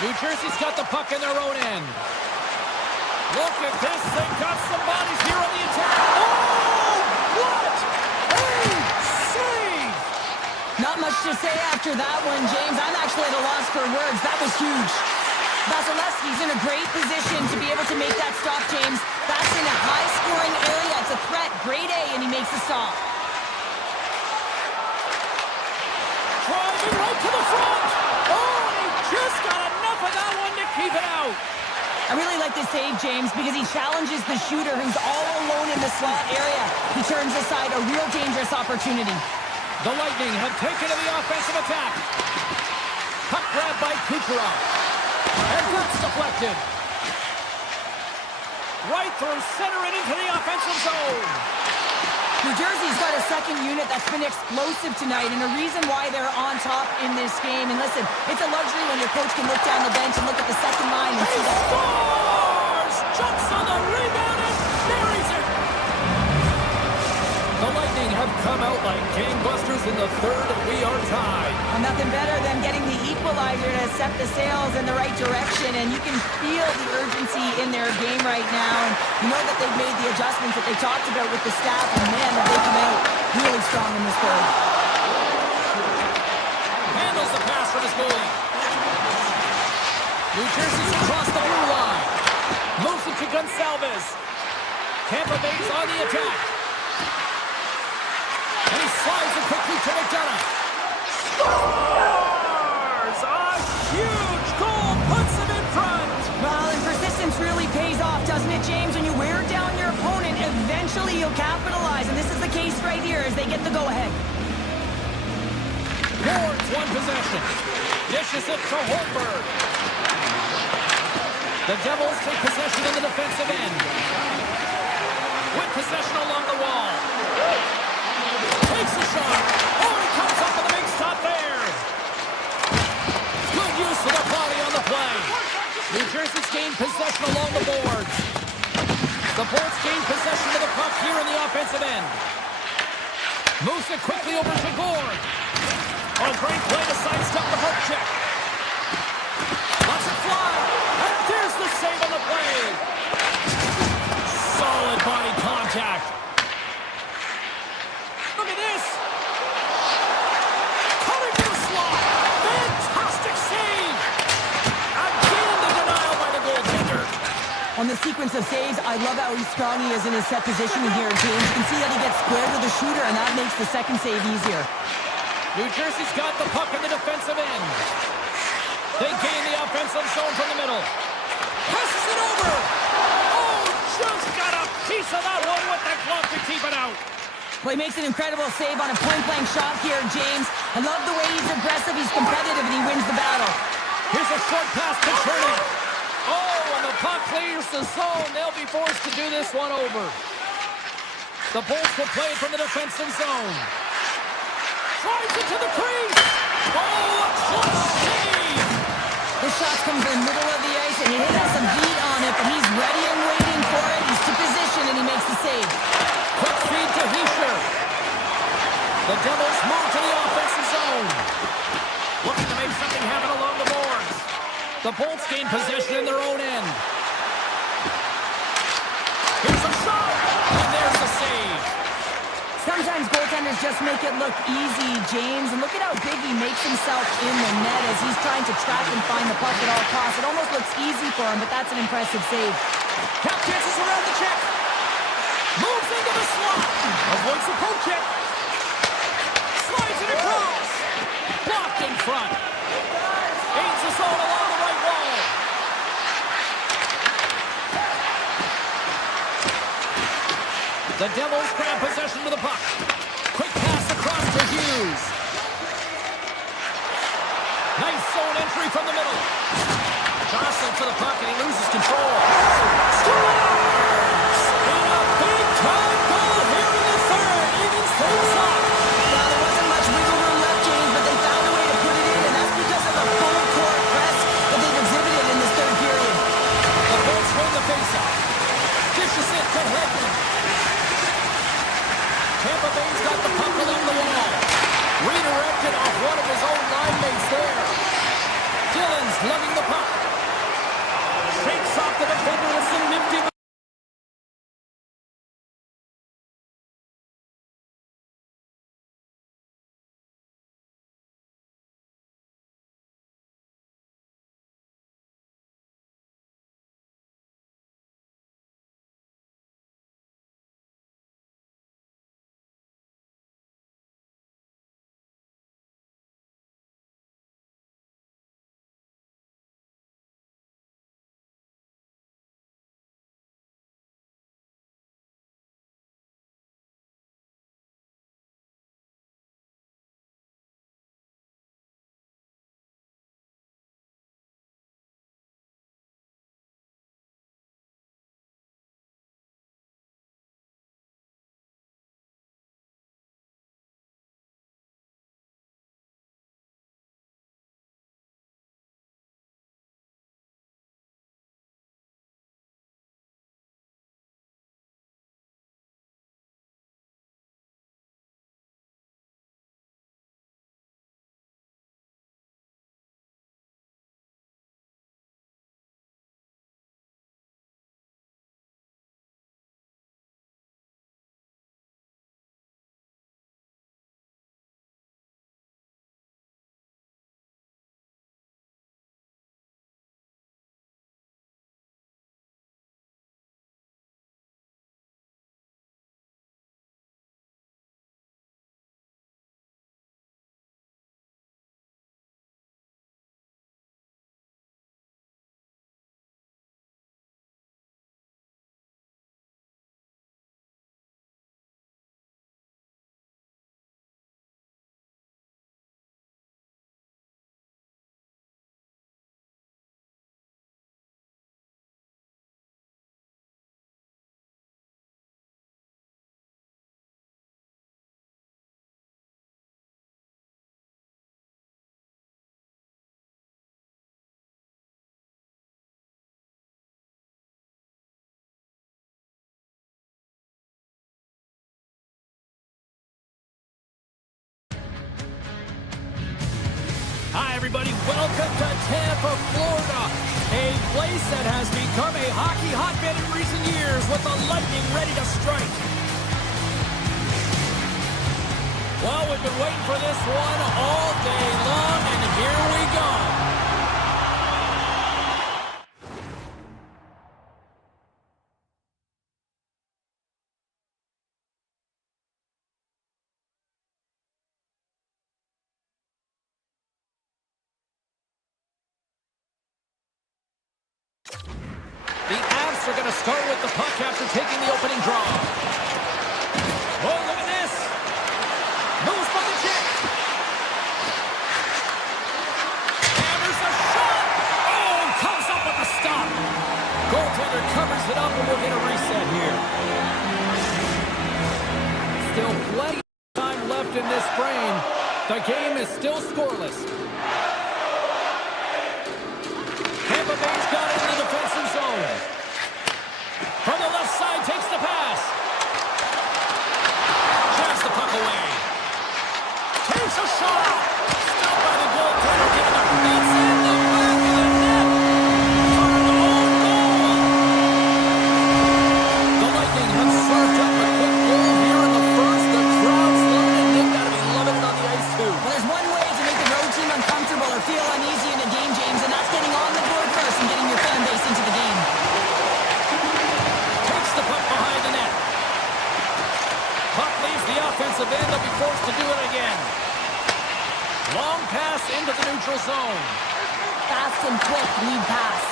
New Jersey's got the puck in their own end. Look at this. They've got some bodies here on the attack. Oh, what a save! Not much to say after that one, James. I'm actually at a loss for words. That was huge. Vasilevsky's in a great position to be able to make that stop, James. That's in a high-scoring area. It's a threat. Grade A, and he makes the stop. Driving right to the front. Oh, he just got enough of that one to keep it out. I really like this save, James, because he challenges the shooter who's all alone in the slot area. He turns aside a real dangerous opportunity. The Lightning have taken to the offensive attack. Puck grab by Kucherov. And that's deflected. Right through center and into the offensive zone. New Jersey's got a second unit that's been explosive tonight, and a reason why they're on top in this game. And listen, it's a luxury when your coach can look down the bench and look at the second line and see that. Scores! Jumps on the rebound and buries it. The Lightning have come out like gangbusters in the third, and we are tied. Well, nothing better than getting the equalizer to set the sails in the right direction, and you can feel the urgency in their game right now, and you know that they've made the adjustments that they talked about with the staff, and man, have they come out really strong in this third. Handles the pass from his goalie. New Jersey's across the blue line. Moves it to Gonçalves. Tampa Bay's on the attack. And he slides it quickly to McDonough. Scores! A huge goal puts him in front. Well, and persistence really pays off, doesn't it, James? When you wear down your opponent, eventually you'll capitalize, and this is the case right here as they get the go-ahead. Ward's one possession. Dishes it to Holmberg. The Devils take possession in the defensive end. With possession along the wall. Takes a shot. Oh, he comes up with a big stop there. Good use of the body on the play. New Jersey's gained possession along the boards. The Bolts gain possession of the puck here in the offensive end. Moves it quickly over to Gord. Oh, great play to sidestep the poke check. Lets it fly. And there's the save on the play. Solid body contact. Look at this. Cutting to the slot. Fantastic save. Again, the denial by the goaltender. On the sequence of saves, I love how strong he is in his set positioning here, James. You can see that he gets squared to the shooter, and that makes the second save easier. New Jersey's got the puck in the defensive end. They gain the offensive zone from the middle. Passes it over. Oh, just got a piece of that one with the glove to keep it out. Well, he makes an incredible save on a point-blank shot here, James. I love the way he's aggressive, he's competitive, and he wins the battle. Here's a short pass to Cherny. Oh, and the puck clears the zone. They'll be forced to do this one over. The Bolts will play it from the defensive zone. Drives it to the crease. Oh, a clutch save. This shot's coming from the middle of the ice, and he has some heat on it, but he's ready and waiting for it. He's to position, and he makes the save. Quick feed to Hischier. The Devils move to the offensive zone. Looking to make something happen along the boards. The Bolts gain possession in their own end. Here's a shot, and there's the save. Sometimes goaltenders just make it look easy, James. And look at how big he makes himself in the net as he's trying to track and find the puck at all costs. It almost looks easy for him, but that's an impressive save. Cap dances around the check. Moves into the slot. Avoids the poke check. Slides it across. Blocked in front. Aims the zone along the right wall. The Devils grab possession of the puck. Quick pass across to Hughes. Nice zone entry from the middle. Jostling for the puck and he loses control. Scores! And a big-time goal here in the third. Evens things up. Well, there wasn't much wiggle room left, James, but they found a way to put it in, and that's because of the full court press that they've exhibited in this third period. The Bolts win the faceoff. Dishes it to Hedman. Tampa Bay's got the puck along the wall. Redirected off one of his own line mates there. Dillon's lugging the puck. Shakes off the defender with some nifty Tampa, Florida. A place that has become a hockey hotbed in recent years with the Lightning ready to strike. Well, we've been waiting for this one all day long, and here we go. The Avs are going to start with the puck after taking the opening draw. Oh, look at this. Moves by the check. Hammers a shot. Oh, comes up with the stop. Goaltender covers it up, and we'll get a reset here. Still plenty of time left in this frame. The game is still scoreless. Tampa Bay's got it in the defensive zone. From the left side, takes the pass. Jabs the puck away. Takes a shot. Stopped by the goaltender. Getting the beats in the back of the net. For an own goal. The Lightning have served up a quick goal here in the first. The crowd's loving it. They've got to be loving it on the ice, too. Well, there's one way to make the road team uncomfortable or feel uneasy in a game, James, and that's getting on the board first and getting your fan base into the game. Takes the puck behind the net. Puck leaves the offensive end. They'll be forced to do it again. Long pass into the neutral zone. Fast and quick lead pass.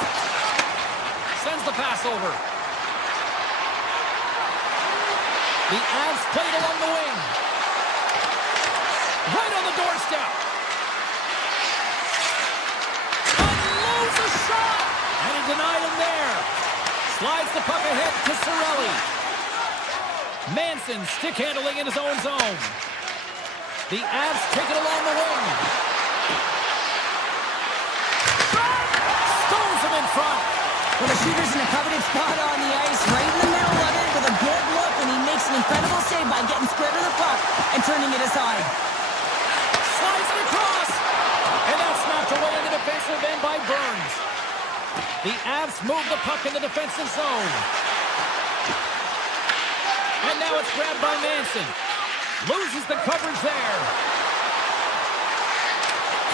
Sends the pass over. The Avs played along the wing. Right on the doorstep. Unloads a shot. And he denied him there. Slides the puck ahead to Cirelli. Manson stick handling in his own zone. The Avs take it along the wing. Shot! Stones him in front. Well, the shooter's in a coveted spot on the ice, right in the middle of it with a good look, and he makes an incredible save by getting square to the puck and turning it aside. Slides it across. And that's knocked away in the defensive end by Burns. The Avs move the puck in the defensive zone. And now it's grabbed by Manson. Loses the coverage there.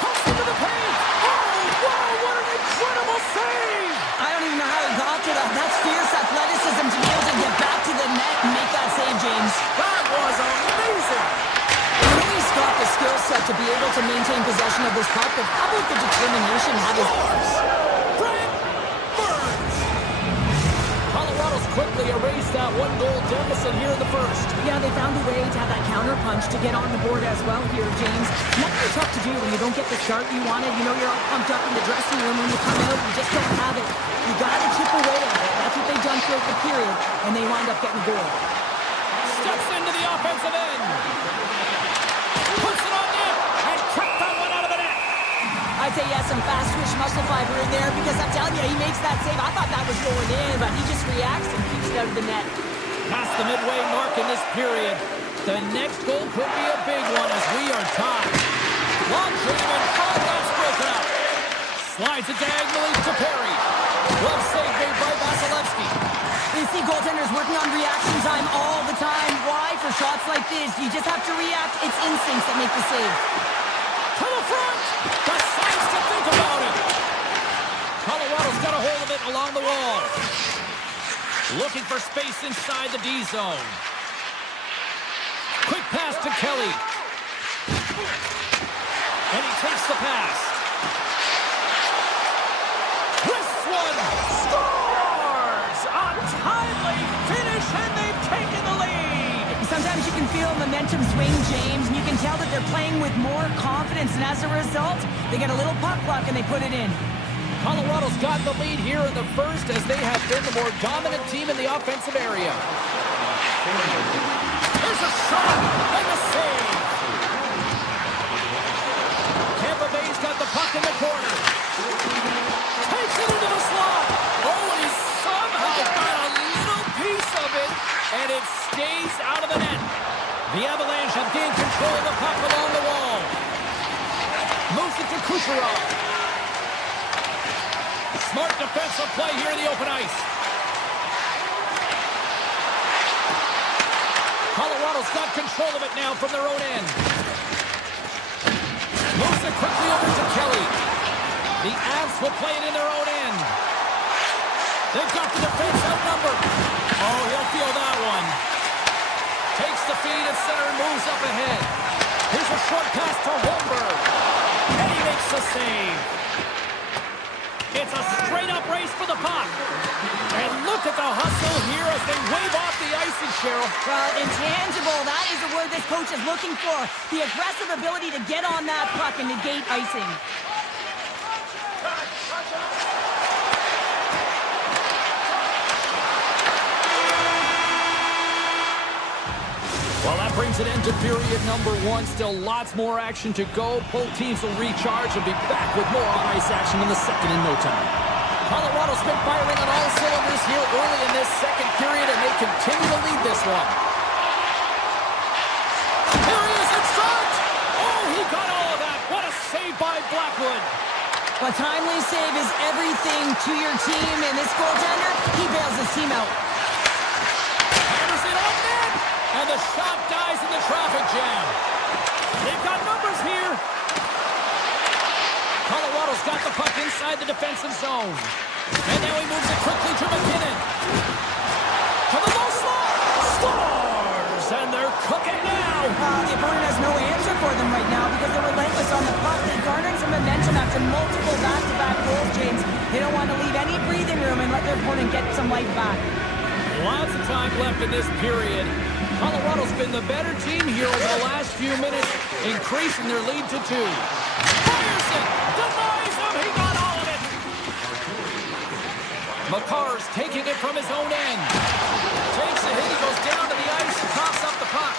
Comes into the paint. Oh, wow, what an incredible save. I don't even know how he got to that. That's fierce athleticism to be able to get back to the net and make that save, James. That was amazing. I know he's got the skill set to be able to maintain possession of this puck, but how about the determination? Brent Burns. Colorado's quickly erased that one-goal deficit here in the first. Yeah, they found a way to have that counter punch to get on the board as well here, James. Nothing tough to do when you don't get the start you wanted. You know you're all pumped up in the dressing room. When you come out, you just don't have it. You got to chip away at it. That's what they've done throughout the period, and they wind up getting a goal. Steps into the offensive end. Puts it on net and kicked that one out of the net. I'd say he has some fast twitch muscle fiber in there because I'm telling you, he makes that save. I thought that was going in, but he just reacts and keeps it out of the net. Past the midway mark in this period. The next goal could be a big one as we are tied. Long dream in front, that's broken up. Slides it diagonally to Perry. Glove save made by Vasilevsky. You see goaltenders working on reaction time all the time. Why? For shots like this, you just have to react. It's instincts that make the save. To the front. Decides to think about it. Colorado's got a hold of it along the wall. Looking for space inside the D zone. Quick pass to Kelly. And he takes the pass. Wrists one. Scores! A timely finish, and they've taken the lead. Sometimes you can feel momentum swing, James, and you can tell that they're playing with more confidence, and as a result, they get a little puck luck and they put it in. Colorado's got the lead here in the first as they have been the more dominant team in the offensive area. There's a shot and a save. Tampa Bay's got the puck in the corner. Takes it into the slot. Oh, and he somehow got a little piece of it, and it stays out of the net. The Avalanche have gained control of the puck along the wall. Moves it to Kucherov. Smart defensive play here in the open ice. Colorado's got control of it now from their own end. Moves it quickly over to Kelly. The Avs will play it in their own end. They've got the defense outnumbered. Oh, he'll feel that one. Takes the feed at center and moves up ahead. Here's a short pass to Holmberg. And he makes the save. It's a straight-up race for the puck. And look at the hustle here as they wave off the icing, Cheryl. Well, intangible, that is the word this coach is looking for. The aggressive ability to get on that puck and negate icing. Well, that brings an end to period number 1. Still lots more action to go. Both teams will recharge and be back with more on-ice action in the second in no time. Colorado's been firing on all cylinders here early in this second period, and they continue to lead this one. Here he is in front! Oh, he got all of that! What a save by Blackwood! A timely save is everything to your team, and this goaltender, he bails his team out. Hammers it on net! And the shot dies in the traffic jam. They've got numbers here. Colorado's got the puck inside the defensive zone. And now he moves it quickly to McKinnon. To the low slot. Scores! And they're cooking now. The opponent has no answer for them right now because they're relentless on the puck. They garnered some momentum after multiple back-to-back goals, James. They don't want to leave any breathing room and let their opponent get some life back. Lots of time left in this period. Colorado's been the better team here over the last few minutes, increasing their lead to 2. Fires it! Denies him! He got all of it! McCarr's taking it from his own end. Takes the hit, he goes down to the ice and tops up the puck.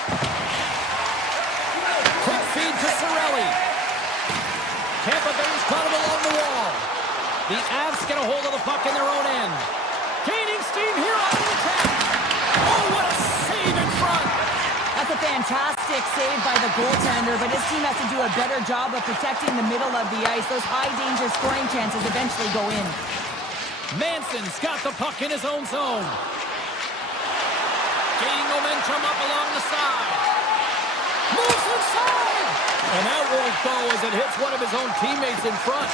Quick feed to Cirelli. Tampa Bay's got him along the wall. The Avs get a hold of the puck in their own end. Gaining steam here on the attack. Oh, what a save in front. That's a fantastic save by the goaltender, but his team has to do a better job of protecting the middle of the ice. Those high-danger scoring chances eventually go in. Manson's got the puck in his own zone. Gaining momentum up along the side. Moves inside. And that won't go as it hits one of his own teammates in front.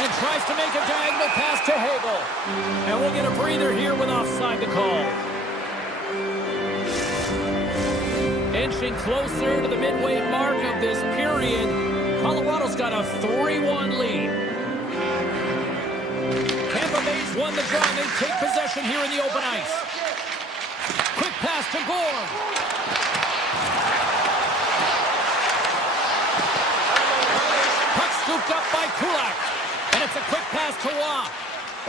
And tries to make a diagonal pass to Hagel. And we'll get a breather here with offside to call. Inching closer to the midway mark of this period. Colorado's got a 3-1 lead. Tampa Bay's won the draw, and they take possession here in the open ice. Quick pass to Gore. Puck scooped up by Kulak. And it's a quick pass to Waugh.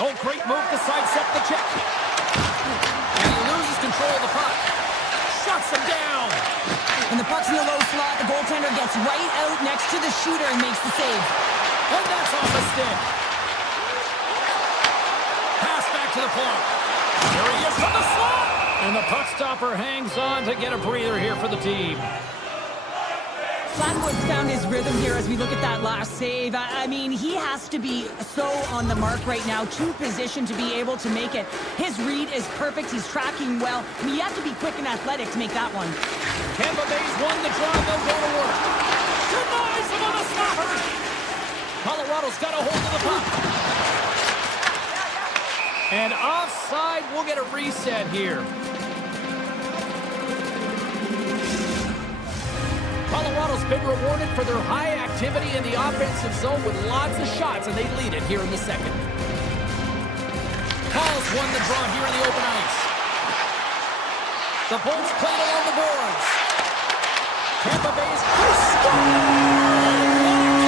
Oh, great move to sidestep the check. And he loses control of the puck. Shuts him down. When the puck's in the low slot, the goaltender gets right out next to the shooter and makes the save. And that's off the stick. Pass back to the point. Here he is from the slot. And the puck stopper hangs on to get a breather here for the team. Blackwood's found his rhythm here as we look at that last save. I mean, he has to be so on the mark right now, to position to be able to make it. His read is perfect. He's tracking well. I mean, you have to be quick and athletic to make that one. Tampa Bay's won the draw. They'll go to work. Denies him on a stopper. Colorado's got a hold of the puck. And offside, we'll get a reset here. Colorado's been rewarded for their high activity in the offensive zone with lots of shots, and they lead it here in the second. Hall's won the draw here in the open ice. The Bolts played along the boards. Tampa Bay's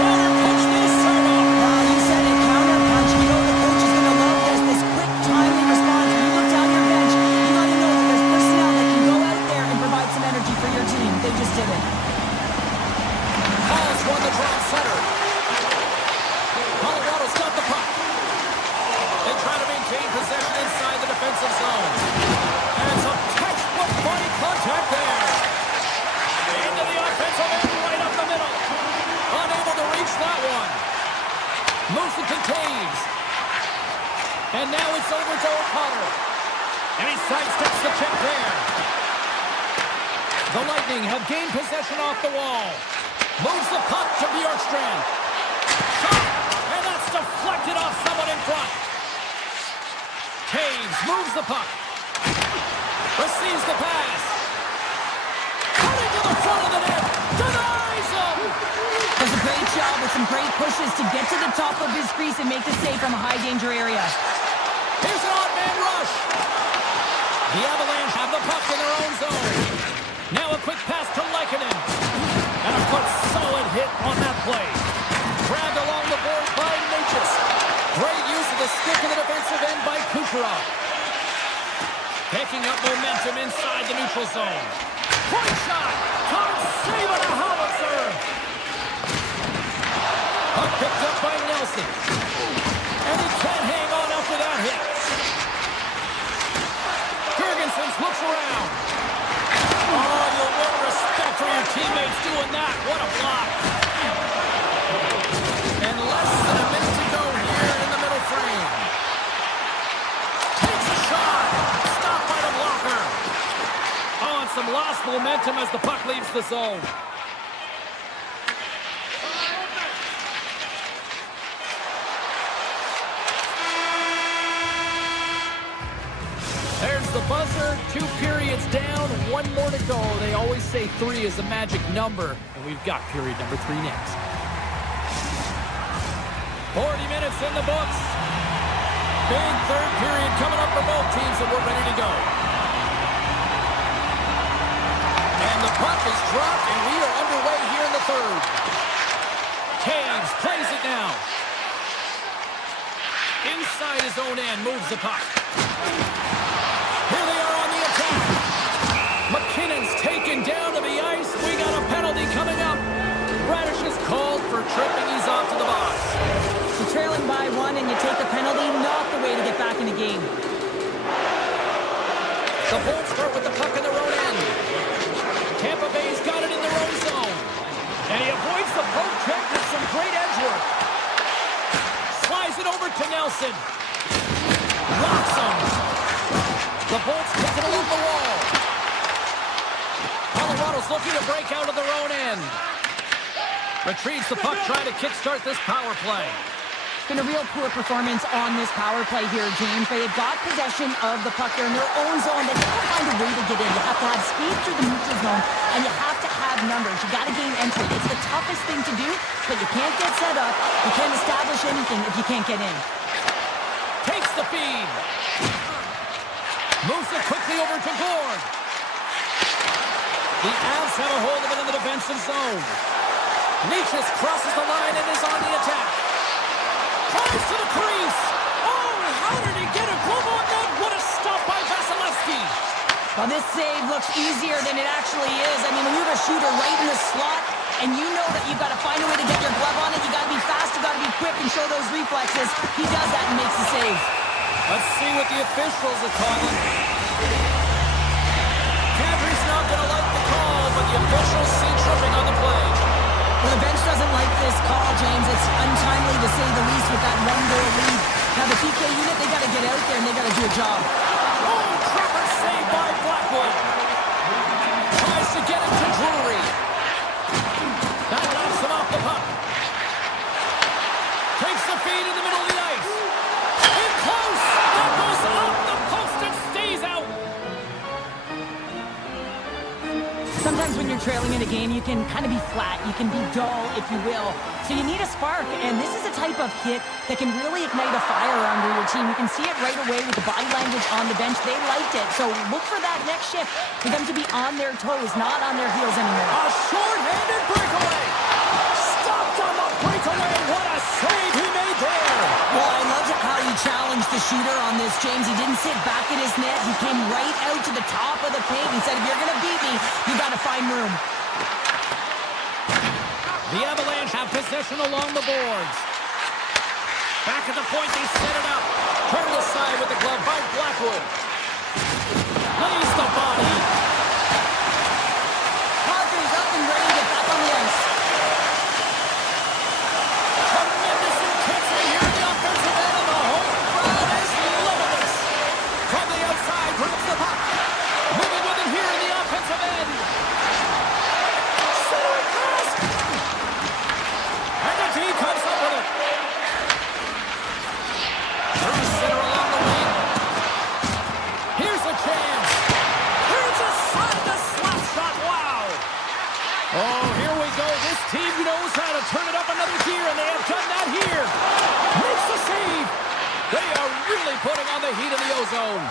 counter-punch this time off. Wow, you said it, counter-punch. You know the coach is going to love this quick, timely response. When you look down your bench, you got to know that there's personnel that can go out there and provide some energy for your team. They just did it. Hall's won the draw center. Colorado's got the puck. They try to maintain possession inside the defensive zone. And some textbook body contact there. Into the offensive end, right up the middle. And now it's over to O'Connor. And he sidesteps the check there. The Lightning have gained possession off the wall. Moves the puck to Bjorkstrand. Shot! And that's deflected off someone in front. Taves moves the puck. Receives the pass. Cutting to the front of the net. Denies him! Does a great job with some great pushes to get to the top of his crease and make the save from a high-danger area. Here's an odd-man rush. The Avalanche have the puck in their own zone. Now a quick pass to Lehkonen. And a good solid hit on that play. Grabbed along the board by Natchez. Great use of the stick in the defensive end by Kucherov. Picking up momentum inside the neutral zone. Point shot! Caught save on a howitzer! Puck picked up by Nelson. And he can't hang on after that hit. Jurgensen looks around. Oh, you'll win respect for your teammates doing that. What a block. And less than a minute to go here in the middle frame. Takes a shot. Stopped by the blocker. Oh, and some lost momentum as the puck leaves the zone. There's the buzzer. 2 periods down, 1 more to go. They always say 3 is a magic number, and we've got period number 3 next. 40 minutes in the books. Big third period coming up for both teams, and we're ready to go. And the puck is dropped, and we are underway here in the third. Taves plays it now. Inside his own end, moves the puck. Here they are on the attack. McKinnon's taken down to the ice. We got a penalty coming up. Radish is called for tripping. He's off to the box. So trailing by 1 and you take the penalty, not the way to get back in the game. The Bolts start with the puck in their own end. Tampa Bay's got it in their own zone. And he avoids the poke check with some great edge work. Slides it over to Nelson. Rocks him. The Bolts take it along the wall. Colorado's looking to break out of their own end. Retrieves the puck, trying to kickstart this power play. It's been a real poor performance on this power play here, James. They have got possession of the puck. They're in their own zone. They have to find a way to get in. You have to have speed through the neutral zone, and you have to have numbers. You got to gain entry. It's the toughest thing to do, but you can't get set up. You can't establish anything if you can't get in. Takes the feed. Moves it quickly over to Gord. The Avs have a hold of it in the defensive zone. Natchez crosses the line and is on the attack. Tries to the crease. Oh, how did he get a glove on that? What a stop by Vasilevsky. Well, this save looks easier than it actually is. I mean, when you have a shooter right in the slot, and you know that you've got to find a way to get your glove on it, you got to be fast, you got to be quick, and show those reflexes. He does that and makes the save. Let's see what the officials are calling. Kadri's not going to like the call, but the officials see tripping on the play. Well, the bench doesn't like this call, James. It's untimely to say the least with that 1-goal lead. Now, the PK unit, they got to get out there and they got to do a job. Oh, Trevor saved by Blackwood. Tries to get it to Drury. That knocks him off the puck. Takes the feed in the middle of the ice. In close. That goes off the post and stays out. Sometimes when you're trailing in a game, you can kind of be flat. You can be dull, if you will. So you need a spark, and this is a type of hit that can really ignite a fire under your team. You can see it right away with the body language on the bench. They liked it. So look for that next shift for them to be on their toes, not on their heels anymore. A short-handed breakaway. Stopped on the breakaway. What a save he made there. Well, I loved how he challenged the shooter on this, James. He didn't sit back at his net. He came right out to the top of the paint and said, if you're going to beat me, you got to find room. The Avalanche have possession along the boards. Back at the point, they set it up. Turned aside with the glove by Blackwood. Lays the body. Parker's up and ready to get back on the ice. Tremendous intensity here in the offensive end, and the home crowd is the heat in the ozone.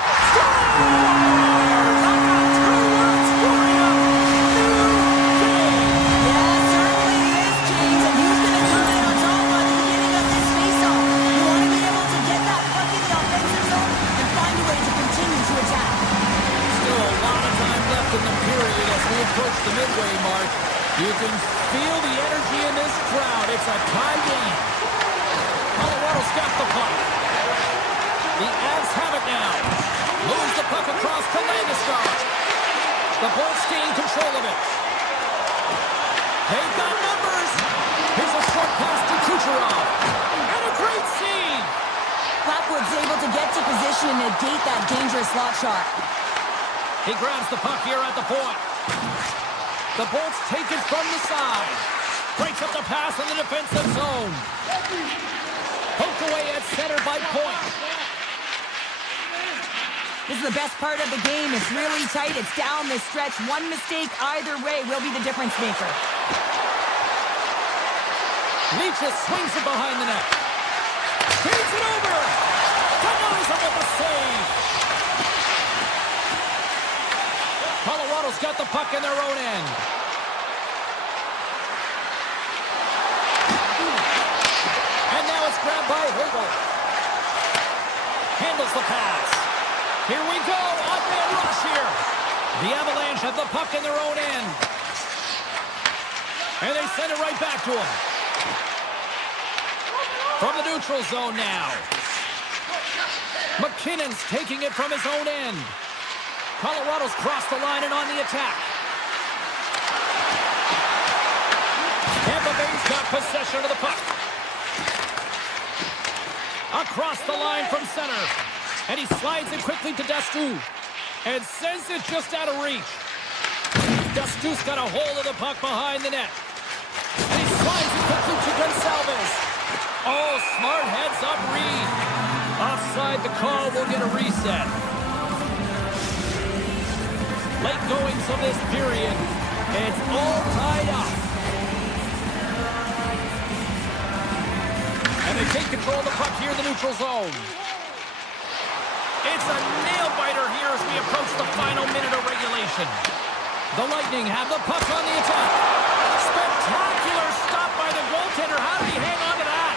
Approach the midway mark. You can feel the energy in this crowd. It's a tie game. Colorado's got the puck. The Avs have it now. Moves the puck across to Landeskog. The Bolts gain control of it. They've got numbers. Here's a short pass to Kucherov. And a great save. Blackwood's able to get to position and negate that dangerous slot shot. He grabs the puck here at the point. The Bolts take it from the side. Breaks up the pass in the defensive zone. Poked away at center by Point. This is the best part of the game. It's really tight. It's down the stretch. One mistake either way will be the difference maker. Leachus swings it behind the net. Feeds it over. Denies him with the save. Colorado's got the puck in their own end. And now it's grabbed by Hagel. Handles the pass. Here we go. Odd-man rush here. The Avalanche have the puck in their own end. And they send it right back to him. From the neutral zone now. McKinnon's taking it from his own end. Colorado's crossed the line and on the attack. Tampa Bay's got possession of the puck. Across the line from center. And he slides it quickly to Dastu. And sends it just out of reach. Dastu's got a hold of the puck behind the net. And he slides it quickly to Gonsalves. Oh, smart heads-up read. Offside, the call will get a reset. Late goings of this period. It's all tied up. And they take control of the puck here in the neutral zone. It's a nail-biter here as we approach the final minute of regulation. The Lightning have the puck on the attack. Spectacular stop by the goaltender. How did he hang on to that?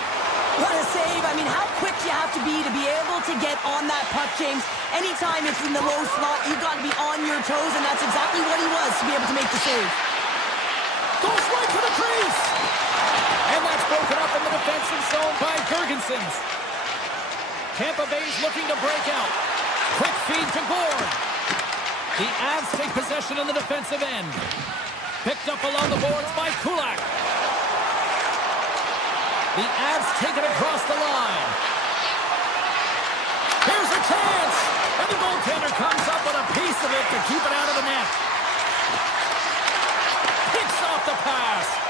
What a save. I mean, how quick you have to be able to get on that puck, James. Anytime it's in the low slot, you've got to be on your toes, and that's exactly what he was to be able to make the save. Goes right to the crease. And that's broken up in the defensive zone by Gergensons. Tampa Bay's looking to break out. Quick feed to Gord. The Avs take possession in the defensive end. Picked up along the boards by Kulak. The Avs take it across the line. Here's a chance. And the goaltender comes up with a piece of it to keep it out of the net. Picks off the pass.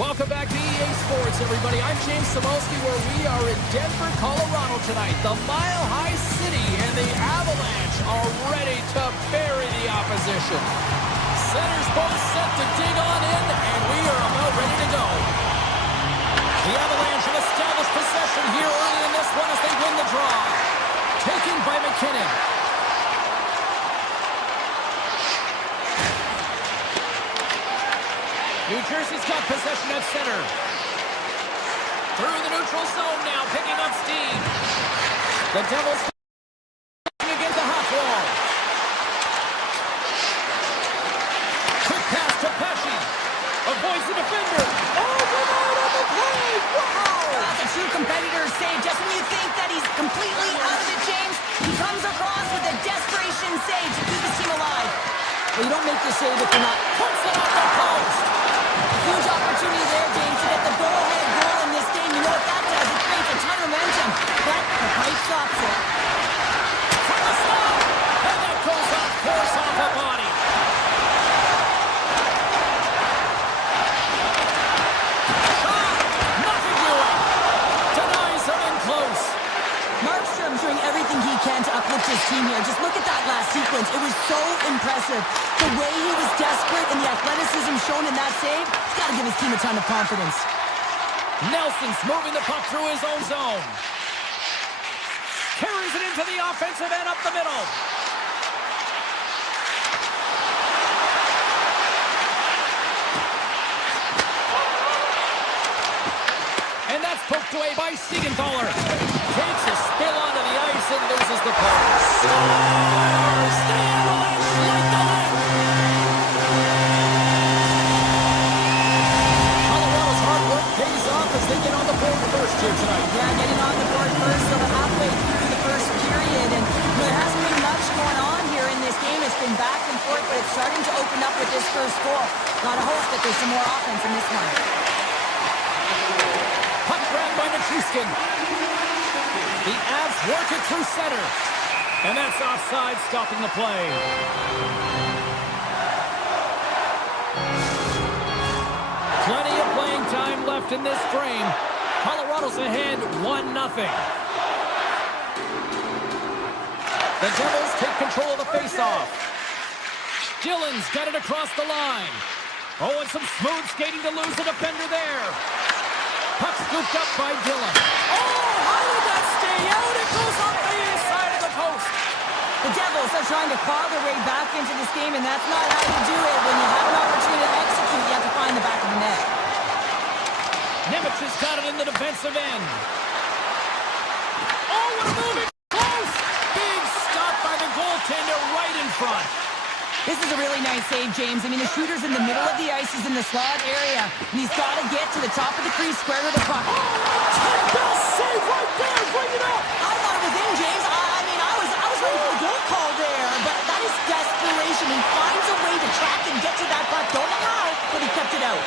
Welcome back to EA Sports, everybody. I'm James Samolsky, where we are in Denver, Colorado tonight. The Mile High City and the Avalanche are ready to bury the opposition. Center's both set to dig on in, and we are about ready to go. The Avalanche have established possession here early in this one as they win the draw. Taken by McKinnon. New Jersey's got possession at center. Through the neutral zone now, picking up steam. The Devils against the half wall. Quick pass to Pesci. Avoids the defender. Oh, we're out on the play. Wow! That's a true competitor's save. Just when you think that he's completely out of it, James, he comes across with a desperation save to keep his team alive. Well, you don't make the save if you're not. Puts it off the post. Huge opportunity there, James, to get the go-ahead goal in this game. You know what that does? It creates a ton of momentum. But the pipe stops it. From the slot. And that goes off course off a body. Shot. Nothing doing. Denies him in close. Markstrom's doing everything he can to uplift his team here. Just look at that last sequence. It was so impressive. The way he was desperate and the athleticism shown in that save, he's got to give his team a ton of confidence. Nelson's moving the puck through his own zone. Carries it into the offensive end up the middle. And that's poked away by Siegenthaler. Takes a spill onto the ice and loses the puck. Scores! The Avalanche light the lamp! Colorado's hard work pays off as they get on the board first here tonight. Yeah, getting on the board first, so they're halfway through the first period, and there hasn't been much going on here in this game. It's been back and forth, but it's starting to open up with this first goal. Gotta hope that there's some more offense in this one. Puck grabbed by Nichushkin. The Avs work it through center. And that's offside, stopping the play. Plenty of playing time left in this frame. Colorado's ahead 1-0. The Devils take control of the faceoff. Dillon's got it across the line. Oh, and some smooth skating to lose the defender there. Puck scooped up by Dillon. Oh, how did that stay out? It goes up the inside of the post. The Devils are trying to claw their way back into this game, and that's not how you do it. When you have an opportunity to execute, you have to find the back of the net. Nemec has got it in the defensive end. Oh, what a move! It's close! Big stop by the goaltender right in front. This is a really nice save, James. I mean, the shooter's in the middle of the ice. He's in the slot area, and he's got to get to the top of the crease, square to the puck. Tampa save right there! Bring it up! I thought it was in, James. I was ready for the goal call there, but that is desperation. He finds a way to track and get to that puck. Don't know how, but he kept it out.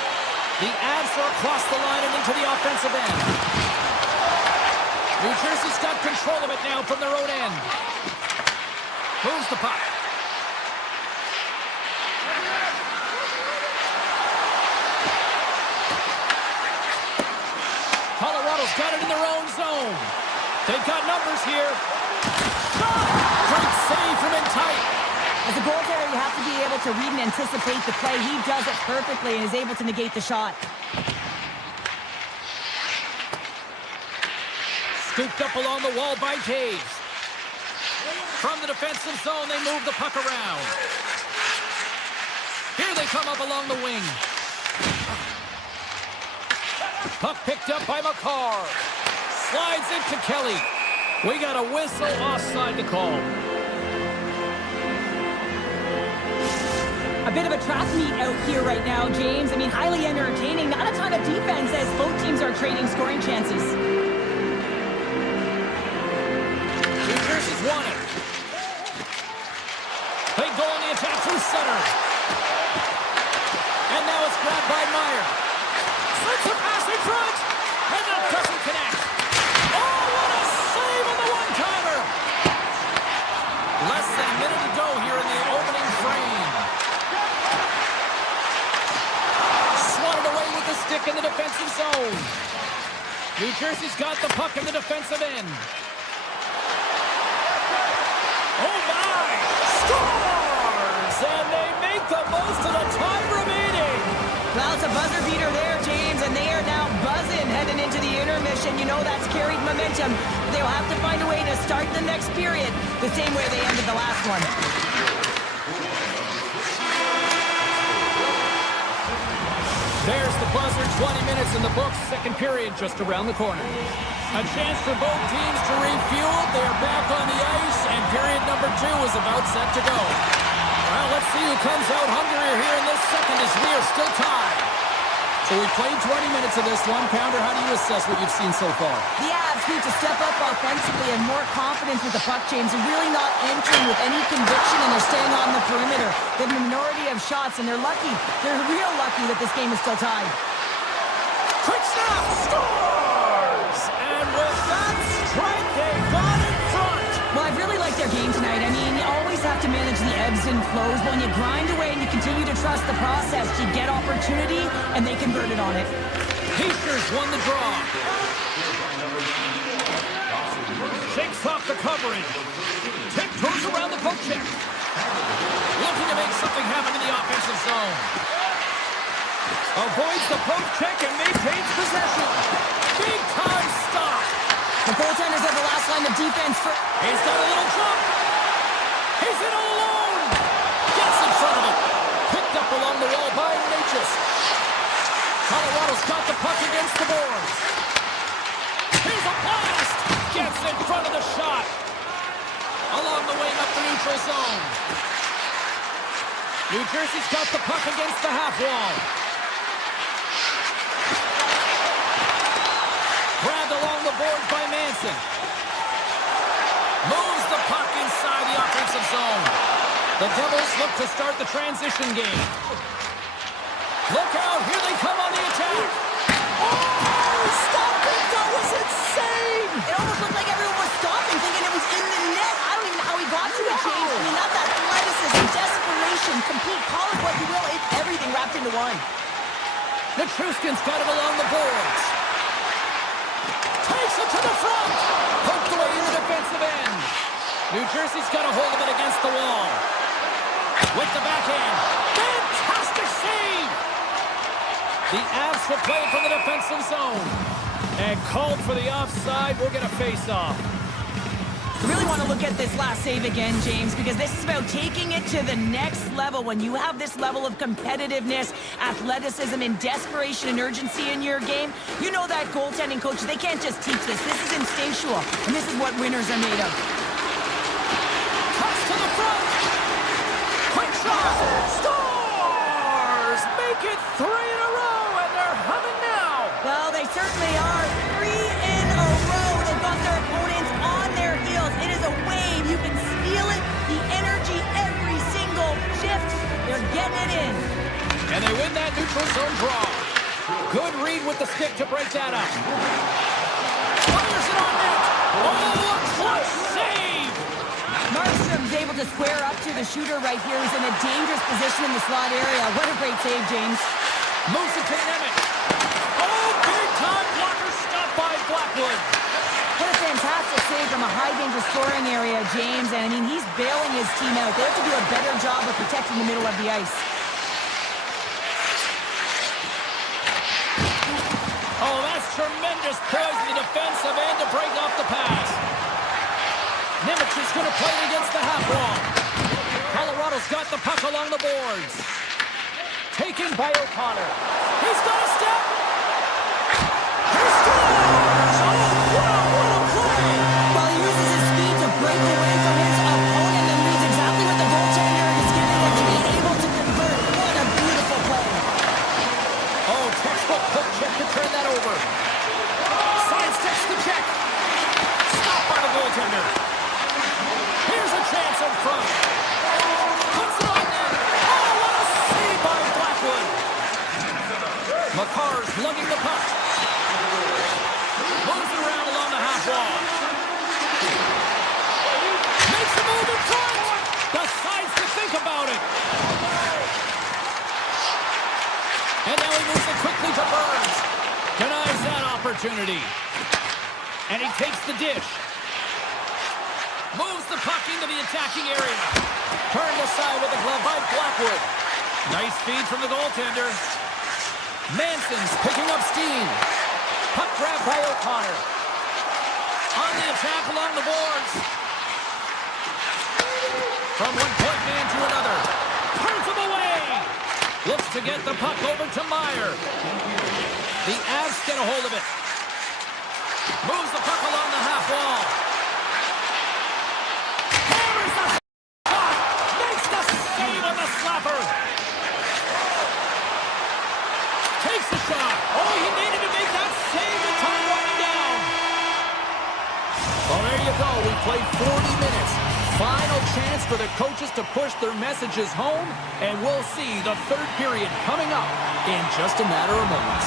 The Avs are across the line and into the offensive end. New Jersey's got control of it now from their own end. Moves the puck. Colorado's got it in their own zone. They've got numbers here. Shot! Great save from in tight. As a goaltender, you have to be able to read and anticipate the play. He does it perfectly and is able to negate the shot. Scooped up along the wall by Taves. From the defensive zone, they move the puck around. Here they come up along the wing. Puck picked up by McCarr. Slides it to Kelly. We got a whistle offside to call. A bit of a trap meet out here right now, James. I mean, highly entertaining. Not a ton of defense as both teams are trading scoring chances. New Jersey's won it. They go on the attack through center. And now it's grabbed by Meyer. Slips a pass in front. And that doesn't connect. Oh, what a save on the one-timer. Less than a minute to go here in the opening frame. Swatted away with the stick in the defensive zone. New Jersey's got the puck in the defensive end. Oh, my! Scores! And they make the most of the know that's carried momentum. They'll have to find a way to start the next period the same way they ended the last one. There's the buzzer, 20 minutes in the books, second period just around the corner. A chance for both teams to refuel. They are back on the ice, and period number 2 is about set to go. Well, let's see who comes out hungrier here in this second as we are still tied. So we played 20 minutes of this one. Pounder, how do you assess what you've seen so far? The Avs need to step up offensively and more confidence with the puck, James. They're really not entering with any conviction, and they're staying on the perimeter. They have a minority of shots, and they're lucky. They're real lucky that this game is still tied. Quick snap! Scores! And with that strike, they got in front. Well, I really like their game tonight. I mean, you always have to manage the ebbs and flows. When you grind away and you continue to trust the process, you get opportunity, and they converted on it. Heisters won the draw. Shakes off the coverage. Tiptoes around the poke check. Looking to make something happen in the offensive zone. Avoids the poke check and maintains possession. Big time stop. The goaltenders have the last line of defense for... He's got a little jump. He's in alone. Gets in front of it. Picked up along the wall by Natchez. Colorado's got the puck against the boards. Here's a blast. Gets in front of the shot. Along the wing up the neutral zone. New Jersey's got the puck against the half wall. Grabbed along the boards by Manson. Moves the puck inside the offensive zone. The Devils look to start the transition game. Look out, here they come on the attack. Oh, stop it, that was insane. It almost looked like everyone was stopping, thinking it was in the net. I don't even know how he got to it, James. I mean, that's athleticism, desperation, complete, call it what you will. It's everything wrapped into one. Nichushkin's got it along the boards. Takes it to the front. Poked away in the defensive end. New Jersey's got a hold of it against the wall. With the backhand. Fantastic save. The Avs will play from the defensive zone. And called for the offside. We'll get a face-off. You really want to look at this last save again, James, because this is about taking it to the next level. When you have this level of competitiveness, athleticism, and desperation and urgency in your game, you know that goaltending coaches, they can't just teach this. This is instinctual, and this is what winners are made of. Cuts to the front. Quick shot. Stars make it 3 in a row, and they're humming now. Well, they certainly are. 3 in a row. They've got their opponents on their heels. It is a wave. You can feel it. The energy every single shift. They're getting it in. And they win that neutral zone draw. Good read with the stick to break that up. Fires it on net. Oh, a clutch save. Markstrom's able to square up to the shooter right here. He's in a dangerous position in the slot area. What a great save, James. Moves it to Nemec. Oh, big time blocker stop by Blackwood. What a fantastic save from a high-danger scoring area, James. And, I mean, he's bailing his team out. They have to do a better job of protecting the middle of the ice. Oh, that's tremendous poise in the defensive end to break off the pass. Nemec is going to play it against the half wall. Colorado's got the puck along the boards. Taken by O'Connor. He's got a step. He scores! Oh, wow, what a play! Well, he uses his speed to break away from his opponent and reads exactly what the goaltender is giving him to be able to convert. What a beautiful play. Oh, textbook hook check to turn that over. Sidesteps the check. Stopped by the goaltender. Here's a chance in front. Puts it on net. Oh, what a save by Blackwood. McCarr's lugging the puck. Moves it around along the half wall. Makes a move in front. Decides to think about it. And now he moves it quickly to Burns. Denies that opportunity. And he takes the dish. Moves the puck into the attacking area. Turned aside with a glove by Blackwood. Nice feed from the goaltender. Manson's picking up steam. Puck grab by O'Connor. attack along the boards. From one point man to another. Turns him away. Looks to get the puck over to Meyer. The Avs get a hold of it. Moves the puck along the half wall. Hammers the shot. Makes the save on the slapper. Takes the shot. Oh, he needed to make that save. The time running down. Well, there you go. We played 40 minutes. Final chance for the coaches to push their messages home, and we'll see the third period coming up in just a matter of moments.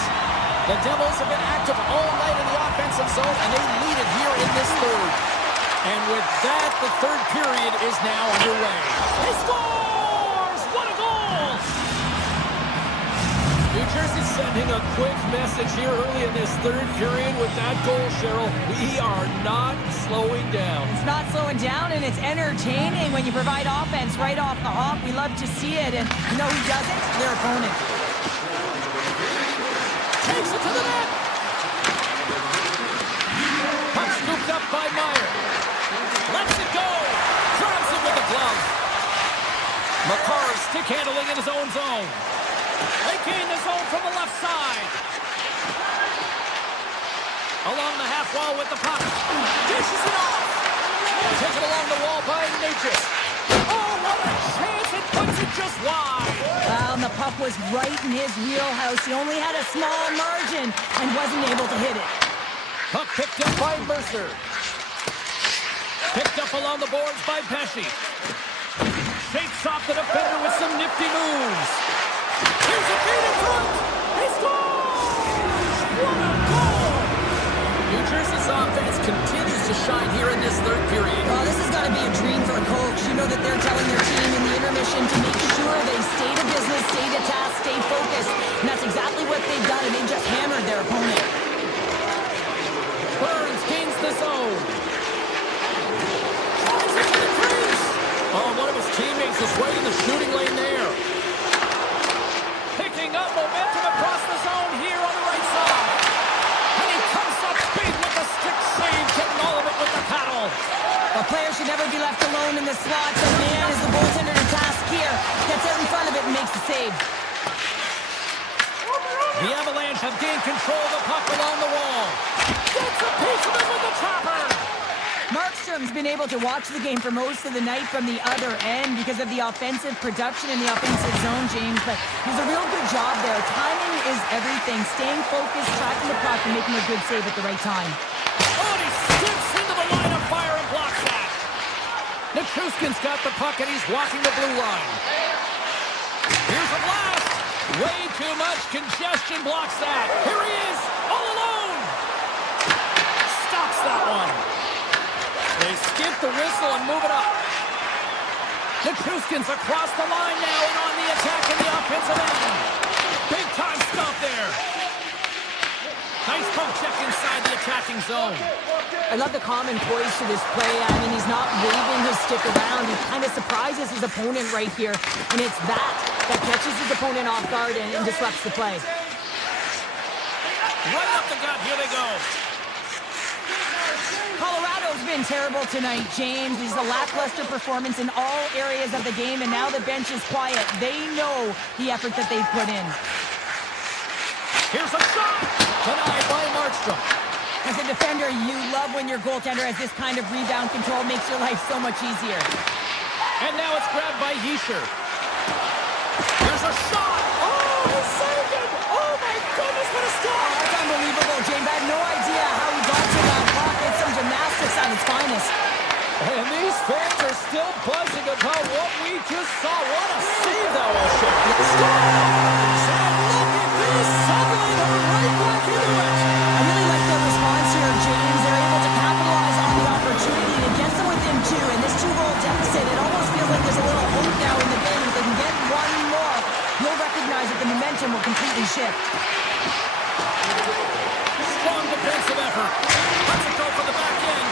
The Devils have been active all night in the offensive zone, and they lead it here in this third. And with that, the third period is now underway. He scores! What a goal! New Jersey sending a quick message here early in this third period with that goal, Cheryl. We are not slowing down. It's not slowing down, and it's entertaining when you provide offense right off the hop. We love to see it, and you know who doesn't? Their opponent. Takes it to the net. Puck scooped up by Meyer. Lets it go. Grabs it with a glove. Makar stick handling in his own zone. They gain the zone from the left side. Along the half wall with the puck. Dishes it off. Taken along the wall by Natchez. Oh, what a chance. It puts it just wide. Well, and the puck was right in his wheelhouse. He only had a small margin and wasn't able to hit it. Puck picked up by Mercer. Picked up along the boards by Pesci. Shakes off the defender with some nifty moves. Here's a feed in front. He scores! What a goal! New Jersey's offense continues to shine here in this third period. Well, this is going to be a dream for a coach. You know that they're telling their team in the intermission to make sure they stay to business, stay to task, stay focused. And that's exactly what they've done, and they just hammered their opponent. Burns gains the zone. Tries it to the crease. Oh, one of his teammates is right in the shooting lane there. Picking up momentum across the zone here on the right side. And he comes up big with the stick save, getting all of it with the paddle. A player should never be left alone in the slot. So man is the goaltender to task here. Gets out in front of it and makes the save. The Avalanche have gained control of the puck along the wall. Gets a piece of it with the chopper. Markstrom's been able to watch the game for most of the night from the other end because of the offensive production in the offensive zone, James. But he's a real good job there. Timing is everything. Staying focused, tracking the puck, and making a good save at the right time. Oh, and he steps into the line of fire and blocks that. Nichushkin's got the puck, and he's walking the blue line. Here's a blast. Way too much congestion blocks that. Here he is, all alone. Stops that one. They skip the whistle and move it up. Nichushkin's across the line now and on the attack in the offensive end. Big time stop there. Nice poke check inside the attacking zone. I love the common poise to this play. I mean, he's not waving his stick around. He kind of surprises his opponent right here. And it's that catches his opponent off guard and disrupts the play. Right up the gut. Here they go. Colorado's been terrible tonight, James. It's a lackluster performance in all areas of the game, and now the bench is quiet. They know the effort that they've put in. Here's a shot! Denied by Markstrom. As a defender, you love when your goaltender has this kind of rebound control. Makes your life so much easier. And now it's grabbed by Hischier. There's a shot! Oh, he saved it! Oh, my goodness, what a stop! That's unbelievable, James. I have no idea how he got to that puck. It's some gymnastics at its finest. And these fans are still buzzing about what we just saw. What a save that was, Shane. Scores! And look at this! Suddenly they're right back into it! I really like their response here, James. They're able to capitalize on the opportunity to get them within two. And this two-goal deficit, it almost feels like there's a little hope now in the game. If they can get one more, you'll recognize that the momentum will completely shift. Strong defensive effort. Let's it go for the back end.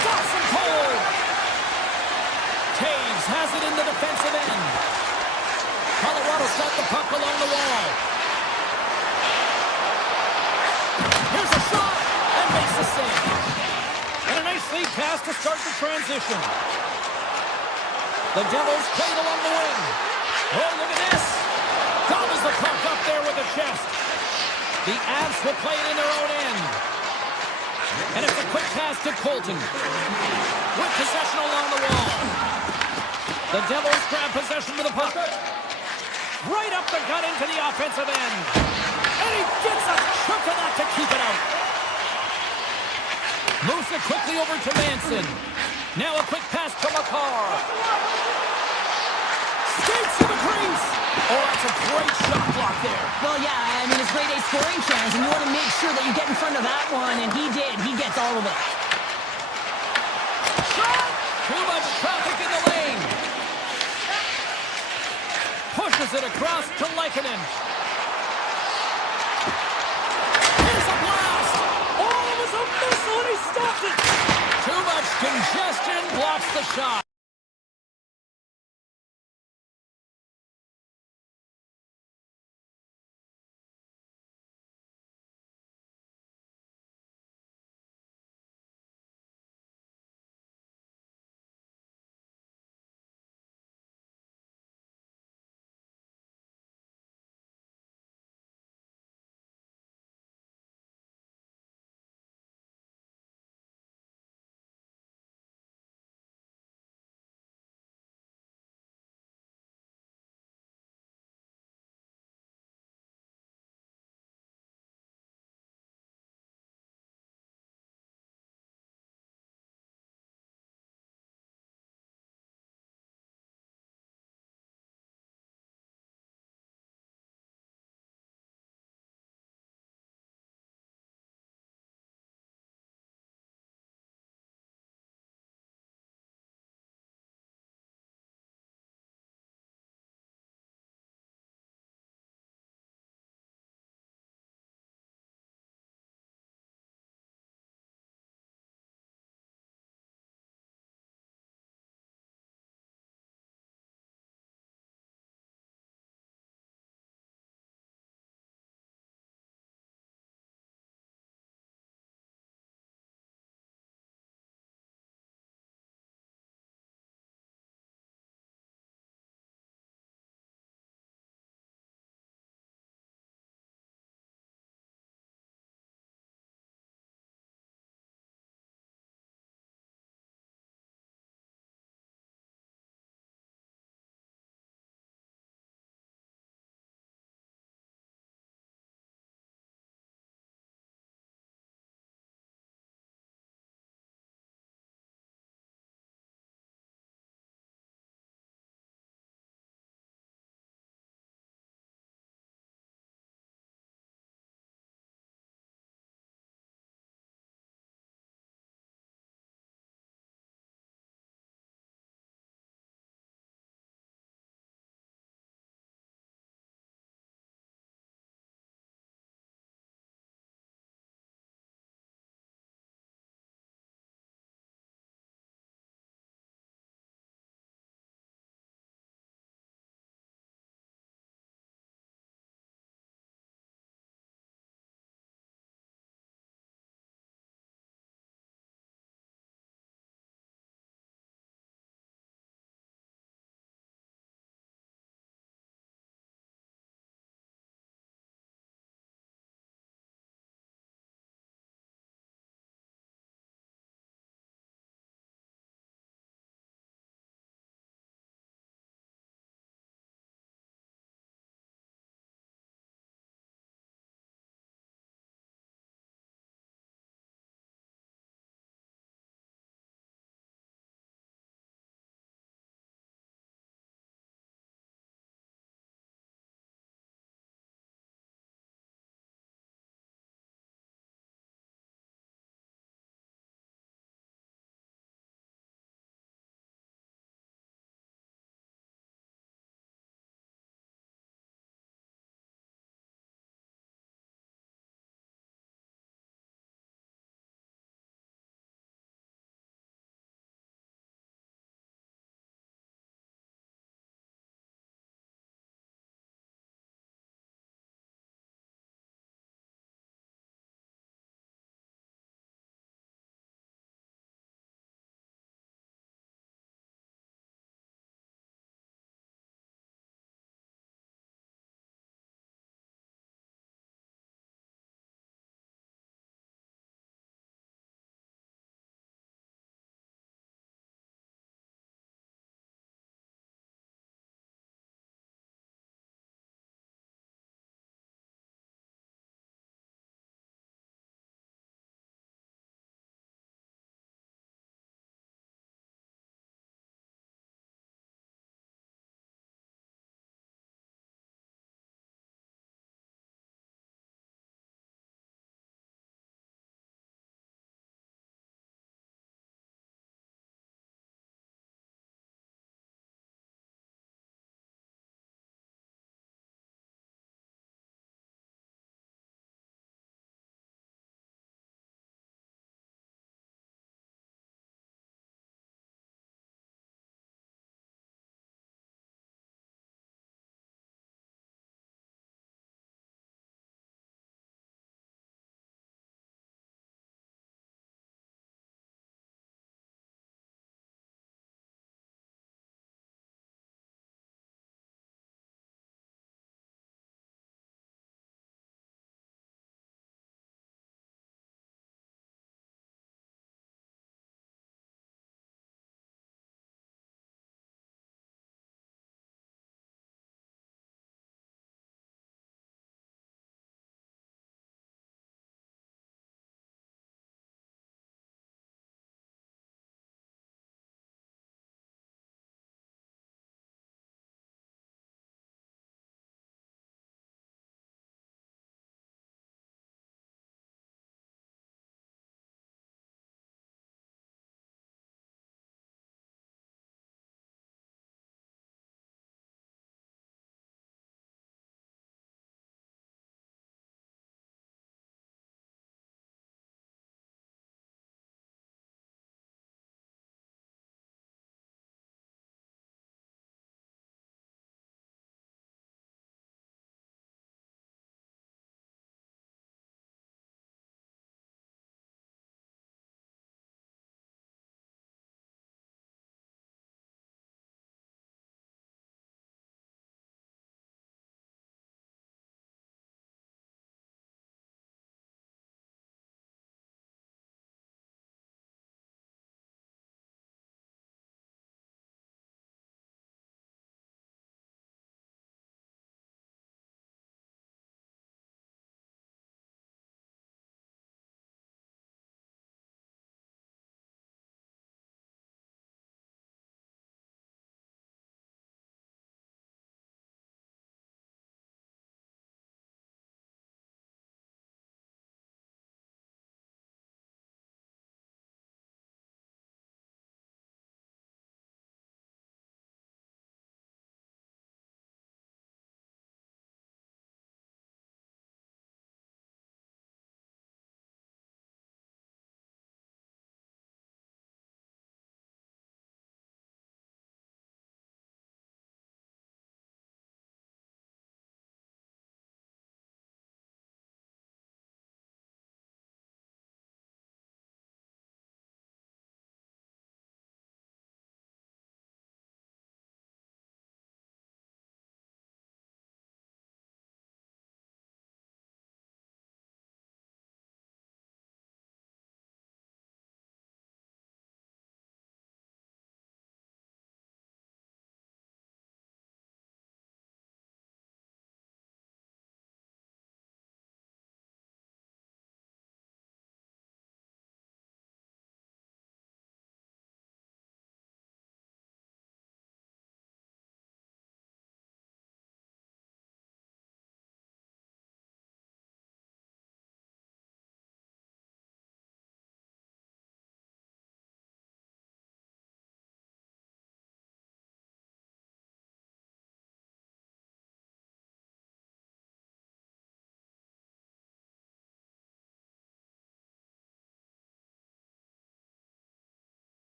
Stops him cold. Taves has it in the defensive end. Colorado's got the puck along the wall. pass to start the transition. The Devils played along the wing. Oh, look at this. Gobbles the puck up there with the chest. The Avs will play it in their own end. And it's a quick pass to Colton. With possession along the wall. The Devils grab possession with the puck. Right up the gut into the offensive end. And he gets a chunk of that to keep it out. Moves it quickly over to Manson. Now a quick pass to McCarr. Skates to the crease. Oh, that's a great shot block there. Well, yeah, I mean, it's grade A scoring chance, and you want to make sure that you get in front of that one, and he did. He gets all of it. Shot! Too much traffic in the lane. Pushes it across to Lehkonen. Here's a blast! Oh, it was a missile, and he stopped it! Too much congestion blocks the shot.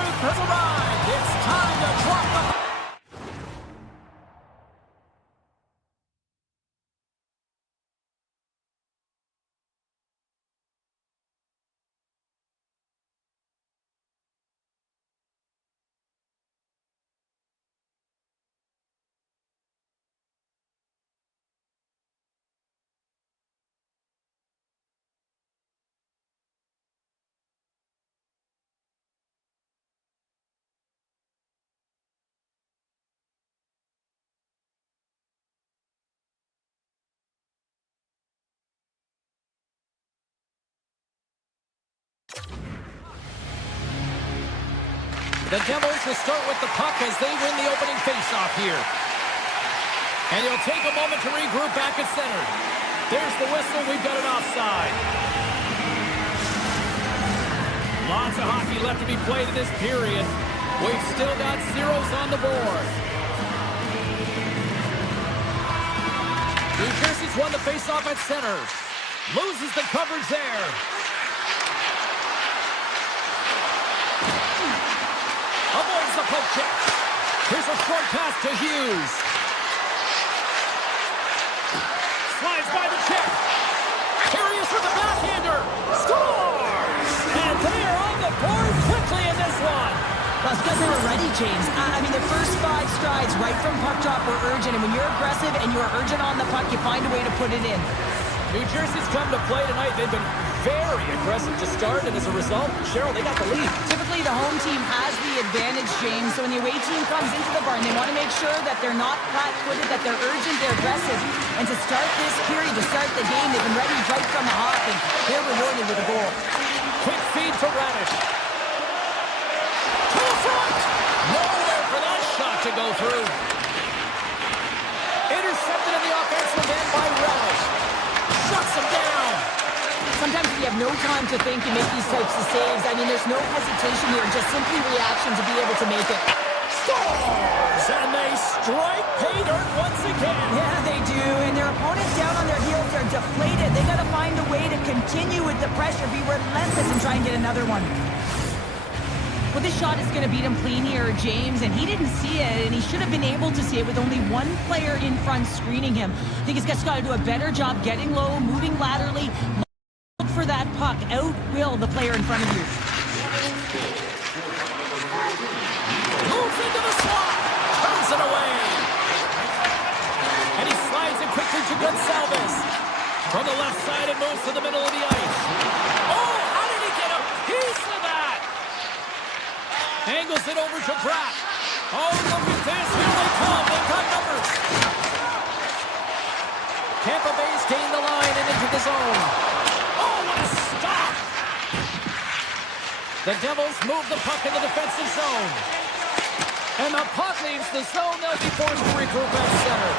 truth has arrived. It's time to drop the... The Devils will start with the puck as they win the opening faceoff here. And he'll take a moment to regroup back at center. There's the whistle. We've got it offside. Lots of hockey left to be played in this period. We've still got zeros on the board. New Jersey's won the faceoff at center. Loses the coverage there. Avoids the poke check. Here's a short pass to Hughes. Slides by the check. Curious with the backhander. Scores! And they are on the board quickly in this one. Well, it's because they were ready, James. I mean, the first 5 strides right from puck drop were urgent, and when you're aggressive and you're urgent on the puck, you find a way to put it in. New Jersey's come to play tonight. They've been very aggressive to start, and as a result, Cheryl, they got the lead. Typically, the home team has the advantage, James, so when the away team comes into the barn, they want to make sure that they're not flat-footed, that they're urgent, they're aggressive. And to start this period, to start the game, they've been ready right from the hop, and they're rewarded with a goal. Quick feed to Radish. To the front! Nowhere for that shot to go through. Intercepted in the offensive end by Radish. Shuts him down. Sometimes if you have no time to think, you make these types of saves. I mean, there's no hesitation here, just simply reaction to be able to make it. Scores! And they strike pay dirt once again. Yeah, they do. And their opponents down on their heels are deflated. They got to find a way to continue with the pressure, be relentless, and try and get another one. Well, this shot is going to beat him clean here, James, and he didn't see it, and he should have been able to see it with only one player in front screening him. I think he's just got to do a better job getting low, moving laterally. Look for that puck. Out-will the player in front of you. Moves into the slot. Turns it away. And he slides it quickly to Gonsalves. From the left side, it moves to the middle of the ice. Oh, how did he get a piece of that? Angles it over to Pratt. Oh, look at this. Here they come. They've got numbers. Tampa Bay's gained the line and into the zone. Oh, what a stop. The Devils move the puck in the defensive zone. And the puck leaves the zone. They'll be forced to regroup at center.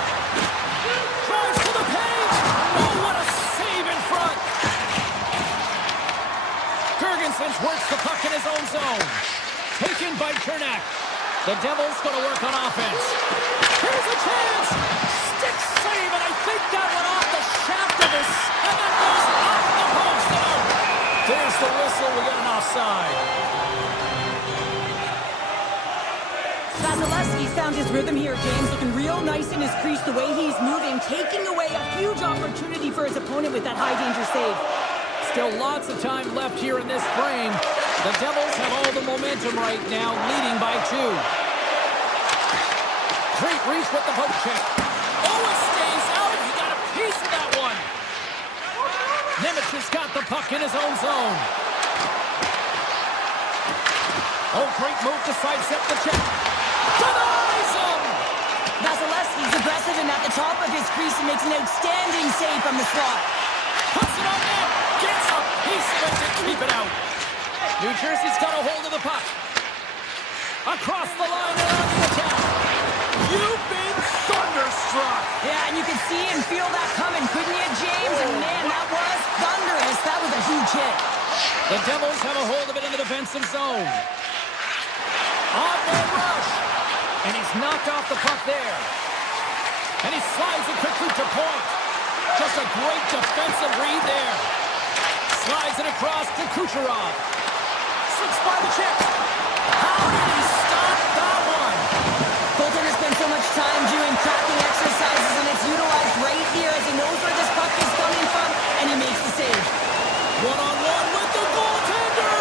Drives to the page. Oh, what a save in front. Gergensen works the puck in his own zone. Taken by Chernak. The Devils going to work on offense. Here's a chance. Stick save, and I think that went off the shaft of his... And that goes off the post and out. There's the whistle. We get an offside. Vasilevsky's found his rhythm here, James. Looking real nice in his crease, the way he's moving, taking away a huge opportunity for his opponent with that high-danger save. Still lots of time left here in this frame. The Devils have all the momentum right now, leading by 2. Great reach with the poke check. Oh, it stays out. He got a piece of that one. Nemec has got the puck in his own zone. Oh, great move to sidestep the check. Denies him! Vasilevsky's aggressive and at the top of his crease and makes an outstanding save from the slot. Puts it on net. Gets a piece of it to keep it out. New Jersey's got a hold of the puck. Across the line and on the attack. You've been thunderstruck. Yeah, and you could see and feel that coming, couldn't you, James? And man, that was thunderous. That was a huge hit. The Devils have a hold of it in the defensive zone. On-man rush. And he's knocked off the puck there. And he slides it quickly to point. Just a great defensive read there. Slides it across to Kucherov. Six by the chip. How did he stop that one? Goaltender spends so much time doing tracking exercises, and it's utilized right here as he knows where this puck is coming from, and he makes the save. One-on-one with the goaltender.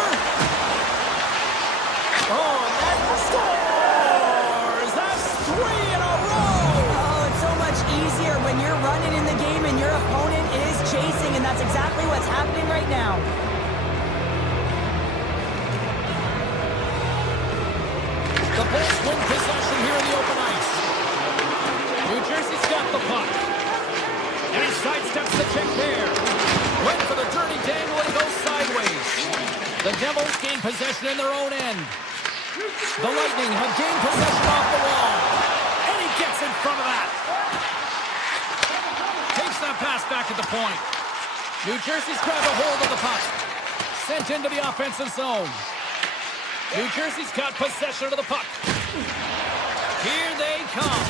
Oh, that scores! That's 3 in a row! Oh, it's so much easier when you're running in the game and your opponent is chasing, and that's exactly what's happening right now. The Bolts win possession here in the open ice. New Jersey's got the puck. And he sidesteps the check there. Went for the dirty dangle and goes sideways. The Devils gain possession in their own end. The Lightning have gained possession off the wall. And he gets in front of that. Takes that pass back at the point. New Jersey's grabbed a hold of the puck. Sent into the offensive zone. New Jersey's got possession of the puck. Here they come.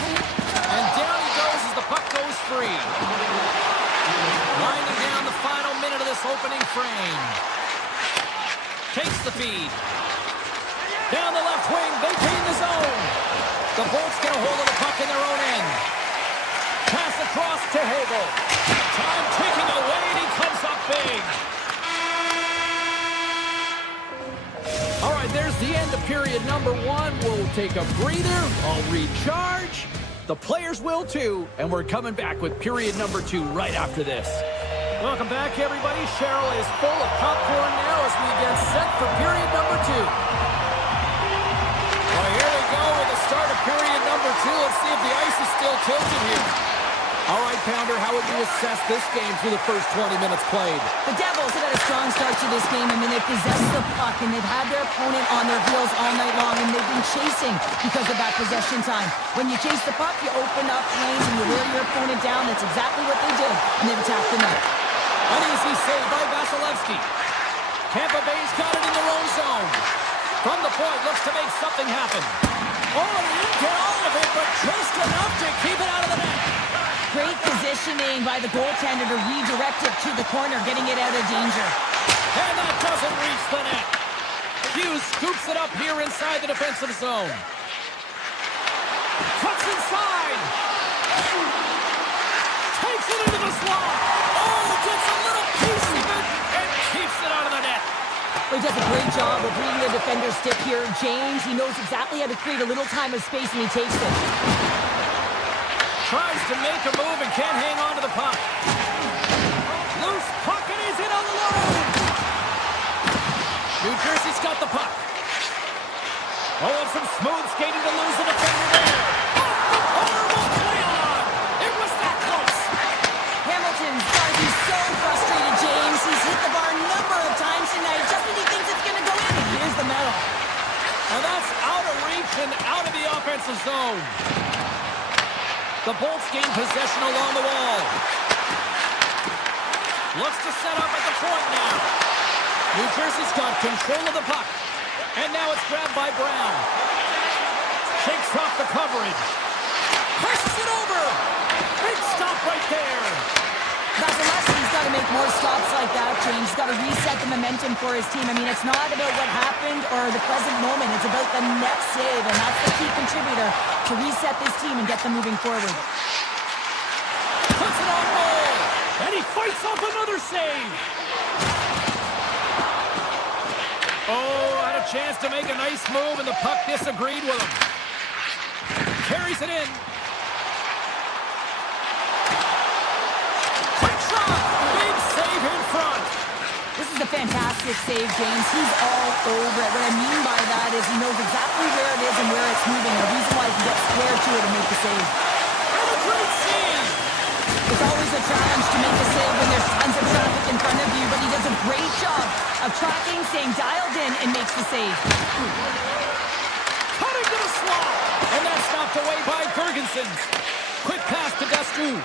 And down he goes as the puck goes free. Winding down the final minute of this opening frame. Takes the feed. Down the left wing, they gain the zone. The Bolts get a hold of the puck in their own end. Pass across to Hagel. Time ticking away, and he comes up big. All right, there's the end of period number 1. We'll take a breather. I'll recharge. The players will too, and we're coming back with period number 2 right after this. Welcome back, everybody. Cheryl is full of popcorn now as we get set for period number 2. Well, here we go with the start of period number 2. Let's see if the ice is still tilted here. All right, Pounder, how would you assess this game through the first 20 minutes played? The Devils have had a strong start to this game. I mean, they've possessed the puck, and they've had their opponent on their heels all night long, and they've been chasing because of that possession time. When you chase the puck, you open up lanes, and you wear your opponent down. That's exactly what they did, and they've attacked the net. An easy save by Vasilevsky. Tampa Bay's got it in their own zone. From the point, looks to make something happen. Oh, he didn't get all of it, but just enough to keep it out of the net. Great positioning by the goaltender to redirect it to the corner, getting it out of danger. And that doesn't reach the net. Hughes scoops it up here inside the defensive zone. Cuts inside. Takes it into the slot. Oh, gets a little piece of it and keeps it out of the net. He does a great job of reading the defender's stick here. James, he knows exactly how to create a little time of space, and he takes it. Tries to make a move and can't hang on to the puck. Loose puck and he's in on the line. New Jersey's got the puck. Oh, and some smooth skating to lose the defender there. Horrible play on. It was that close. Hamilton's got to be so frustrated, James. He's hit the bar a number of times tonight just when he thinks it's going to go in. And here's the medal. And that's out of reach and out of the offensive zone. The Bolts gain possession along the wall. Looks to set up at the point now. New Jersey's got control of the puck. And now it's grabbed by Brown. Shakes off the coverage. Pushes it over. Big stop right there. Vasilevsky's got to make more stops like that, James. He's got to reset the momentum for his team. I mean, it's not about what happened or the present moment. It's about the next save, and that's the key contributor to reset this team and get them moving forward. Puts it on goal. And he fights off another save. Oh, had a chance to make a nice move, and the puck disagreed with him. Carries it in. Quick shot. Big save in front. This is a fantastic save, James. He's all over it. What I mean by that is he knows exactly where it is and where it's moving. The reason why he can get square to it and make the save. And a great save. It's always a challenge to make a save when there's tons of traffic in front of you, but he does a great job of tracking, staying dialed in, and makes the save. Cutting to the slot. And that's knocked away by Gergensen. Quick pass to Destu.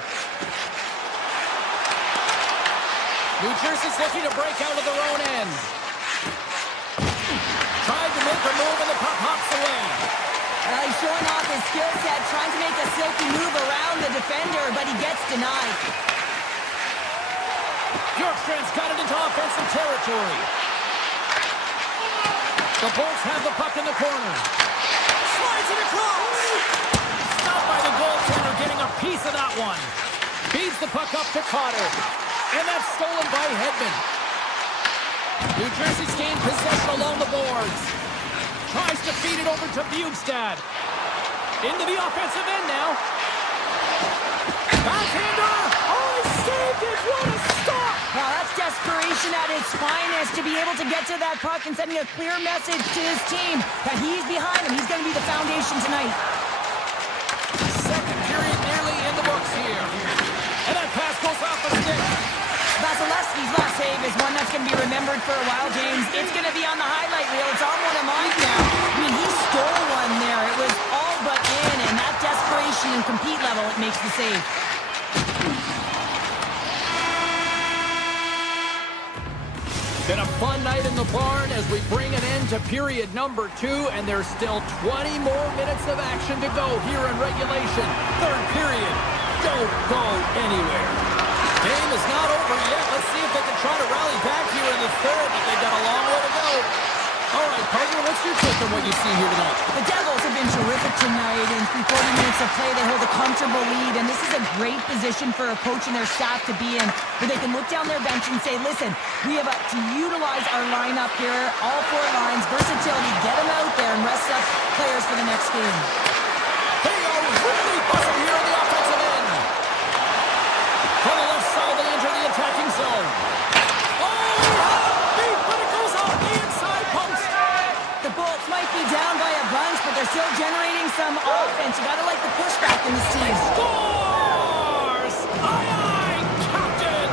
New Jersey's looking to break out of their own end. Tried to make a move and the puck hops away. He's showing off his skill set, trying to make a silky move around the defender, but he gets denied. Bjorkstrand's got it into offensive territory. The Bolts have the puck in the corner. Slides it across. Stopped by the goaltender, getting a piece of that one. Feeds the puck up to Cotter. And that's stolen by Hedman. New Jersey's gained possession along the boards. Tries to feed it over to Bjugstad. Into the offensive end now. Backhander! Oh, he saved it! What a stop! Well, that's desperation at its finest to be able to get to that puck and sending a clear message to his team that he's behind him. He's going to be the foundation tonight. Second period nearly in the books here. And that pass goes off the stick. Vasilevsky's last save is one that's going to be remembered for a while, James. It's going to be on the highlight reel. It's on one of mine now. I mean, he stole one there. It was all but in, and that desperation and compete level, it makes the save. Been a fun night in the barn as we bring an end to period number 2, and there's still 20 more minutes of action to go here in regulation. Third period. Don't go anywhere. Game is not over yet. Let's see if they can try to rally back here in the third, but they've got a long way to go. All right, partner, what's your take on what you see here tonight? The Devils have been terrific tonight, and through 40 minutes of play, they hold a comfortable lead, and this is a great position for a coach and their staff to be in, where they can look down their bench and say, listen, we have to utilize our lineup here, all 4 lines, versatility, get them out there and rest up players for the next game. They are really buzzing here in the offensive end. From the left side, they enter the attacking zone. The Bolts might be down by a bunch, but they're still generating some offense. You gotta like the pushback in this team. Scores! Aye, aye, Captain!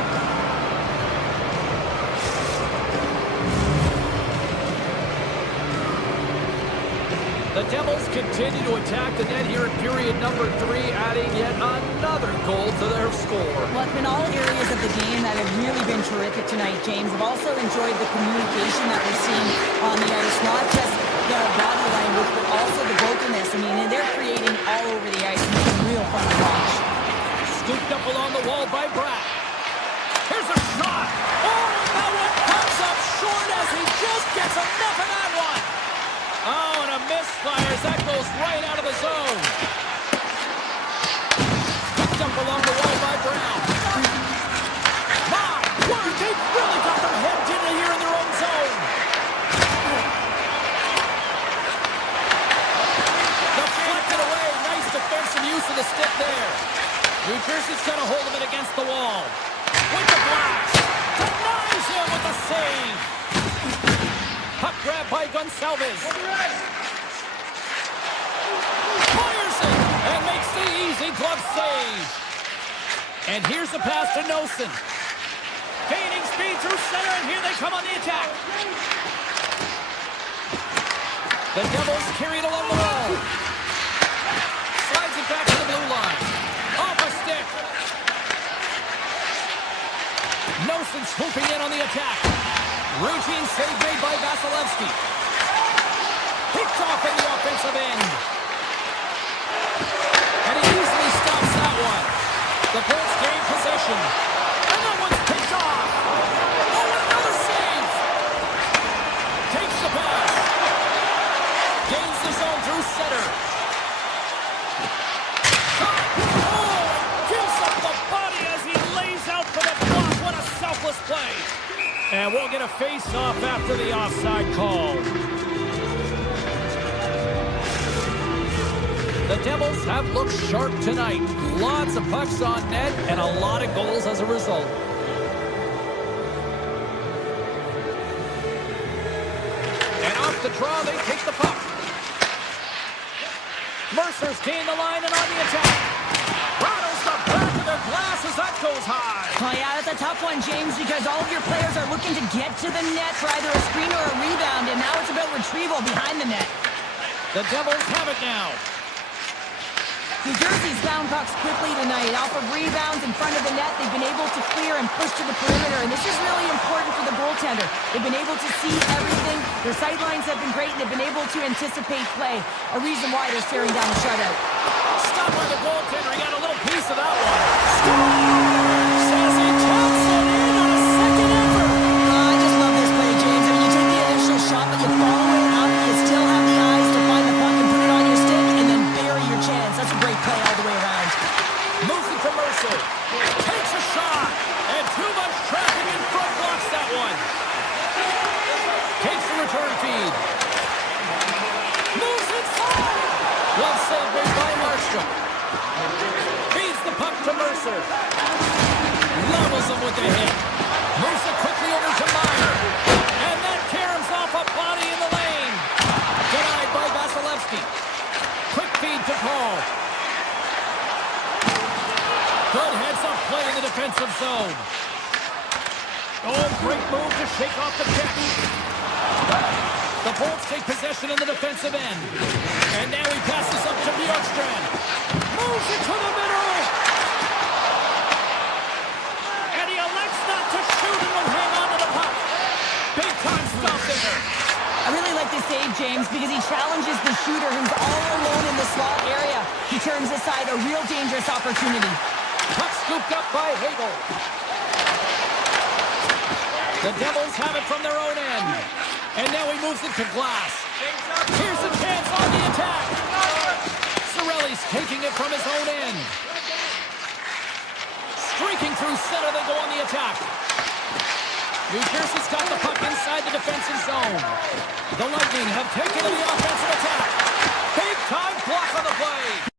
The Devils continue to attack the net here in period number 3, adding yet another goal to their score. Well, it's been all areas of the game that have really been terrific tonight, James. I've also enjoyed the communication that we're seeing on the ice, not just the body language, but also the vocalness. I mean, and they're creating all over the ice, and it's real fun to watch. Scooped up along the wall by Bratt. Here's a shot! Oh, that one comes up short as he just gets enough of that one! Oh, and a misfire as that goes right out of the zone. Picked up along the wall by Brown. My word, they've really got their heads into here in their own zone. Deflected away. Nice defensive use of the stick there. New Jersey's got a hold of it against the wall. With the blast. Denies him with the save. Puck grab by Gonsalves. Fires it and makes the easy glove save. And here's the pass to Nosen. Gaining speed through center, and here they come on the attack. The Devils carry it along the wall. Slides it back to the blue line. Off a stick. Nosen swooping in on the attack. Routine save made by Vasilevsky. Picked off in the offensive end. And he easily stops that one. The Bolts gain possession. And that one's picked off. Oh, another save. Takes the pass. Gains the zone through center. Shot. Oh, and gives up the body as he lays out for the block. What a selfless play. And we'll get a face-off after the offside call. The Devils have looked sharp tonight. Lots of pucks on net and a lot of goals as a result. And off the draw, they take the puck. Mercer's gained the line and on the attack. Rattles the back of their glass as that goes high. Oh, yeah, that's a tough one, James, because all of your players are looking to get to the net for either a screen or a rebound, and now it's about retrieval behind the net. The Devils have it now. New Jersey's found pucks quickly tonight. Off of rebounds in front of the net, they've been able to clear and push to the perimeter, and this is really important for the goaltender. They've been able to see everything. Their sight lines have been great, and they've been able to anticipate play. A reason why they're staring down the shutout. Stopped by the goaltender. He got a little piece of that one. Says he taps it in on a second effort. I just love this play, James. I mean, you take the initial shot, but you follow it up Mercer. Levels him with the hit. Moves it quickly over to Meyer. And that caroms off a body in the lane. Denied by Vasilevsky. Quick feed to Paul. Good heads-up play in the defensive zone. Oh, great move to shake off the check. The Bolts take possession in the defensive end. And now he passes up to Bjorkstrand. Moves it to the middle. And he elects not to shoot and will hang on to the puck. Big time stop there. I really like this save, James, because he challenges the shooter who's all alone in the slot area. He turns aside a real dangerous opportunity. Puck scooped up by Hagel. The Devils have it from their own end. And now he moves it to Glass. Here's a chance on the attack. Cirelli's taking it from his own end. Streaking through center, they go on the attack. New Jersey's got the puck inside the defensive zone. The Lightning have taken to the offensive attack. Big time block on the play.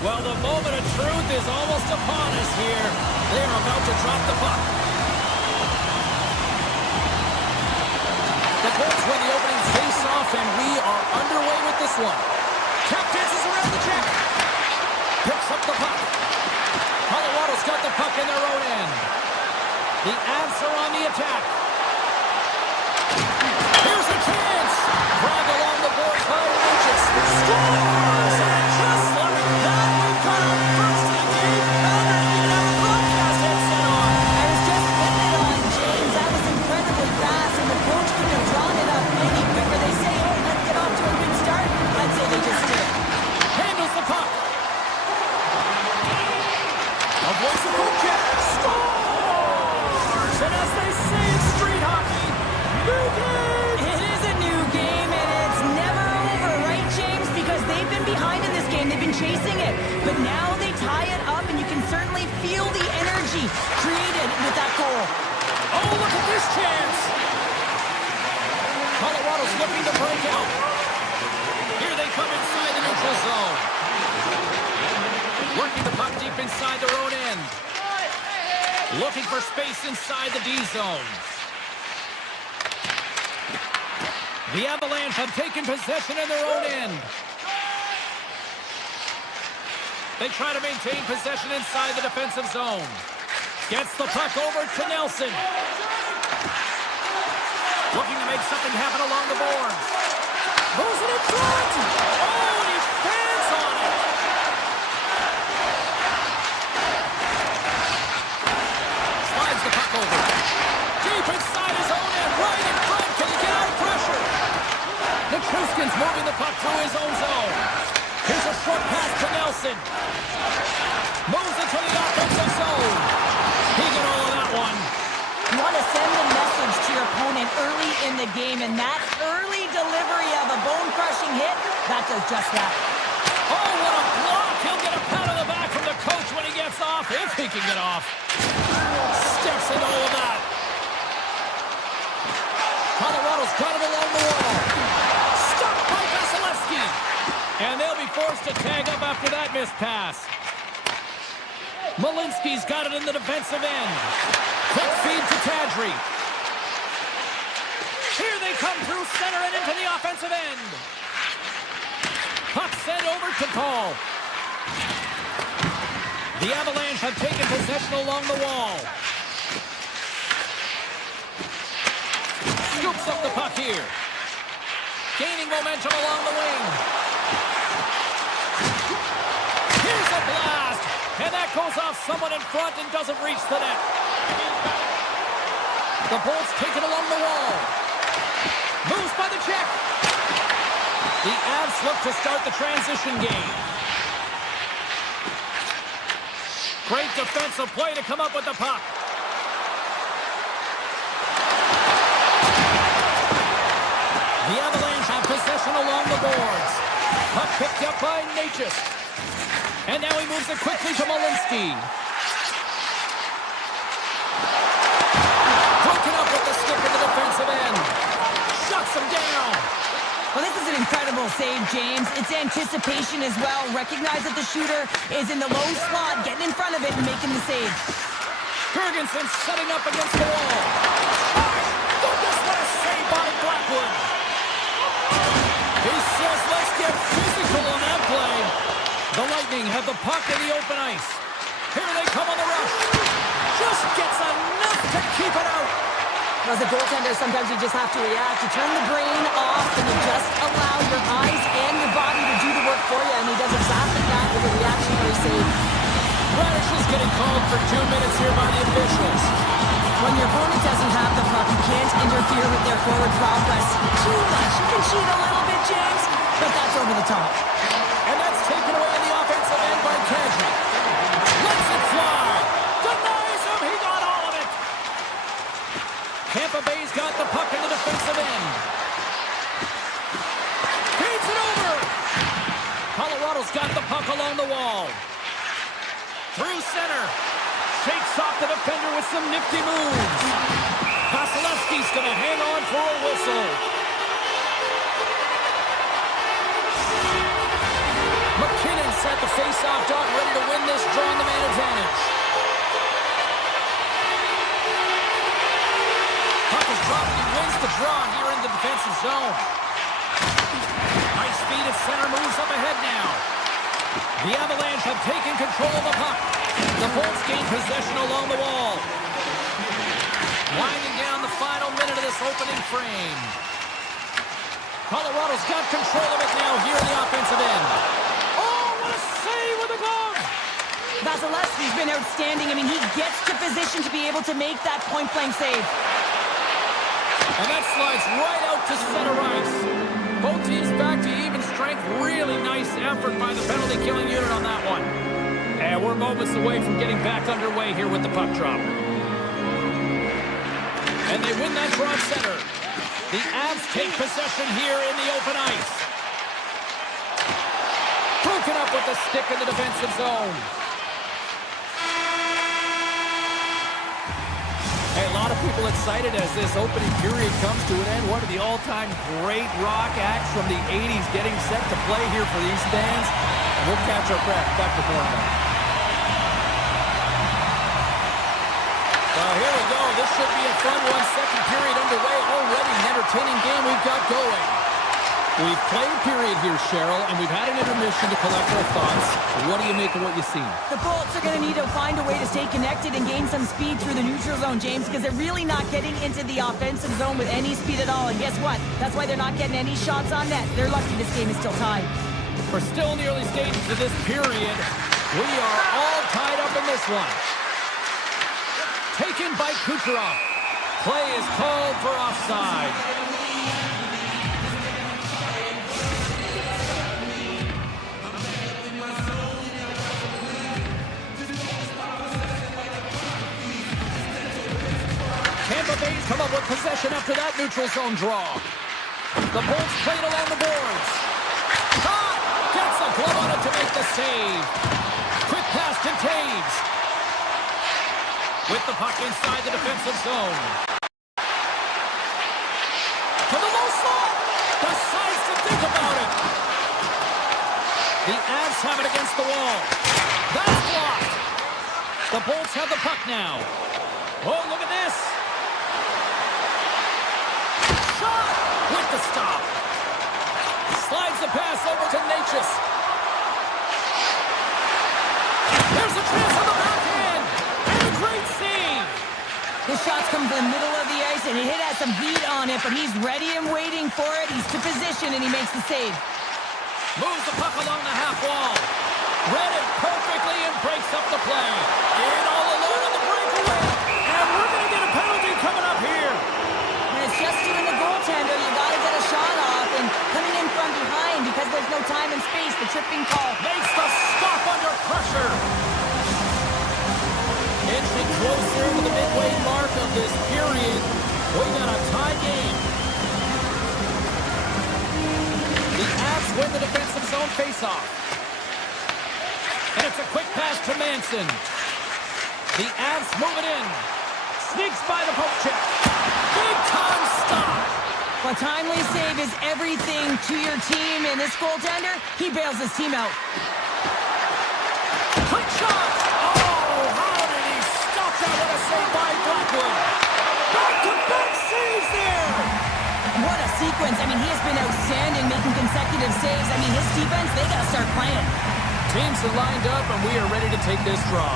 Well, the moment of truth is almost upon us here. They're about to drop the puck. The Colts win the opening face-off, and we are underway with this one. Cap dances around the check. Picks up the puck. Colorado's got the puck in their own end. The Avs are on the attack. Here's a chance. Grabbed along the boards by Lucas. Scores! And just like that, we've got our first of the game. Others even have a broadcast headset on. I was just putting it on, James. That was incredibly fast, and the coach couldn't have drawn it up any quicker. They say, hey, let's get off to a good start. I'd say they just did. Handles the puck. A voice of hope check. Scores! And as they say in street hockey, new game! It is a new game, and it's never over, right, James? Because they've been behind in this game. They've been chasing it. But now they tie it up, and you can certainly feel the energy created with that goal. Oh, look at this chance! Colorado's looking to break out. Here they come inside the neutral zone. Working the puck deep inside their own end. Looking for space inside the D zone. The Avalanche have taken possession in their own end. They try to maintain possession inside the defensive zone. Gets the puck over to Nelson. Looking to make something happen along the boards. Moves it in front. Oh, and he fans on it. Slides the puck over. Deep inside his own end. Right in front. Can he get out of pressure? Nichushkin's moving the puck through his own zone. Here's a short pass to Nelson. Moves it to the offensive zone. He got all of that one. You want to send a message to your opponent early in the game, and that early delivery of a bone-crushing hit, that does just that. Oh, what a block! He'll get a pat on the back from the coach when he gets off, if he can get off. Steps in all of that. Colorado's got it along the wall. Stopped by Vasilevsky. And they'll be forced to tag up after that missed pass. Malinsky's got it in the defensive end. Quick feed to Kadri. Here they come through center and into the offensive end. Puck sent over to Call. The Avalanche have taken possession along the wall. Scoops up the puck here. Gaining momentum along the wing. Here's a blast. And that goes off someone in front and doesn't reach the net. The Bolts take it along the wall. Moves by the check. The Avs look to start the transition game. Great defensive play to come up with the puck. The Avalanche have possession along the boards. Puck picked up by Natchez. And now he moves it quickly to Malinsky. Broken up with the stick in the defensive end. Shuts him down. Well, this is an incredible save, James. It's anticipation as well. Recognize that the shooter is in the low slot, getting in front of it and making the save. Gergensen setting up against the wall. My goodness, what a save by Blackwood. He says, let's get physical on that play. The Lightning have the puck in the open ice. Here they come on the rush. Just gets enough to keep it out. As a goaltender, sometimes you just have to react. You turn the brain off and you just allow your eyes and your body to do the work for you. And he does exactly that with a reactionary save. Radish is getting called for 2 minutes here by the officials. When your opponent doesn't have the puck, you can't interfere with their forward progress too much. You can cheat a little bit, James, but that's over the top. And that's taken away on the offensive end by Kadri. Lets it fly. Denies him. He got all of it. Tampa Bay's got the puck in the defensive end. Feeds it over. Colorado's got the puck along the wall. Through center. Shakes off the defender with some nifty moves. Vasilevsky's going to hang on for a whistle. McKinnon Bolts at the face-off dot, ready to win this draw on the man advantage. Puck is dropped, he wins the draw here in the defensive zone. High speed at center, moves up ahead now. The Avalanche have taken control of the puck. The Bolts gain possession along the wall. Winding down the final minute of this opening frame. Colorado's got control of it now here in the offensive end. Oh, what a save with a glove! Vasilevsky's been outstanding. I mean, he gets to position to be able to make that point-blank save. And that slides right out to center ice. Both teams back to even strength. Really nice effort by the penalty-killing unit on that one. And we're moments away from getting back underway here with the puck drop. And they win that draw at center. The Avs take possession here in the open ice. Broken up with the stick in the defensive zone. Hey, a lot of people excited as this opening period comes to an end. One of the all-time great rock acts from the 80s getting set to play here for these fans. And we'll catch our breath. Back to Norman. Well, here we go. This should be a fun one. Second period underway. Already an entertaining game we've got going. We've played period here, Cheryl, and we've had an intermission to collect our thoughts. What do you make of what you've seen? The Bolts are going to need to find a way to stay connected and gain some speed through the neutral zone, James, because they're really not getting into the offensive zone with any speed at all. And guess what? That's why they're not getting any shots on net. They're lucky this game is still tied. We're still in the early stages of this period. We are all tied up in this one. Taken by Kucherov. Play is called for offside. Tampa Bay's come up with possession after that neutral zone draw. The Bolts played along the boards. Shot! Gets a glove on it to make the save. Quick pass to Taves. With the puck inside the defensive zone. To the low slot. Decides to think about it. The Avs have it against the wall. That's blocked. The Bolts have the puck now. Oh, look at this. Shot with the stop. Slides the pass over to Natchez. There's a chance on the backhand. And a great save. His shots come to the middle of the ice, and it has some heat on it, but he's ready and waiting for it. He's to position, and he makes the save. Moves the puck along the half wall. Read it perfectly and breaks up the play. In all alone on the breakaway. And we're going to get a penalty coming up here. When it's just you and the goaltender, you got to get a shot off, and coming in from behind because there's no time and space, the tripping call. Makes the stop under pressure. Inching closer to the midway mark of this period. We got a tie game. The Avs win the defensive zone faceoff. And it's a quick pass to Manson. The Avs move it in. Sneaks by the poke check. Big time stop. A timely save is everything to your team, and this goaltender, he bails his team out. Quick shot. Oh, how did he stop that? What a save by Blackwood. Back-to-back saves there. What a sequence. I mean, he has been outstanding making consecutive saves. I mean, his defense, they got to start playing. Teams are lined up, and we are ready to take this draw.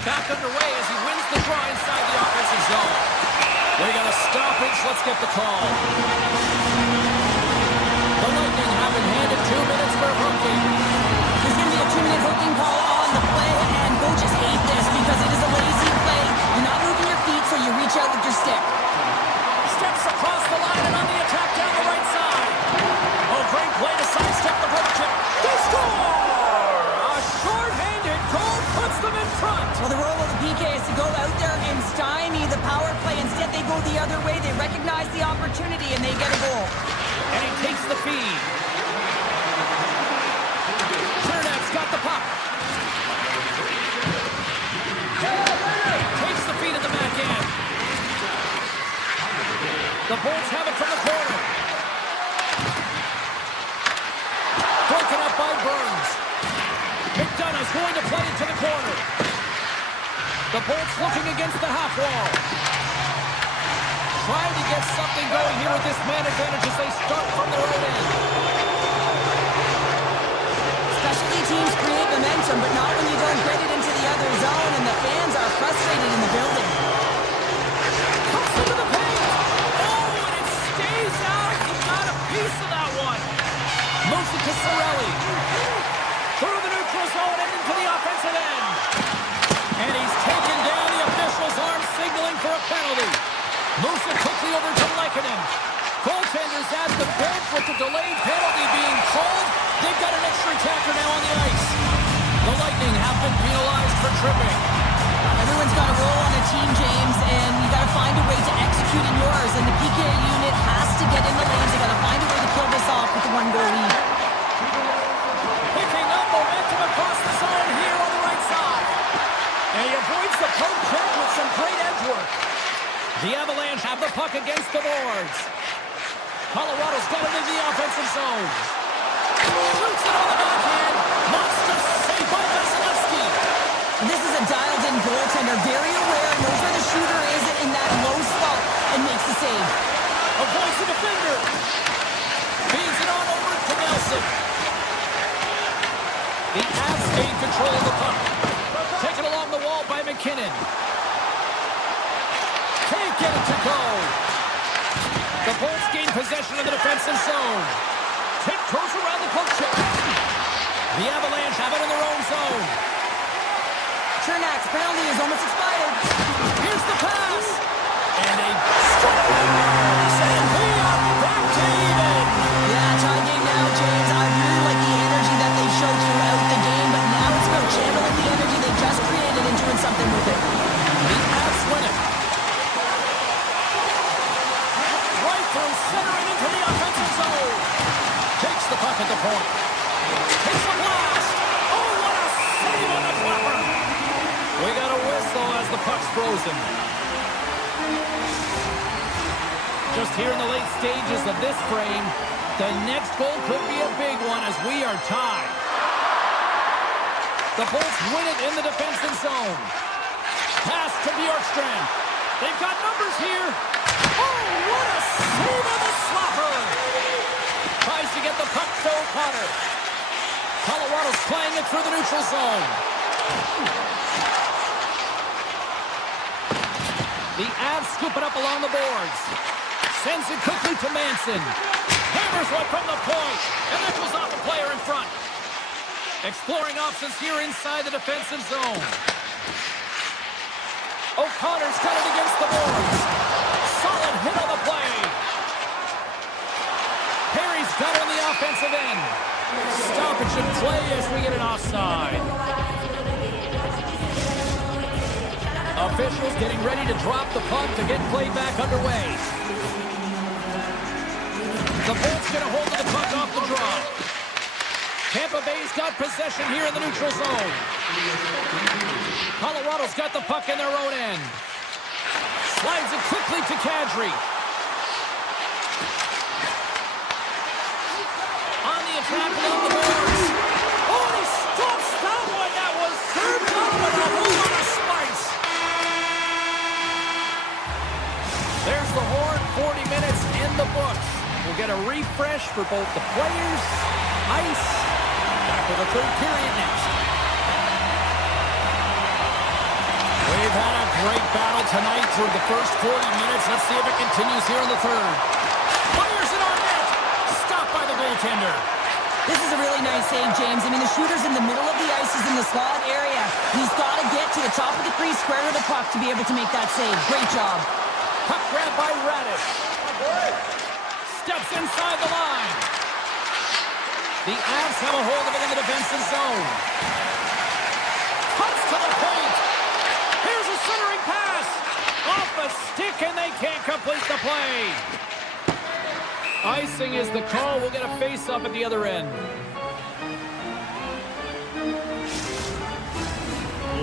Back underway as he wins the draw inside the offensive zone. We got a stoppage. Let's get the call. The Lightning have been handed 2 minutes for hooking. There's going to be a 2-minute hooking call on the play, and coaches hate this because it is a lazy play. You're not moving your feet, so you reach out with your stick. Steps across the line and on the attack down the right side. Oh, great play to sidestep the poke check. They score! A short-handed goal puts them in front. Well, the role of the PK is to go out there and stymie the power play. Instead, they go the other way. They recognize the opportunity, and they get a goal. And he takes the feed. Chernak's got the puck. Takes the feed at the back end. The Bolts have it from the corner. The Bolts looking against the half wall. Trying to get something going here with this man advantage as they start from the right end. Specialty teams create momentum, but not when you don't get it into the other zone, and the fans are frustrated in the building. Cuts into the paint. Oh, and it stays out. He got a piece of that one. Moves it to Cirelli. Through the neutral zone and into the offensive end. And he's taken down. The official's arm signaling for a penalty. Moves it quickly over to Lehkonen. Goaltenders at the bench with the delayed penalty being called. They've got an extra attacker now on the ice. The Lightning have been penalized for tripping. Everyone's got a role on a team, James, and you got to find a way to execute in yours. And the PK unit has to get in the lanes. They got to find a way to kill this off with the one-goal lead. Picking up momentum across the zone here on the right side. And he avoids the poke check with some great edge work. The Avalanche have the puck against the boards. Colorado's going into the offensive zone. Shoots it on the backhand. Monster save by Vasilevsky. This is a dialed-in goaltender, very aware, knows where the shooter is in that low spot, and makes the save. Avoids the defender. Feeds it on over to Nelson. The Avs gain control of the puck. Taken along the wall by McKinnon. Can't get it to go. The Bolts gain possession of the defensive zone. Tiptoes around the poke check. The Avalanche have it in their own zone. Chernak's penalty is almost expired. Here's the pass. And a strike. And we are back to even. Yeah, tie game now, James. I really like the energy that they showed throughout the game, but now it's about channeling the energy they just created and doing something with it. The Avs win it. Right through center and into the offensive zone. Takes the puck at the point. Takes the blast. Oh, what a save on the flapper. We got a whistle as the puck's frozen. Just here in the late stages of this frame, the next goal could be a big one as we are tied. The Bolts win it in the defensive zone. Pass to Bjorkstrand. They've got numbers here. Oh, what a save on the slapper. Tries to get the puck to O'Connor. Colorado's playing it through the neutral zone. The Avs scoop it up along the boards. Sends it quickly to Manson. Hammers one from the point. And that goes off a player in front. Exploring options here inside the defensive zone. O'Connor's got it against the boards. Solid hit on the play. Perry's got it on the offensive end. Stoppage in play as we get an offside. Officials getting ready to drop the puck to get play back underway. The Bolts get a hold of the puck off the draw. Tampa Bay's got possession here in the neutral zone. Colorado's got the puck in their own end. Slides it quickly to Kadri. On the attack along the boards. Oh, and he stops that one. That was served up with a whole lot of spice. There's the horn. 40 minutes in the books. We'll get a refresh for both the players, ice. Back to the third period next. We've had a great battle tonight through the first 40 minutes. Let's see if it continues here in the third. Fires it on net. Stopped by the goaltender. This is a really nice save, James. I mean, the shooter's in the middle of the ice. He's in the slot area. He's got to get to the top of the crease, square to the puck to be able to make that save. Great job. Puck grab by Radish. Steps inside the line. The Avs have a hold of it in the defensive zone. Cuts to the point. Here's a centering pass. Off a stick, and they can't complete the play. Icing is the call. We'll get a face-up at the other end.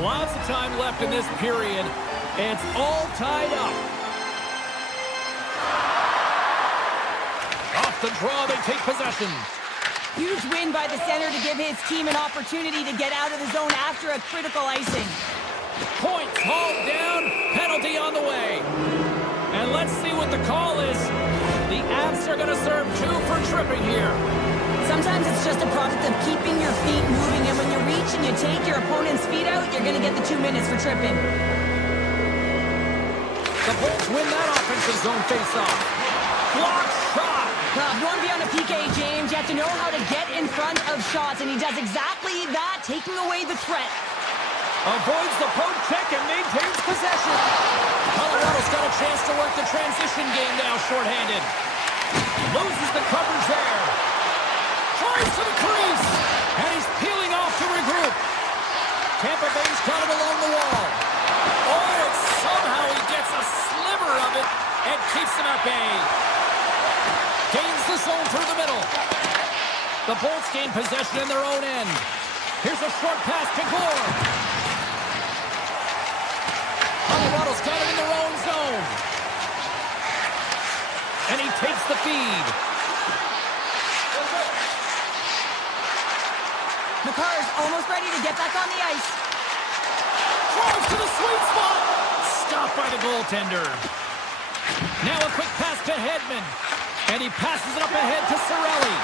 Lots of time left in this period. It's all tied up. Off the draw, they take possession. Huge win by the center to give his team an opportunity to get out of the zone after a critical icing. Points hauled down. Penalty on the way. And let's see what the call is. The Avs are going to serve 2 for tripping here. Sometimes it's just a product of keeping your feet moving, and when you reach and you take your opponent's feet out, you're going to get the 2 minutes for tripping. The Bolts win that offensive zone faceoff. Block shot. Well, if you want to be on a PK, James, you have to know how to get in front of shots, and he does exactly that, taking away the threat. Avoids the poke check and maintains possession. Colorado's got a chance to work the transition game now shorthanded. Loses the coverage there. Tries to the crease. And he's peeling off to regroup. Tampa Bay's got it along the wall. Oh, and somehow he gets a sliver of it and keeps him at bay. Gains the zone through the middle. The Bolts gain possession in their own end. Here's a short pass to Gore. Colorado's got it in their own zone. And he takes the feed. McCarr's almost ready to get back on the ice. Throws to the sweet spot. Stopped by the goaltender. Now a quick pass to Hedman. And he passes it up ahead to Cirelli.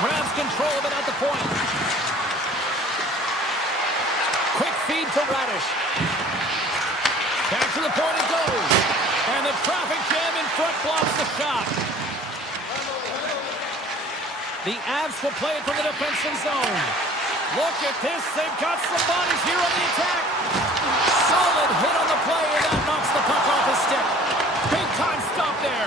Grabs control of it at the point. Quick feed to Radish. Back to the point it goes. And the traffic jam in front blocks the shot. The Avs will play it from the defensive zone. Look at this. They've got some bodies here on the attack. Solid hit on the play, and that knocks the puck off his stick. Big time stop there.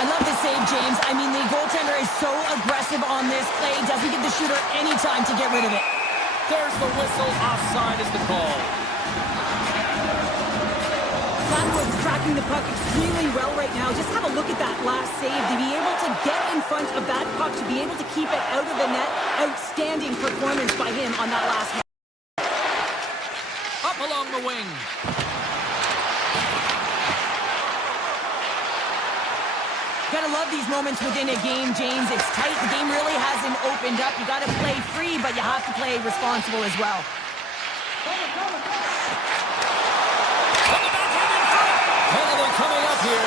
I love the save, James. I mean, the goaltender is so aggressive on this play. Doesn't give the shooter any time to get rid of it. There's the whistle. Offside is the call. Flatwood's tracking the puck extremely well right now. Just have a look at that last save. To be able to get in front of that puck, to be able to keep it out of the net, outstanding performance by him on that last one. Up along the wing. Gotta love these moments within a game, James. It's tight. The game really hasn't opened up. You gotta play free, but you have to play responsible as well. Penalty coming up here.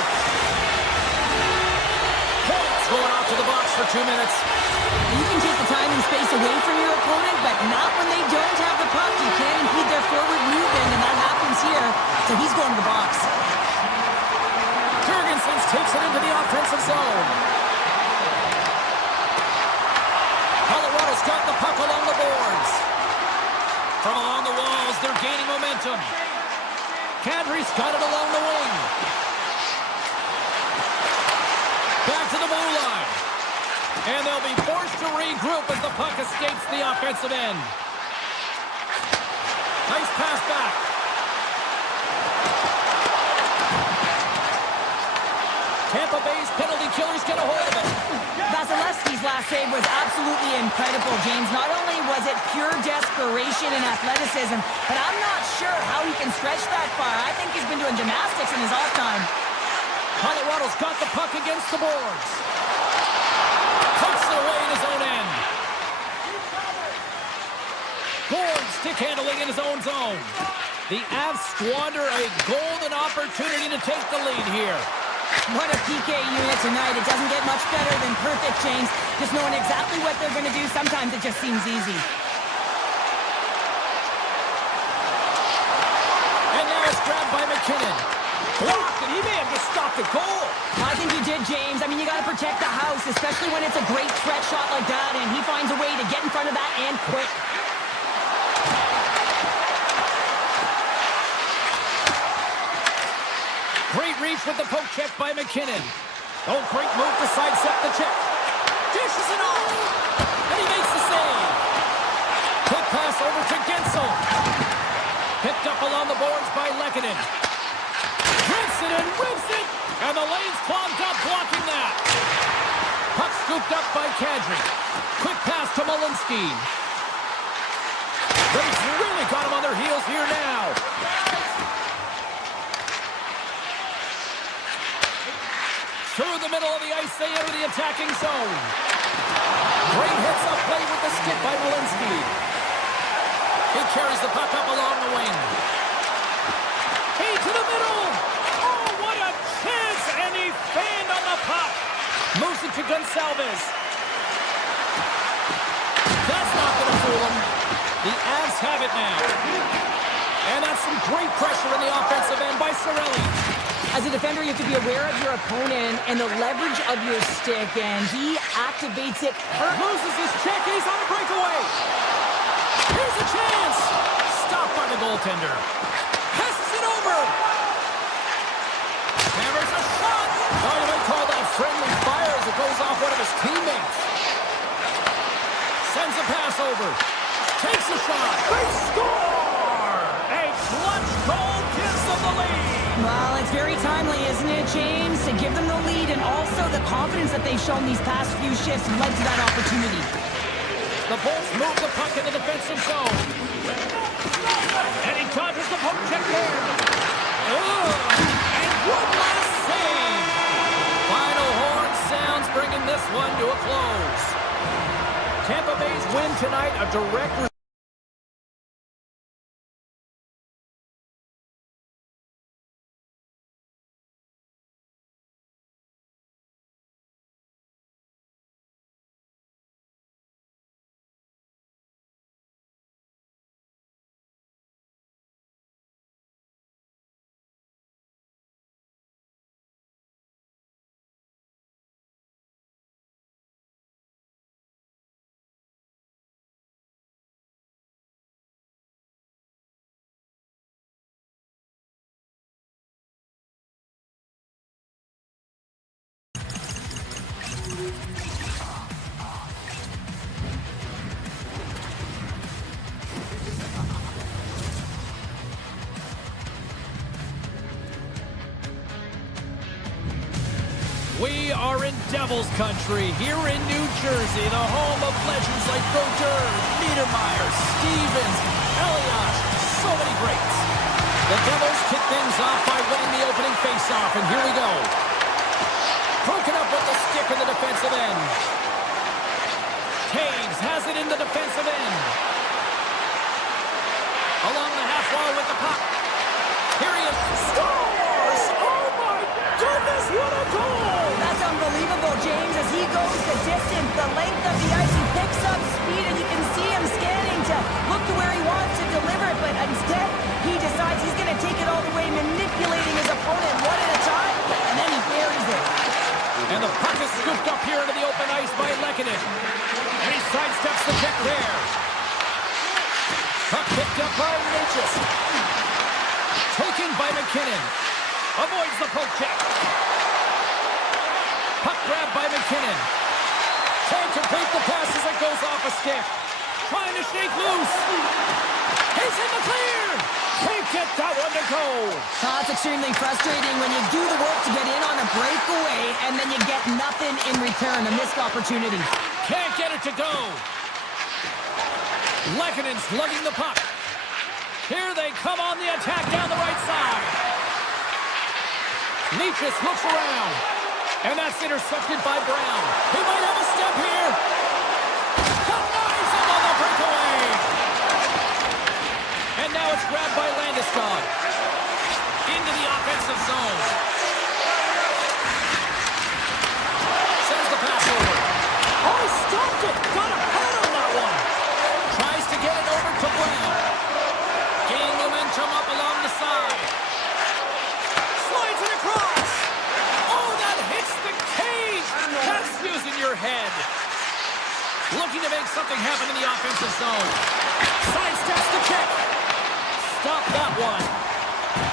Points going off to the box for 2 minutes. You can take the time and space away from your opponent, but not when they don't have the puck. You can't impede their forward movement, and that happens here. So he's going to the box. Jurgensen takes it into the offensive zone. Colorado's got the puck along the boards. From along the walls, they're gaining momentum. Kadri's got it along the wing. Back to the blue line. And they'll be forced to regroup as the puck escapes the offensive end. Nice pass back. Tampa Bay's penalty killers get a hold of it. Vasilevsky's last save was absolutely incredible, James. Not only was it pure desperation and athleticism, but I'm not sure how he can stretch that far. I think he's been doing gymnastics in his off time. Colorado's got the puck against the boards. Puts it away in his own end. Gord stick handling in his own zone. The Avs squander a golden opportunity to take the lead here. What a PK unit tonight. It doesn't get much better than perfect, James. Just knowing exactly what they're going to do, sometimes it just seems easy. And now it's grabbed by McKinnon. Blocked, and he may have just stopped the goal. I think you did, James. I mean, you got to protect the house, especially when it's a great threat shot like that, and he finds a way to get in front of that and quick. Great reach with the poke check by McKinnon. Oh, great move to sidestep the check. Dishes it off. And he makes the save. Quick pass over to Gensel. Picked up along the boards by Lehkonen. Drifts it and rips it. And the lane's clogged up, blocking that. Puck scooped up by Kadri. Quick pass to Malinsky. They've really got him on their heels here now. Through the middle of the ice, they enter the attacking zone. Great hits up play with the stick by Malinsky. He carries the puck up along the wing. He to the middle. Oh, what a chance! And he fanned on the puck. Moves it to Gonçalves. That's not going to fool him. The Avs have it now. And that's some great pressure in the offensive end by Cirelli. As a defender, you have to be aware of your opponent and the leverage of your stick, and he activates it. Loses his check, and he's on a breakaway. Here's a chance. Stopped by the goaltender. Passes it over. Hammers a shot. Oh, you might call that friendly fire as it goes off one of his teammates. Sends a pass over. Takes a shot. They score! A clutch goal gives them the lead. Well, it's very timely, isn't it, James? To give them the lead and also the confidence that they've shown these past few shifts led to that opportunity. The Bolts move the puck in the defensive zone. And he dodges the poke check there. And one last save. Final horn sounds bringing this one to a close. Tampa Bay's win tonight, a direct result. We are in Devils country here in New Jersey, the home of legends like Brodeur, Niedermeyer, Stevens, Elias, so many greats. The Devils kick things off by winning the opening faceoff, and here we go. Broken up with the stick in the defensive end. Taves has it in the defensive end. Along the half wall with the puck. Here he is. Scores! Oh my goodness, what a goal! That's unbelievable, James, as he goes the distance, the length of the ice. He picks up speed, and you can see him scanning to look to where he wants to deliver it, but instead, he decides he's going to take it all the way, manipulating his opponent one at a time, and then he buries it. And the puck is scooped up here into the open ice by Lehkonen. And he sidesteps the check there. Puck picked up by Natchez. Taken by McKinnon. Avoids the poke check. Puck grabbed by McKinnon. Can't complete the pass as it goes off a stick. Trying to shake loose. He's in the clear. Can't get that one to go. Oh, it's extremely frustrating when you do the work to get in on a breakaway and then you get nothing in return, a missed opportunity. Can't get it to go. Lehkonen's lugging the puck. Here they come on the attack down the right side. Natchez looks around. And that's intercepted by Brown. He might have a step here. Denies him on the breakaway. And now it's grabbed by Landeskog. Into the offensive zone. Sends the pass over. Oh, he stopped it. Got a head on that one. Tries to get it over to Brown. Gaining momentum up along the side. Slides it across. Oh, that hits the cage. That's using your head. Looking to make something happen in the offensive zone. Sidesteps the kick. Stop that one.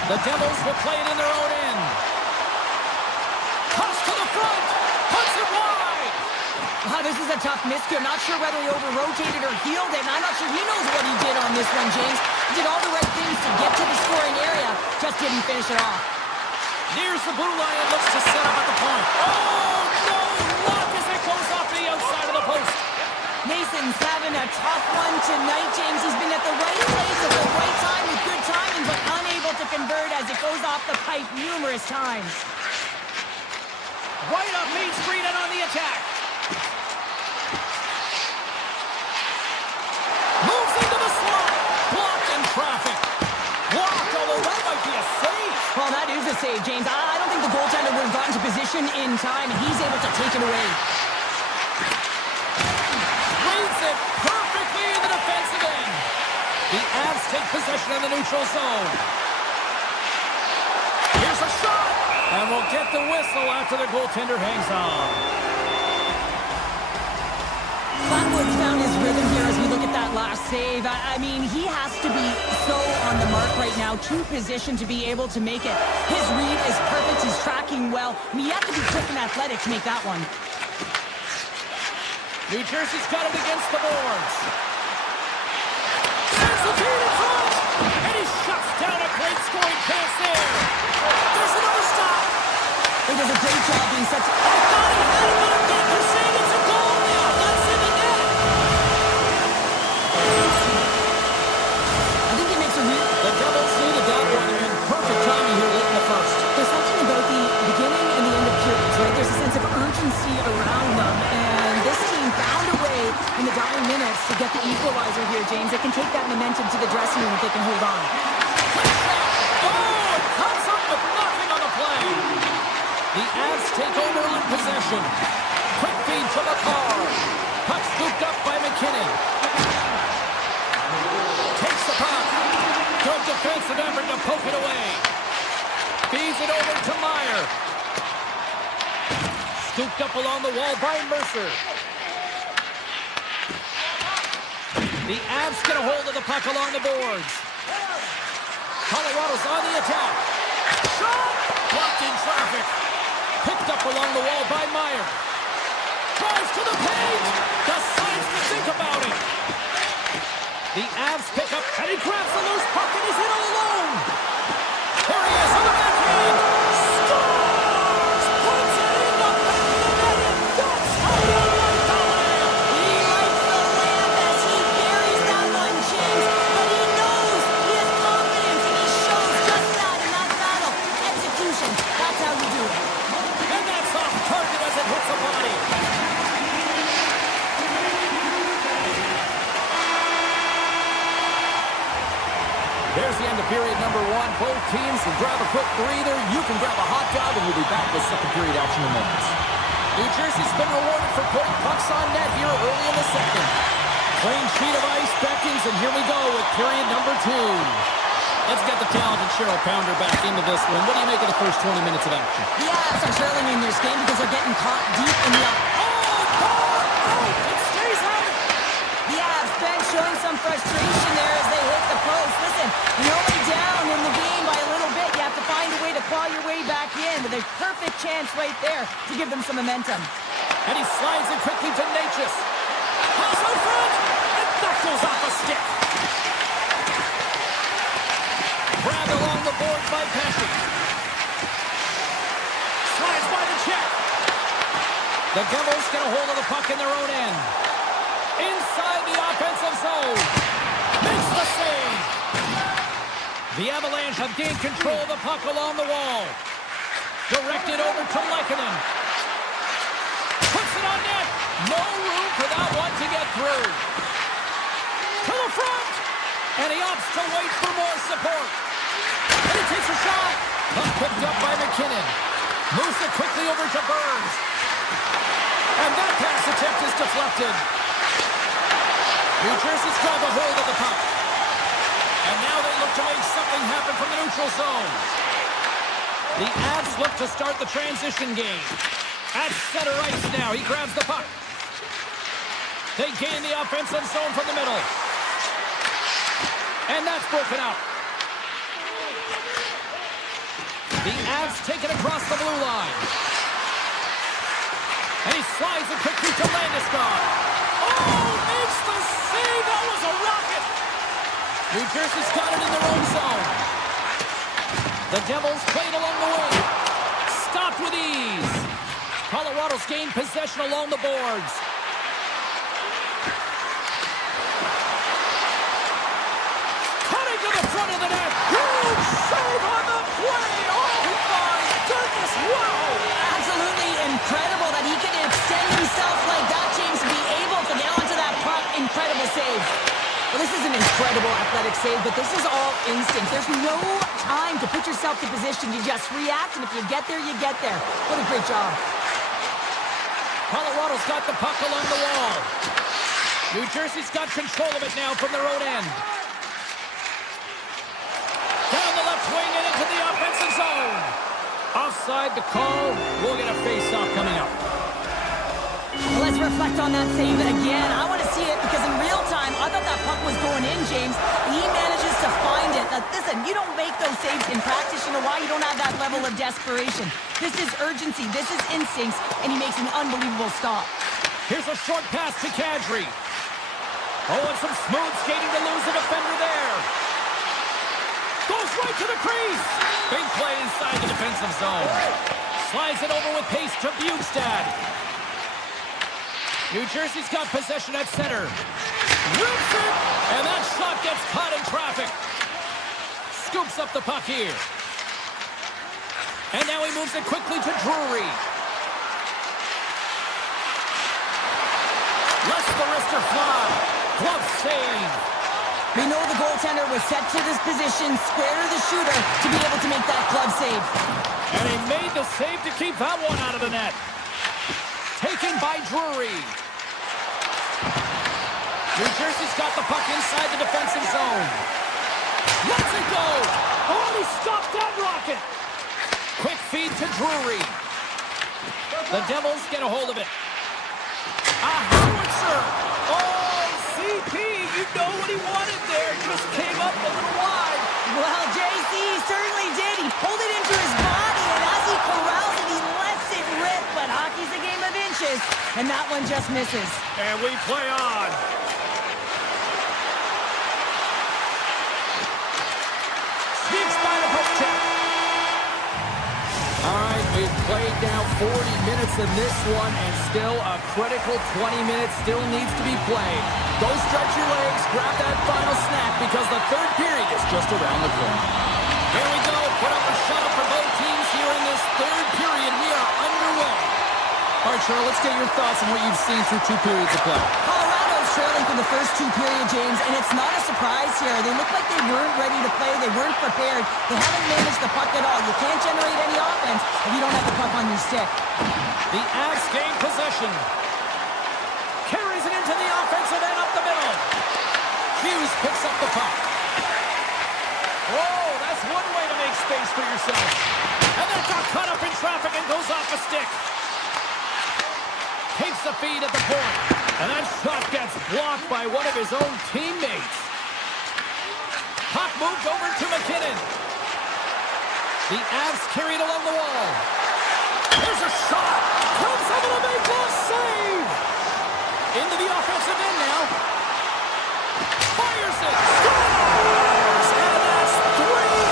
The Devils will play it in their own end. Cuts to the front. Puts it wide. Wow, this is a tough miscue. Not sure whether he over-rotated or healed it, and I'm not sure he knows what he did on this one, James. He did all the right things to get to the scoring area, just didn't finish it off. Nears the blue line and looks to set up at the point. Oh, no luck as it goes off the outside of the post. Mason's having a tough one tonight, James. He's been at the right place at the right time with good timing, but unable to convert as it goes off the pipe numerous times. Right up Main Street and on the attack. Moves into the slot. take possession of the neutral zone. Here's a shot! And we'll get the whistle after the goaltender hangs on. Flatwood's found his rhythm here as we look at that last save. I mean, he has to be so on the mark right now, true position to be able to make it. His read is perfect. He's tracking well. I mean, you have to be quick and athletic to make that one. New Jersey's got it against the boards. Sends the feed in front! And he shuts down a great scoring chance there. There's another stop! He does a great job being such a... I thought he had him on net. You're saying it's a goal now. That's in the net. I think he makes a real... The Devils needed that one, and perfect timing here late in the first. There's something about the beginning and the end of periods, right? There's a sense of urgency around them, and this team found a way in the dying minutes to get the equalizer here, James. They can take that momentum to the dressing room if they can hold on. Oh, it comes up with nothing on the play. The Avs take over on possession. Quick feed to McCarr. Puck scooped up by McKinnon. Takes the puck. Good defensive effort to poke it away. Feeds it over to Meyer. Scooped up along the wall by Mercer. The Avs get a hold of the puck along the boards. Colorado's on the attack. Shot! Blocked in traffic. Picked up along the wall by Meyer. Drives to the paint. Decides to think about it. The Avs pick up, and he grabs the loose puck, and he's hit all alone. There he is on the backhand. Scores! Puts it in the back of the net, and that's how you like the lamp. He likes the lamp as he buries that one, James, but he knows he has confidence, and he shows just that in that battle. Execution, that's how you do it. And that's off target as it hits the body. There's the end of period number one. Both teams can grab a quick breather. You can grab a hot dog, and we'll be back with second period action in moments. New Jersey's been rewarded for putting pucks on net here early in the second. Clean sheet of ice beckons, and here we go with period number two. Let's get the talented Cheryl Pounder back into this one. What do you make of the first 20 minutes of action? The Avs are trailing in this game because they're getting caught deep in the... It stays out! The Avs bench showing some frustration there as they hit the post. Listen, you're only down in the game by a little bit. You have to find a way to claw your way back in with a perfect chance right there to give them some momentum. And he slides it quickly to Natchez. Pass out front, and that goes off a stick. Grabbed along the boards by Pesci. Slides by the check. The Devils get a hold of the puck in their own end. Inside the offensive zone. Makes the save. The Avalanche have gained control of the puck along the wall. Directed over to Lehkonen. Puts it on net. No room for that one to get through. To the front. And he opts to wait for more support. And he takes a shot. Puck picked up by McKinnon. Moves it quickly over to Burns. And that pass attempt is deflected. New Jersey's grabbed a hold of the puck. And now they look to make something happen from the neutral zone. The Avs look to start the transition game. At center ice now, he grabs the puck. They gain the offensive zone from the middle. And that's broken out. The Avs take it across the blue line. And he slides it quickly to Landeskog. Oh, makes the save. That was a rocket. New Jersey's got it in their own zone. The Devils played along the wing. Stopped with ease. Colorado's gained possession along the boards. Cutting to the front of the net. Huge save on the play. Oh, my goodness. Wow. Absolutely incredible that he can extend himself like that, James, to be able to get onto that puck. Incredible save. Well, this is an incredible athletic save, but this is all instinct. There's no time to put yourself to position. You just react, and if you get there, you get there. What a great job. Colorado's got the puck along the wall. New Jersey's got control of it now from their own end. offside the call. We'll get a face-off coming up. Well, let's reflect on that save again. I want to see it because in real time, I thought that puck was going in, James. He manages to find it. Now, listen, you don't make those saves in practice. You know why? You don't have that level of desperation. This is urgency. This is instincts, and he makes an unbelievable stop. Here's a short pass to Kadri. Oh, and some smooth skating to lose the defender there. Goes right to the crease. Big play inside the defensive zone. Slides it over with pace to Bjugstad. New Jersey's got possession at center. Rips it, and that shot gets caught in traffic. Scoops up the puck here. And now he moves it quickly to Drury. Lets the wrister fly. Glove save. We know the goaltender was set to this position, square to the shooter, to be able to make that glove save. And he made the save to keep that one out of the net. Taken by Drury. New Jersey's got the puck inside the defensive zone. Lets it go. Oh, he stopped that rocket. Quick feed to Drury. The Devils get a hold of it. A howitzer. Oh, CP, you know what he wanted there. Just came up a little wide. Well, JC certainly did. He pulled it into his body, and as he corrals it, he lets it rip. But hockey's a game of inches, and that one just misses. And we play on. Sneaks by the poke check. All right, we've played now 40 minutes in this one, and still a critical 20 minutes still needs to be played. Go stretch your legs, grab that final snack, because the third period is just around the corner. Here we go. Put up a shot for both teams here in this third period. We are underway. All right, Cheryl, let's get your thoughts on what you've seen through 2 periods of play. Colorado's trailing for the first 2 periods, James, and it's not a surprise here. They look like they weren't ready to play. They weren't prepared. They haven't managed the puck at all. You can't generate any offense if you don't have the puck on your stick. The Avs gain possession. Carries it into the offensive end up the middle. Hughes picks up the puck. Oh, that's one way to make space for yourself. And then got caught up in traffic and goes off a stick. Takes the feed at the point. And that shot gets blocked by one of his own teammates. Puck moved over to McKinnon. The Avs carried along the wall. There's a shot. Comes over the make glove save. Into the offensive end now. Fires it. Scores! And that's 3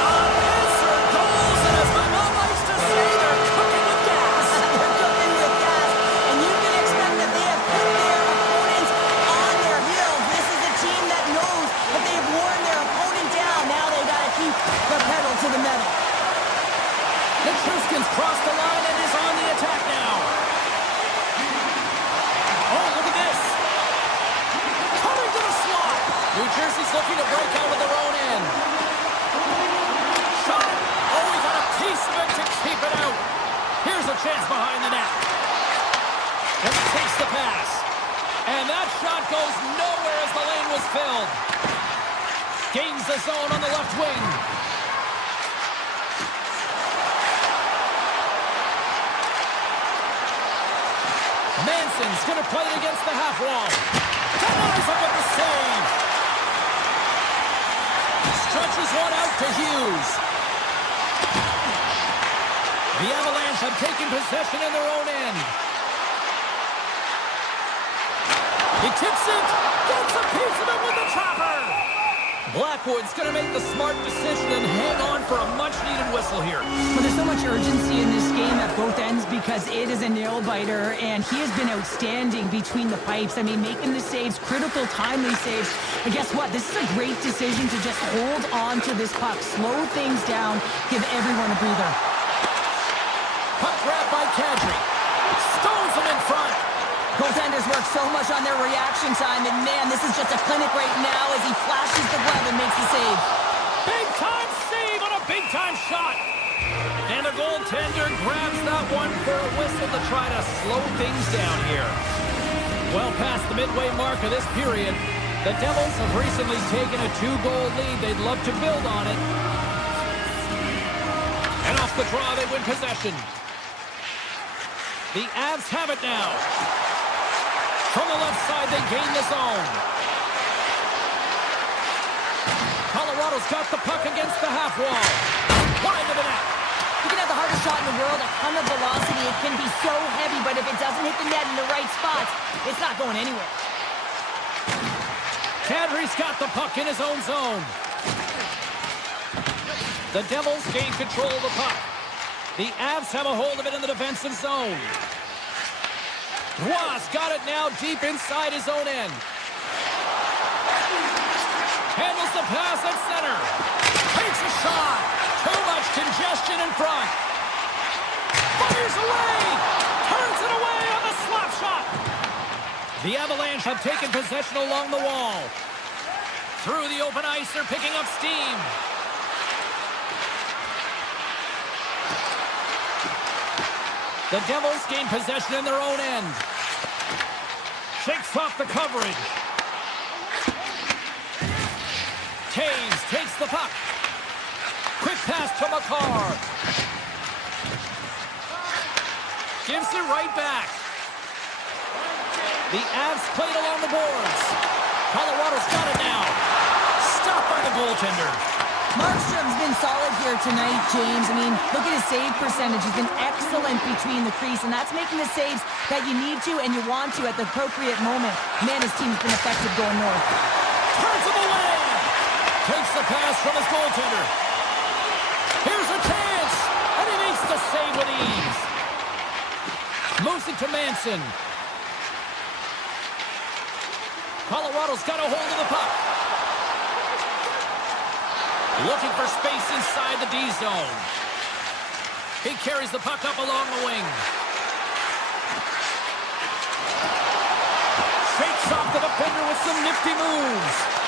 unanswered goals. And as my mom likes to say, they're cooking with gas. They're cooking with gas, and you can expect that they have put their opponents on their heels. This is a team that knows that they've worn their opponent down. Now they got to keep the pedal to the metal. The Truscans cross the line and is on the attack now. Oh, look at this. Coming to the slot. New Jersey's looking to break out of their own end. Shot. Oh, he got a piece of it to keep it out. Here's a chance behind the net. And he takes the pass. And that shot goes nowhere as the lane was filled. Gains the zone on the left wing. Manson's going to play it against the half wall. Denies him with the save. Stretches one out to Hughes. The Avalanche have taken possession in their own end. He tips it. Gets a piece of it with the chopper. Blackwood's going to make the smart decision and hang on for a much-needed whistle here. Well, there's so much urgency in this game at both ends because it is a nail-biter, and he has been outstanding between the pipes. I mean, making the saves, critical, timely saves. But guess what? This is a great decision to just hold on to this puck, slow things down, give everyone a breather. Puck grab by Kadri. Stones him in front. Goaltenders work so much on their reaction time, and man, this is just a clinic right now as he flashes the glove and makes the save. Big-time save on a big-time shot. And the goaltender grabs that one for a whistle to try to slow things down here. Well past the midway mark of this period, the Devils have recently taken a 2-goal lead. They'd love to build on it. And off the draw. They win possession. The Avs have it now. From the left side, they gain the zone. Colorado's got the puck against the half wall. Wide of the net. You can have the hardest shot in the world, a ton of velocity. It can be so heavy, but if it doesn't hit the net in the right spots, it's not going anywhere. Kadri's got the puck in his own zone. The Devils gain control of the puck. The Avs have a hold of it in the defensive zone. Roy's got it now deep inside his own end. Handles the pass at center. Takes a shot. Too much congestion in front. Fires away. Turns it away on the slap shot. The Avalanche have taken possession along the wall. Through the open ice, they're picking up steam. The Devils gain possession in their own end. Shakes off the coverage. Taves takes the puck. Quick pass to McCarr. Gives it right back. The Avs played along the boards. Colorado's got it now. Stopped by the goaltender. Markstrom's been solid here tonight, James. I mean, look at his save percentage. He's been excellent between the crease, and that's making the saves that you need to and you want to at the appropriate moment. Man, his team's been effective going north. Turns him away. Takes the pass from his goaltender. Here's a chance, and he makes the save with ease. Moves it to Manson. Colorado's got a hold of the puck. Looking for space inside the D zone. He carries the puck up along the wing. Shakes off the defender with some nifty moves.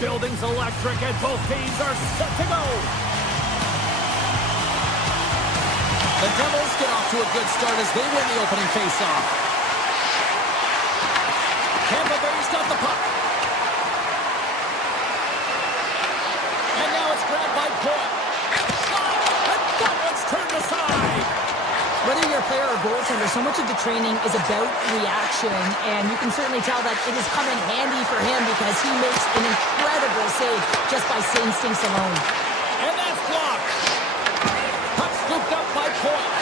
building's electric and both teams are set to go. The Devils get off to a good start as they win the opening faceoff. Tampa Bay's got the puck. And now it's grabbed by Point. Shot! And that one's turned aside. Whether you're a player or goaltender, so much of the training is about reaction, and you can certainly tell that it has come in handy for him because he makes an incredible save just by instincts alone. And that's blocked. Puck scooped up by Point.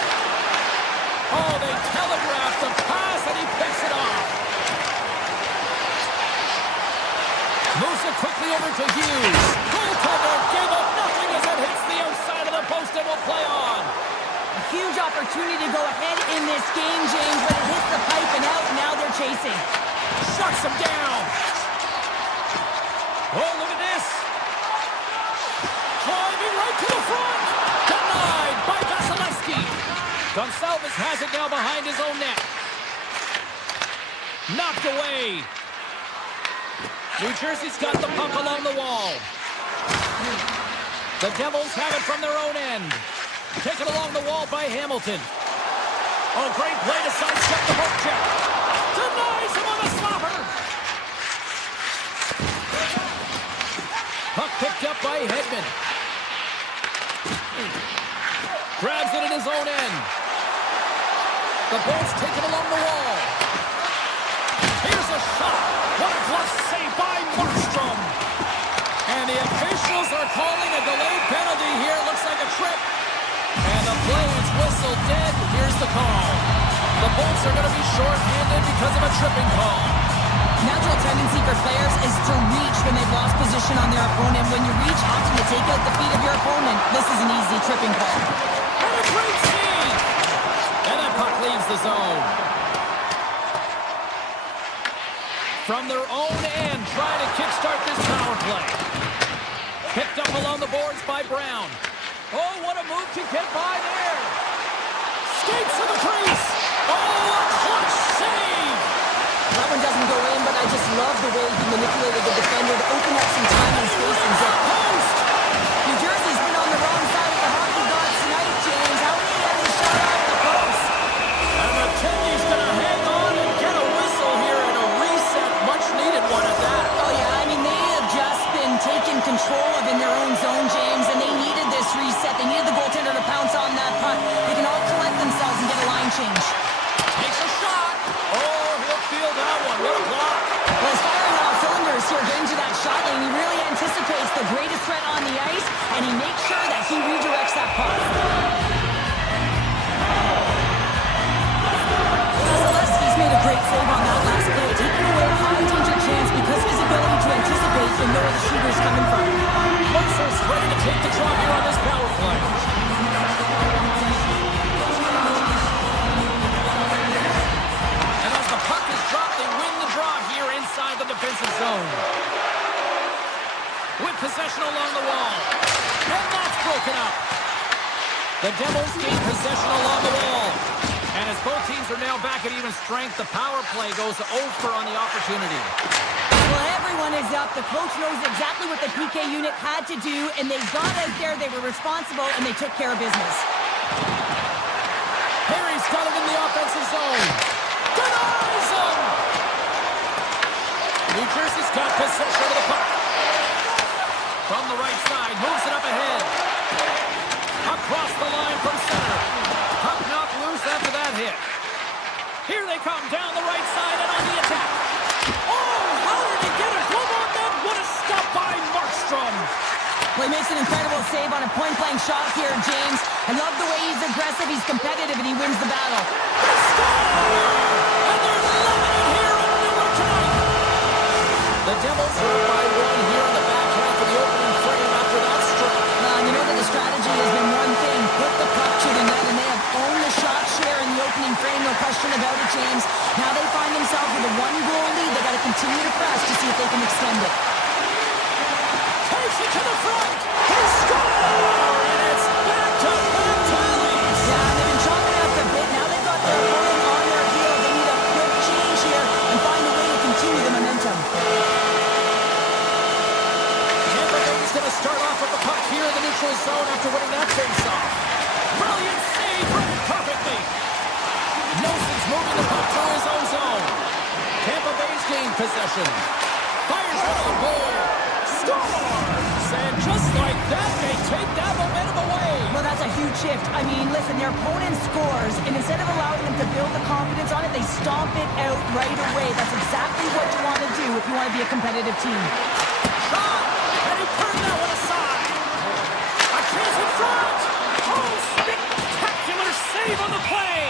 Oh, they telegraphed the pass, and he picks it off. Moves it quickly over to Hughes. Goaltender gave up nothing as it hits the outside of the post and will play on. A huge opportunity to go ahead in this game, James, but it hits the pipe and out, and now they're chasing. Shuts him down. Oh, look at this. Driving right to the front. Denied by Vasilevsky. Gonçalves has it now behind his own net. Knocked away. New Jersey's got the puck along the wall. The Devils have it from their own end. Taken along the wall by Hamilton. Oh, great play to sidestep the poke check. Denies him on a slobber. Puck picked up by Hedman. Grabs it in his own end. The ball's taken along the wall. Here's a shot. What a glove save by Markstrom. And the officials are calling a delayed penalty here. Looks like a trip. And the play is whistled dead. Here's the call. The Bolts are going to be short-handed because of a tripping call. Natural tendency for players is to reach when they've lost position on their opponent. When you reach, often to take out the feet of your opponent. This is an easy tripping call. And a great save! And that puck leaves the zone. From their own end, trying to kickstart this power play. Picked up along the boards by Brown. Oh, what a move to get by there. Skates to the crease. Oh, a clutch save. That one doesn't go in, but I just love the way he manipulated the defender to open up some time and space and zip. Post. New Jersey's been on the wrong side of the hockey gods tonight, James. How many have they shot off the post? And the Tendy's going to hang on and get a whistle here and a reset. Much needed one at that. Oh, yeah, I mean, they have just been taken control of in their own zone, James, and they needed this reset. They needed the goaltender to pounce on that puck. They can all collect themselves and get a line change. Takes a shot. Oh, he'll feel that one. What a block. Well, he's firing on all cylinders here, getting to that shot lane. He really anticipates the greatest threat on the ice, and he makes sure that he redirects that puck. Vasilevsky's made a great save on that last play, taking away a high-danger chance because of his ability to anticipate and know where the shooter's coming from. Mercer's ready to take the draw here on this power play. And as the puck is dropped, they win the draw here inside the defensive zone. With possession along the wall. And that's broken up. The Devils gain possession along the wall. And as both teams are now back at even strength, the power play goes over on the opportunity. Well, everyone is up. The coach knows exactly what the PK unit had to do, and they got out there, they were responsible, and they took care of business. Perry's got it in the offensive zone. Denies him! New Jersey's got possession of the puck. From the right side, moves it up ahead. Across the line from center. Puck knocked loose after that hit. Here they come down the right side and on the attack. Oh, how did he get a glove on that? What a stop by Markstrom. Well, he makes an incredible save on a point-blank shot here, James. I love the way he's aggressive, he's competitive, and he wins the battle. They score! And they're loving it here in Miller tonight. The Devils are up by one here in the back half of the opening frame after that strike. You know that the strategy has been one thing, put the puck to the net, and they have owned the shot share in the opening frame, no question about it, James. Now they find themselves with a one-goal lead. They got to continue to press to see if they can extend it. Takes it to the front. They score! And it's back-to-back tallies. Yeah, they've been chalking up the bit. Now they've got their opponent on their heel. They need a quick change here and find a way to continue the momentum. his zone after winning that face-off. Brilliant save, read it perfectly. Nelson's moving the puck through his own zone. Tampa Bay's gained possession. Fires one on goal. Scores! And just like that, they take that momentum away. Well, that's a huge shift. I mean, listen, their opponent scores, and instead of allowing them to build the confidence on it, they stomp it out right away. That's exactly what you want to do if you want to be a competitive team. Shot! And he turned that one aside. A chance in front! Oh, spectacular save on the play!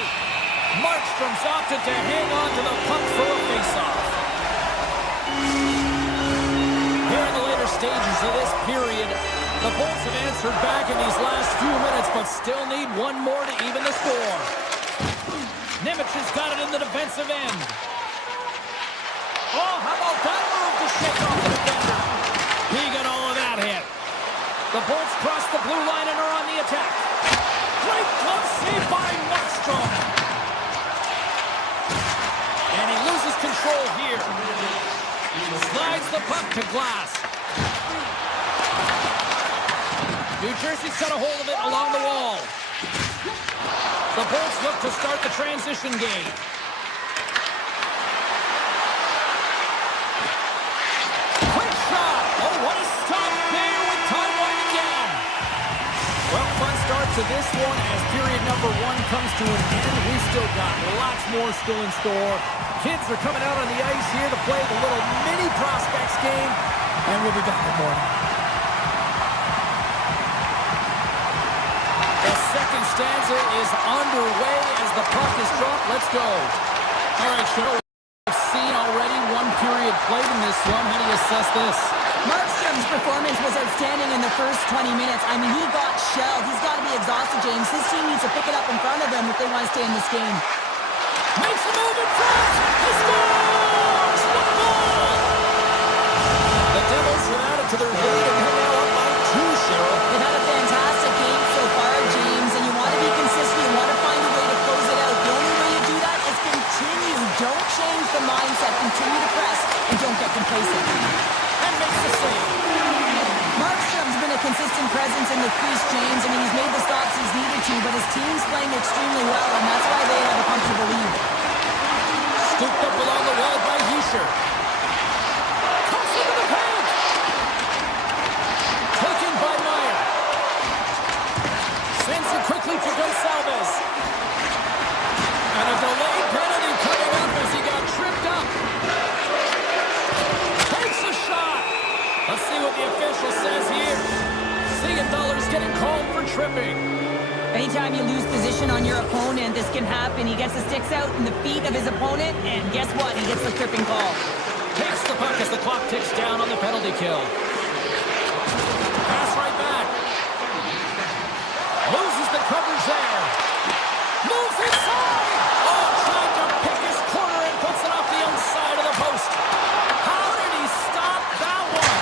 Markstrom's opted to hang on to the puck for a face-off. Here in the later stages of this period, the Bolts have answered back in these last few minutes, but still need one more to even the score. Nemec has got it in the defensive end. Oh, how about that move to shake off the defender? He got all of that hit. The Bolts cross the blue line and are on the attack. Great glove save by Markstrom. And he loses control here. Slides the puck to glass. New Jersey's got a hold of it along the wall. The Bolts look to start the transition game. Quick shot! Oh, what a stop there with time winding down. Well, fun start to this one as period number one comes to an end. We've still got lots more still in store. Kids are coming out on the ice here to play the little mini prospects game, and we'll be back in the morning. The second stanza is underway as the puck is dropped. Let's go. All right, Show. We've seen already one period played in this one. How do you assess this? Markstrom's performance was outstanding in the first 20 minutes. I mean, he got shelled. He's got to be exhausted, James. His team needs to pick it up in front of them if they want to stay in this game. Makes a move in front. He scores! What a goal! The Devils have added to their lead and are now up by 2, Cheryl. They've had a fantastic game so far, James, and you want to be consistent. You want to find a way to close it out. The only way you do that is continue. Don't change the mindset. Continue to press and don't get complacent. And makes the save. Markstrom's been a consistent presence in the crease, James. I mean, he's made the stops he's needed to, but his team's playing extremely well, and that's why they have a comfortable lead. Scooped up along the wall by Hischier. Comes into the paint. Taken by Meyer. Sends it quickly to Gonsalves. And a delayed penalty coming up as he got tripped up. Takes a shot. Let's see what the official says here. Siegenthaler's getting called for tripping. Anytime you lose position on your opponent, this can happen. He gets the sticks out in the feet of his opponent, and guess what? He gets the tripping call. Takes the puck as the clock ticks down on the penalty kill. Pass right back. Loses the coverage there. Moves inside. Oh, trying to pick his corner and puts it off the inside of the post. How did he stop that one?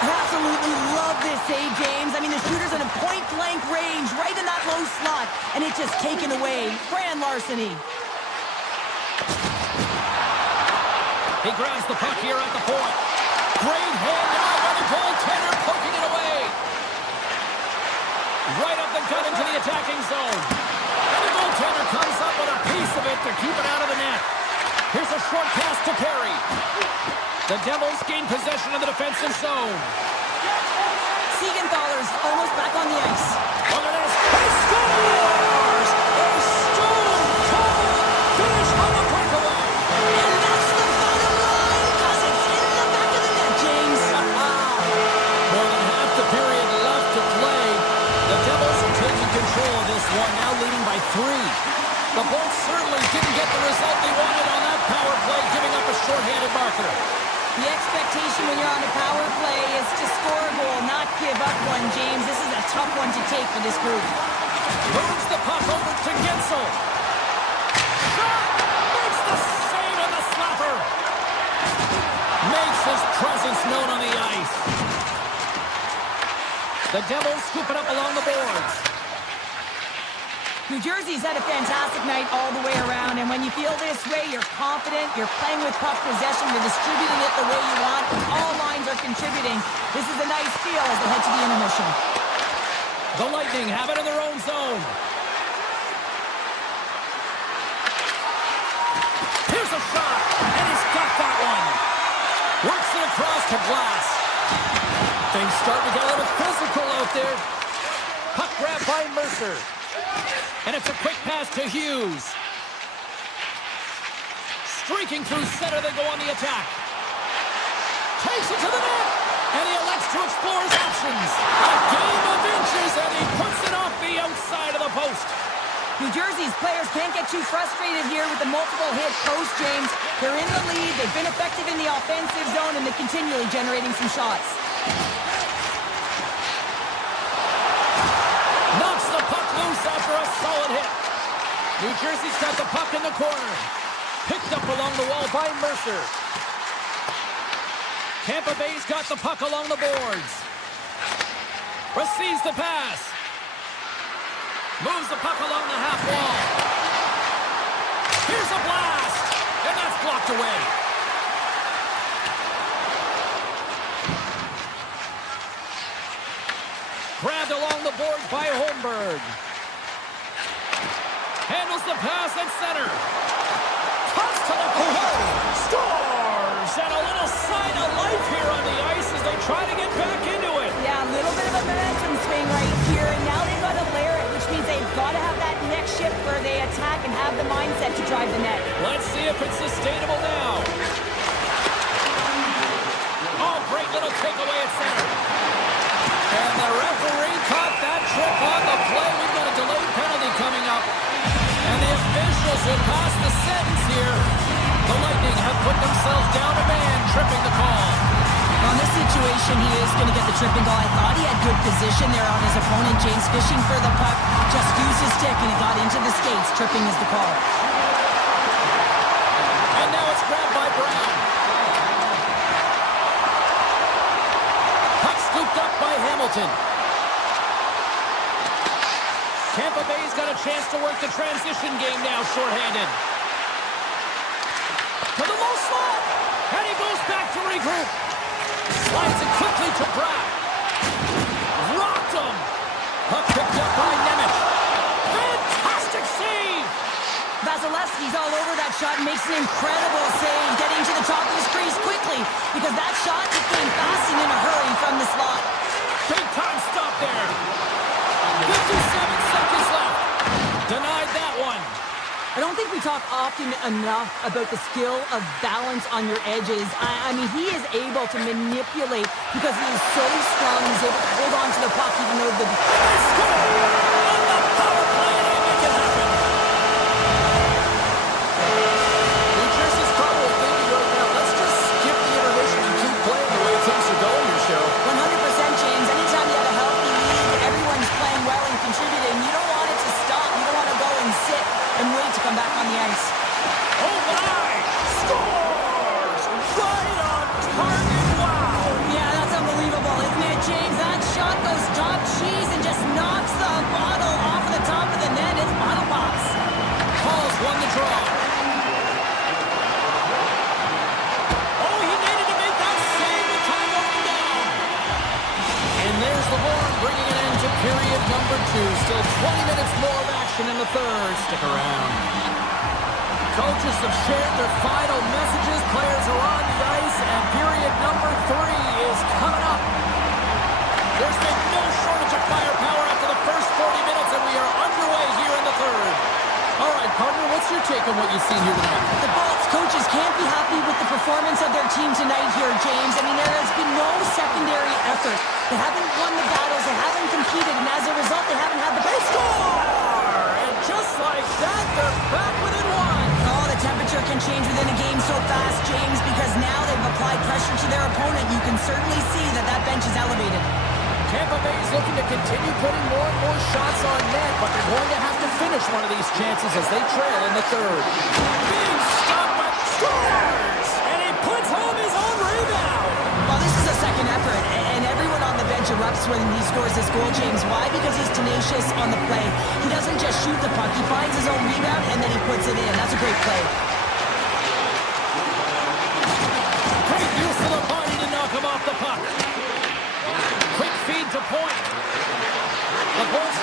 I absolutely love this save, James. I mean, the shooter's in a point-blank range, right in that low slot, and it's just taken away. Grand larceny. He grabs the puck here at the point. Great hand out by the goaltender, poking it away. Right up the gut into the attacking zone. And the goaltender comes up with a piece of it to keep it out of the net. Here's a short pass to Perry. The Devils gain possession of the defensive zone. Siegenthaler's almost back on the ice. Look at this. He scores! A stone-cold finish on the breakaway. And that's the bottom line, because it's in the back of the net, James. More than half the period left to play. The Devils are taking control of this one, now leading by 3. The Bolts certainly didn't get the result they wanted on that power play, giving up a shorthanded marker. The expectation when you're on a power play is to score a goal, not give up one, James. This is a tough one to take for this group. Moves the puck over to Gensel. Shot! Makes the save on the slapper. Makes his presence known on the ice. The Devils scoop it up along the boards. New Jersey's had a fantastic night all the way around, and when you feel this way, you're confident, you're playing with puck possession, you're distributing it the way you want, all lines are contributing. This is a nice feel as they head to the intermission. Lightning have it in their own zone. Here's a shot, and he's got that one. Works it across to glass. Things starting to get a little physical out there. Puck grab by Mercer. And it's a quick pass to Hughes. Streaking through center, they go on the attack. Takes it to the net, and he elects to explore his options. A game of inches, and he puts it off the outside of the post. New Jersey's players can't get too frustrated here with the multiple hit post, James. They're in the lead, they've been effective in the offensive zone, and they're continually generating some shots. Knocks the puck loose after a solid hit. New Jersey's got the puck in the corner. Picked up along the wall by Mercer. Tampa Bay's got the puck along the boards. Receives the pass. Moves the puck along the half wall. Here's a blast, and that's blocked away. Grabbed along the boards by Holmberg. Handles the pass at center. Toss to the goal. Scores! And a little sign of life here on the ice as they try to get back into it. Yeah, a little bit of a momentum swing right here, and now they've got to layer it, which means they've got to have that next shift where they attack and have the mindset to drive the net. Let's see if it's sustainable now. Oh, great little takeaway at center. And the referee caught that trip on the play. We've got a delayed penalty coming up. And the officials will pass the sentence here. The Lightning have put themselves down a man, tripping the call. On this situation, he is going to get the tripping goal. I thought he had good position there on his opponent. James fishing for the puck, just used his stick, and he got into the skates. Tripping is the call. And now it's grabbed by Brown. Puck scooped up by Hamilton. Tampa Bay's got a chance to work the transition game now, shorthanded. To the low slot, and he goes back to regroup. Slides it quickly to Brown. Rocked him. Puck picked up by Nemec. Fantastic save. Vasilevsky's all over that shot and makes an incredible save, getting to the top of his crease quickly, because that shot just came fast and in a hurry from the slot. Big time stop there. 57 seconds left. Denied that one. I don't think we talk often enough about the skill of balance on your edges. I mean, he is able to manipulate because he is so strong. He's able to hold on to the puck even though the... Score! On the power play, and they make it happen. New Jersey's probably thinking right now, let's just skip the intermission and keep playing the way things are going here, Cheryl. 100%, James. Anytime you have a healthy lead, everyone's playing well and contributing. You don't want it to stop. You don't want to go and sit and wait to come back on the ice. Oh my! Scores! Right on target! Wow! Yeah, that's unbelievable, isn't it, James? That shot goes top cheese and just knocks the bottle off of the top of the net. It's bottle pops. Hall's won the draw. Oh, he needed to make that save with time going down. And there's the horn, bringing an end to period number 2. Still 20 minutes more of action in the third. Stick around. Coaches have shared their final messages. Players are on the ice, and period number 3 is coming up. There's been no shortage of firepower after the first 40 minutes, and we are underway here in the third. All right, partner, what's your take on what you've seen here tonight? The Bolts coaches can't be happy with the performance of their team tonight here, James. I mean, there has been no secondary effort. They haven't won the battles, they haven't competed, and as a result, they haven't had the best Score! And just like that, they're back within one. Oh, the temperature can change within a game so fast, James, because now they've applied pressure to their opponent. You can certainly see that that bench is elevated. Tampa Bay is looking to continue putting more and more shots on net, but they're going to have to finish one of these chances as they trail in the third. Big stop by scores! And he puts home his own rebound! Well, this is a second effort, and everyone on the bench erupts when he scores this goal, James. Why? Because he's tenacious on the play. He doesn't just shoot the puck. He finds his own rebound, and then he puts it in. That's a great play. Great use of the body to knock him off the puck. Quick feed to point. The Bolts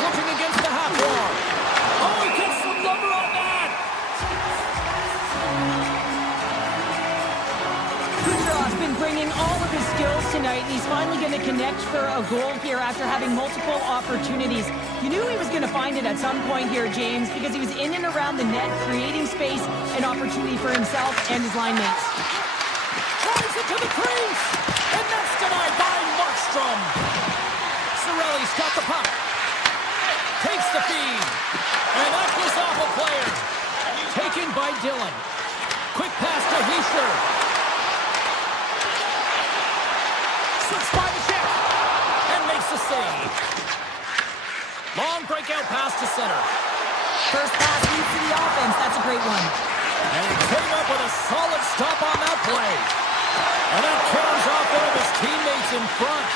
search for a goal here after having multiple opportunities. You knew he was going to find it at some point here, James, because he was in and around the net, creating space and opportunity for himself and his line mates. Drives it to the crease, and that's denied by Markstrom. Cirelli's got the puck. Takes the feed, and that goes off a player. Taken by Dillon. Quick pass to Heischer. Slips by the check, and makes the save. Long breakout pass to center. First pass leads to the offense. That's a great one. And he came up with a solid stop on that play. And that carries off one of his teammates in front.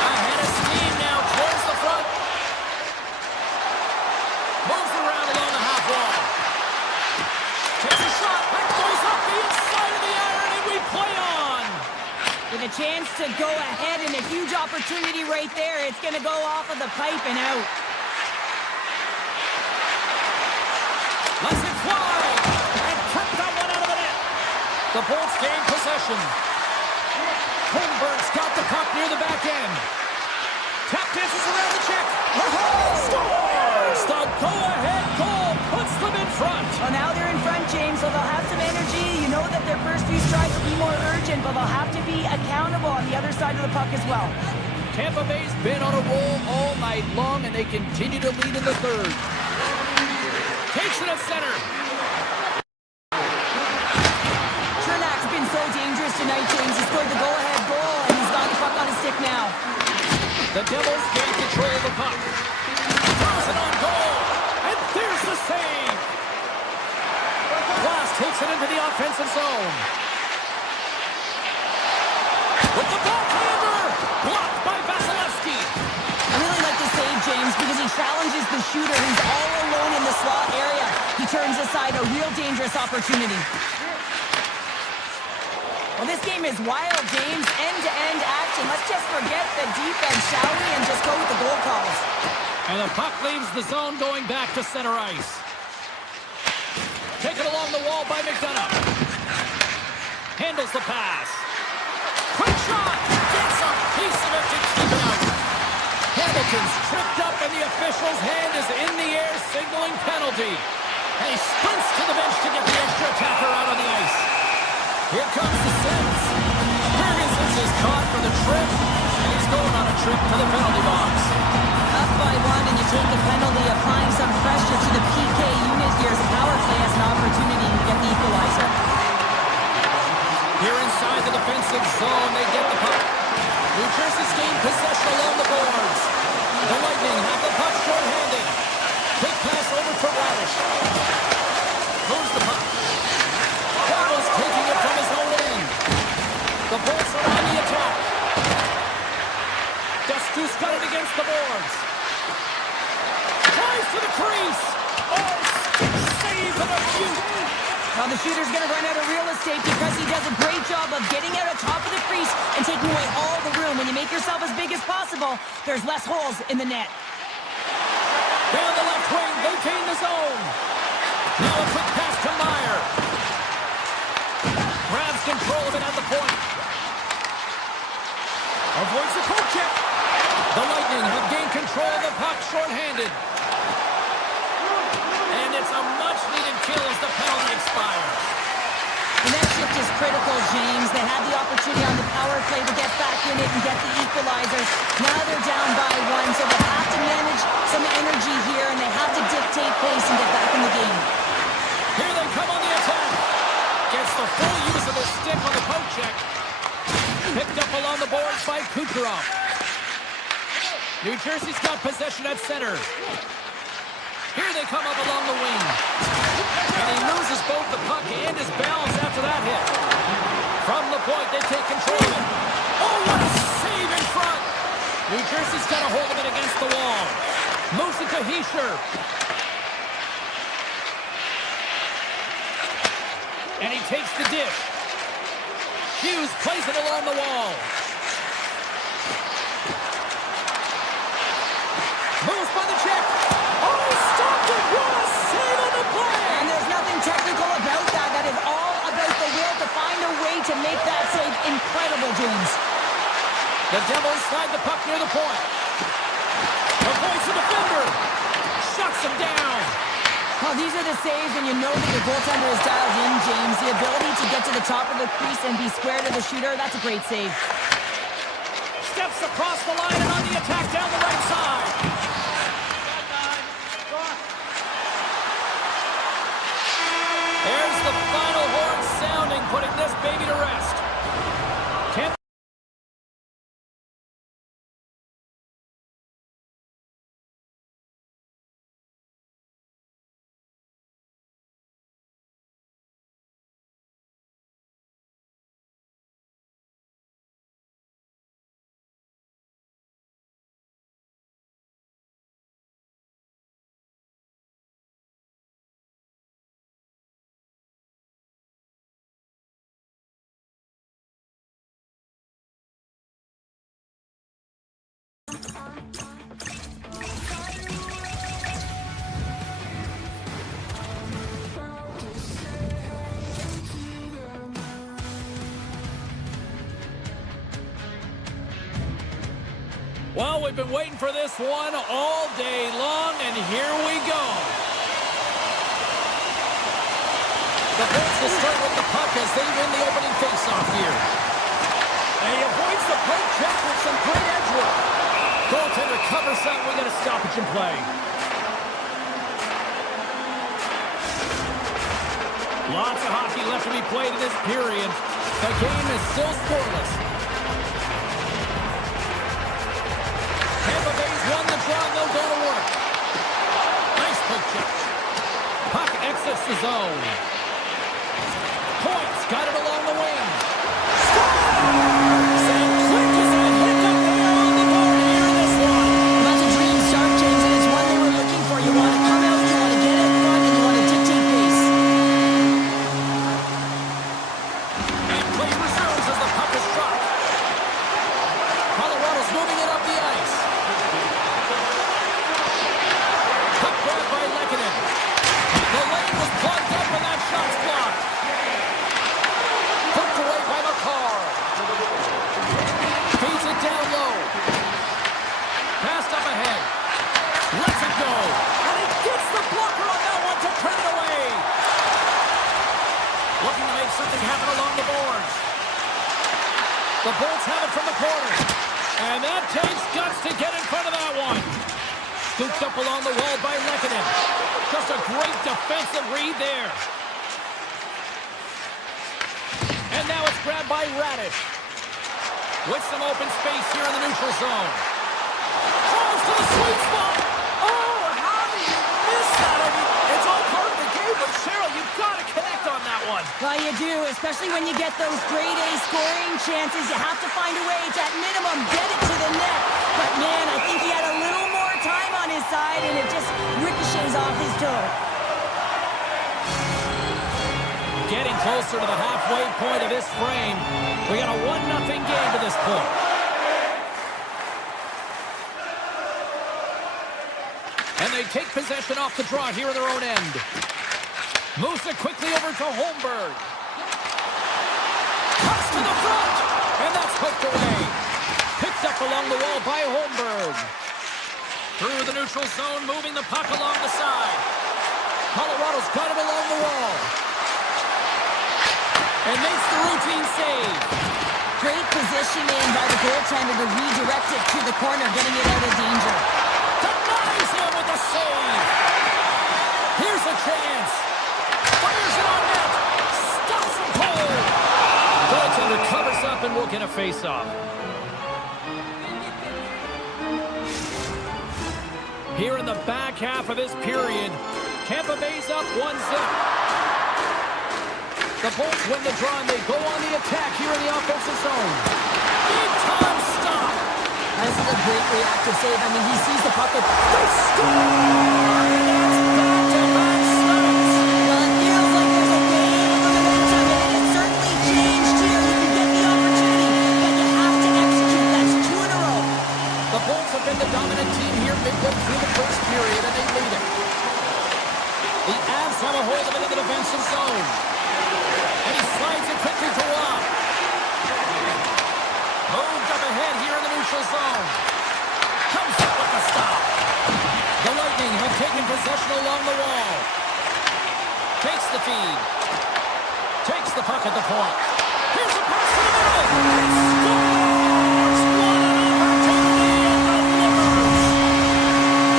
Ahead of steam now towards the front. Moves around along the half wall. Takes a shot. That goes up the inside of the iron, and we play on. With a chance to go ahead and a huge opportunity right there. It's going to go off of the pipe and out. Lets it fly. And kept that one out of the net. The Bolts gain possession. Holmberg's got the puck near the back end. Tap dances around the check. Scores! The go-ahead goal puts them in front. Well, now they're in front, James, so they'll have some energy. You know that their first few strides will be more urgent, but they'll have to be accountable on the other side of the puck as well. Tampa Bay's been on a roll all night long, and they continue to lead in the third. Takes it at center. Chernak's been so dangerous tonight, James. He scored the go-ahead goal, and he's got the puck on his stick now. The Devils gain control of the puck. Throws it on goal, and there's the save. Glass takes it into the offensive zone. With the backhander, blocked by Vasilevsky. I really like this save, James, because he challenges the shooter who's all alone in the slot area. He turns aside a real dangerous opportunity. Well, this game is wild, James. End-to-end action. Let's just forget the defense, shall we, and just go with the goal calls. And the puck leaves the zone going back to center ice. Taken along the wall by McDonough. Handles the pass. Quick shot! Gets a piece of it to keep it out. Hamilton's tripped up and the official's hand is in the air signaling penalty. And he sprints to the bench to get the extra attacker out on the ice. Here comes the sets. Ferguson's is caught for the trip, and he's going on a trip to the penalty box. Up by one, and you take the penalty, applying some pressure to the PK unit here as the power play has an opportunity to get the equalizer. Here inside the defensive zone, they get the puck. New Jersey's gained possession along the boards. The Lightning have the puck short-handed. Quick pass over to Radish. Moves the puck. Cardinals taking it from his own end. The Bolts are on the attack. Dustu's got it against the boards. Tries to the crease. Oh, save and a shoot. Now the shooter's going to run out of real estate because he does a great job of getting out on top of the crease and taking away all the room. When you make yourself as big as possible, there's less holes in the net. Down the left wing, they gain the zone. Now a quick pass to Meyer. Grabs control of it at the point. Avoids the poke check. The Lightning have gained control of the puck short-handed. And it's a much-needed kill as the penalty expires. The net shift is critical, James. They had the opportunity on the power play to get back in it and get the equalizer. Now they're down by one, so they have to manage some energy here, and they have to dictate pace and get back in the game. Here they come on the attack. Gets the full use of his stick on the poke check. Picked up along the boards by Kucherov. New Jersey's got possession at center. Here they come up along the wing. And he loses both the puck and his balance after that hit. From the point, they take control of it. Oh, what a save in front! New Jersey's got a hold of it against the wall. Moves it to Heischer. And he takes the dish. Hughes plays it along the wall. Moves by the check. Oh, stopped it! What a save on the play! And there's nothing technical about that. That is all about the will to find a way to make that save incredible, James. Devils slide the puck near the point. Avoids the defender. Shuts him down. Well, these are the saves, and you know that your goaltender is dialed in, James. The ability to get to the top of the crease and be square to the shooter, that's a great save. Steps across the line and on the attack down the right side. There's the final horn sounding, putting this baby to rest. Tampa. Well, we've been waiting for this one all day long, and here we go. The Bolts will start with the puck as they win the opening faceoff here. And he avoids the poke check with some great edge work. Goaltender covers up. We got a stoppage in play. Lots of hockey left to be played in this period. The game is still scoreless. Tampa Bay's won the draw, and they'll go to work. Nice poke check. Puck exits the zone. Points got it along the wing. St. Click is a hit up there on the board here in this one. Well, that's a dream start, James, and it's one they were looking for. You want to come out, you want to get in front, and you want to dictate pace. And play resumes as the puck is dropped. Colorado's moving it up the ice. Puck grabbed by Lehkonen. The lane was plugged up and that shot's blocked. Poked away by McCarr. Feeds it down low. Passed up ahead. Lets it go. And he gets the blocker on that one to turn it away. Looking to make something happen along the boards. The Bolts have it from the corner. And that takes guts to get in front of that one. Scooped up along the wall by Lehkonen. Just a great defensive read there. And now it's grabbed by Radish. With some open space here in the neutral zone. Throws to the sweet spot. Oh, how do you miss that? I mean, it's all part of the game, but Cheryl, you've got to connect on that one. Well, you do, especially when you get those grade A scoring chances. You have to find a way to, at minimum, get it to the net. But, man, I think he had a little more time on his side, and it just ricochets off his toe. Getting closer to the halfway point of this frame. We got a 1-0 game to this point. And they take possession off the draw here in their own end. Moves it quickly over to Holmberg. Cuts to the front. And that's poked away. Picked up along the wall by Holmberg. Through the neutral zone, moving the puck along the side. Colorado's got it along the wall. And makes the routine save. Great positioning by the goaltender to redirect it to the corner, getting it out of danger. Denies him with the save. Here's a chance. Fires it on net. Stops him cold. Goaltender covers up and will get a face-off. Here in the back half of this period, Tampa Bay's up 1-0. The Bolts win the draw, and they go on the attack here in the offensive zone. Big-time stop. This is a great reactive save. I mean, he sees the puck. They score! And it's back-to-back snaps. Well, it feels like there's a wave of momentum, and it has certainly changed here. You can get the opportunity, but you have to execute. That's 2 in a row. The Bolts have been the dominant team here midway through the first period, and they lead it. The Avs have a hold of it in the defensive zone. And he slides it quickly to Rob. Moved up ahead here in the neutral zone. Comes up with the stop. The Lightning have taken possession along the wall. Takes the feed. Takes the puck at the point. Here's a pass to the middle. Scores! What an opportunity and delivers.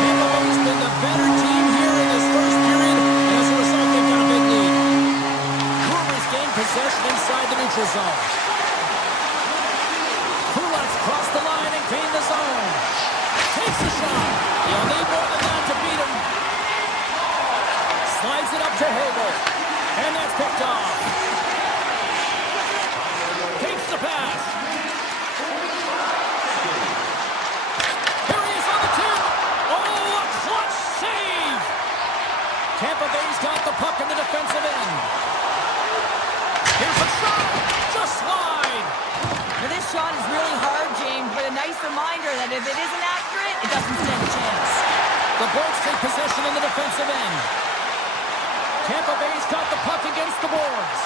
Tampa Bay's been the better team here in this first period, and as a result, they've got a big lead. Brewers gain possession inside the neutral zone. Kulak's cross the line and gain the zone. Takes the shot. He'll need more than that to beat him. Slides it up to Hagel. And that's picked off. Takes the pass. Here he is on the tip. Oh, a clutch save. Tampa Bay's got the puck in the defensive end. Here's a shot. Just wide. Now, this shot is really hard, James, but a nice reminder that if it isn't accurate, it doesn't stand a chance. The Bolts take possession in the defensive end. Tampa Bay's got the puck against the boards.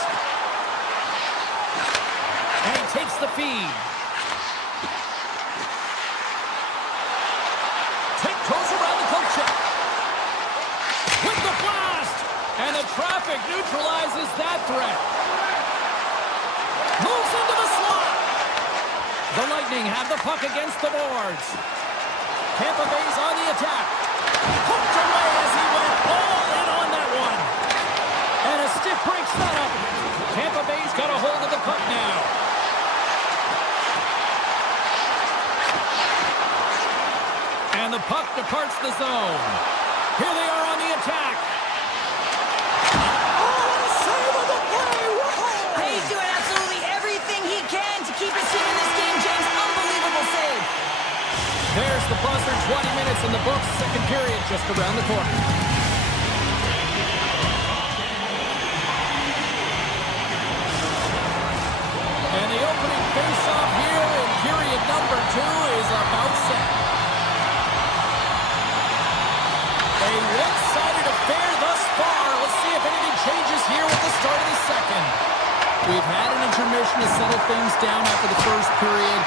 And he takes the feed. Goes around the coach check. With the blast. And the traffic neutralizes that threat. Moves into the slot. The Lightning have the puck against the boards. Tampa Bay's on the attack. Hooked away as he went all in on that one. And a stick breaks that up. Tampa Bay's got a hold of the puck now. And the puck departs the zone. Here they are on the attack. Oh, what a save on the play! Whoa! He's doing absolutely everything he can to keep his team in this game, James. Unbelievable save. There's the buzzer, 20 minutes in the books. Second period just around the corner. And the opening face-off here in period number 2 is about set. A one-sided affair thus far. Let's see if anything changes here with the start of the second. We've had an intermission to settle things down after the first period.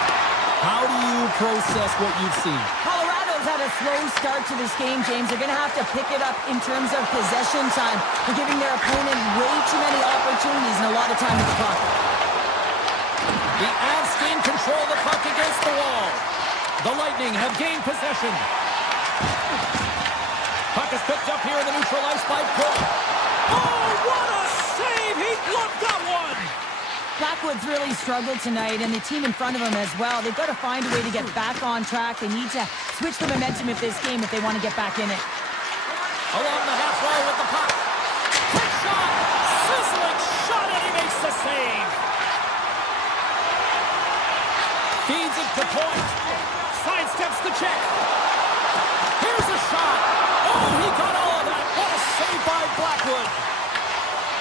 How do you process what you've seen? Colorado's had a slow start to this game, James. They're going to have to pick it up in terms of possession time. They're giving their opponent way too many opportunities and a lot of time with the puck. The Avs gain control of the puck against the wall. The Lightning have gained possession. Puck is picked up here in the neutral ice by Cole. Oh, what a save! He gloved that one! Blackwood's really struggled tonight, and the team in front of him as well. They've got to find a way to get back on track. They need to switch the momentum of this game if they want to get back in it. Along the half wall with the puck. Quick shot! Sizzling shot, and he makes the save! Feeds it to point. Sidesteps the check. Here's a shot. Oh, he got all of that. What a save by Blackwood.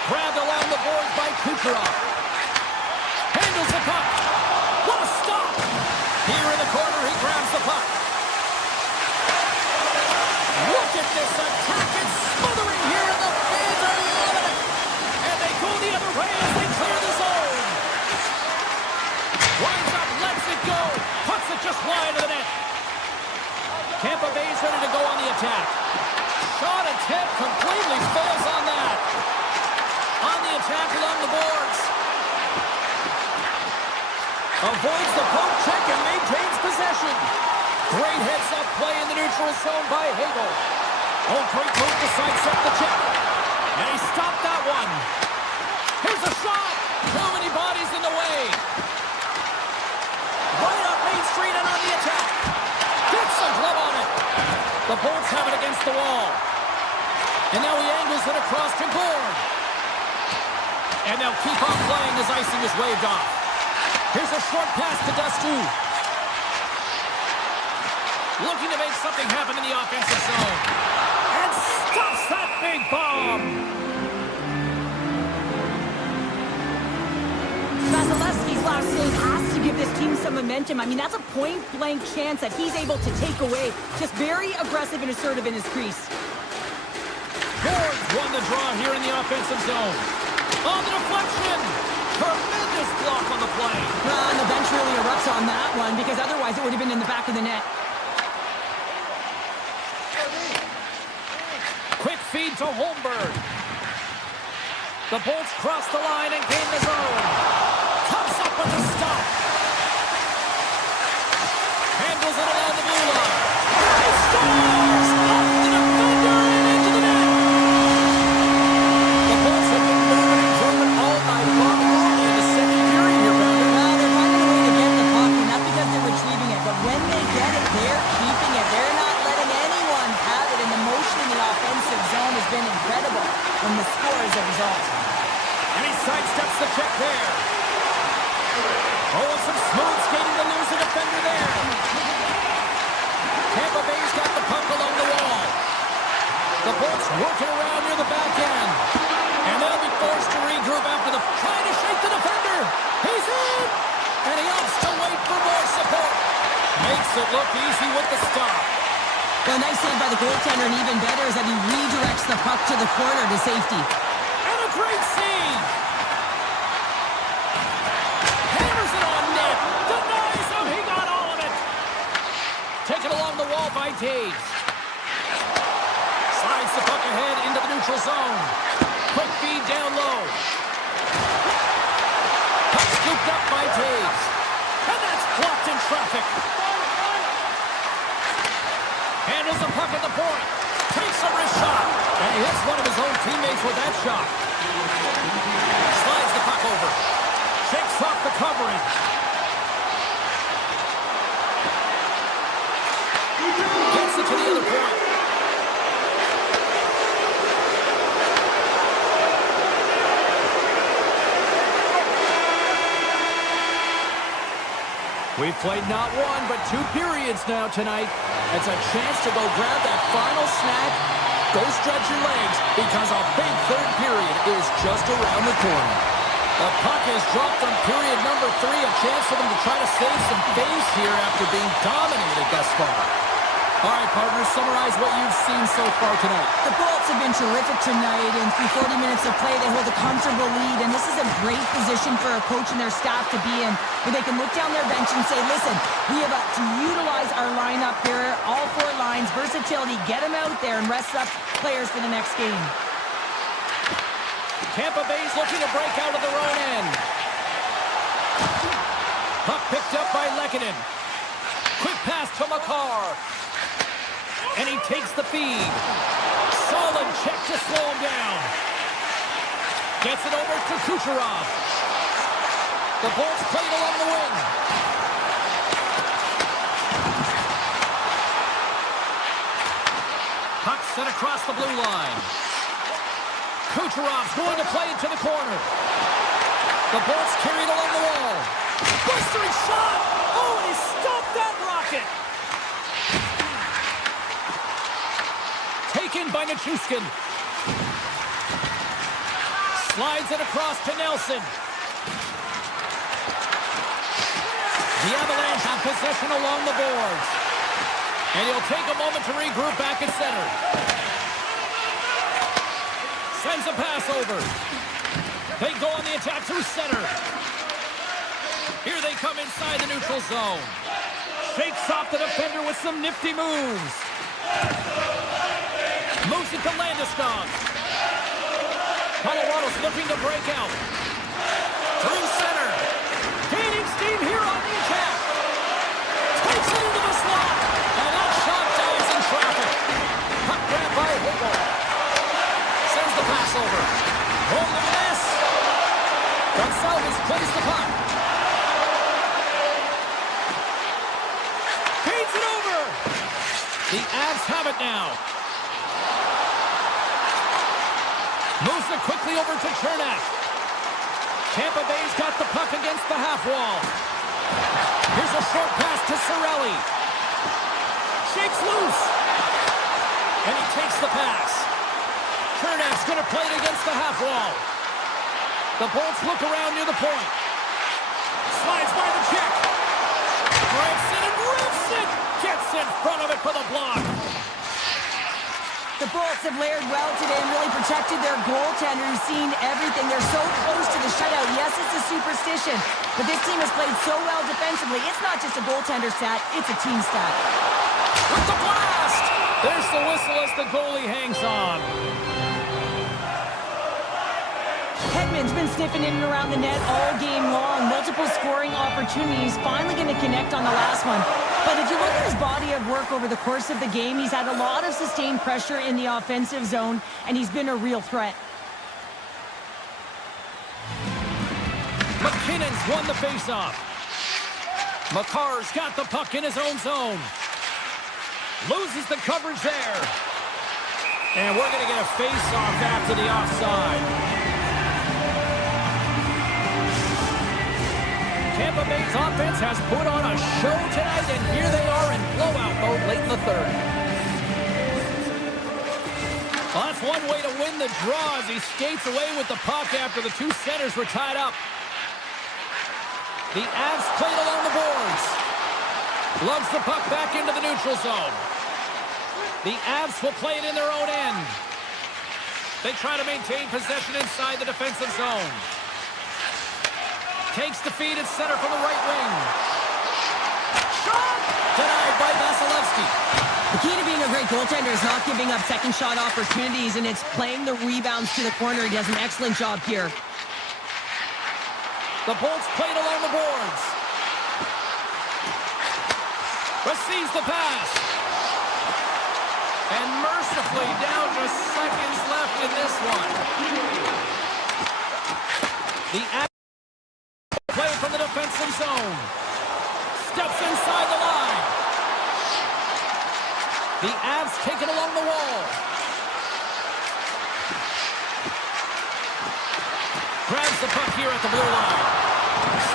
Grabbed along the boards by Kucherov. Handles the puck. What a stop. Here in the corner, he grabs the puck. Look at this attack. It's smothering here in the fans are loving it. And they go the other way as they clear the zone. Winds up, lets it go. Puts it just wide of the net. Tampa Bay's ready to go on the attack. Shot attempt completely fails on that. On the attack along the boards. Avoids the poke check and maintains possession. Great heads-up play in the neutral zone by Hagel. Oh, great move to sidestep the check. And he stopped that one. Here's a shot. Too many bodies in the way. Right up Main Street and on the attack. Gets a glove on it. The Bolts have it against the wall. And now he angles it across to Gord. And they'll keep on playing as icing is waved off. Here's a short pass to Dastu. Looking to make something happen in the offensive zone. And stops that big bomb. Vasilevsky's last save has to give this team some momentum. I mean, that's a point-blank chance that he's able to take away. Just very aggressive and assertive in his crease. Gord's won the draw here in the offensive zone. On the deflection. Tremendous block on the play. And the bench really erupts on that one because otherwise it would have been in the back of the net. Quick feed to Holmberg. The Bolts cross the line and gain the zone. Comes up with a stop. Handles it along the blue line. He scores! Off the defender and into the net. The Bolts have been moving and grooving all night long, early in the second period here, Bounder. Well, they're finding a way to get the puck, and not because they're retrieving it, but when they get it, they're keeping it. They're not letting anyone have it, and the motion in the offensive zone has been incredible, and the score is a result. And he sidesteps the check there. Oh, some smooth skating to lose a defender there. Tampa Bay's got the puck along the wall. The Bolts working around near the back end. And they'll be forced to regroup after trying to shake the defender. He's in! And he opts to wait for more support. Makes it look easy with the stop. Well, nice save by the goaltender, and even better is that he redirects the puck to the corner to safety. And a great save! Hammers it on net! Denies him! He got all of it! Taken along the wall by Taves. Slides the puck ahead into the neutral zone. Quick feed down low. Puck scooped up by Taves. And that's blocked in traffic. Handles the puck at the point. Takes a wrist shot. And he hits one of his own teammates with that shot. Slides the puck over. Shakes off the coverage. Gets it to the other point. We've played not one, but 2 periods now tonight. It's a chance to go grab that final snack. Go stretch your legs because a big third period is just around the corner. The puck is dropped on period number 3. A chance for them to try to save some face here after being dominated thus far. All right, partners, summarize what you've seen so far tonight. The Bolts have been terrific tonight, and through 40 minutes of play, they hold a comfortable lead, and this is a great position for a coach and their staff to be in, where they can look down their bench and say, listen, we have to utilize our lineup here, all 4 lines, versatility, get them out there and rest up players for the next game. Tampa Bay's looking to break out of their own end. Puck picked up by Lehkonen. Quick pass to Makar. And he takes the feed. Solid check to slow him down. Gets it over to Kucherov. The Bolts played along the wing. Puck set across the blue line. Kucherov's going to play it to the corner. The Bolts carried along the wall. Blistering shot! Oh, and he stopped that rocket! Taken by Nichushkin. Slides it across to Nelson. The Avalanche have possession along the boards. And he'll take a moment to regroup back at center. Sends a pass over. They go on the attack through center. Here they come inside the neutral zone. Shakes off the defender with some nifty moves. Moves it to Landeskog. Colorado's looking to break out. Through center. Gaining steam here on the attack. Takes it into the slot. And that shot dives in traffic. Puck grab by Hobo. Sends the pass over. Oh, look at this. Gonsalves plays the puck. Feeds it over. The Avs have it now. Moves it quickly over to Chernak. Tampa Bay's got the puck against the half wall. Here's a short pass to Cirelli. Shakes loose. And he takes the pass. Chernak's going to play it against the half wall. The Bolts look around near the point. Slides by the check. Breaks it and rips it. Gets in front of it for the block. The The Bolts have layered well today and really protected their goaltender who's seen everything. They're so close to the shutout. Yes, it's a superstition, but this team has played so well defensively. It's not just a goaltender stat, it's a team stat. With the blast! There's the whistle as the goalie hangs on. Hedman's been sniffing in and around the net all game long. Multiple scoring opportunities. Finally going to connect on the last one. But if you look at his body of work over the course of the game, he's had a lot of sustained pressure in the offensive zone, and he's been a real threat. McKinnon's won the faceoff. Makar's got the puck in his own zone. Loses the coverage there. And we're going to get a face-off after the offside. Tampa Bay's offense has put on a show tonight, and here they are in blowout mode late in the third. Well, that's one way to win the draw as he skates away with the puck after the two centers were tied up. The Avs played along the boards. Loves the puck back into the neutral zone. The Avs will play it in their own end. They try to maintain possession inside the defensive zone. Takes the feed at center from the right wing. Shot! Denied by Vasilevsky. The key to being a great goaltender is not giving up second shot opportunities, and it's playing the rebounds to the corner. He does an excellent job here. The Bolts played along the boards. Receives the pass. And mercifully down to seconds left in this one. The play from the defensive zone. Steps inside the line. The Avs take it along the wall. Grabs the puck here at the blue line.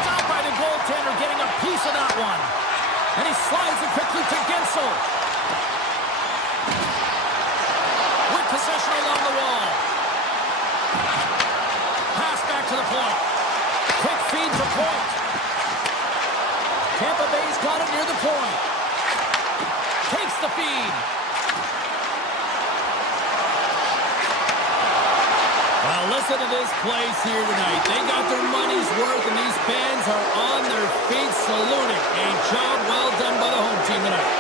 Stopped by the goaltender, getting a piece of that one. And he slides it quickly to Gensel. With possession along the wall. Pass back to the point. Quick feed for point. Tampa Bay's got it near the point. Takes the feed. Well, listen to this place here tonight. They got their money's worth, and these fans are on their feet saluting. A job well done by the home team tonight.